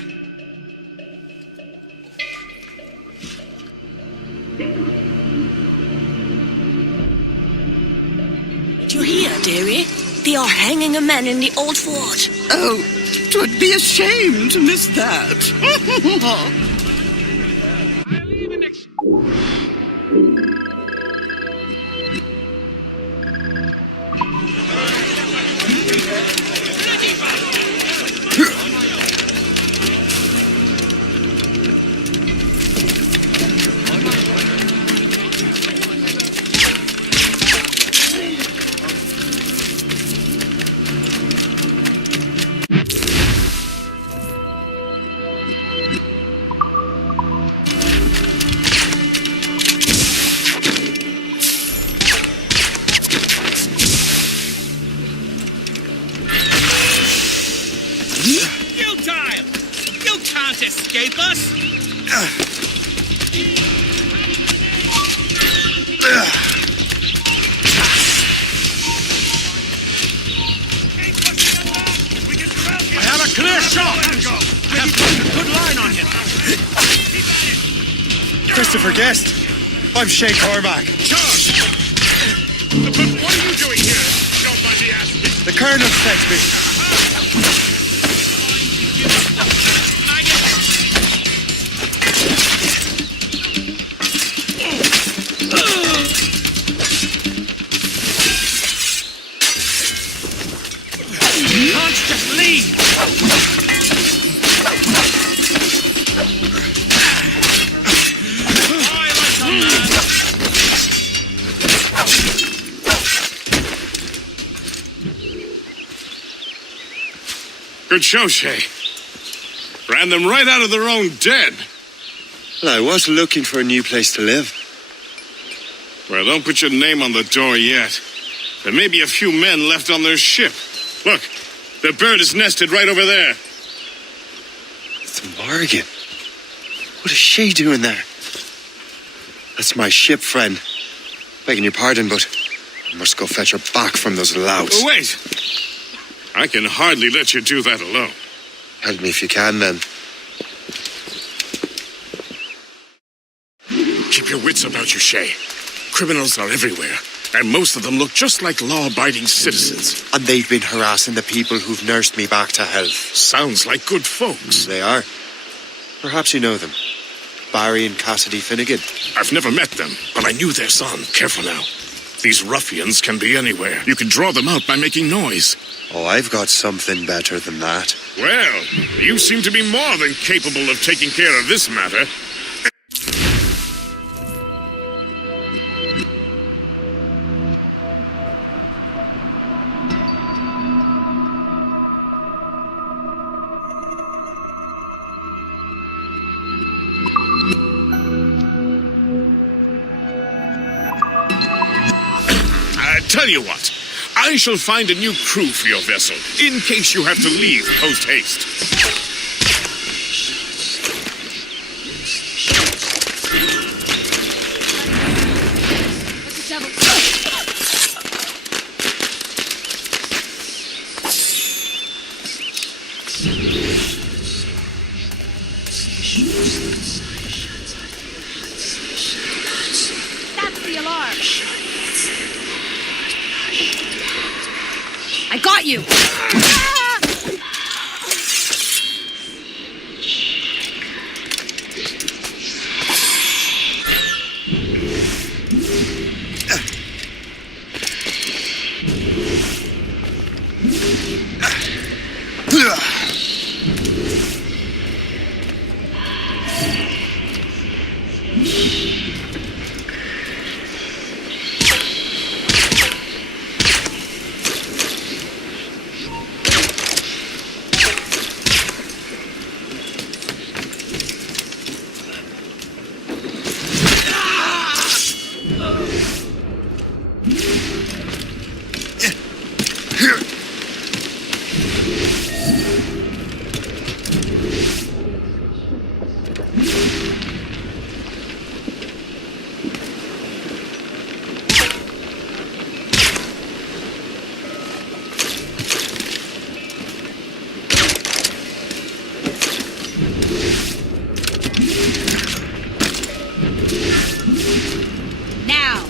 Did you hear, dearie? They are hanging a man in the Old Fort. Oh, 'twould be a shame to miss that. Escape us? I have a clear shot. I have a good line on him. Christopher Guest. I'm Shay Cormac. Charge! But what are you doing here? Don't mind me asking. The Colonel sent me. Good show, Shay. Ran them right out of their own den. Well, I was looking for a new place to live. Well, don't put your name on the door yet. There may be a few men left on their ship. Look, the bird is nested right over there. It's Morgan. What is she doing there? That's my ship, friend. Begging your pardon, but I must go fetch her back from those louts. Oh, wait! I can hardly let you do that alone. Help me if you can, then. Keep your wits about you, Shay. Criminals are everywhere, and most of them look just like law-abiding citizens. And they've been harassing the people who've nursed me back to health. Sounds like good folks. They are. Perhaps you know them. Barry and Cassidy Finnegan. I've never met them, but I knew their son. Careful now. These ruffians can be anywhere. You can draw them out by making noise. Oh, I've got something better than that. Well, you seem to be more than capable of taking care of this matter. Tell you what, I shall find a new crew for your vessel, in case you have to leave post-haste. That's the alarm. I got you! Now.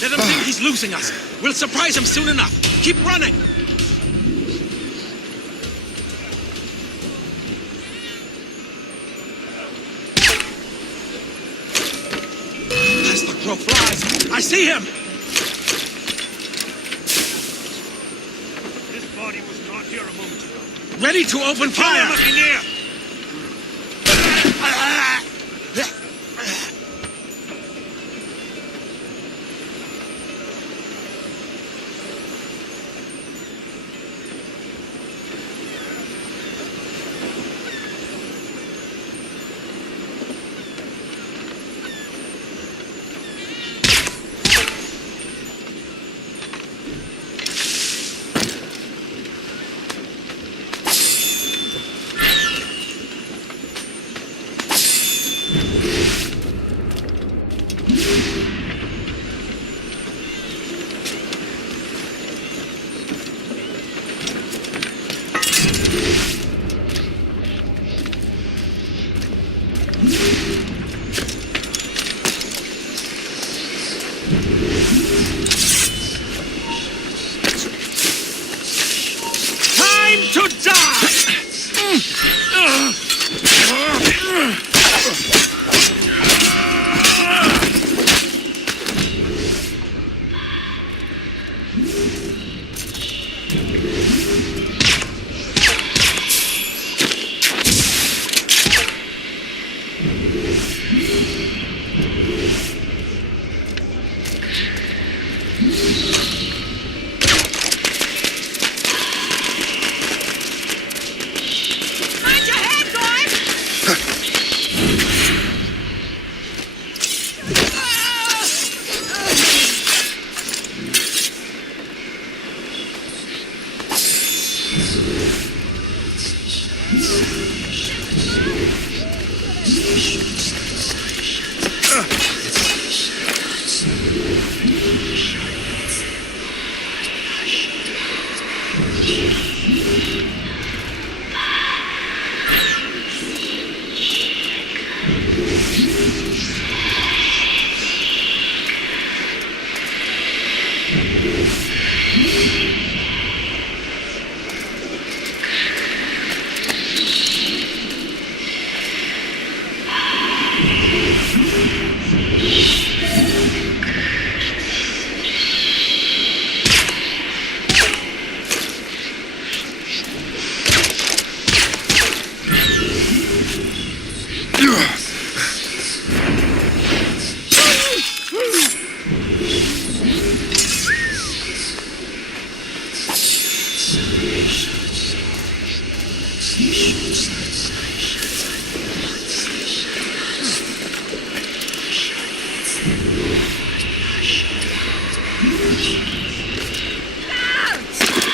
Let him think he's losing us. We'll surprise him soon enough. Keep running. As the crow flies, I see him. This body was not here a moment ago. Ready to open fire. Must be near. Time to die! Mind your head, guys!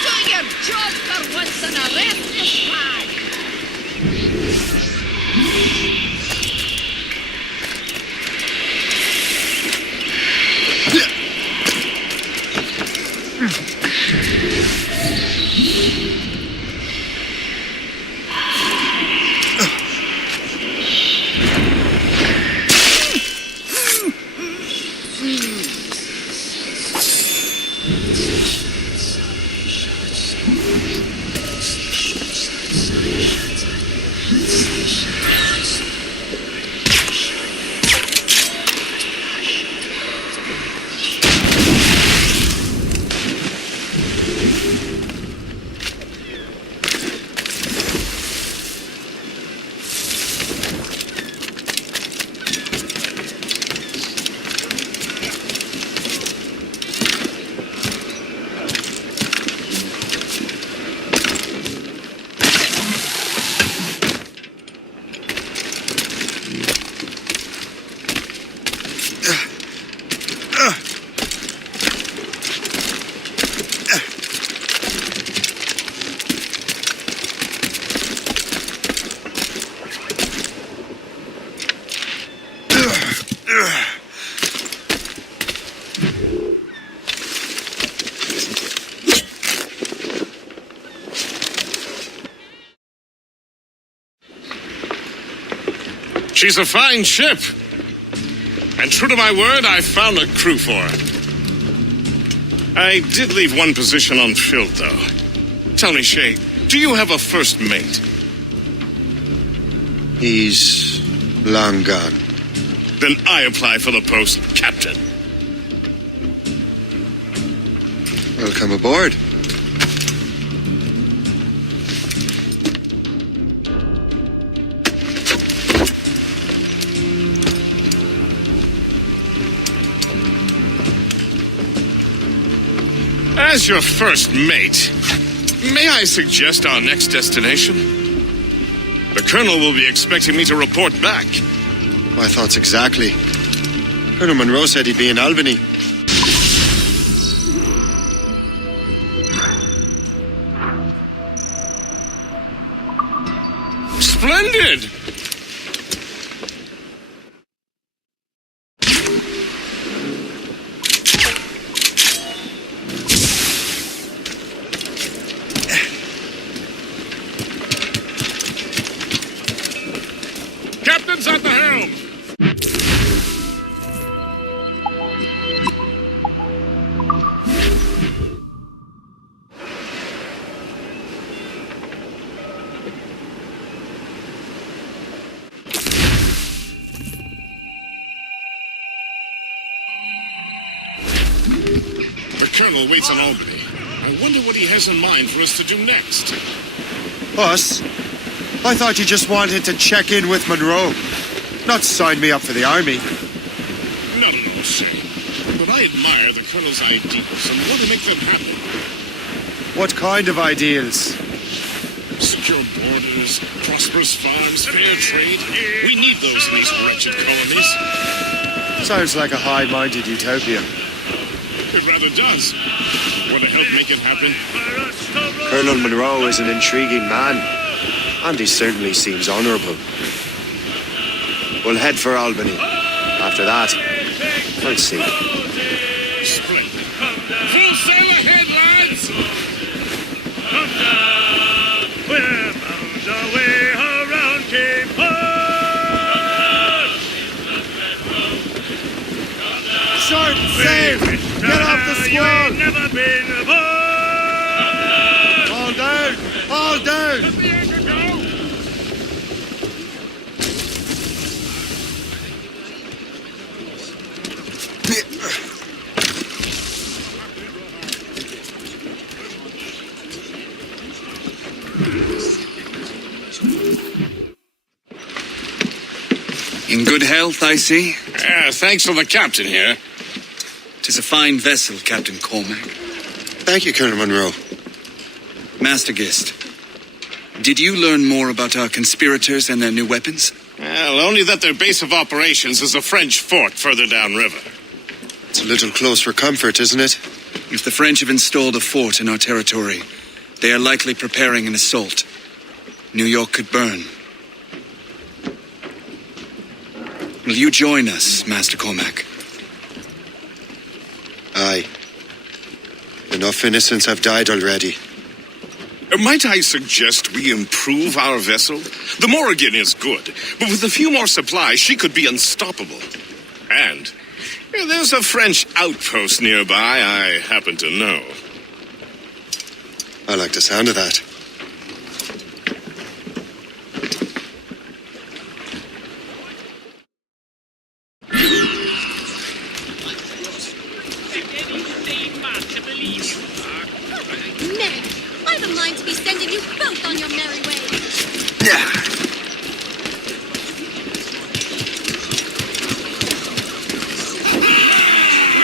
Do your job for once and arrest this flag! She's a fine ship. And true to my word, I found a crew for her. I did leave one position unfilled, though. Tell me, Shay, do you have a first mate? He's long gone. Then I apply for the post, Captain. Welcome aboard. As your first mate, may I suggest our next destination? The Colonel will be expecting me to report back. My thoughts exactly. Colonel Monroe said he'd be in Albany. Splendid! Captain's at the helm! The Colonel waits in Albany. I wonder what he has in mind for us to do next. Us? I thought you just wanted to check in with Monroe, not sign me up for the army. Not at all, Shay. But I admire the Colonel's ideals and want to make them happen. What kind of ideals? Secure borders, prosperous farms, fair trade. We need those in these wretched colonies. Sounds like a high-minded utopia. It rather does. Want to help make it happen? Colonel Monroe is an intriguing man, and he certainly seems honourable. We'll head for Albany. After that, I'll see. Splendid. Full sail ahead, lads! Come down, we're bound away around Cape Horn. Short sail! Get off the squall! Never been aboard. All down! All down! Let the anchor go! In good health, I see. Thanks for the captain here. 'Tis a fine vessel, Captain Cormac. Thank you, Colonel Monroe. Master Gist, did you learn more about our conspirators and their new weapons? Well, only that their base of operations is a French fort further downriver. It's a little close for comfort, isn't it? If the French have installed a fort in our territory, they are likely preparing an assault. New York could burn. Will you join us, Master Cormac? Aye. Enough innocents have died already. Might I suggest we improve our vessel? The Morrigan is good, but with a few more supplies, she could be unstoppable. And there's a French outpost nearby I happen to know. I like the sound of that. Merrick, I've a mind to be sending you both on your merry way.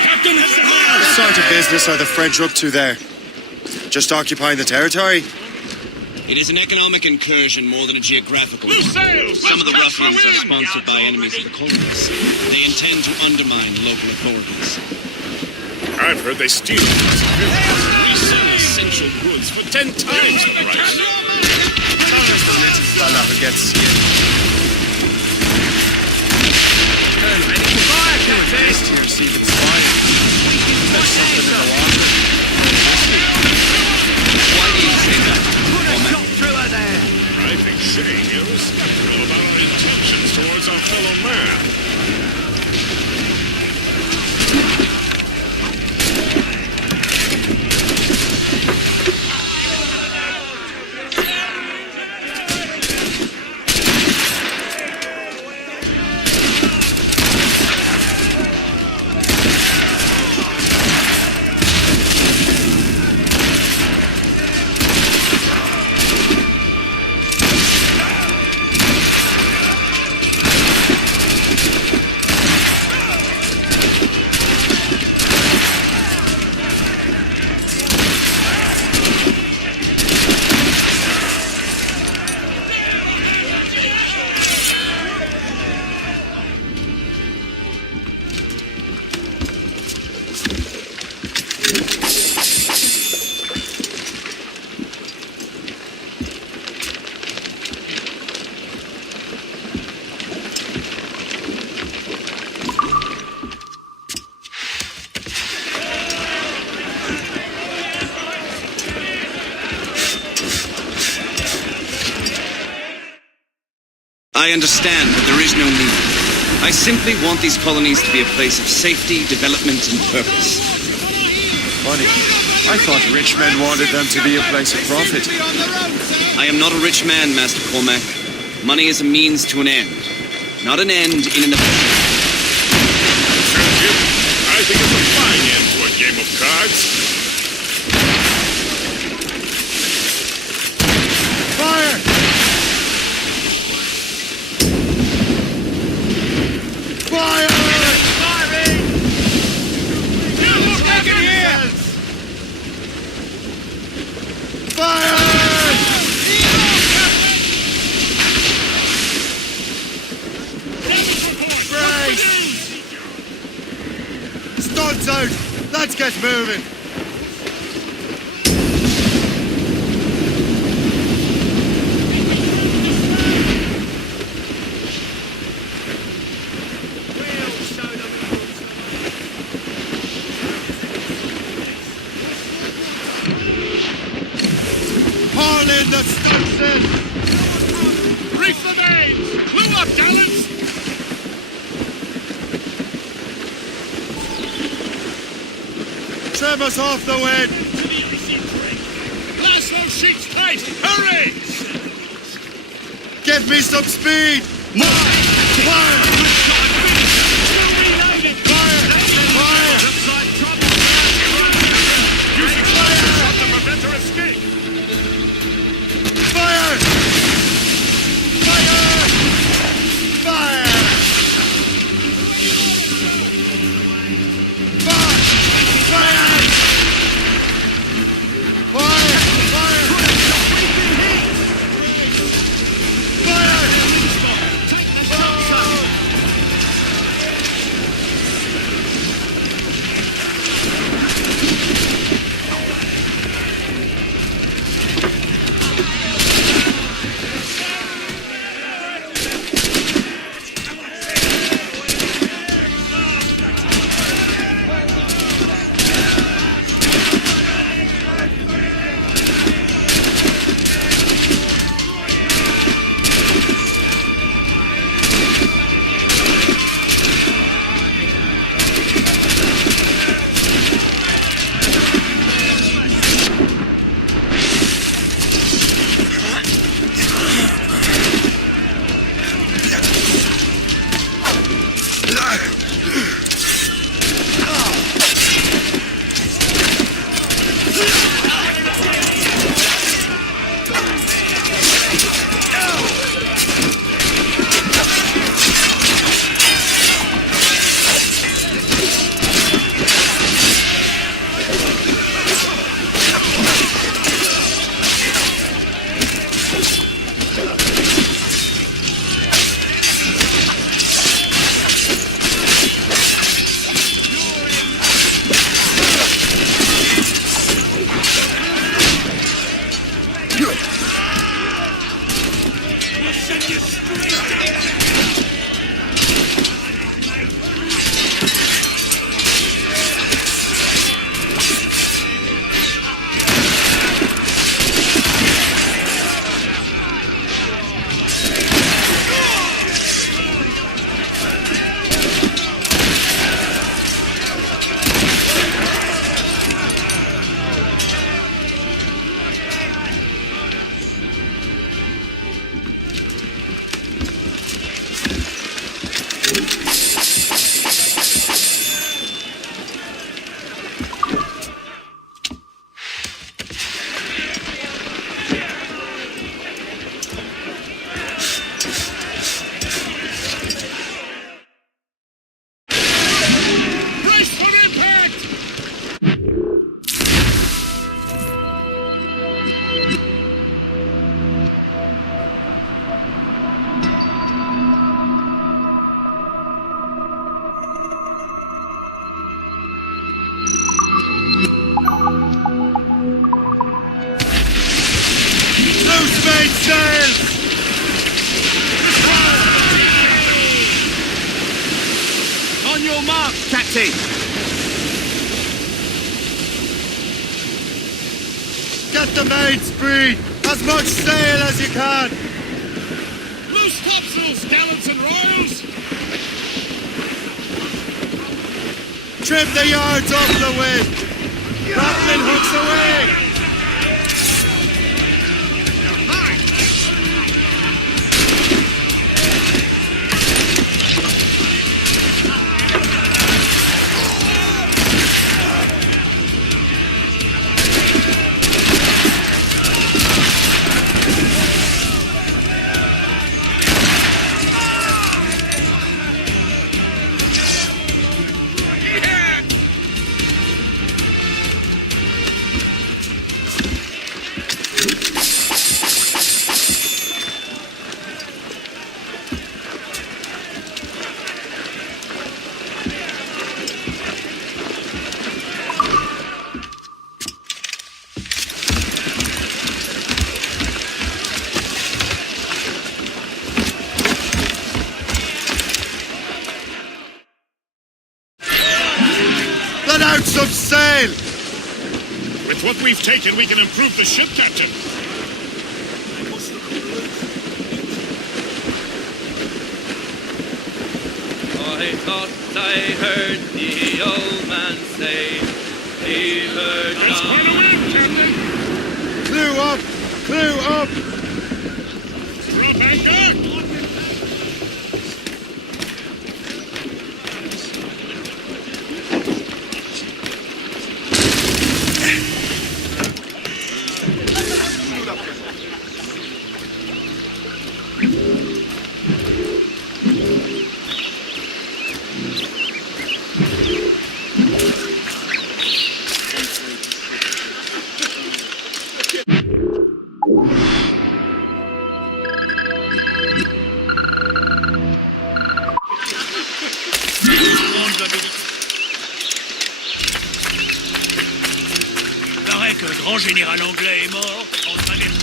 Captain has the What sort of business are the French up to there? Just occupying the territory? It is an economic incursion more than a geographical one. sails! Some of the ruffians are sponsored by enemies of the colonies. They intend to undermine local authorities. I've heard they steal resell essential goods for 10 times the price. Thomas the little fella who gets skinned. Taste here, Stephen's wine. There's something in the water. Why do you say that? I think Shay here is skeptical about our intentions towards our I understand, but there is no need. I simply want these colonies to be a place of safety, development, and purpose. Funny. I thought rich men wanted them to be a place of profit. I am not a rich man, Master Cormac. Money is a means to an end, not an end in and of itself. I think it's a fine end to a game of cards. Fire! Fire! Firing! Take it here! Fire! Stunts out! Let's get moving! Haul in the stunts in! Reef the mains! Clue up, gallants! Trim us off the wind! Blast those sheets tight! Hurry! Give me some speed! Fire! Fire! Using fire shot to prevent her escape. Fire! Fire! Fire! On your marks, Captain! Get the mains free! As much sail as you can! Loose topsails, gallants and royals! Trim the yards off the wind! Grappling hooks away! Let out some sail! With what we've taken, we can improve the ship, Captain. I thought I heard the old man say, leave her There's quite a wind, Captain. Clew up! Clew up! Drop anchor! Paraît qu'un grand général anglais est mort en traversant.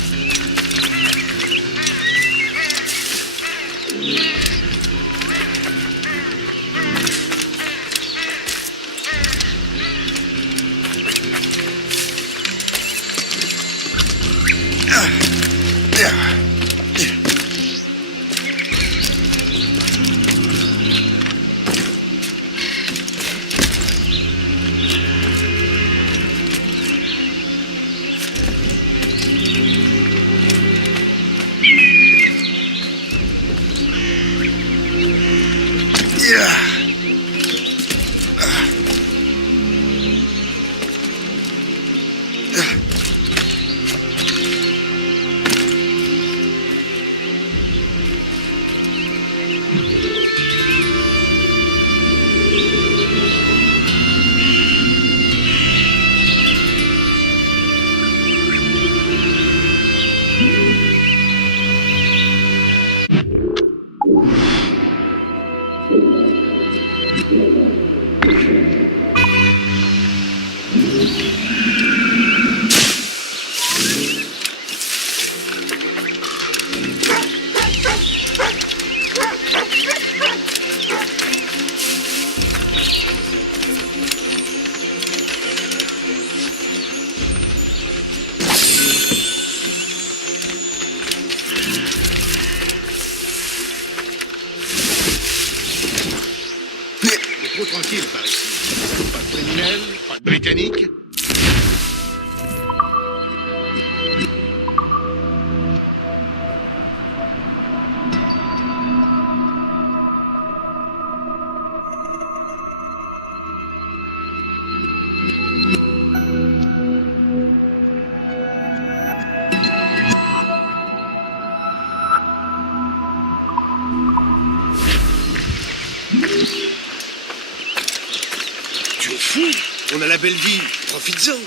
Trop tranquille par ici. Pas de criminels, pas de britanniques. Tu es fou? On a la belle vie, profites-en.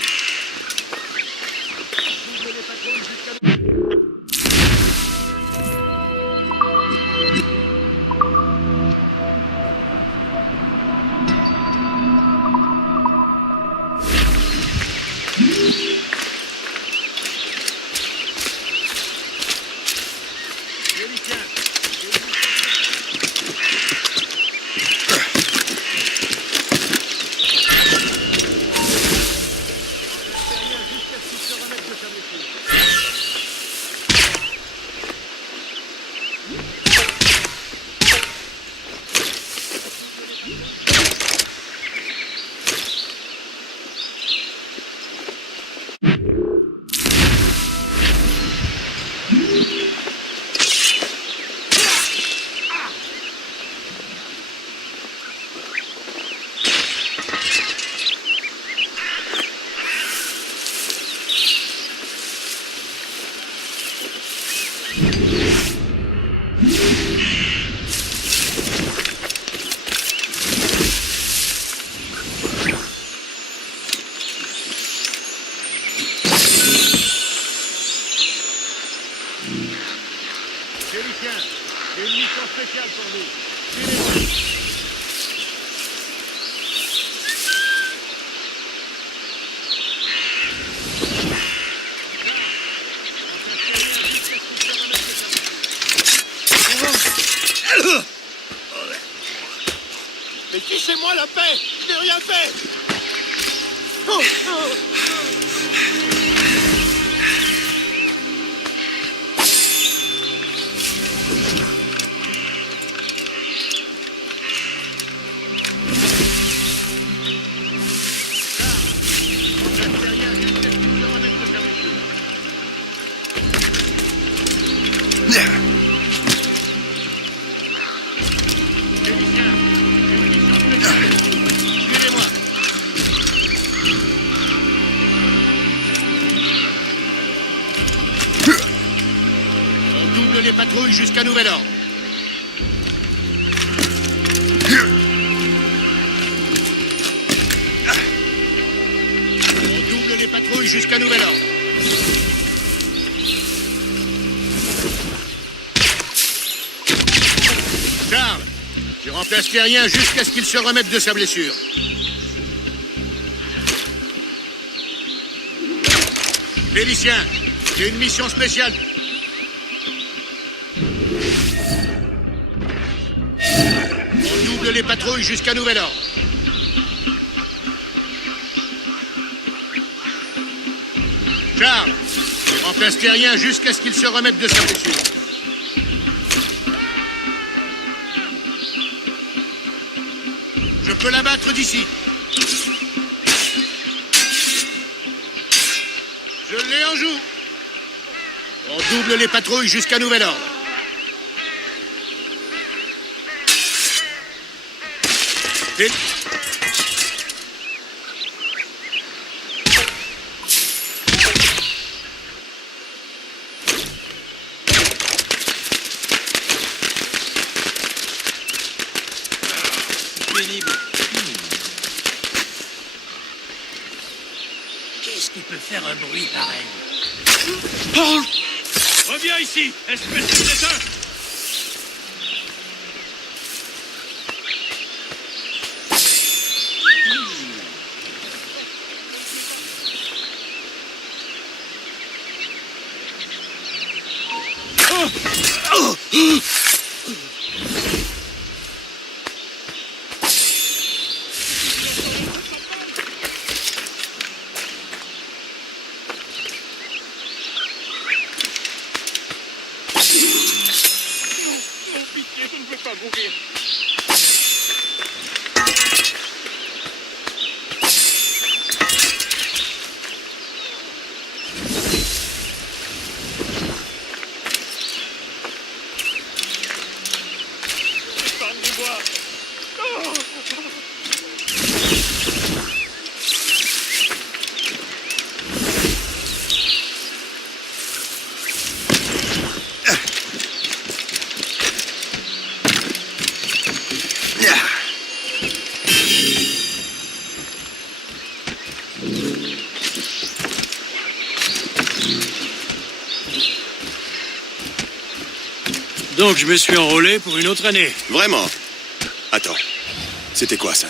spéciale pour nous. Mais fichez-moi la paix! Je n'ai rien fait! Oh, oh. Les patrouilles jusqu'à nouvel ordre. On double les patrouilles jusqu'à nouvel ordre. Charles, tu remplaces Terrien jusqu'à ce qu'il se remette de sa blessure. Félicien, j'ai une mission spéciale. Les patrouilles jusqu'à nouvel ordre. Charles, tu remplaces Terrien jusqu'à ce qu'il se remette de sa blessure. Je peux l'abattre d'ici. Je l'ai en joue. On double les patrouilles jusqu'à nouvel ordre. Et... pénible. Qu'est-ce qui peut faire un bruit pareil? Paul! Reviens ici, espèce de traiteur! Je ne veux pas mourir. Épargnez-moi. Oh. Donc je me suis enrôlé pour une autre année. Vraiment? Attends, c'était quoi ça?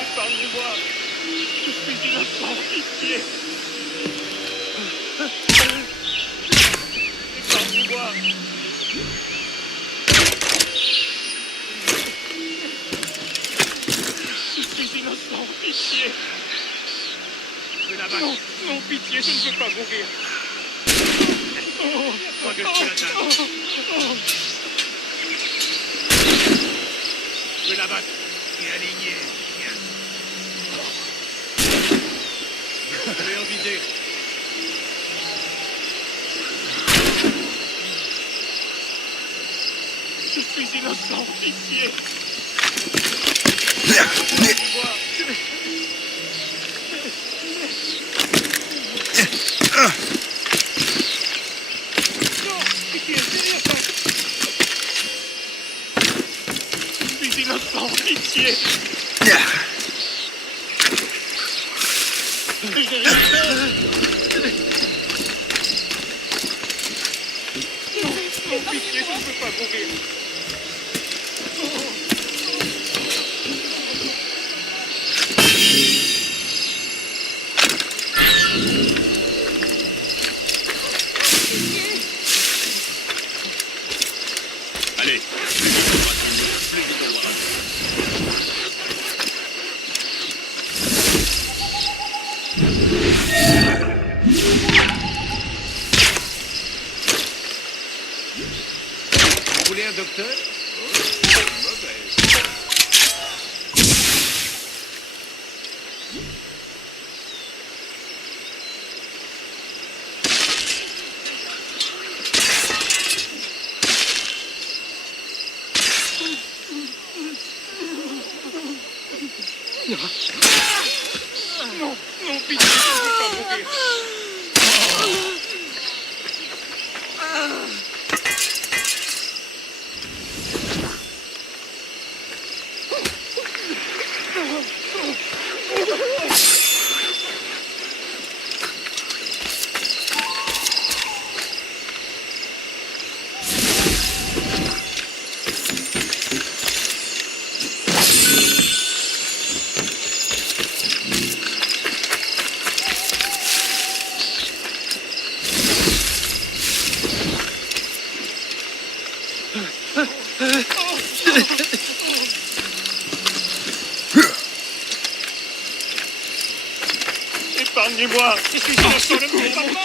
Épargnez-moi. Je suis innocent. Pitié. Épargnez-moi. Je suis innocent. Pitié. Non, non, pitié, je ne veux pas mourir. Oh, pas que je peux l'atteindre. Je vais la battre. Et aligner. Je vais en vider. Je suis innocent, pitié. Non, pitié, je suis innocent, pitié. Mais j'ai rien fait. Non, pitié, je ne peux pas mourir. Allez, plus vite on va. Vous voulez un docteur? Non, non, pitié, je ne veux pas mourir. Épargnez-moi, je suis innocent, ne me faites pas de mal.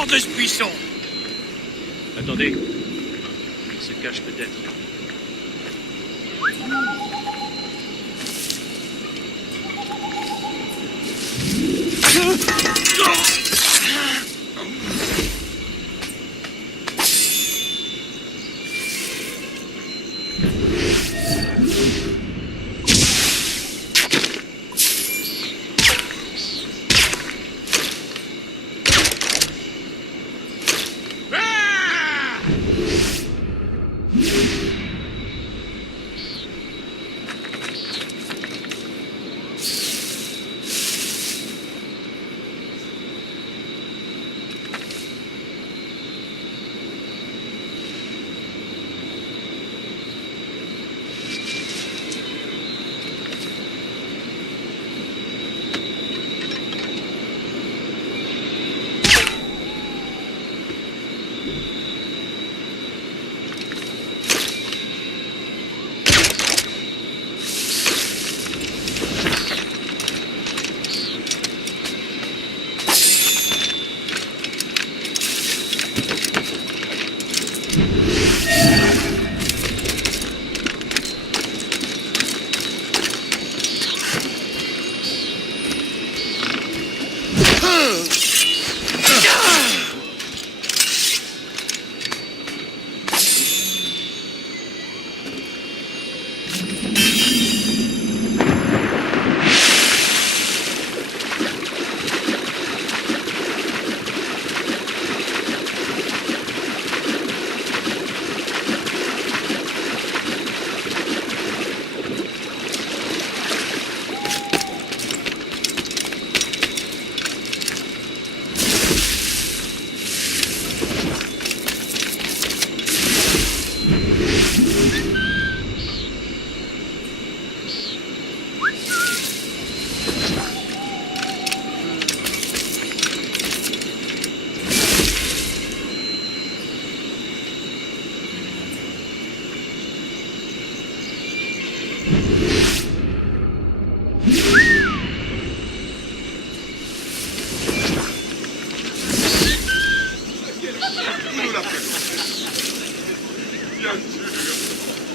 Sors de ce buisson! Attendez. Il se cache peut-être.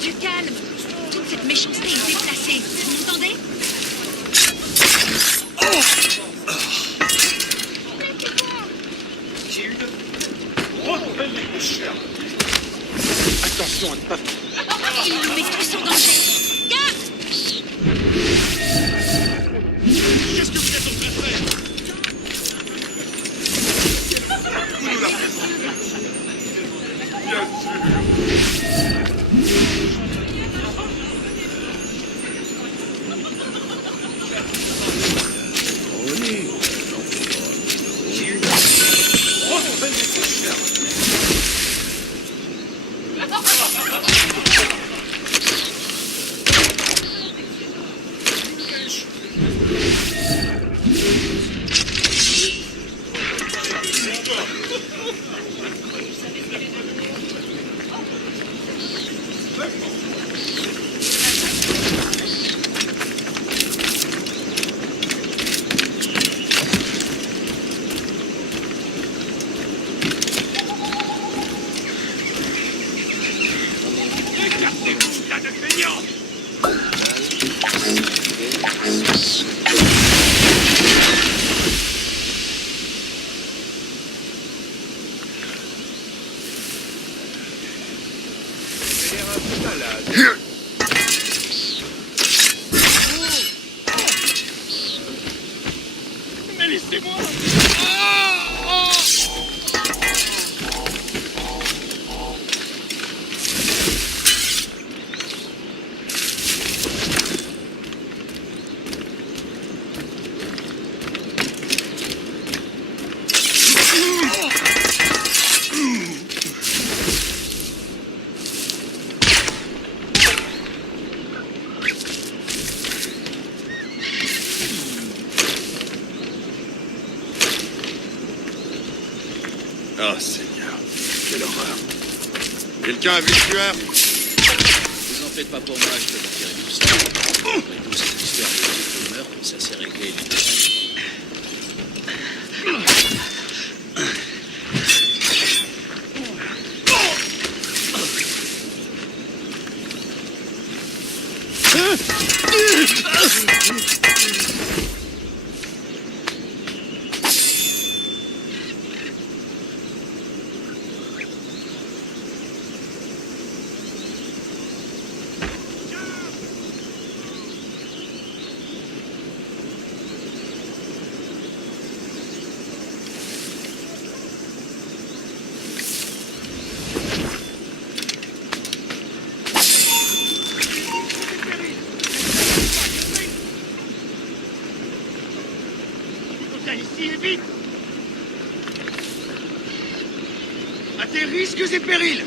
Du calme. Toute cette méchanceté est déplacée. Vous entendez? J'ai une grosse belle de chien. Attention à ne pas... Il nous met tous en danger. Garde! Qu'est-ce que vous êtes en train de faire? Vous nous la faites. Bien sûr. J'ai une grosse belle de chien. Mais laissez-moi. Oh Seigneur, quelle horreur. Quelqu'un a vu le tueur? Vous en faites pas pour moi, je peux vous tirer tout ça. Après tout, cette histoire de meurtre, ça s'est réglé. Ici et vite! À tes risques et périls!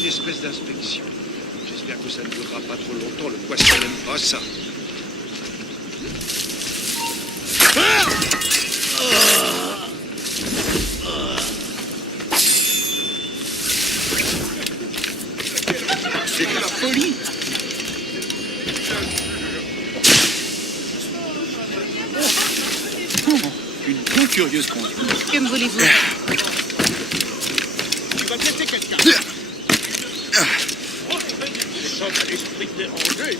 Une espèce d'inspection. J'espère que ça ne durera pas trop longtemps. Le poisson n'aime pas ça. C'est de la folie! Une bien curieuse conduite. Que me voulez-vous? Tu vas blesser quelqu'un! Je sens à l'esprit dérangé!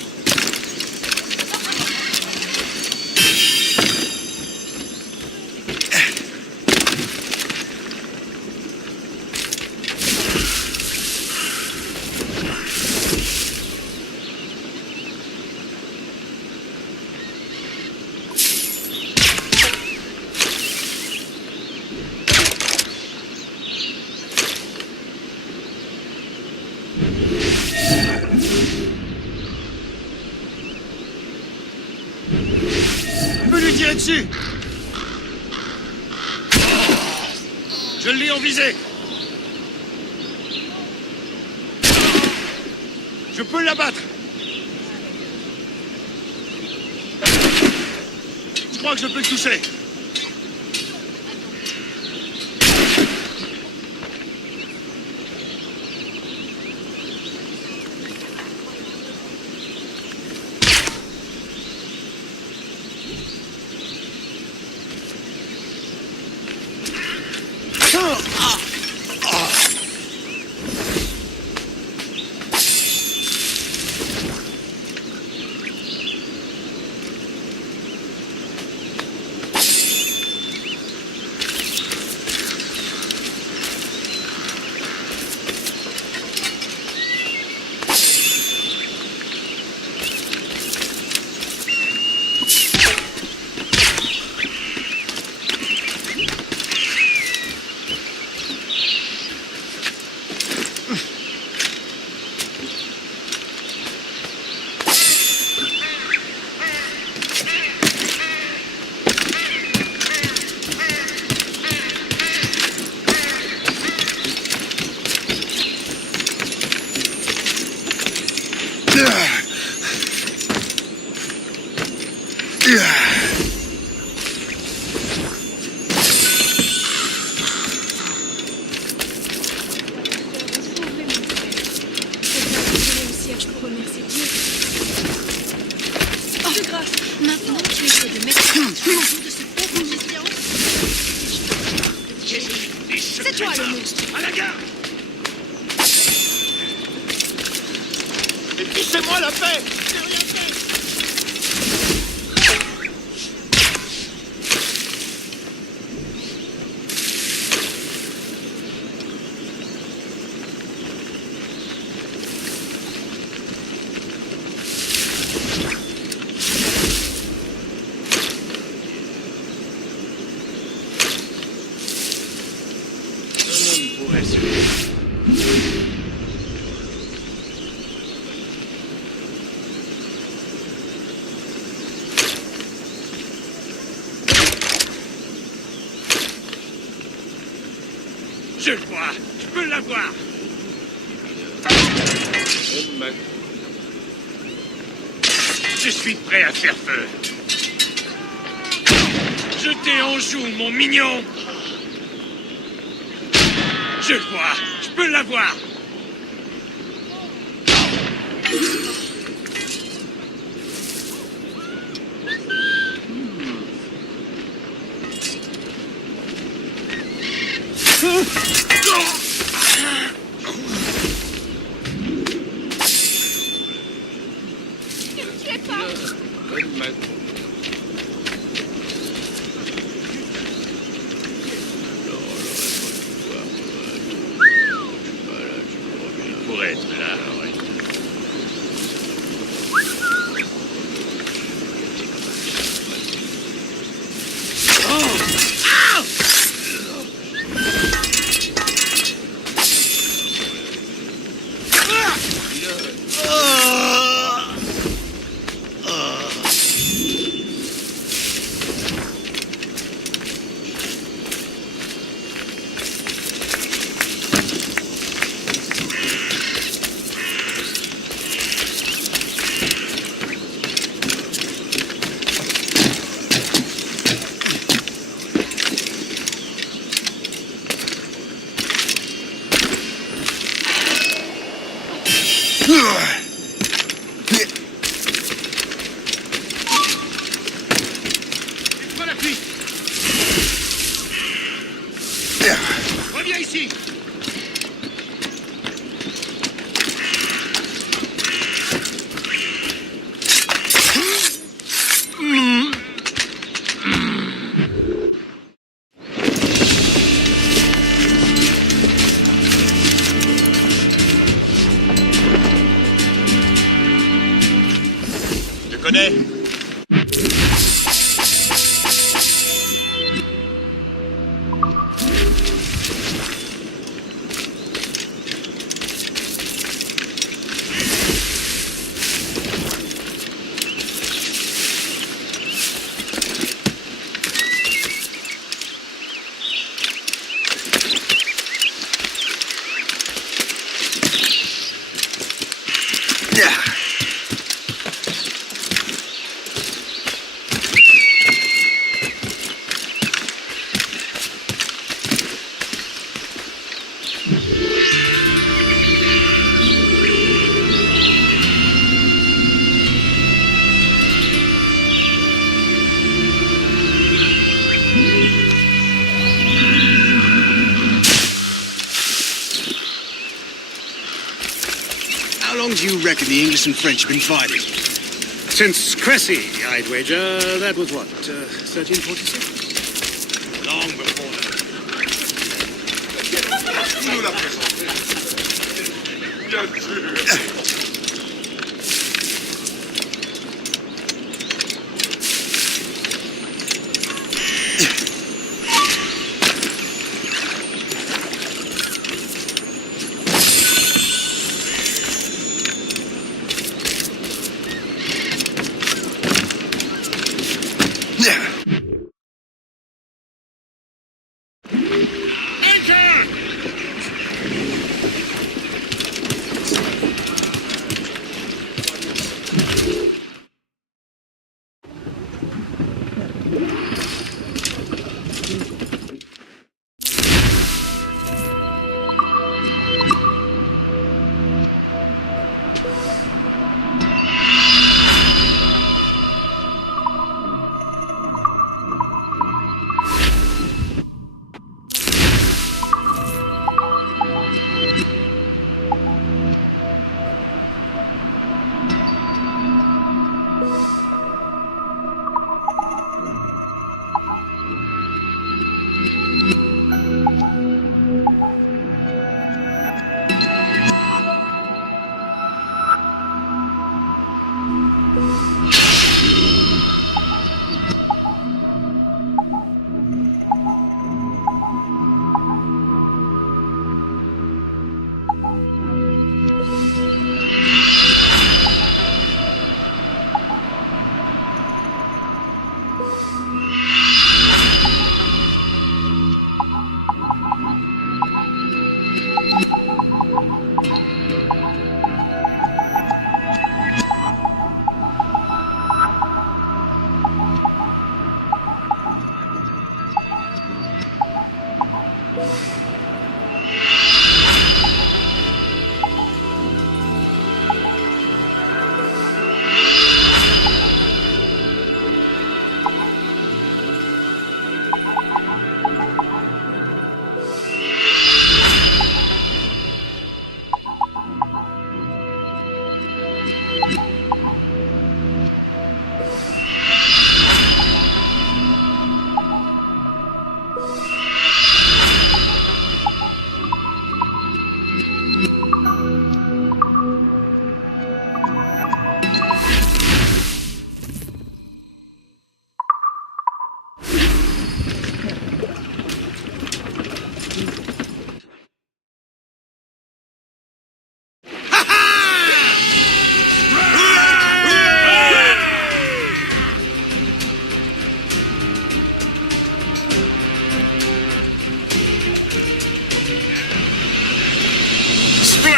On peut lui tirer dessus! Je l'ai en visée! Je peux l'abattre! Je crois que je peux le toucher! Maintenant, tu essaies de mettre un jour de ce pauvre géant. C'est toi le monstre. À la gare! Et puis c'est moi la paix! J'ai rien fait. Je le vois. Je peux l'avoir. Je suis prêt à faire feu. Je t'ai en joue, mon mignon. Je le vois. Je peux l'avoir. Pour être là, ouais. Reviens ici. Je connais. How long do you reckon the English and French have been fighting? Since Cressy, I'd wager. That was what, 1346? Long before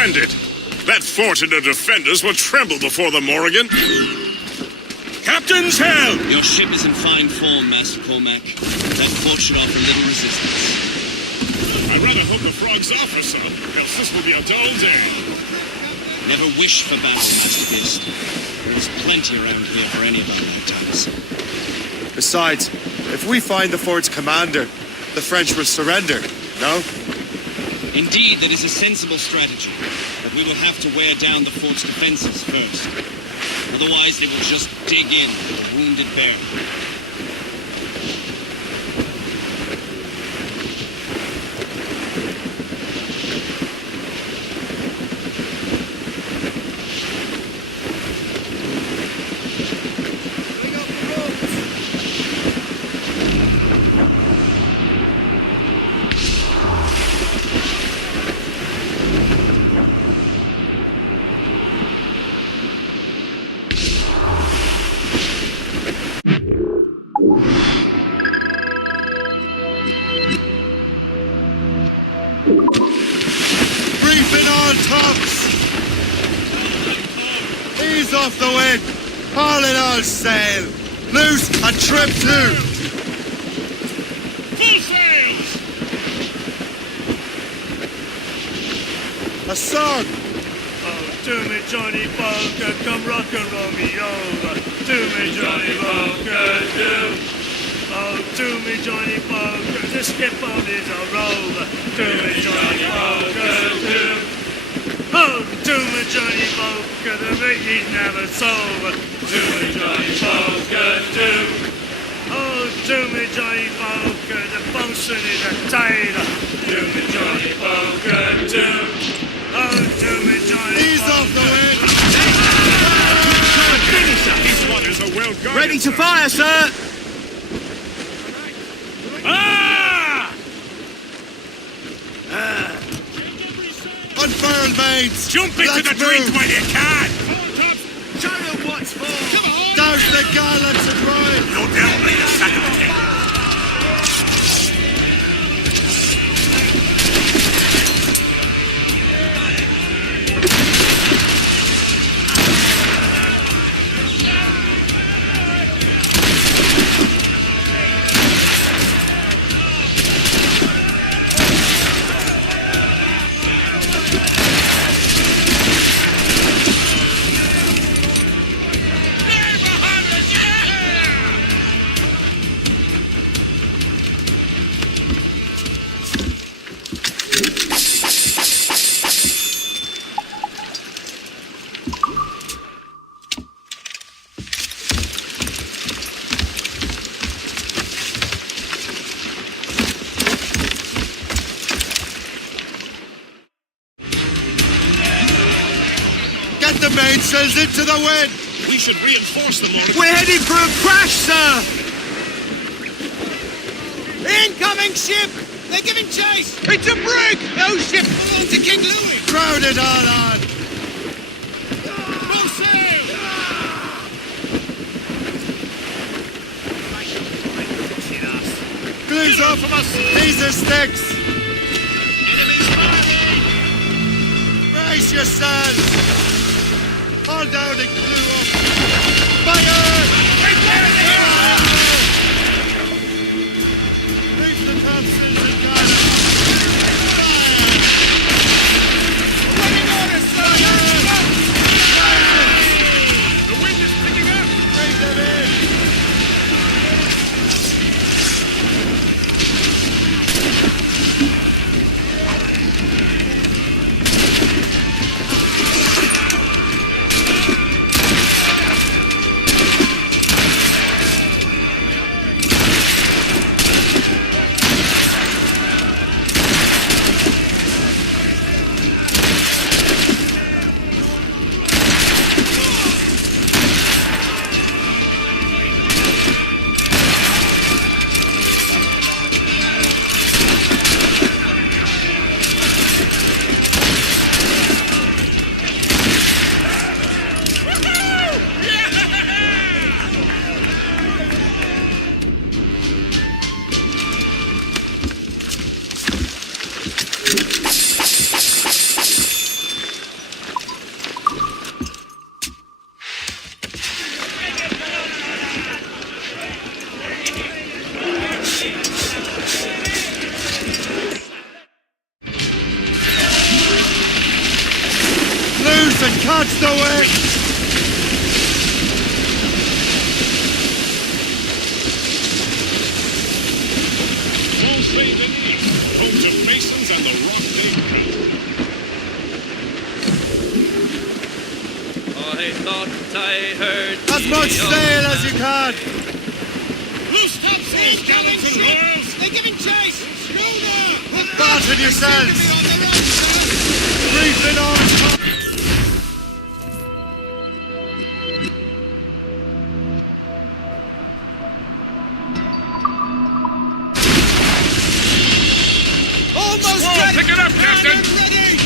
Splendid! That fort and the defenders will tremble before the Morrigan. Captain's help! Your ship is in fine form, Master Cormac. That fort should offer little resistance. I'd rather hope the frog's off or so, else this will be a dull day. Never wish for battle, Master Gist. There's plenty around here for any of our lifetimes. Besides, if we find the fort's commander, the French will surrender, no? Indeed, that is a sensible strategy. But we will have to wear down the fort's defenses first. Otherwise, they will just dig in like a wounded bear. Reefing on tops! Ease off the wind! Hauling all sail! Loose and trip to! Full sails! A song! Oh, do me Johnny Poker, come rock and roll me over. Do me Johnny Poker, do. Oh, do me Johnny Poker, the skip on is a rover. Do me Johnny Poker, do. Oh, do me Johnny Poker, the Ricky's never sober. Do me Johnny Poker, do. Oh, do me Johnny Poker, the bosun is a tailor. Do me Johnny Poker, do. Oh, do me Johnny Ease off the wind! These waters are well guarded. Ready to fire, sir! Ah! Unfurl mains! Jump into the drink when you can! Show them what's for! Come on! Douse the gallants and ride! You'll never be a sack of it! The mainsails into the wind! We should reinforce the Morrigan. We're heading for a crash, sir! Incoming ship! They're giving chase! It's a brig! No ship belongs to King Louis! Crowd it all on! Full sail! Glues up! These are sticks! Enemies firing! Brace yourselves! All down and glue up! Fire! Reef the topsails and gunners! Running orders, sir! Fire! The wind is picking up! Bring them in! Dodge the wind! Walls Bay beneath, home to masons and the rock they beat. I thought I heard As much the old sail as man you can! Loose topsails, gallants and royals! They're giving chase! Schooner! Batten yourselves! Reefing on! Almost Squall, ready! pick it up, Captain! Ready!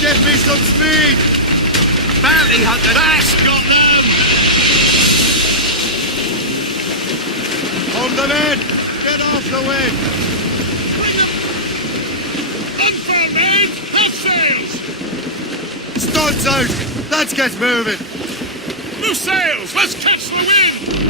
Get me some speed! Bounty hunter! That's got them! Hold them in! Get off the wind! Unfurl, men! Half sails! Studs out! Let's get moving! Loose sails! Let's catch the wind!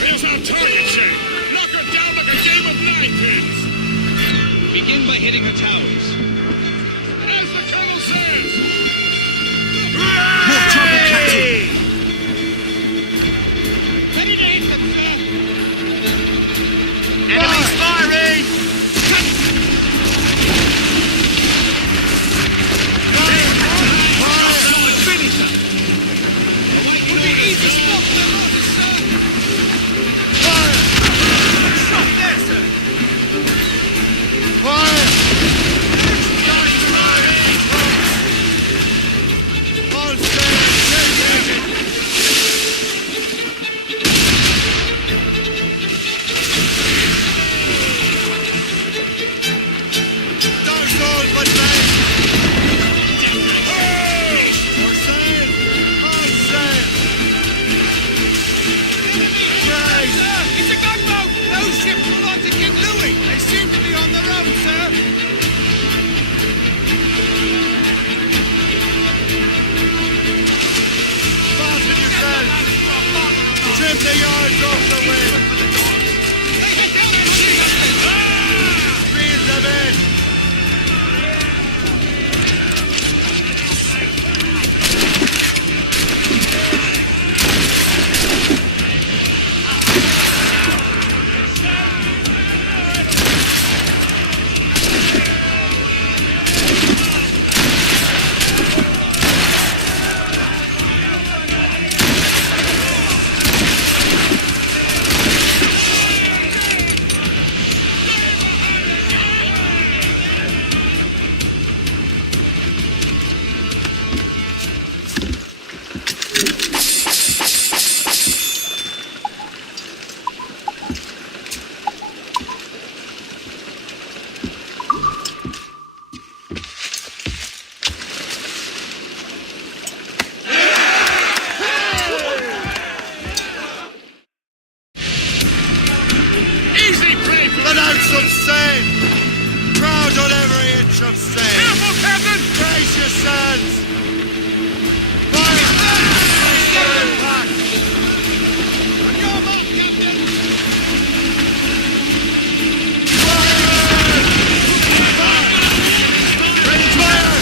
There's our target shape! Knock her down like a game of nine pins! Begin by hitting her towers. As the colonel says! More trouble, Captain! Ready to hit them, sir! Enemies firing! Would be easy spot for the mortars, sir! Shot there, sir! Fire! All sail! Don't all but men! All sail! All sail! Right! Sir, it's a gunboat! Those ships belong to King Louis! They seem to be on their own, sir! Fasten yourselves! Trim the yards off the wind! Reel them in! Easy play for Let out some sail! Crowd on every inch of sail! Careful, Captain! Brace yourselves! Fire! Fire impact! On your mark, Captain! Ready, fire!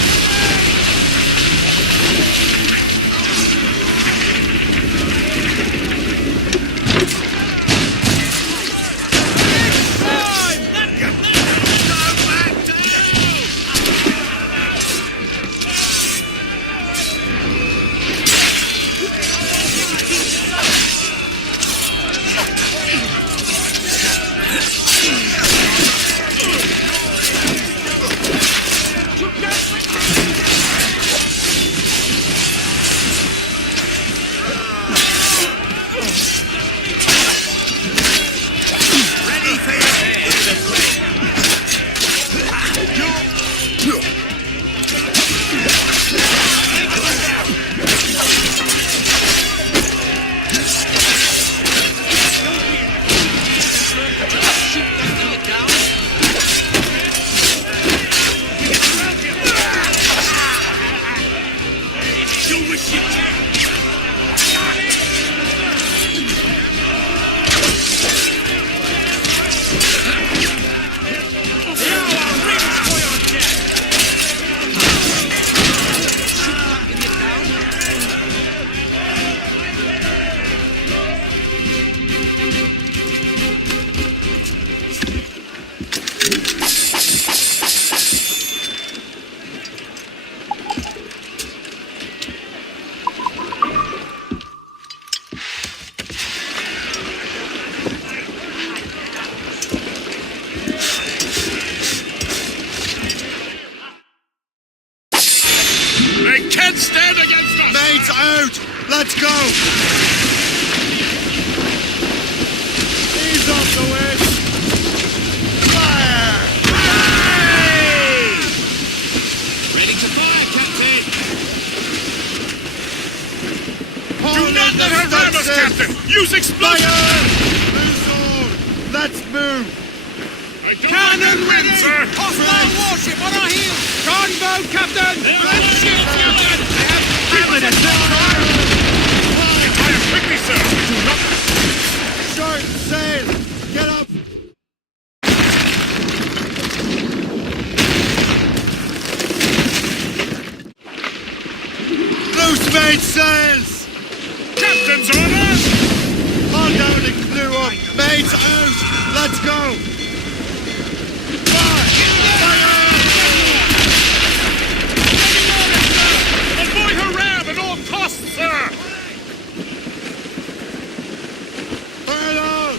can't stand against us! Mates out! Let's go! Ease off the wind! Fire! Ready to fire, Captain! Do not let her ram us, Captain! Use explosives! Loose all! Let's move! Cannon wind, sir! Hostile warship on our heels! Gunboat, Captain! Let's shoot, Captain! I have pilot at fire! Fire quickly, sir! Do not... Short sail! Get up! Loose mainsails! Captain's orders! Hold down and clear up! Mates out! Let's go! Avoid her ram at all costs, sir! Fire on!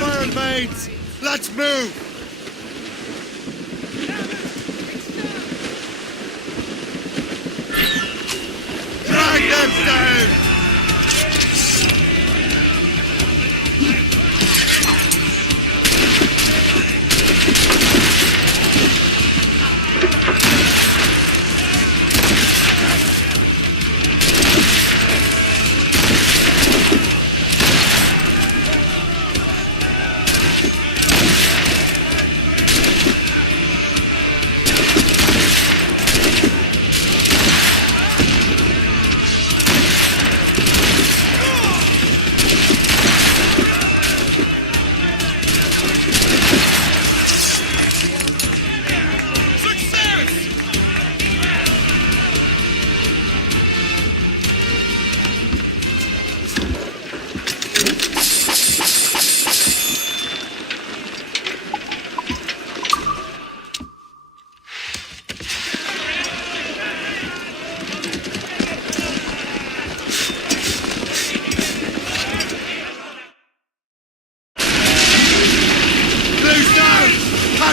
Fire! Mates! Let's move! Drag them down!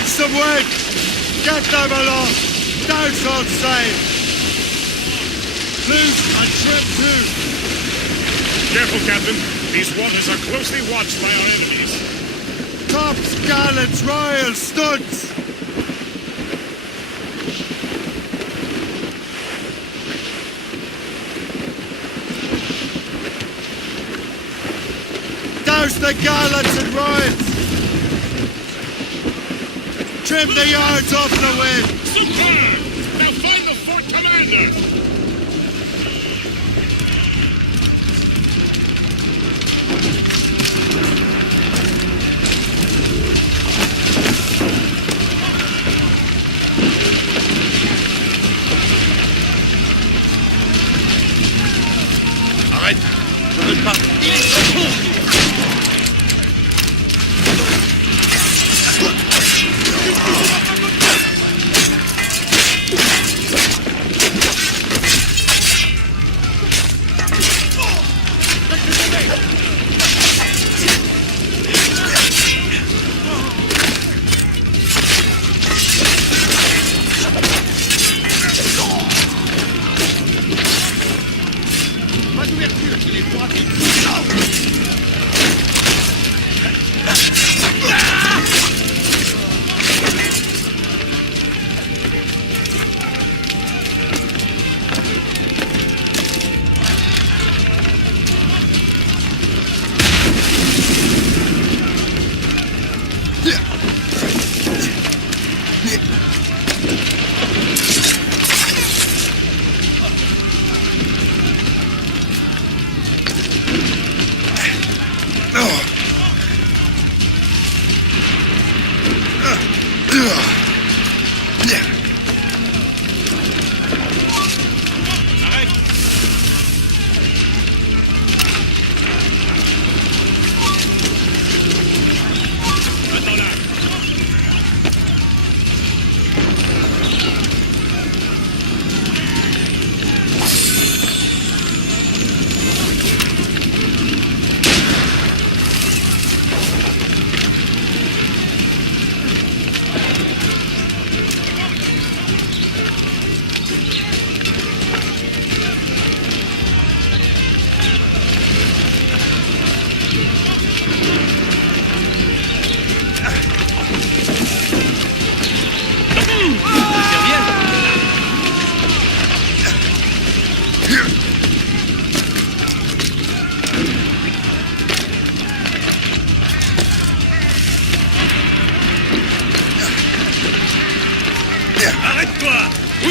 Some wind! Get them along! Douse on sail! Loose and trim too! Careful, Captain. These waters are closely watched by our enemies. Tops, gallants, royals, studs! Douse the gallants and royals! Trim the yards off the wind! Superb! Now find the fort commander! All right. Je veux pas.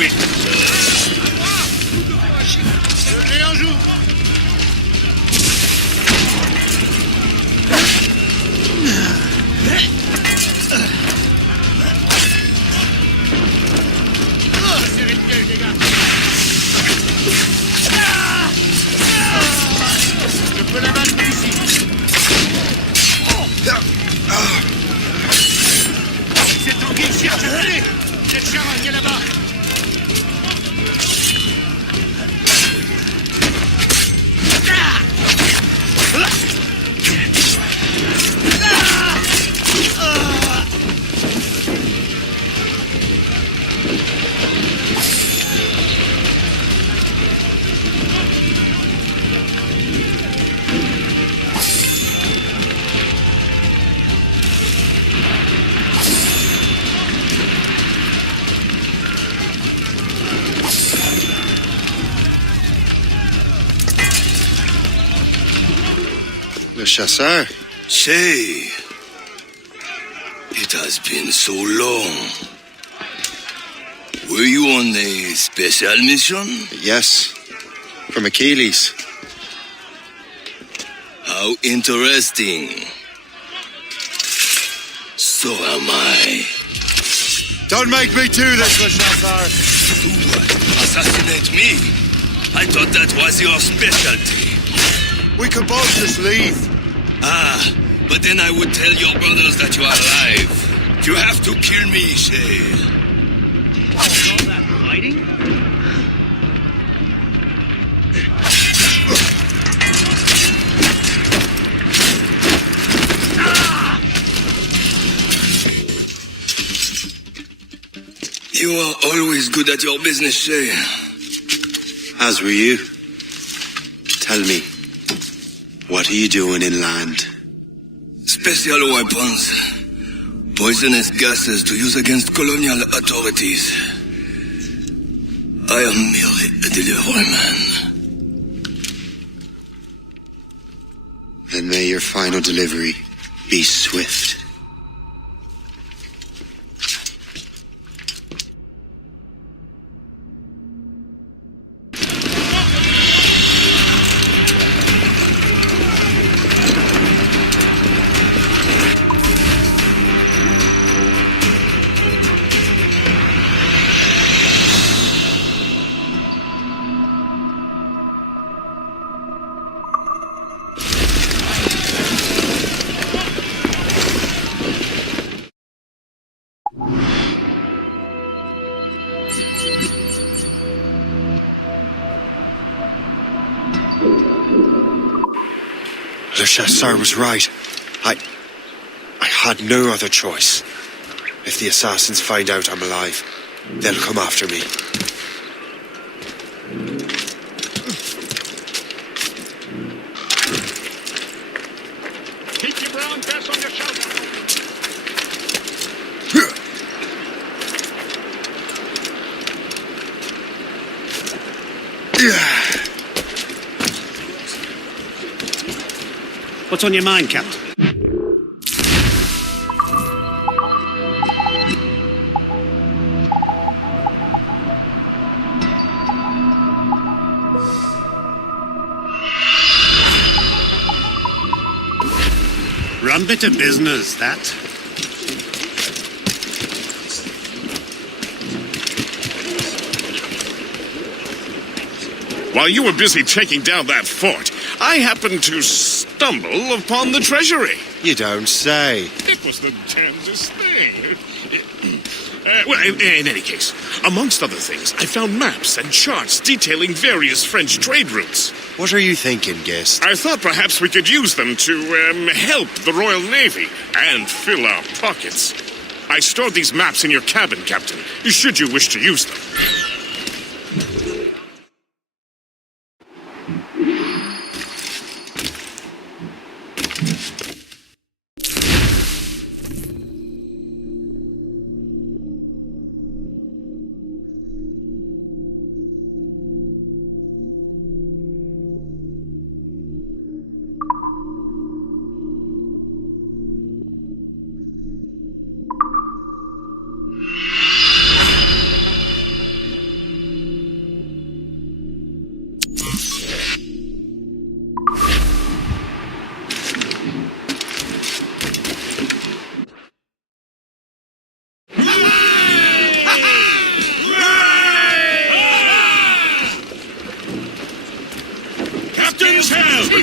it. Je l'ai en joue. Serrez le piège, les gars. Je peux la battre ici. C'est Tanguy qui cherche à tuer. Cette charogne est là-bas. Le chasseur. Shay, it has been so long. Were you on a special mission? Yes, from Achilles. How interesting. So am I. Don't make me do this, Le Chasseur. Do what? Assassinate me? I thought that was your specialty. We could both just leave. Ah, but then I would tell your brothers that you are alive. You have to kill me, Shay. All that fighting? You are always good at your business, Shay. As were you. Tell me, what are you doing inland? Special weapons. Poisonous gases to use against colonial authorities. I am merely a delivery man. Then may your final delivery be swift. Le Chasseur was right. I had no other choice. If the assassins find out I'm alive, they'll come after me. Keep your brown dress on your shoulder. What's on your mind, Captain? Rum bit of business, that. While you were busy taking down that fort, I happened to stumble upon the treasury. You don't say. It was the damnedest thing. Well, in any case, amongst other things, I found maps and charts detailing various French trade routes. What are you thinking, Gist? I thought perhaps we could use them to help the Royal Navy and fill our pockets. I stored these maps in your cabin, Captain, should you wish to use them.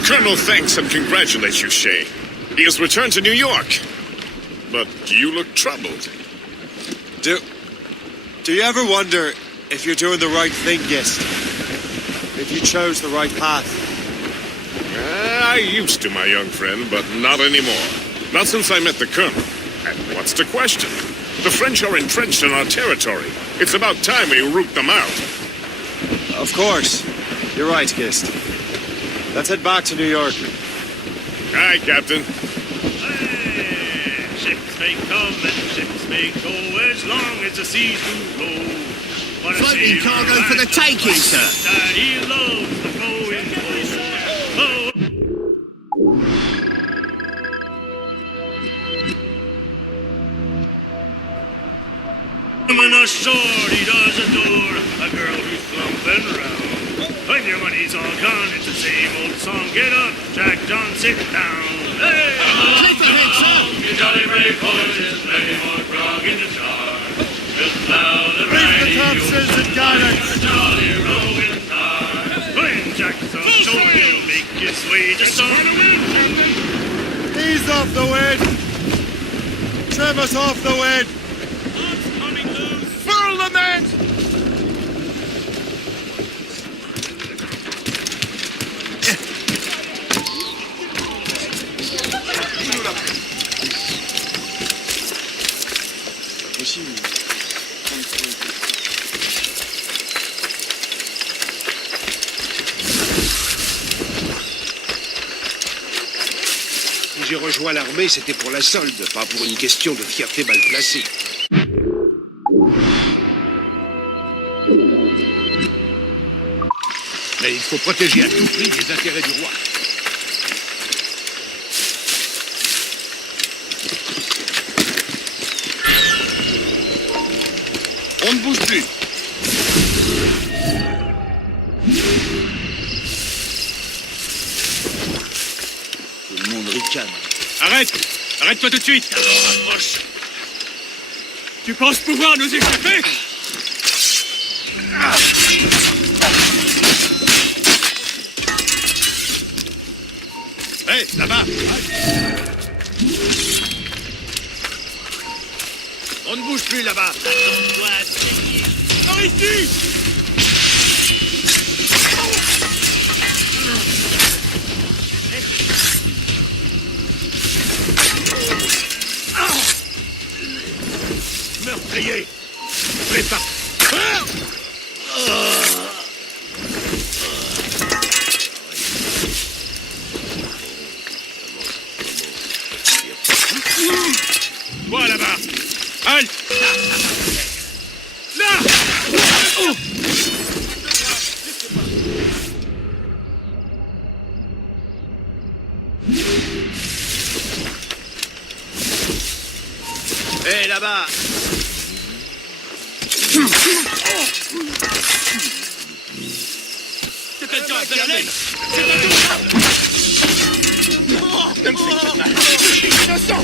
Colonel thanks and congratulates you, Shay. He has returned to New York. But you look troubled. Do you ever wonder if you're doing the right thing, Gist? If you chose the right path? I used to, my young friend, but not anymore. Not since I met the Colonel. And what's the question? The French are entrenched in our territory. It's about time we root them out. Of course. You're right, Gist. Let's head back to New York. Aye, Captain. Hey, ships may come and ships may go as long as the seas do roll. But a Floating sailor cargo for the has taking, a sir. that he loves the going oh. When a shorty does adore a girl who's slumping round. When your money's all gone, it's the same old song. Get up, Jack John, sit down. Hey, Take the head, sir. you jolly brave horses, plenty more grog in the jar. Just loud and Reef the righty, topsails and guidance. a jolly rolling car. When Jack's on shore, he'll make his way just on a wind. Ease off the wind. Trim us off the wind. Furl the men! Si j'ai rejoint l'armée, c'était pour la solde, pas pour une question de fierté mal placée. Mais il faut protéger à tout prix les intérêts du roi. On ne bouge plus. Tout le monde ricane. Arrête! Arrête-toi tout de suite! Alors, approche! Tu penses pouvoir nous échapper? Hé, là-bas! On ne bouge plus là-bas! Par ici! Meurtrier! Prépare! Toi là-bas! Halte! Là! Hé, là-bas! C'est quelqu'un à la laine! Ne me faites pas mal! Je suis innocent!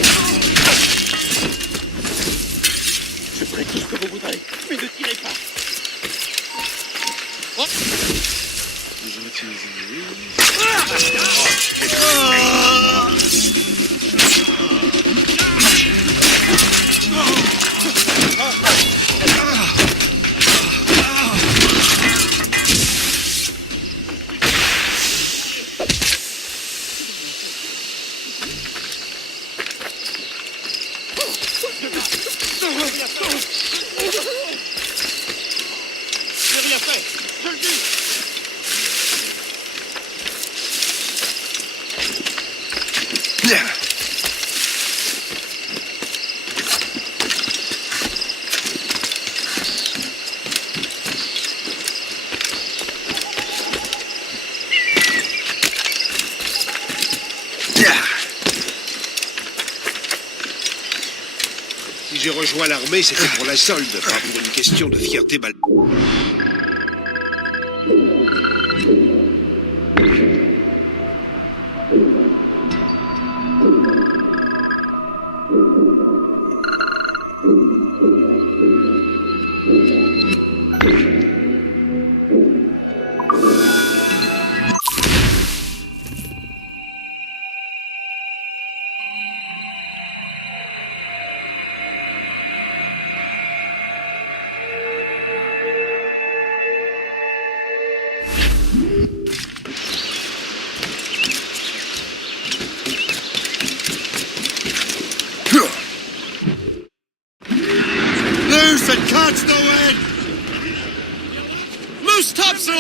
Je ferai tout ce que vous voudrez, mais ne tirez pas! Oh. Je utilise J'ai rien fait! Je le dis! Si j'ai rejoint l'armée, c'était pour la solde, pas pour une question de fierté mal...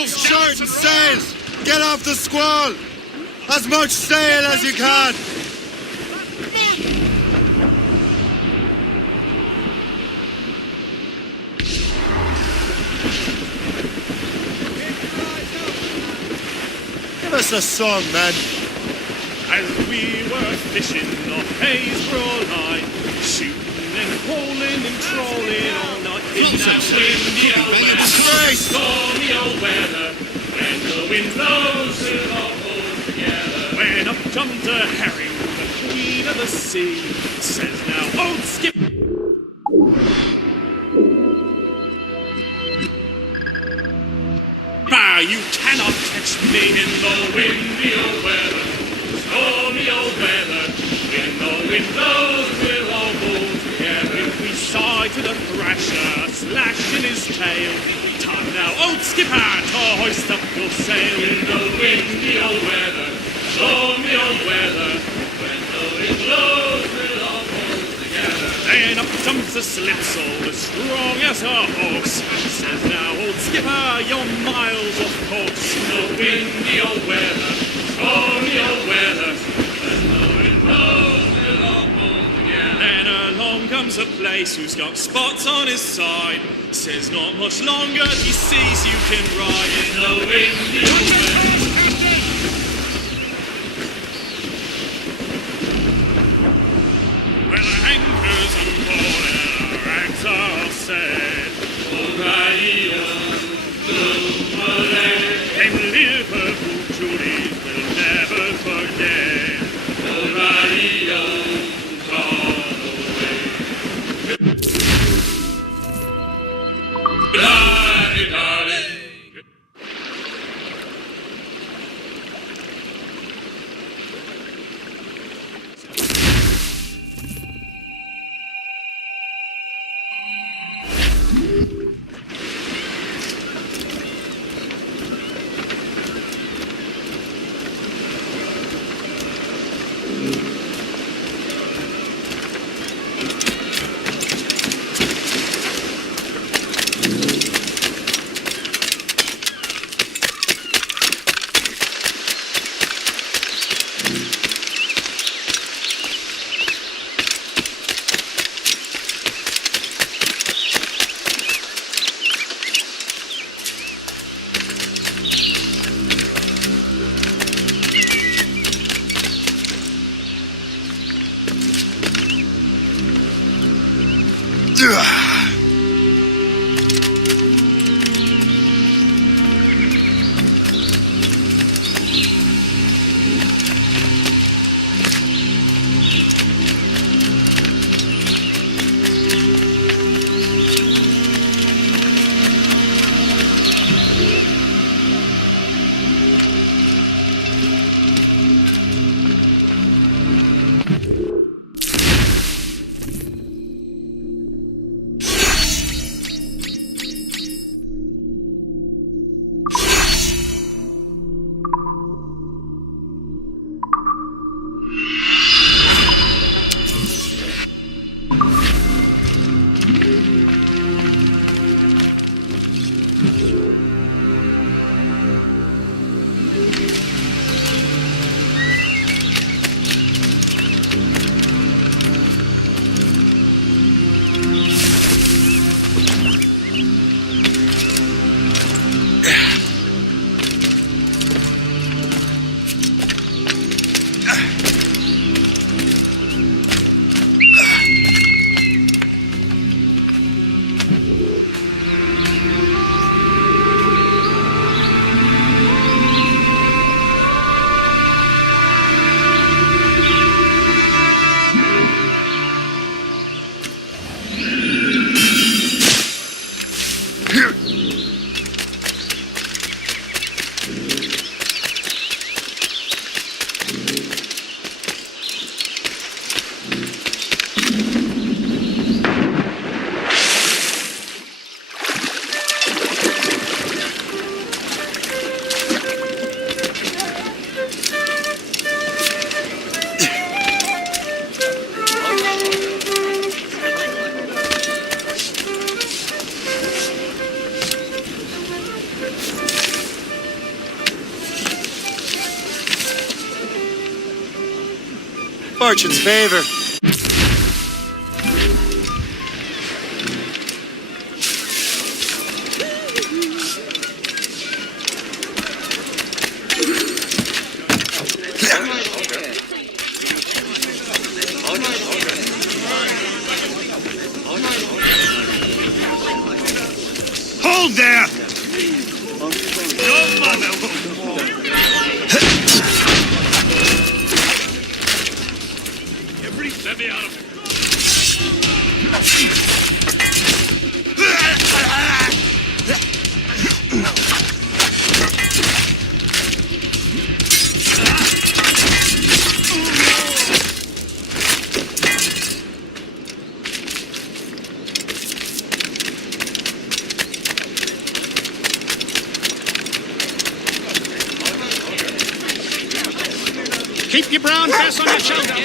Short and sails! Get off the squall! As much sail as you can! Give us a song, man. As we were fishing off Haysborough line, shooting and hauling and trolling all night in that windy old weather, stormy old weather, when the wind blows we'll all hold together. When up jumped a herring, the queen of the sea, says now, old skip. Bah, you cannot catch me in the windy old weather, stormy old weather. When the wind blows, we'll all hold together. If we sighted a thrasher slashing his tail, time now, old skipper, to hoist up your sail. In the windy old weather, stormy old weather. When the wind blows, we'll all hold together. Then up jumps a slipsail as strong as a horse. Says now, old skipper, you're miles off course. In the windy old weather, stormy old weather. When the wind blows, we'll all hold together. Then along comes a place who's got spots on his side. Says not much longer he sees you can ride. In the windy old weather. Well, the anchors and board and our rags are set. Them Liverpool Judies will never forget. Gone away. Darling. fortune's favor. Hold there! Your mother will let me out of it. Keep your brown face on your shoulder.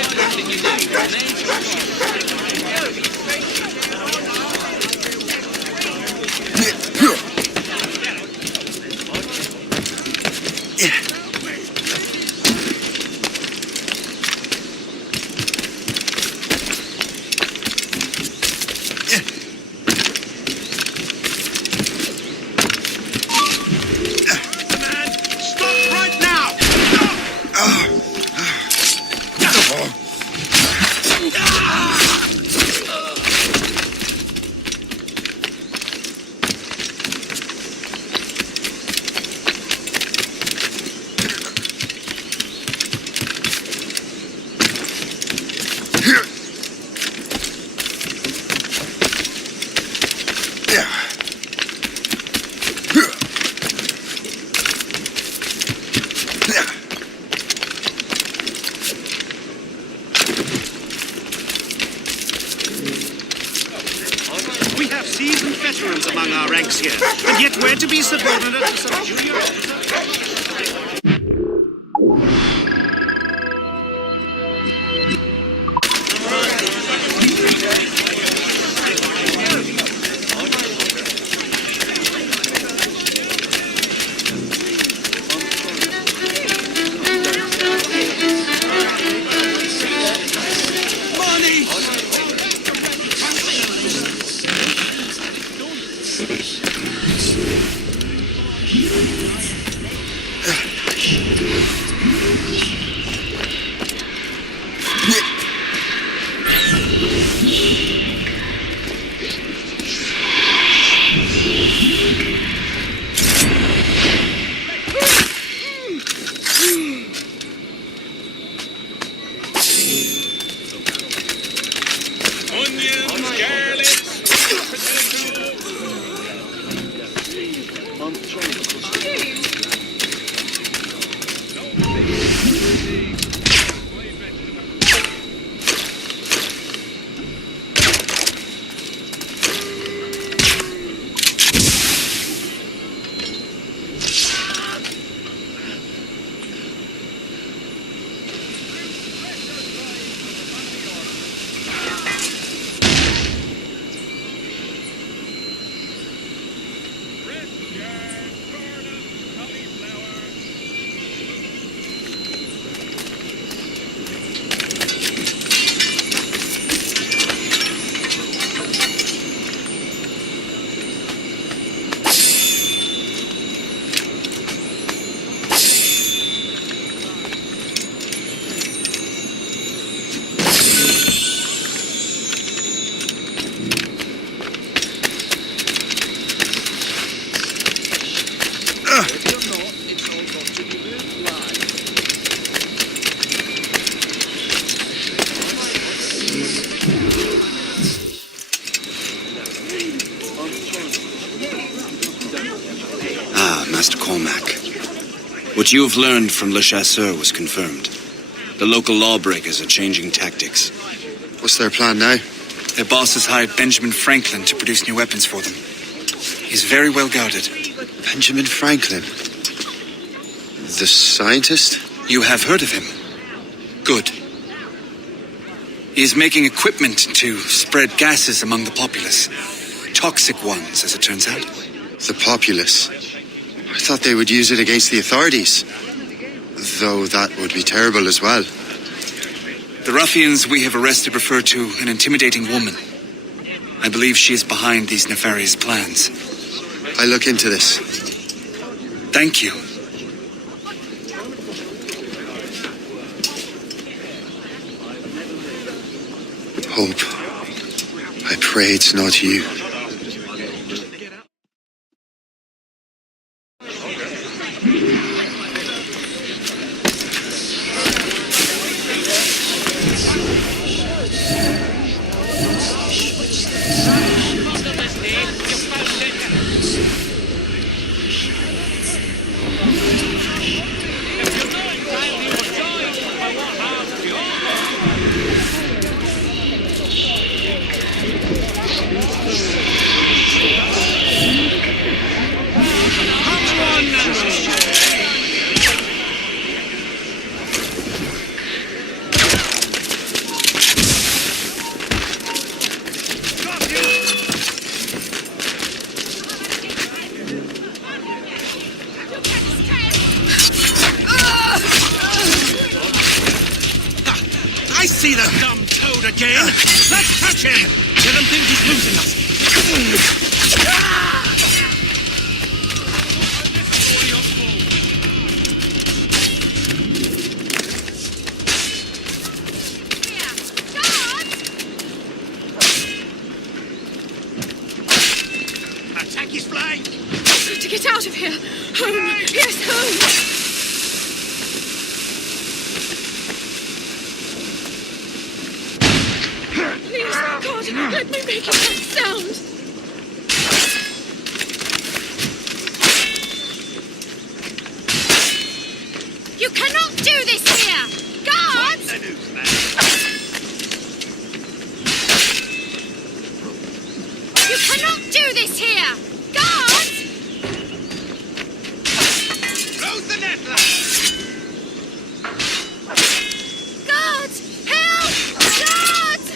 We have seasoned veterans among our ranks here, and yet we're to be subordinate to some junior officer. Master Cormac. What you have learned from Le Chasseur was confirmed. The local lawbreakers are changing tactics. What's their plan now? Their boss has hired Benjamin Franklin to produce new weapons for them. He's very well guarded. Benjamin Franklin? The scientist? You have heard of him? Good. He is making equipment to spread gases among the populace. Toxic ones, as it turns out. The populace? I thought they would use it against the authorities. Though that would be terrible as well. The ruffians we have arrested refer to an intimidating woman. I believe she is behind these nefarious plans. I look into this. Thank you. Hope. I pray it's not you. I see the dumb toad again. Let's catch him. Let him think he's losing us. Attack his flank! To get out of here. Home. Yes, home. Please, God, let me make it that sound. You cannot do this here! Guards! You cannot do this here! Guards! Close the net, Guards! Help! Guards!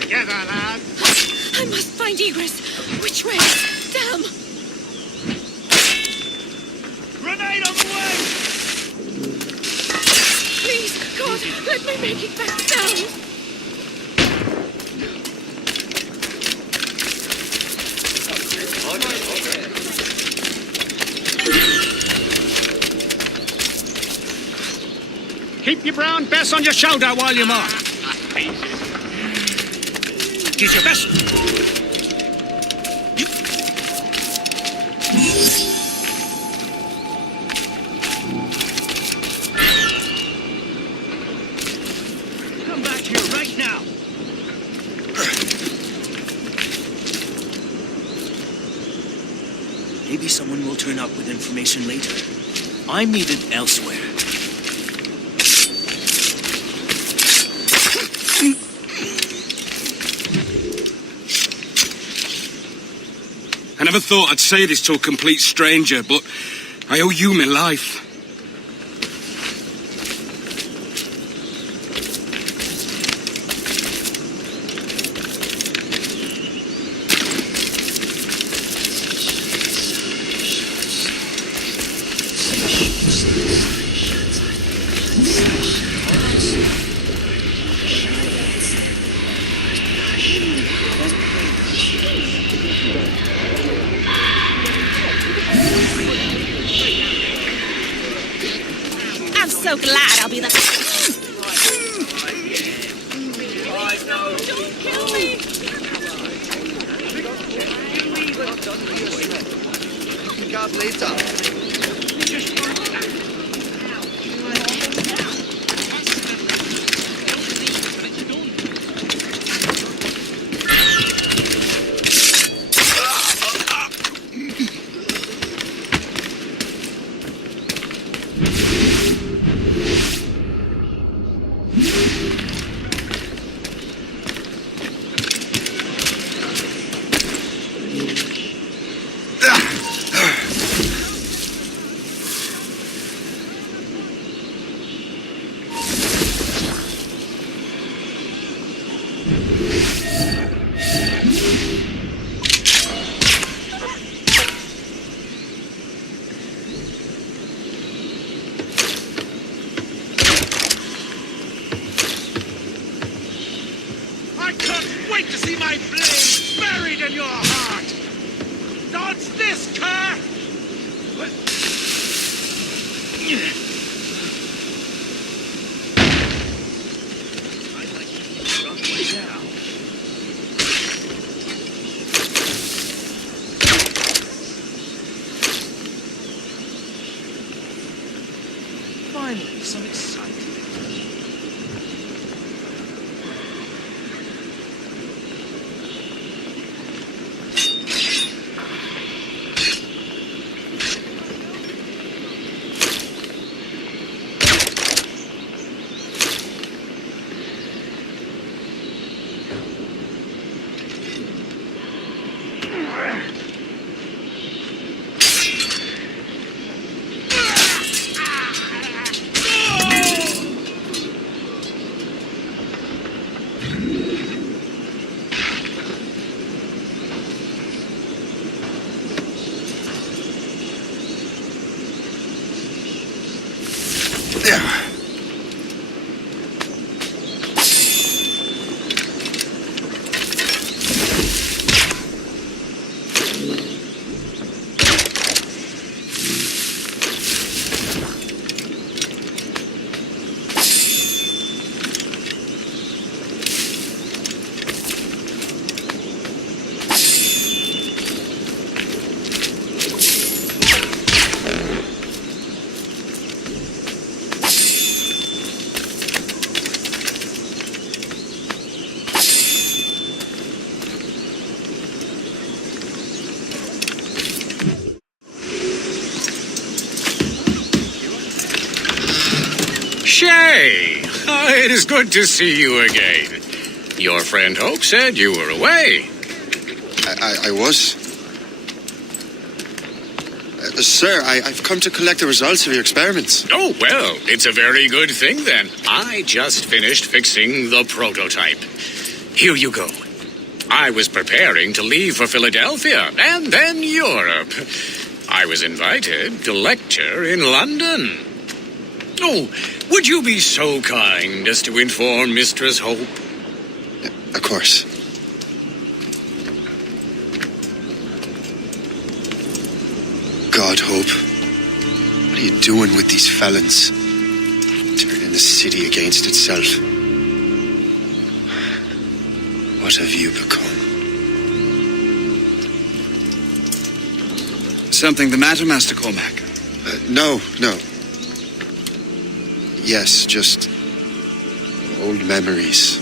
Together, lads. I must find egress. Which way? Damn! Grenade on the way! Please, God, let me make it back down. Keep your brown bess on your shoulder while you march. Use your best. Come back here right now. Maybe someone will turn up with information later. I'm needed elsewhere. I never thought I'd say this to a complete stranger, but I owe you my life. I'm so glad I'll be the... Don't kill me! God later. wait to see my blade buried in your heart! Dodge this, cur! Finally, some excitement. Shay! It is good to see you again. Your friend Hope said you were away. I was. Sir, I've come to collect the results of your experiments. Oh, well, it's a very good thing then. I just finished fixing the prototype. Here you go. I was preparing to leave for Philadelphia and then Europe. I was invited to lecture in London. Oh, would you be so kind as to inform Mistress Hope? Of course. God, Hope. What are you doing with these felons? Turning the city against itself. What have you become? Something the matter, Master Cormac? No. Yes, just old memories.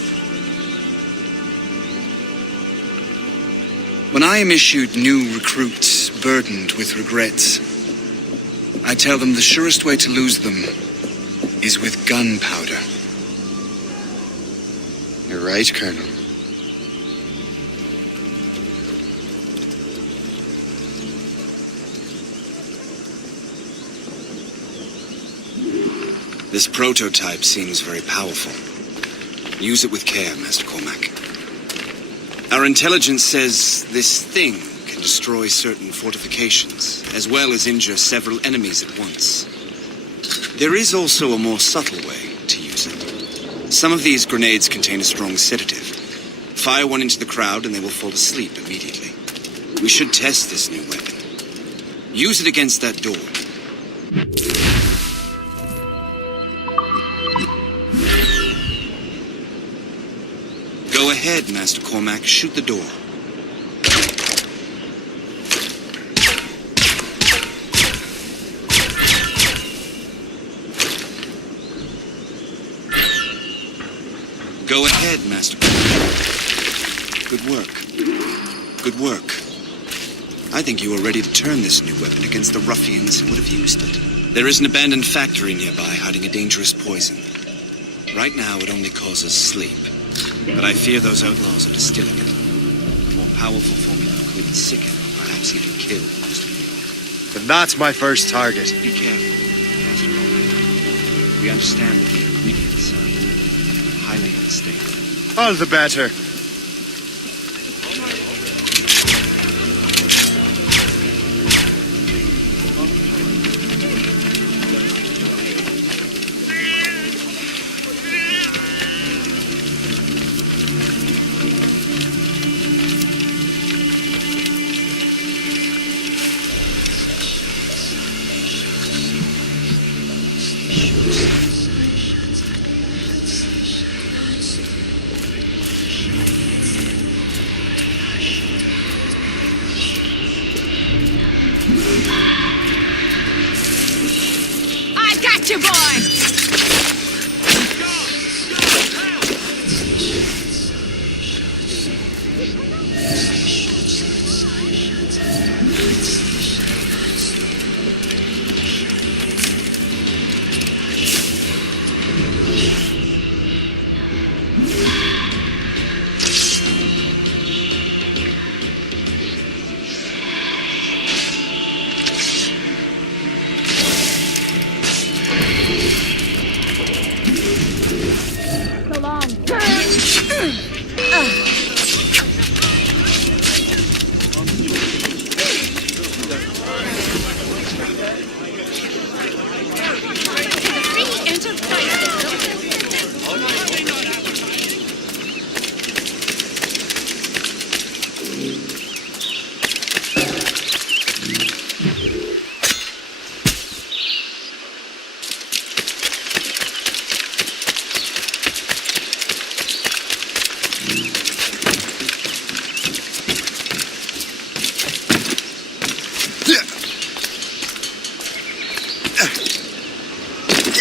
When I am issued new recruits burdened with regrets, I tell them the surest way to lose them is with gunpowder. You're right, Colonel. This prototype seems very powerful. Use it with care, Master Cormac. Our intelligence says this thing can destroy certain fortifications, as well as injure several enemies at once. There is also a more subtle way to use it. Some of these grenades contain a strong sedative. Fire one into the crowd and they will fall asleep immediately. We should test this new weapon. Use it against that door. Go ahead, Master Cormac. Shoot the door. Go ahead, Master Cormac. Good work. Good work. I think you are ready to turn this new weapon against the ruffians who would have used it. There is an abandoned factory nearby hiding a dangerous poison. Right now, it only causes sleep. But I fear those outlaws are distilling it. A more powerful formula could sicken or perhaps even kill most people. Then that's my first target. Be careful, Master Cormac. We understand that the ingredients are highly unstable. All the better.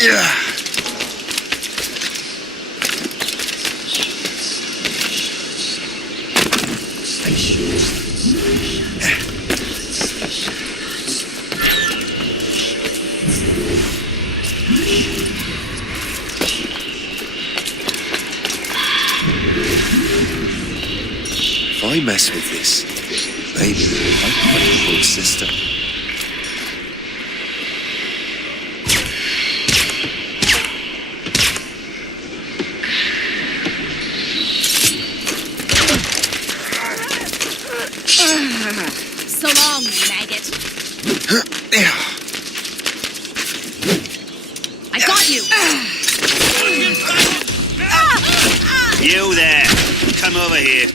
If I mess with this, maybe I might find a full system. So long, maggot. I got you. You there. Come over here.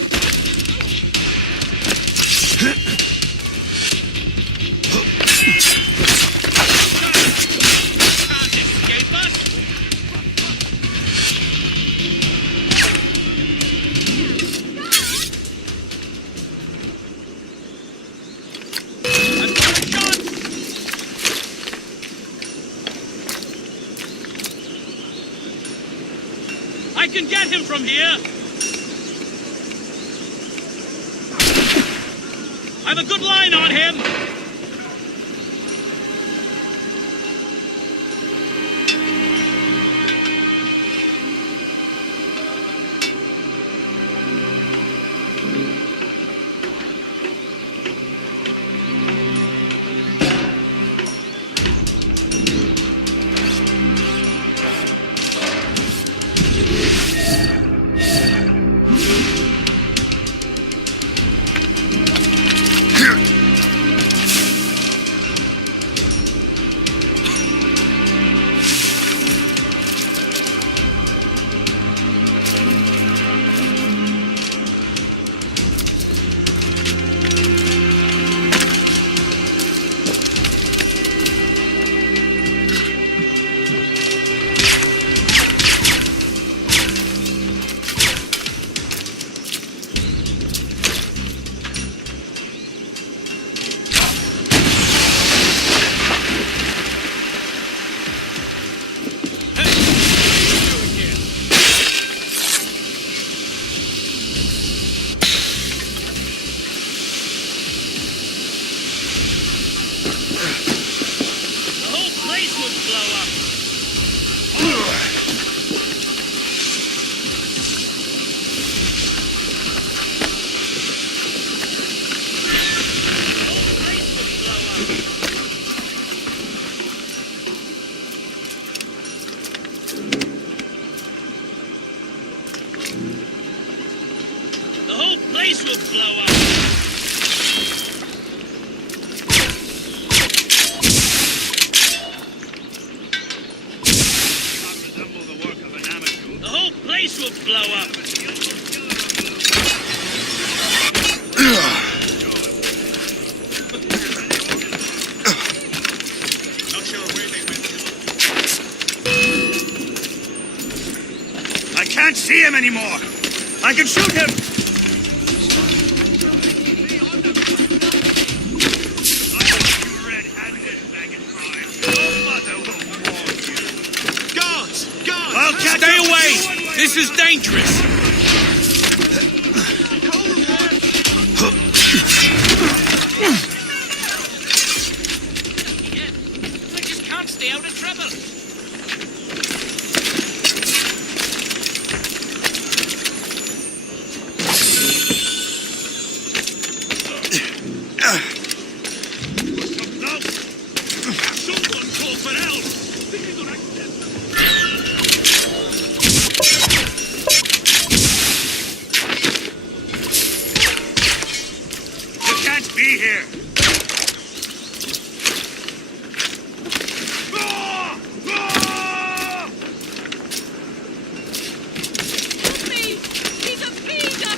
I can get him from here. I've a good line on him. The whole place will blow up. The whole place will blow up. I can't see him anymore. I can shoot him. Stay away! This is dangerous! I just can't stay out of trouble. Someone call for help! Be here.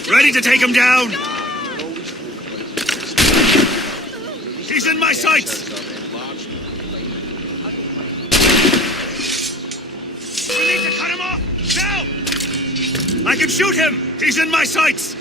Ready to take him down. He's in my sights. We need to cut him off now. I can shoot him. He's in my sights.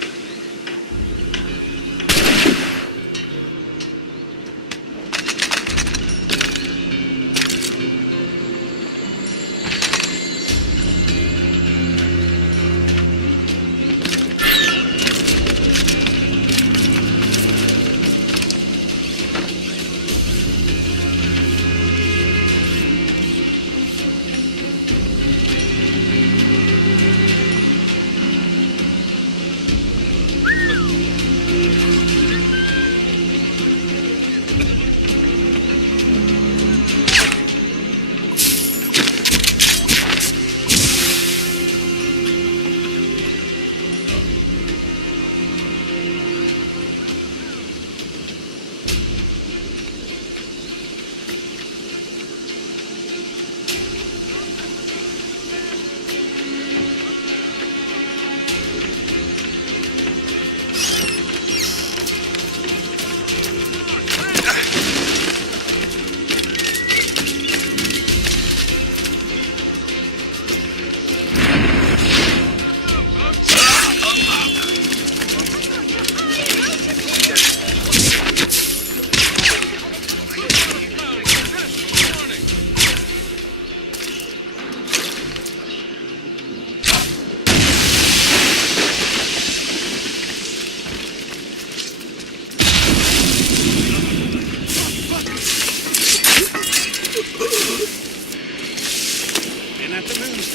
the moon's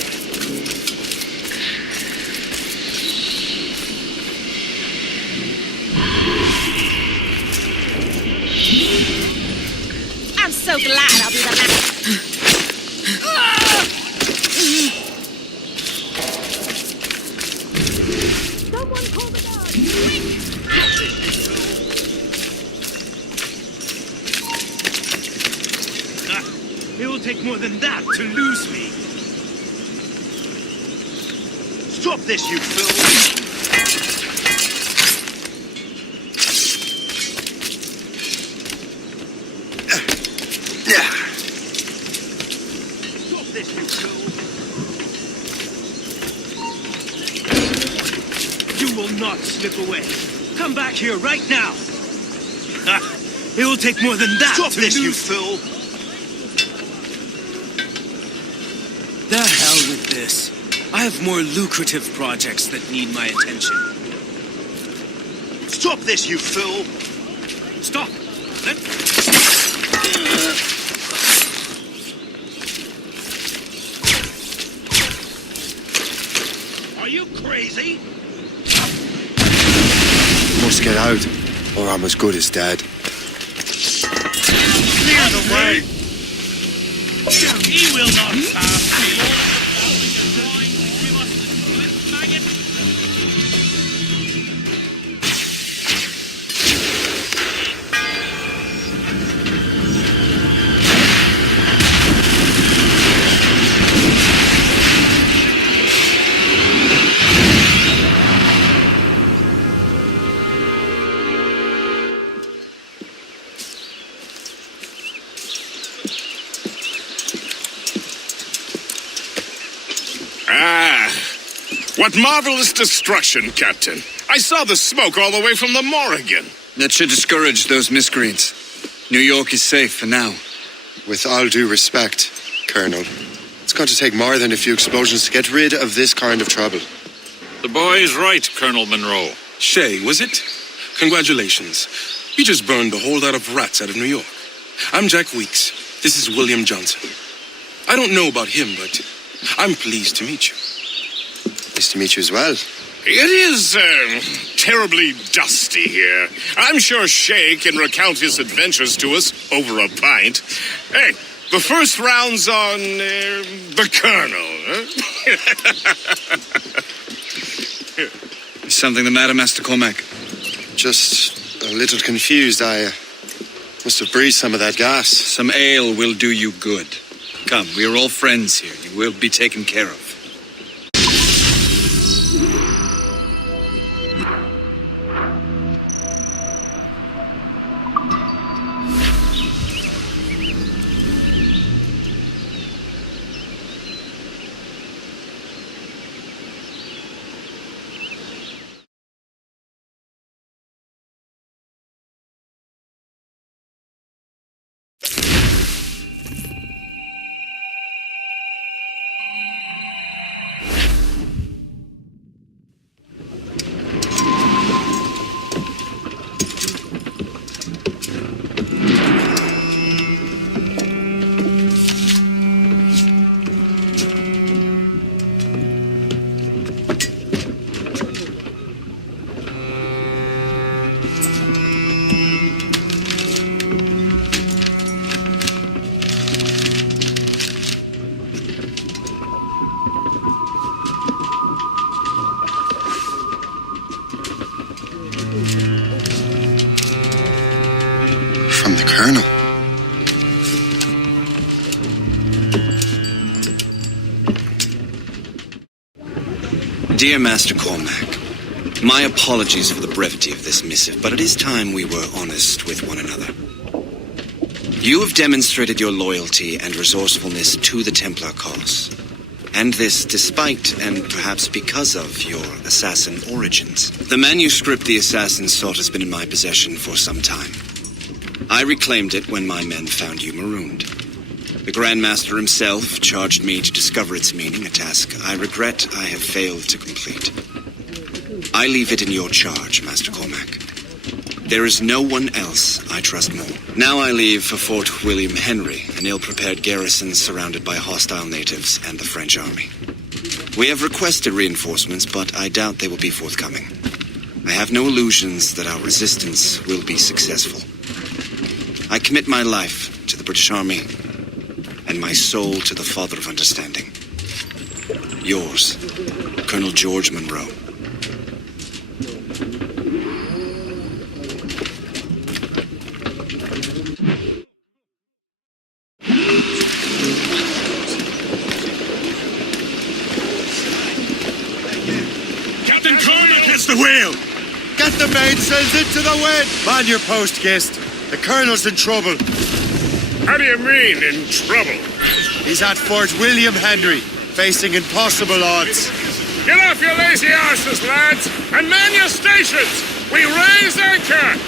I'm so glad I'll be the last. Someone call the guard! It will take more than that to lose me. Stop this, you fool! Stop this, you fool! You will not slip away. Come back here right now. It will take more than that. Stop this, you fool! The hell with this. I have more lucrative projects that need my attention. Stop this, you fool! Stop! Are you crazy? Must get out, or I'm as good as dead. Clear the way! He will not pass me! What marvelous destruction, Captain. I saw the smoke all the way from the Morrigan. That should discourage those miscreants. New York is safe for now. With all due respect, Colonel, it's going to take more than a few explosions to get rid of this kind of trouble. The boy's right, Colonel Monroe. Shay, was it? Congratulations. You just burned the whole lot of rats out of New York. I'm Jack Weeks. This is William Johnson. I don't know about him, but I'm pleased to meet you. Nice to meet you as well. It is terribly dusty here. I'm sure Shay can recount his adventures to us over a pint. Hey, the first round's on the Colonel. Huh? Is something the matter, Master Cormac? Just a little confused. I must have breathed some of that gas. Some ale will do you good. Come, we are all friends here. You will be taken care of. From the Colonel. Dear Master Cormac, my apologies for the brevity of this missive, but it is time we were honest with one another. You have demonstrated your loyalty and resourcefulness to the Templar cause, and this despite, and perhaps because of, your assassin origins. The manuscript the assassin sought has been in my possession for some time. I reclaimed it when my men found you marooned. The Grand Master himself charged me to discover its meaning, a task I regret I have failed to complete. I leave it in your charge, Master Cormac. There is no one else I trust more. Now I leave for Fort William Henry, an ill-prepared garrison surrounded by hostile natives and the French army. We have requested reinforcements, but I doubt they will be forthcoming. I have no illusions that our resistance will be successful. I commit my life to the British Army and my soul to the Father of Understanding. Yours, Colonel George Monroe. Captain Cormac has the wheel! Get the mainsails into the wind! Man your post, Gist. The Colonel's in trouble. How do you mean, in trouble? He's at Fort William Henry, facing impossible odds. Get off your lazy arses, lads, and man your stations! We raise anchor!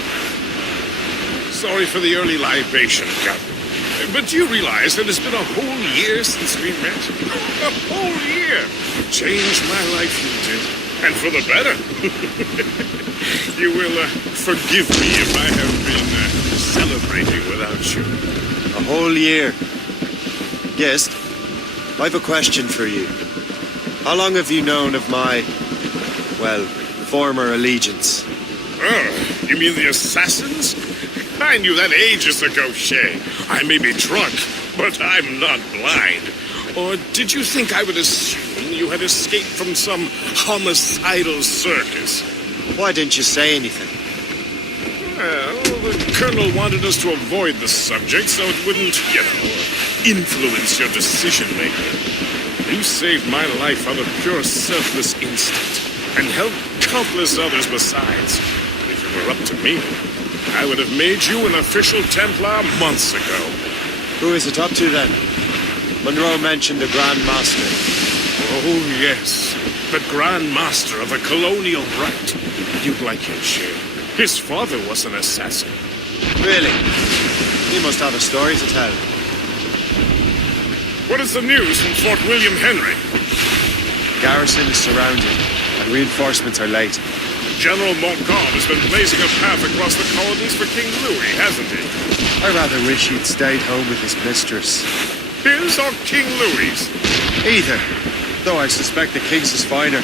Sorry for the early libation, Captain. But do you realize that it's been a whole year since we met? A whole year! Changed my life, you did. And for the better. You will forgive me if I have been celebrating without you. A whole year. Gist, I have a question for you. How long have you known of my, well, former allegiance? Oh, you mean the assassins? I knew that ages ago, Shay. I may be drunk, but I'm not blind. Or did you think I would assume you had escaped from some homicidal circus? Why didn't you say anything? Well, the Colonel wanted us to avoid the subject so it wouldn't, influence your decision-making. You saved my life out of pure selfless instinct, and helped countless others besides. If it were up to me, I would have made you an official Templar months ago. Who is it up to, then? Monroe mentioned the Grand Master. Oh, yes. The Grand Master of the Colonial Rite. You'd like him, Shay. His father was an assassin. Really? He must have a story to tell. What is the news from Fort William Henry? The garrison is surrounded, and reinforcements are late. General Montcalm has been blazing a path across the colonies for King Louis, hasn't he? I rather wish he'd stayed home with his mistress. His or King Louis's? Either, though I suspect the King's is finer.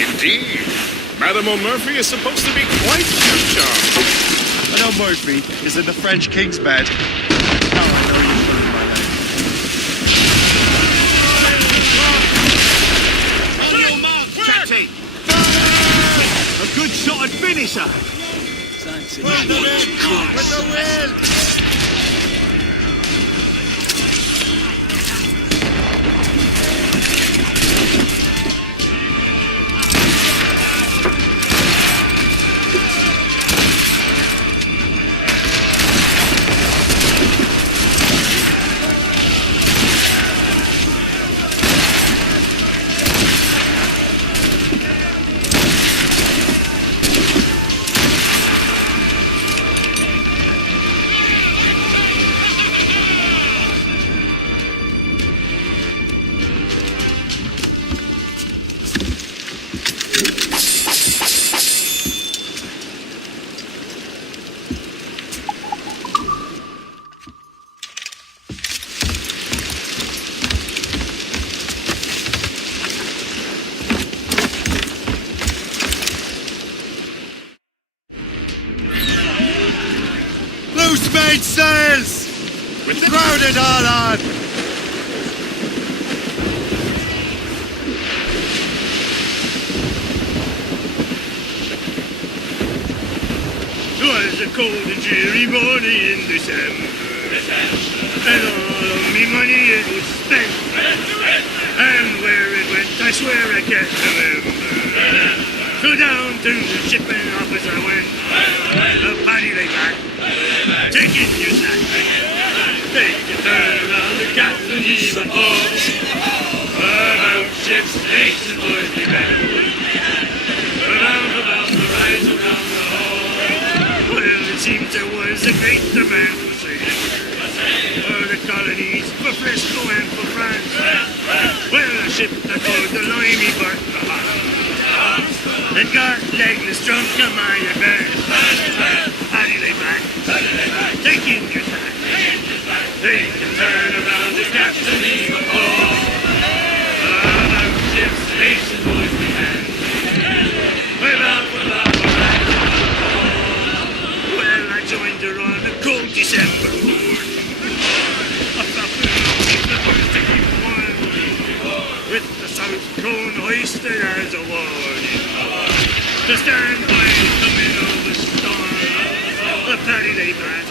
Indeed. Madame O'Murphy is supposed to be quite charming. I know Murphy is in the French King's bed. Now I know you're pulling my leg. Captain! A good shot and finisher! With the wheel! Sails! With the crowd it all on! Twas a cold and dreary morning in December, and all of me money it was spent. And where it went, I swear I can't remember. So down to the shipping office I went. The party they got. Take it, you snack. Take your turn around the captain, he's a ball. About ships, snakes, and boys be back. Around about the rise, around the hall. Well, it seems there was a great demand for sailors. For the colonies, for Frisco and for France. Well, a ship that called the Limey Bart the Hot. It got legless drunk on my back. back. Take in your slack. They can turn around the captain leave a pole. About ships, nations, boys we hand. Without, right. Well, I joined her on a cold December morn. Up in the first to keep warm. With the South Cone hoisted as a warning. To stand by the middle of the storm. A paddy lay back.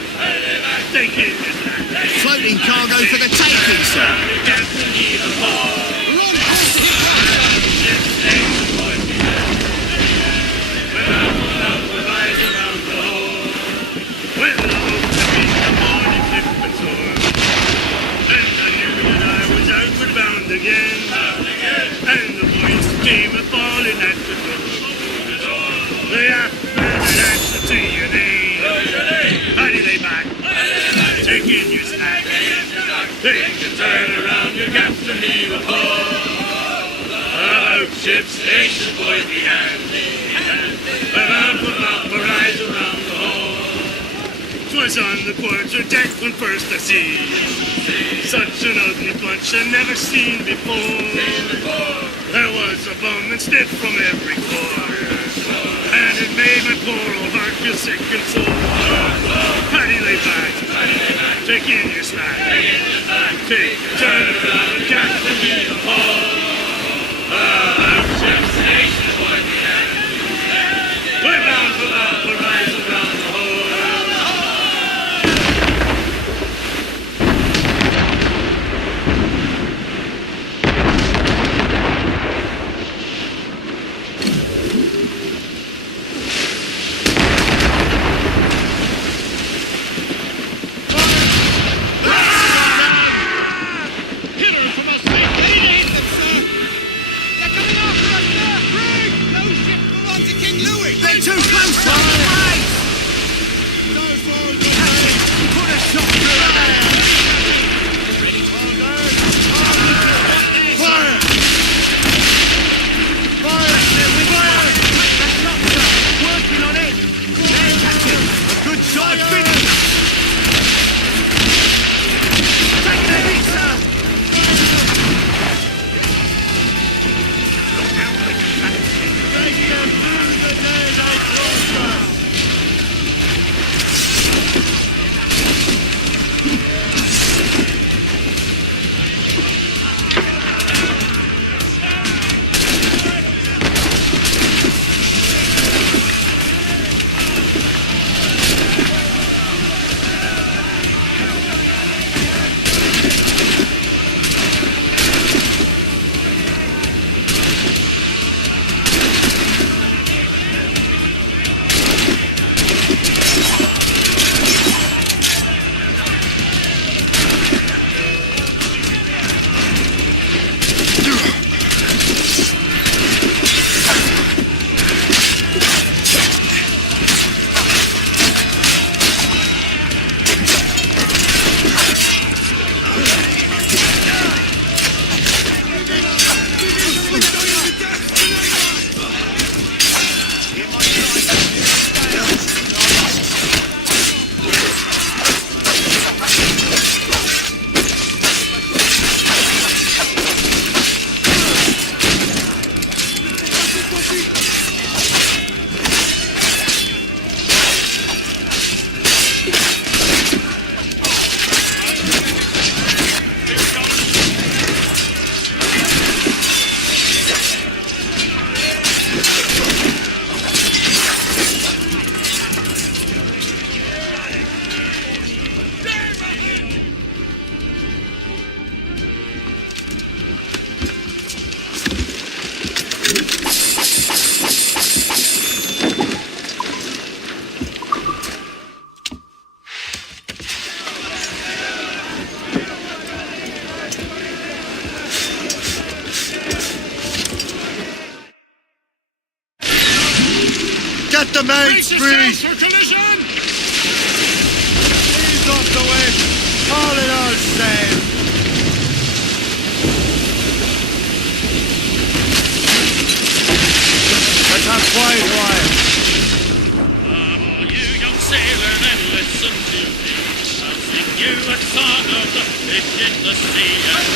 Take in your slack. Floating cargo for the taking, sir. Captain heave a pole. Well, I woke up in the morning, flip and storm. And I knew that I was outward bound again. And the boys came a-falling at the door. They asked me an answer to your name. Paddy lay back. Take in your snack. They can turn around your captain heave a pole. About ship's station, boys be handy. About the mouth, rise around the hole. 'Twas on the quarter deck when first I see such an ugly bunch I never seen before. There was a bum and stiff from every quarter, and it made my poor old heart feel sick and sore. Paddy lay back, take in your slack, take a turn around and captain me a pole. Out ship's station, boy, we have. We're bound for love, we're rise around the hole. They're too close, sir! Right! Put a shot through her there! Fire! Fire! Fire! That's not, sir! Working on it! There, Captain! A good shot! Finish! Take the hit, sir! Take them through the day they prosper! Get the mates free! For collision! Ease off the wind! All in all sail! Let's have quiet while. You young sailor, and the fish in the sea and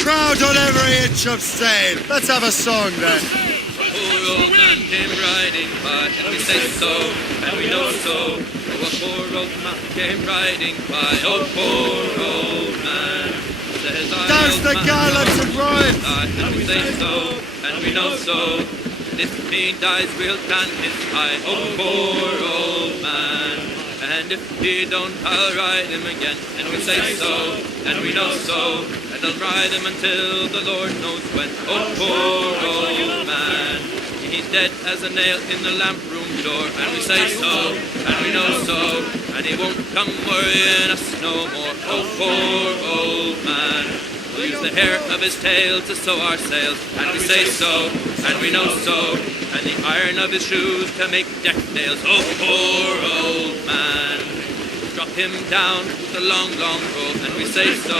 Crowd on every inch of sail. Let's have a song then. Poor old man came riding by, and we say so, and we know so. Oh, a poor old man came riding by, oh, poor old man. Says I, Douse old the man, gallants and royals. and we say so, and we know so. And if he dies, we'll plant his high, oh, poor old man. And if he don't, I'll ride him again. And we say so, and we know so. And I'll ride him until the Lord knows when. Oh, poor old man. He's dead as a nail in the lamp room door. And we say so, and we know so. And he won't come worrying us no more. Oh, poor old man. We'll use the hair of his tail to sew our sails. And we say so, and we know so. And the iron of his shoes to make deck nails. Oh, poor old man. Drop him down the long, long road. And we say so,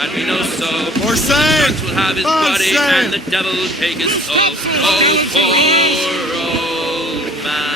and we know so. For sail! Will have his body and the devil take his soul. Oh, poor old man.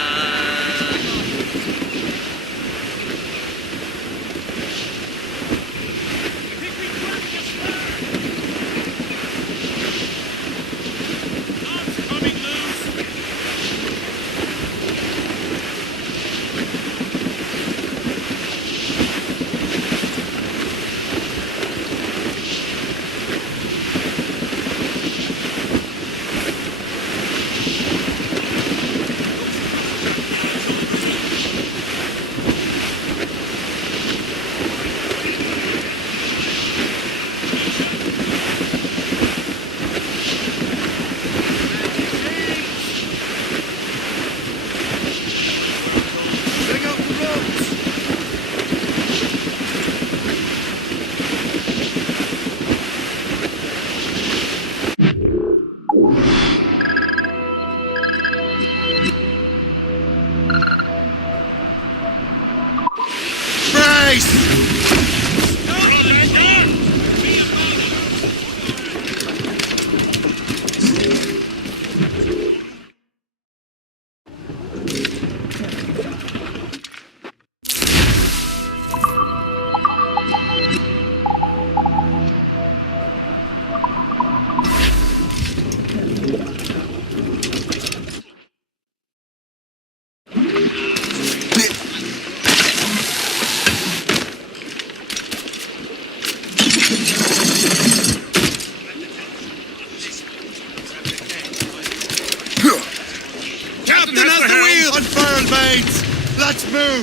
Captain has the wheel! Unfurl, mates! Let's move!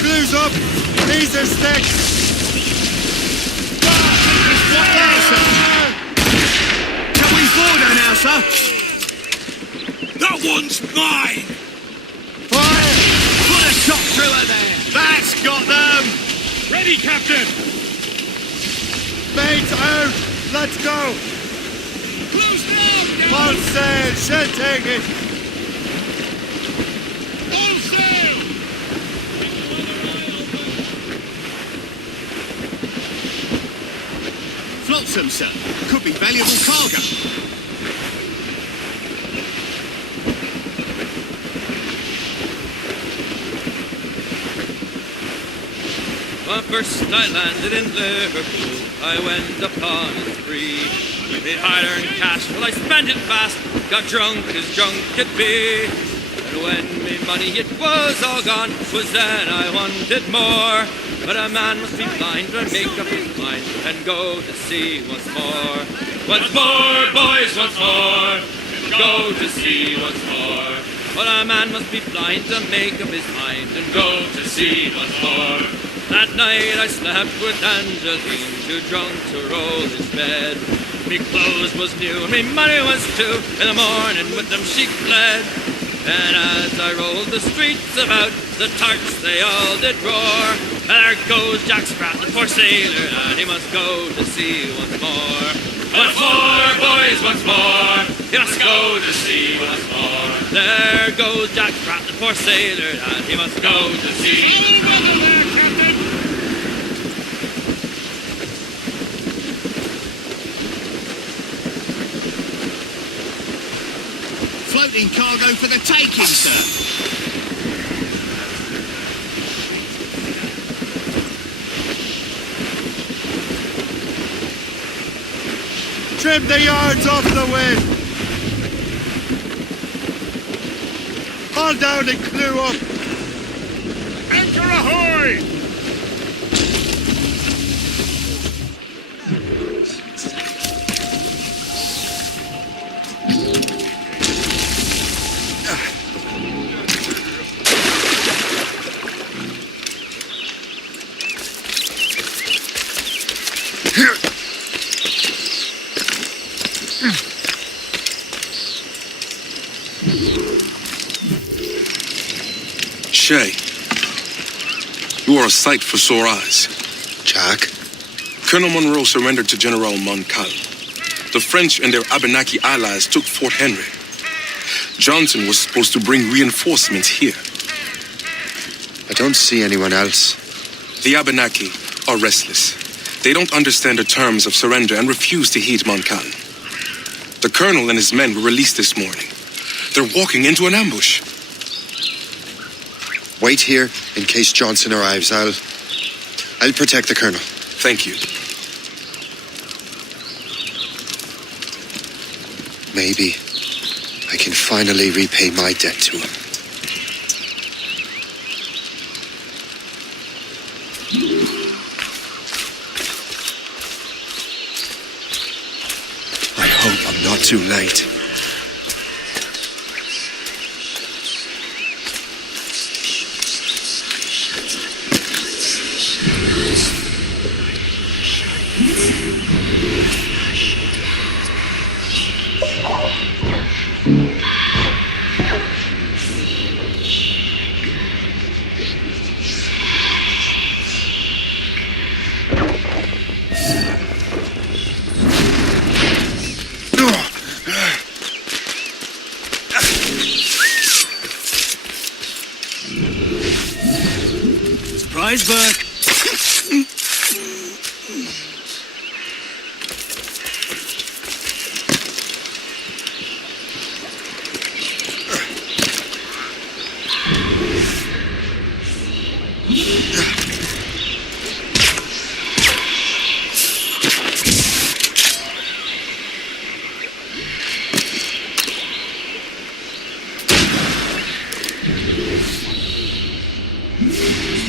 Glue's up! These are sticks! Can we board her now, sir? That one's mine! Fire! Put a shot through her there! That's got them! Ready, Captain! Mates out! Let's go! Close down! Full sail! Should take it! All sail! Flotsam, sir. Could be valuable cargo. When first I landed in Liverpool, I went upon a spree. Made hard-earned cash, well I spent it fast, got drunk as drunk could be. And when me money it was all gone, was then I wanted more. But a man must be blind to make up his mind and go to sea once more. Once more, boys, once more, go to sea once more. But a man must be blind to make up his mind and go to sea once more. That night I slept with Angeline, too drunk to roll his bed. Me clothes was new and me money was too. In the morning with them she fled. And as I rolled the streets about, the tarts they all did roar. And there goes Jack Sprat, the poor sailor, and he must go to sea once more. Once more, boys, once more. He must go to sea once more. There goes Jack Pratt, the poor sailor, and he must go to sea. Floating cargo for the taking, sir. Trim the yards off the wind. Haul down and clew up. Anchor ahoy! Shay, you are a sight for sore eyes. Jack? Colonel Monroe surrendered to General Montcalm. The French and their Abenaki allies took Fort Henry. Johnson was supposed to bring reinforcements here. I don't see anyone else. The Abenaki are restless. They don't understand the terms of surrender and refuse to heed Montcalm. The colonel and his men were released this morning. They're walking into an ambush. Wait here in case Johnson arrives. I'll protect the colonel. Thank you. Maybe I can finally repay my debt to him. I hope I'm not too late. Surprise, Burke.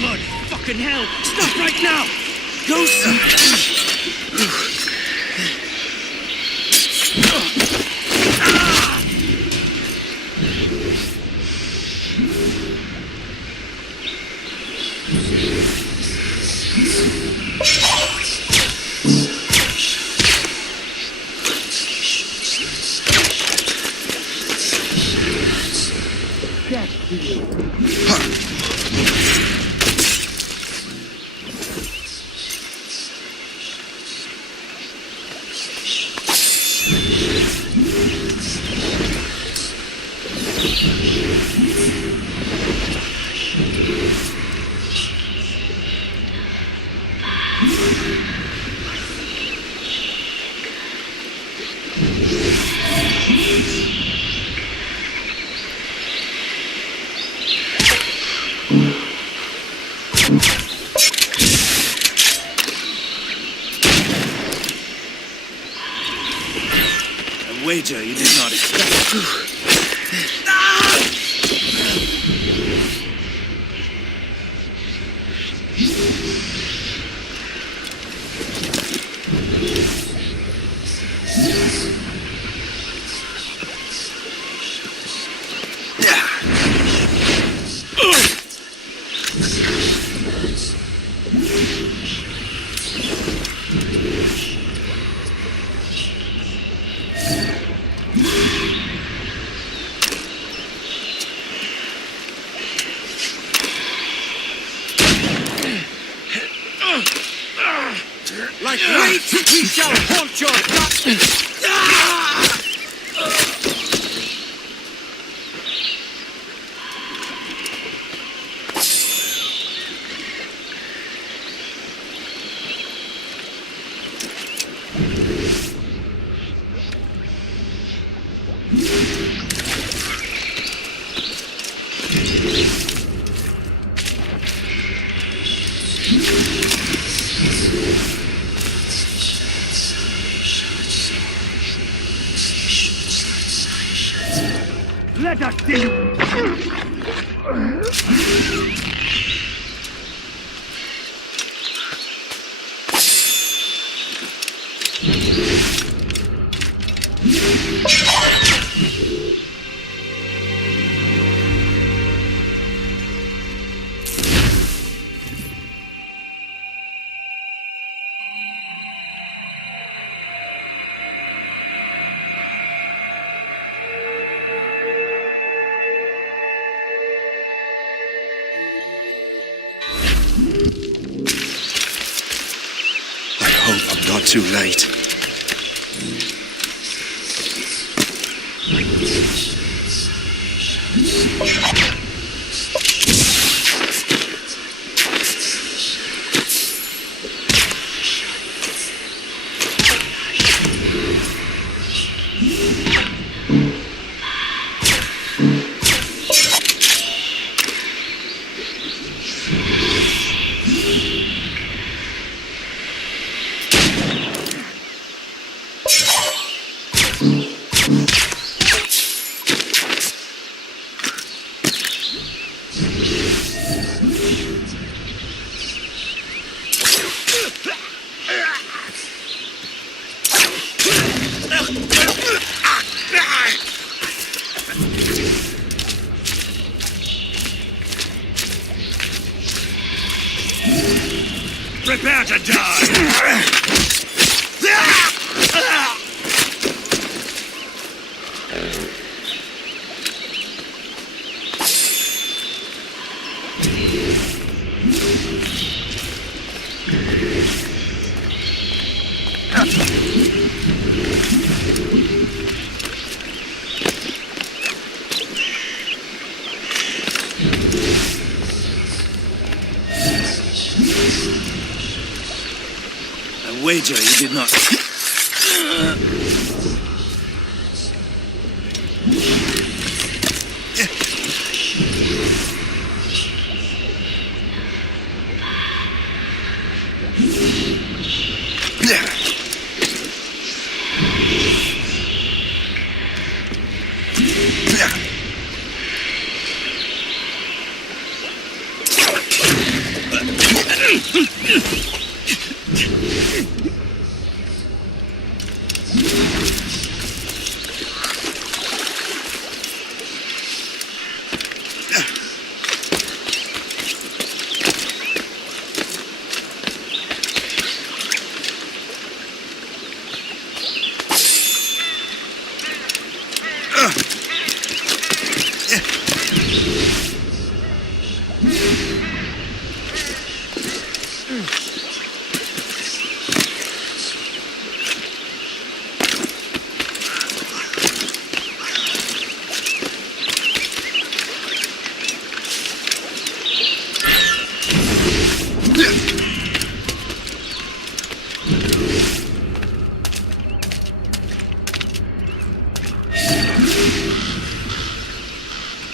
Bloody fucking hell! Stop right now! Go, A wager you did not expect. Like weights, we shall haunt your Let us see you. Not too late. Prepare to die! I wager you did not.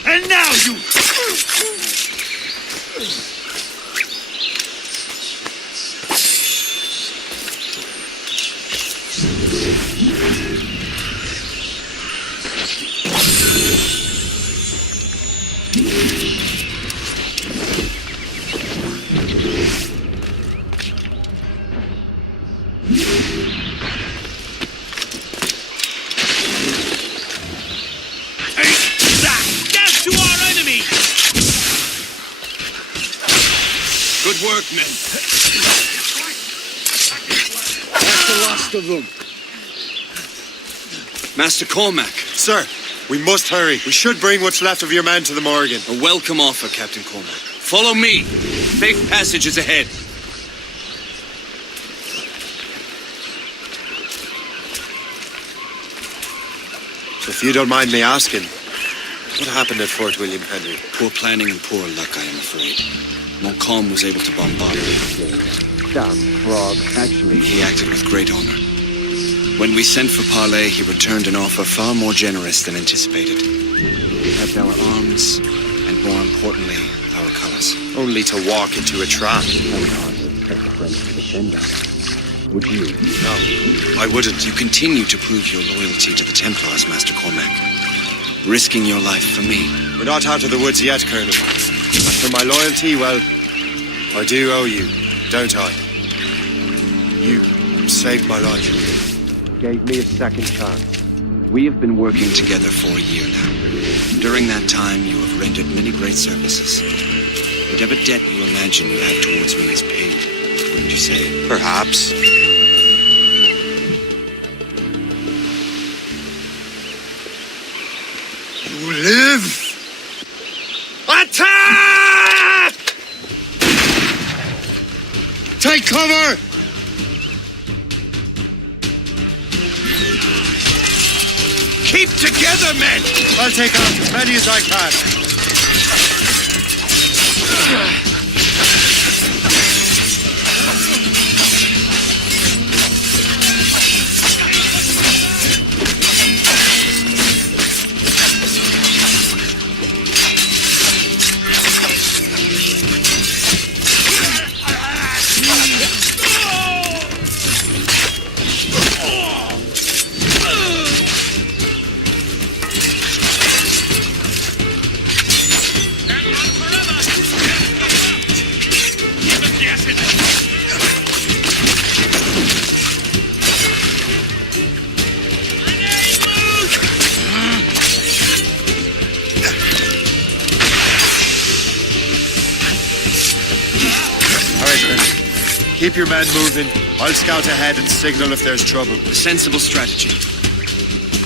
And now you... Good work, men. That's the last of them. Master Cormac. Sir, we must hurry. We should bring what's left of your men to the Morgan. A welcome offer, Captain Cormac. Follow me. Safe passage is ahead. If you don't mind me asking, what happened at Fort William Henry? Poor planning and poor luck, I am afraid. Montcalm was able to bombard it. Damn frog. Actually, He acted with great honor. When we sent for Parley, he returned an offer far more generous than anticipated. He had our arms, and more importantly, our colors. only to walk into a trap. Would you? No, I wouldn't. You continue to prove your loyalty to the Templars, Master Cormac. Risking your life for me. We're not out of the woods yet, Colonel. As for my loyalty, well, I do owe you, don't I? You saved my life. Gave me a second chance. We have been working together for a year now. During that time, you have rendered many great services. Whatever debt you imagine you have towards me is paid, wouldn't you say? Perhaps. You live! Attack! Take cover! Keep together, men! I'll take out as many as I can. Keep your men moving. I'll scout ahead and signal if there's trouble. A sensible strategy.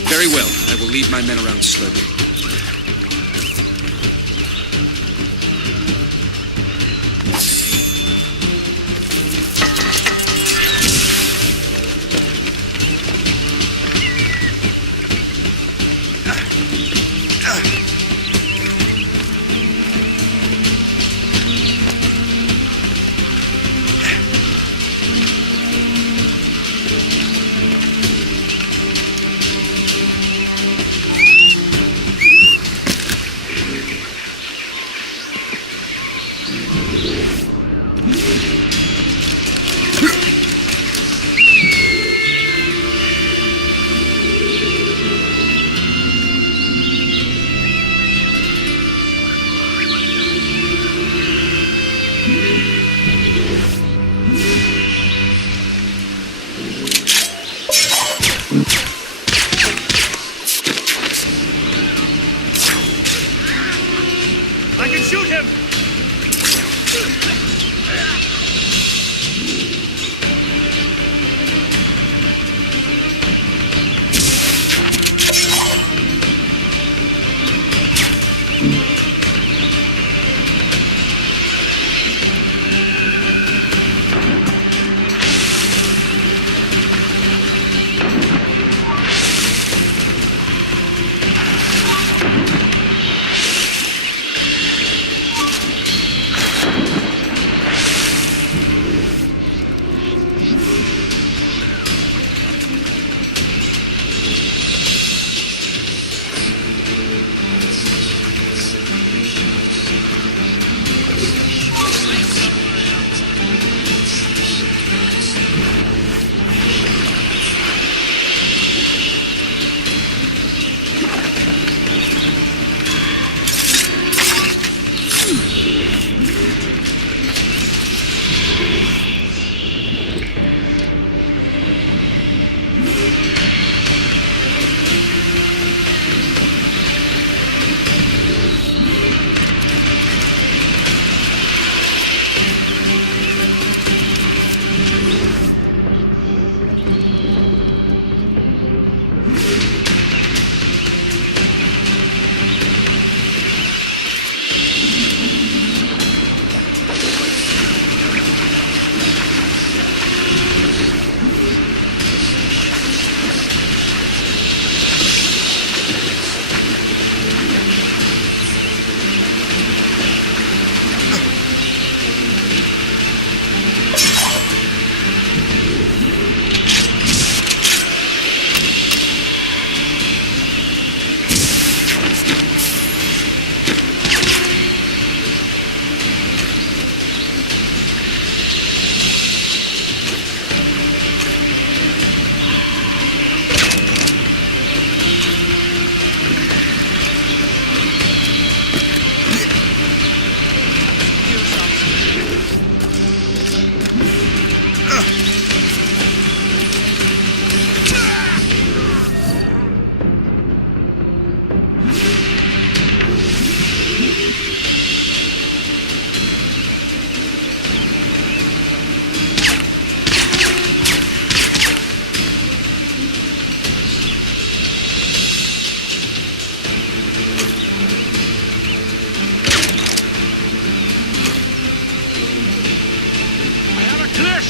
Very well. I will lead my men around slowly. I can shoot him!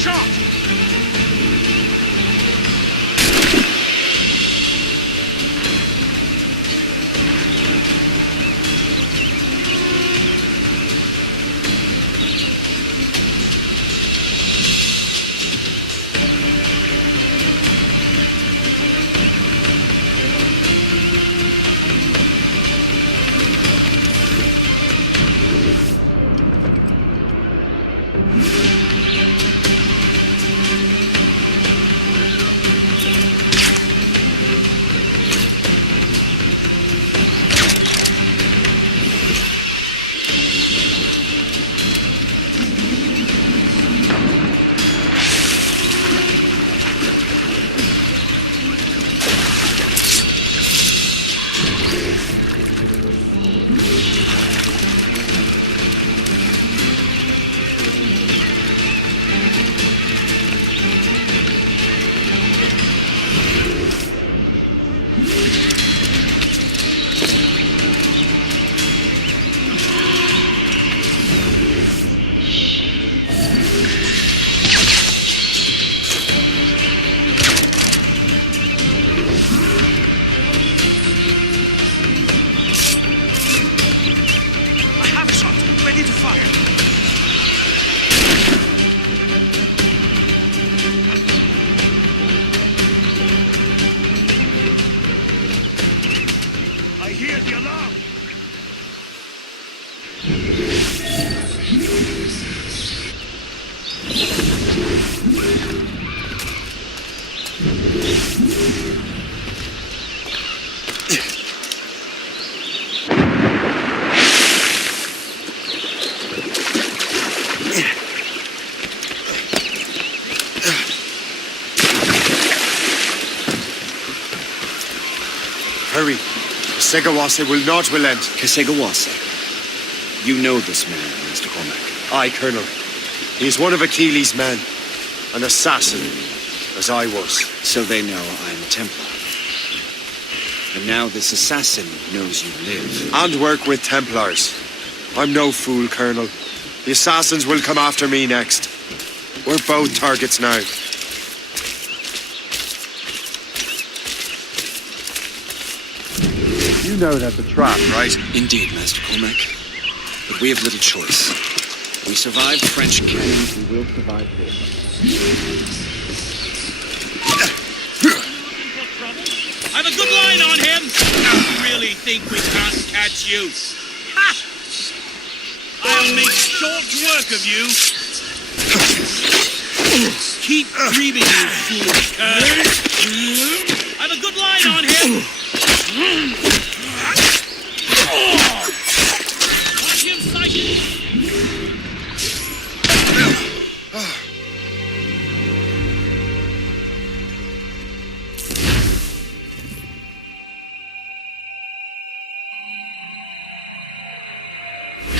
shot! Ready to fire. I hear the alarm. Hurry. Kesegawase will not relent. Kesegawase. You know this man, Mr. Cormac. Aye, Colonel. He is one of Achilles' men. An assassin, as I was. So they know I'm a Templar. And now this assassin knows you live. And work with Templars. I'm no fool, Colonel. The assassins will come after me next. We're both targets now. You know that's a trap, right? Indeed, Master Cormac. But we have little choice. We survived French cannons, we will survive this. I've a good line on him! You really think we can't catch you? Ha! I'll make short work of you! Keep dreaming, you foolish cur! I've a good line on him! Watch him sighted!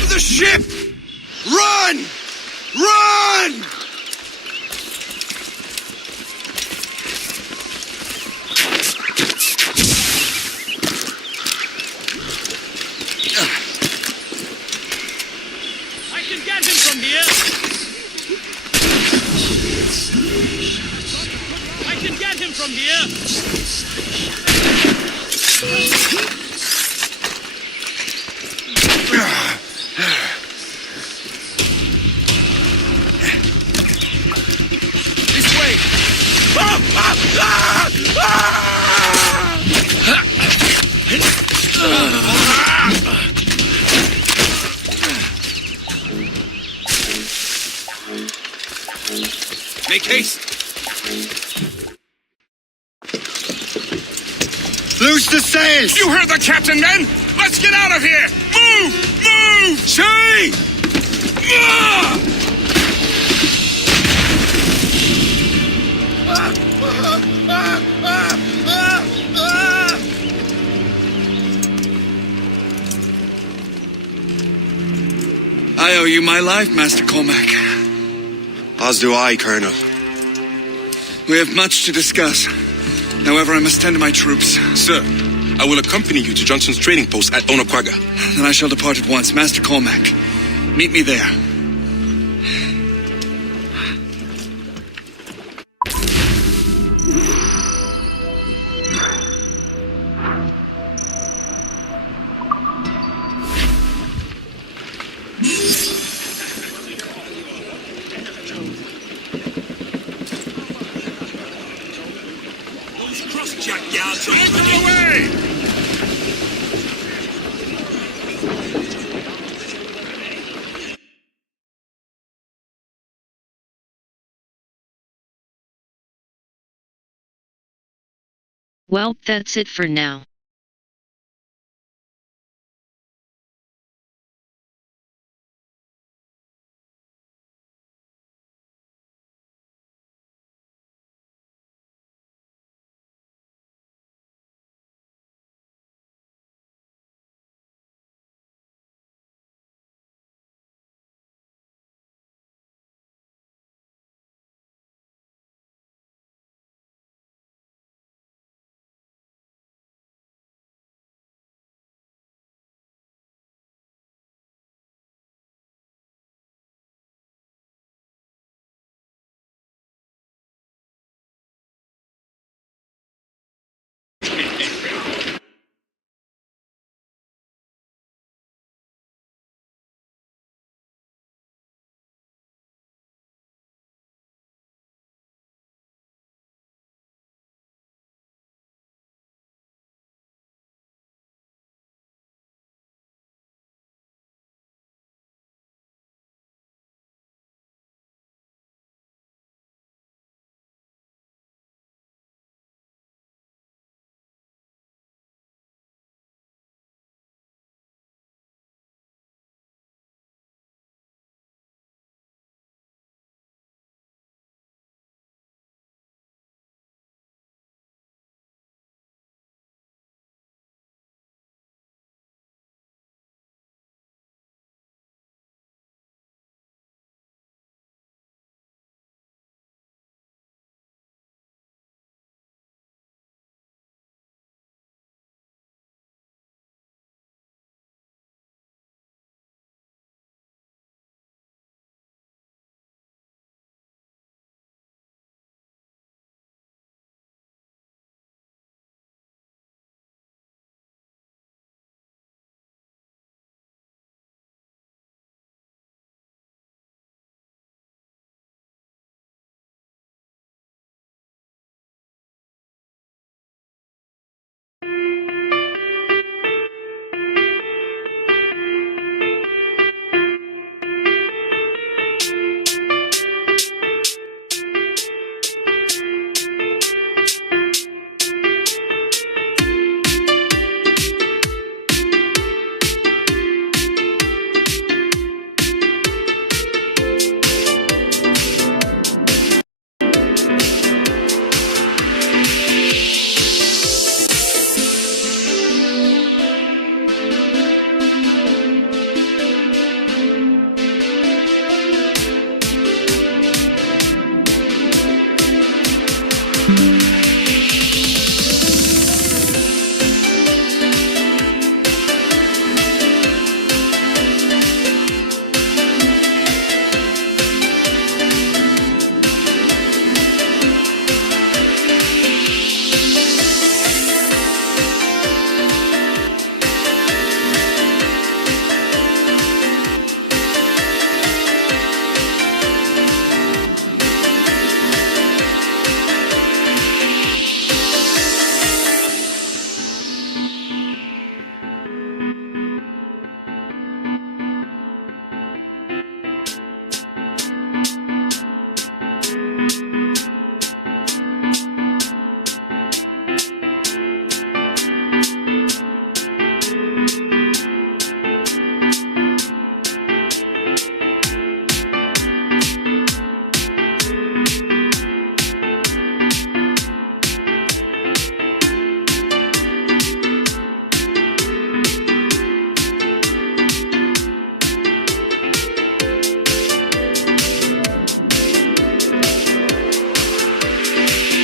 The ship! Run! Run! I can get him from here! I can get him from here! This way! Make haste! Loose the sails! You heard the captain, men! Let's get out of here! Move! Move! Say! I owe you my life, Master Cormac. As do I, Colonel. We have much to discuss. However, I must tend to my troops. Sir, I will accompany you to Johnson's trading post at Onokwaga. Then I shall depart at once. Master Cormac, meet me there. jackyards are out of the way! Well, that's it for now.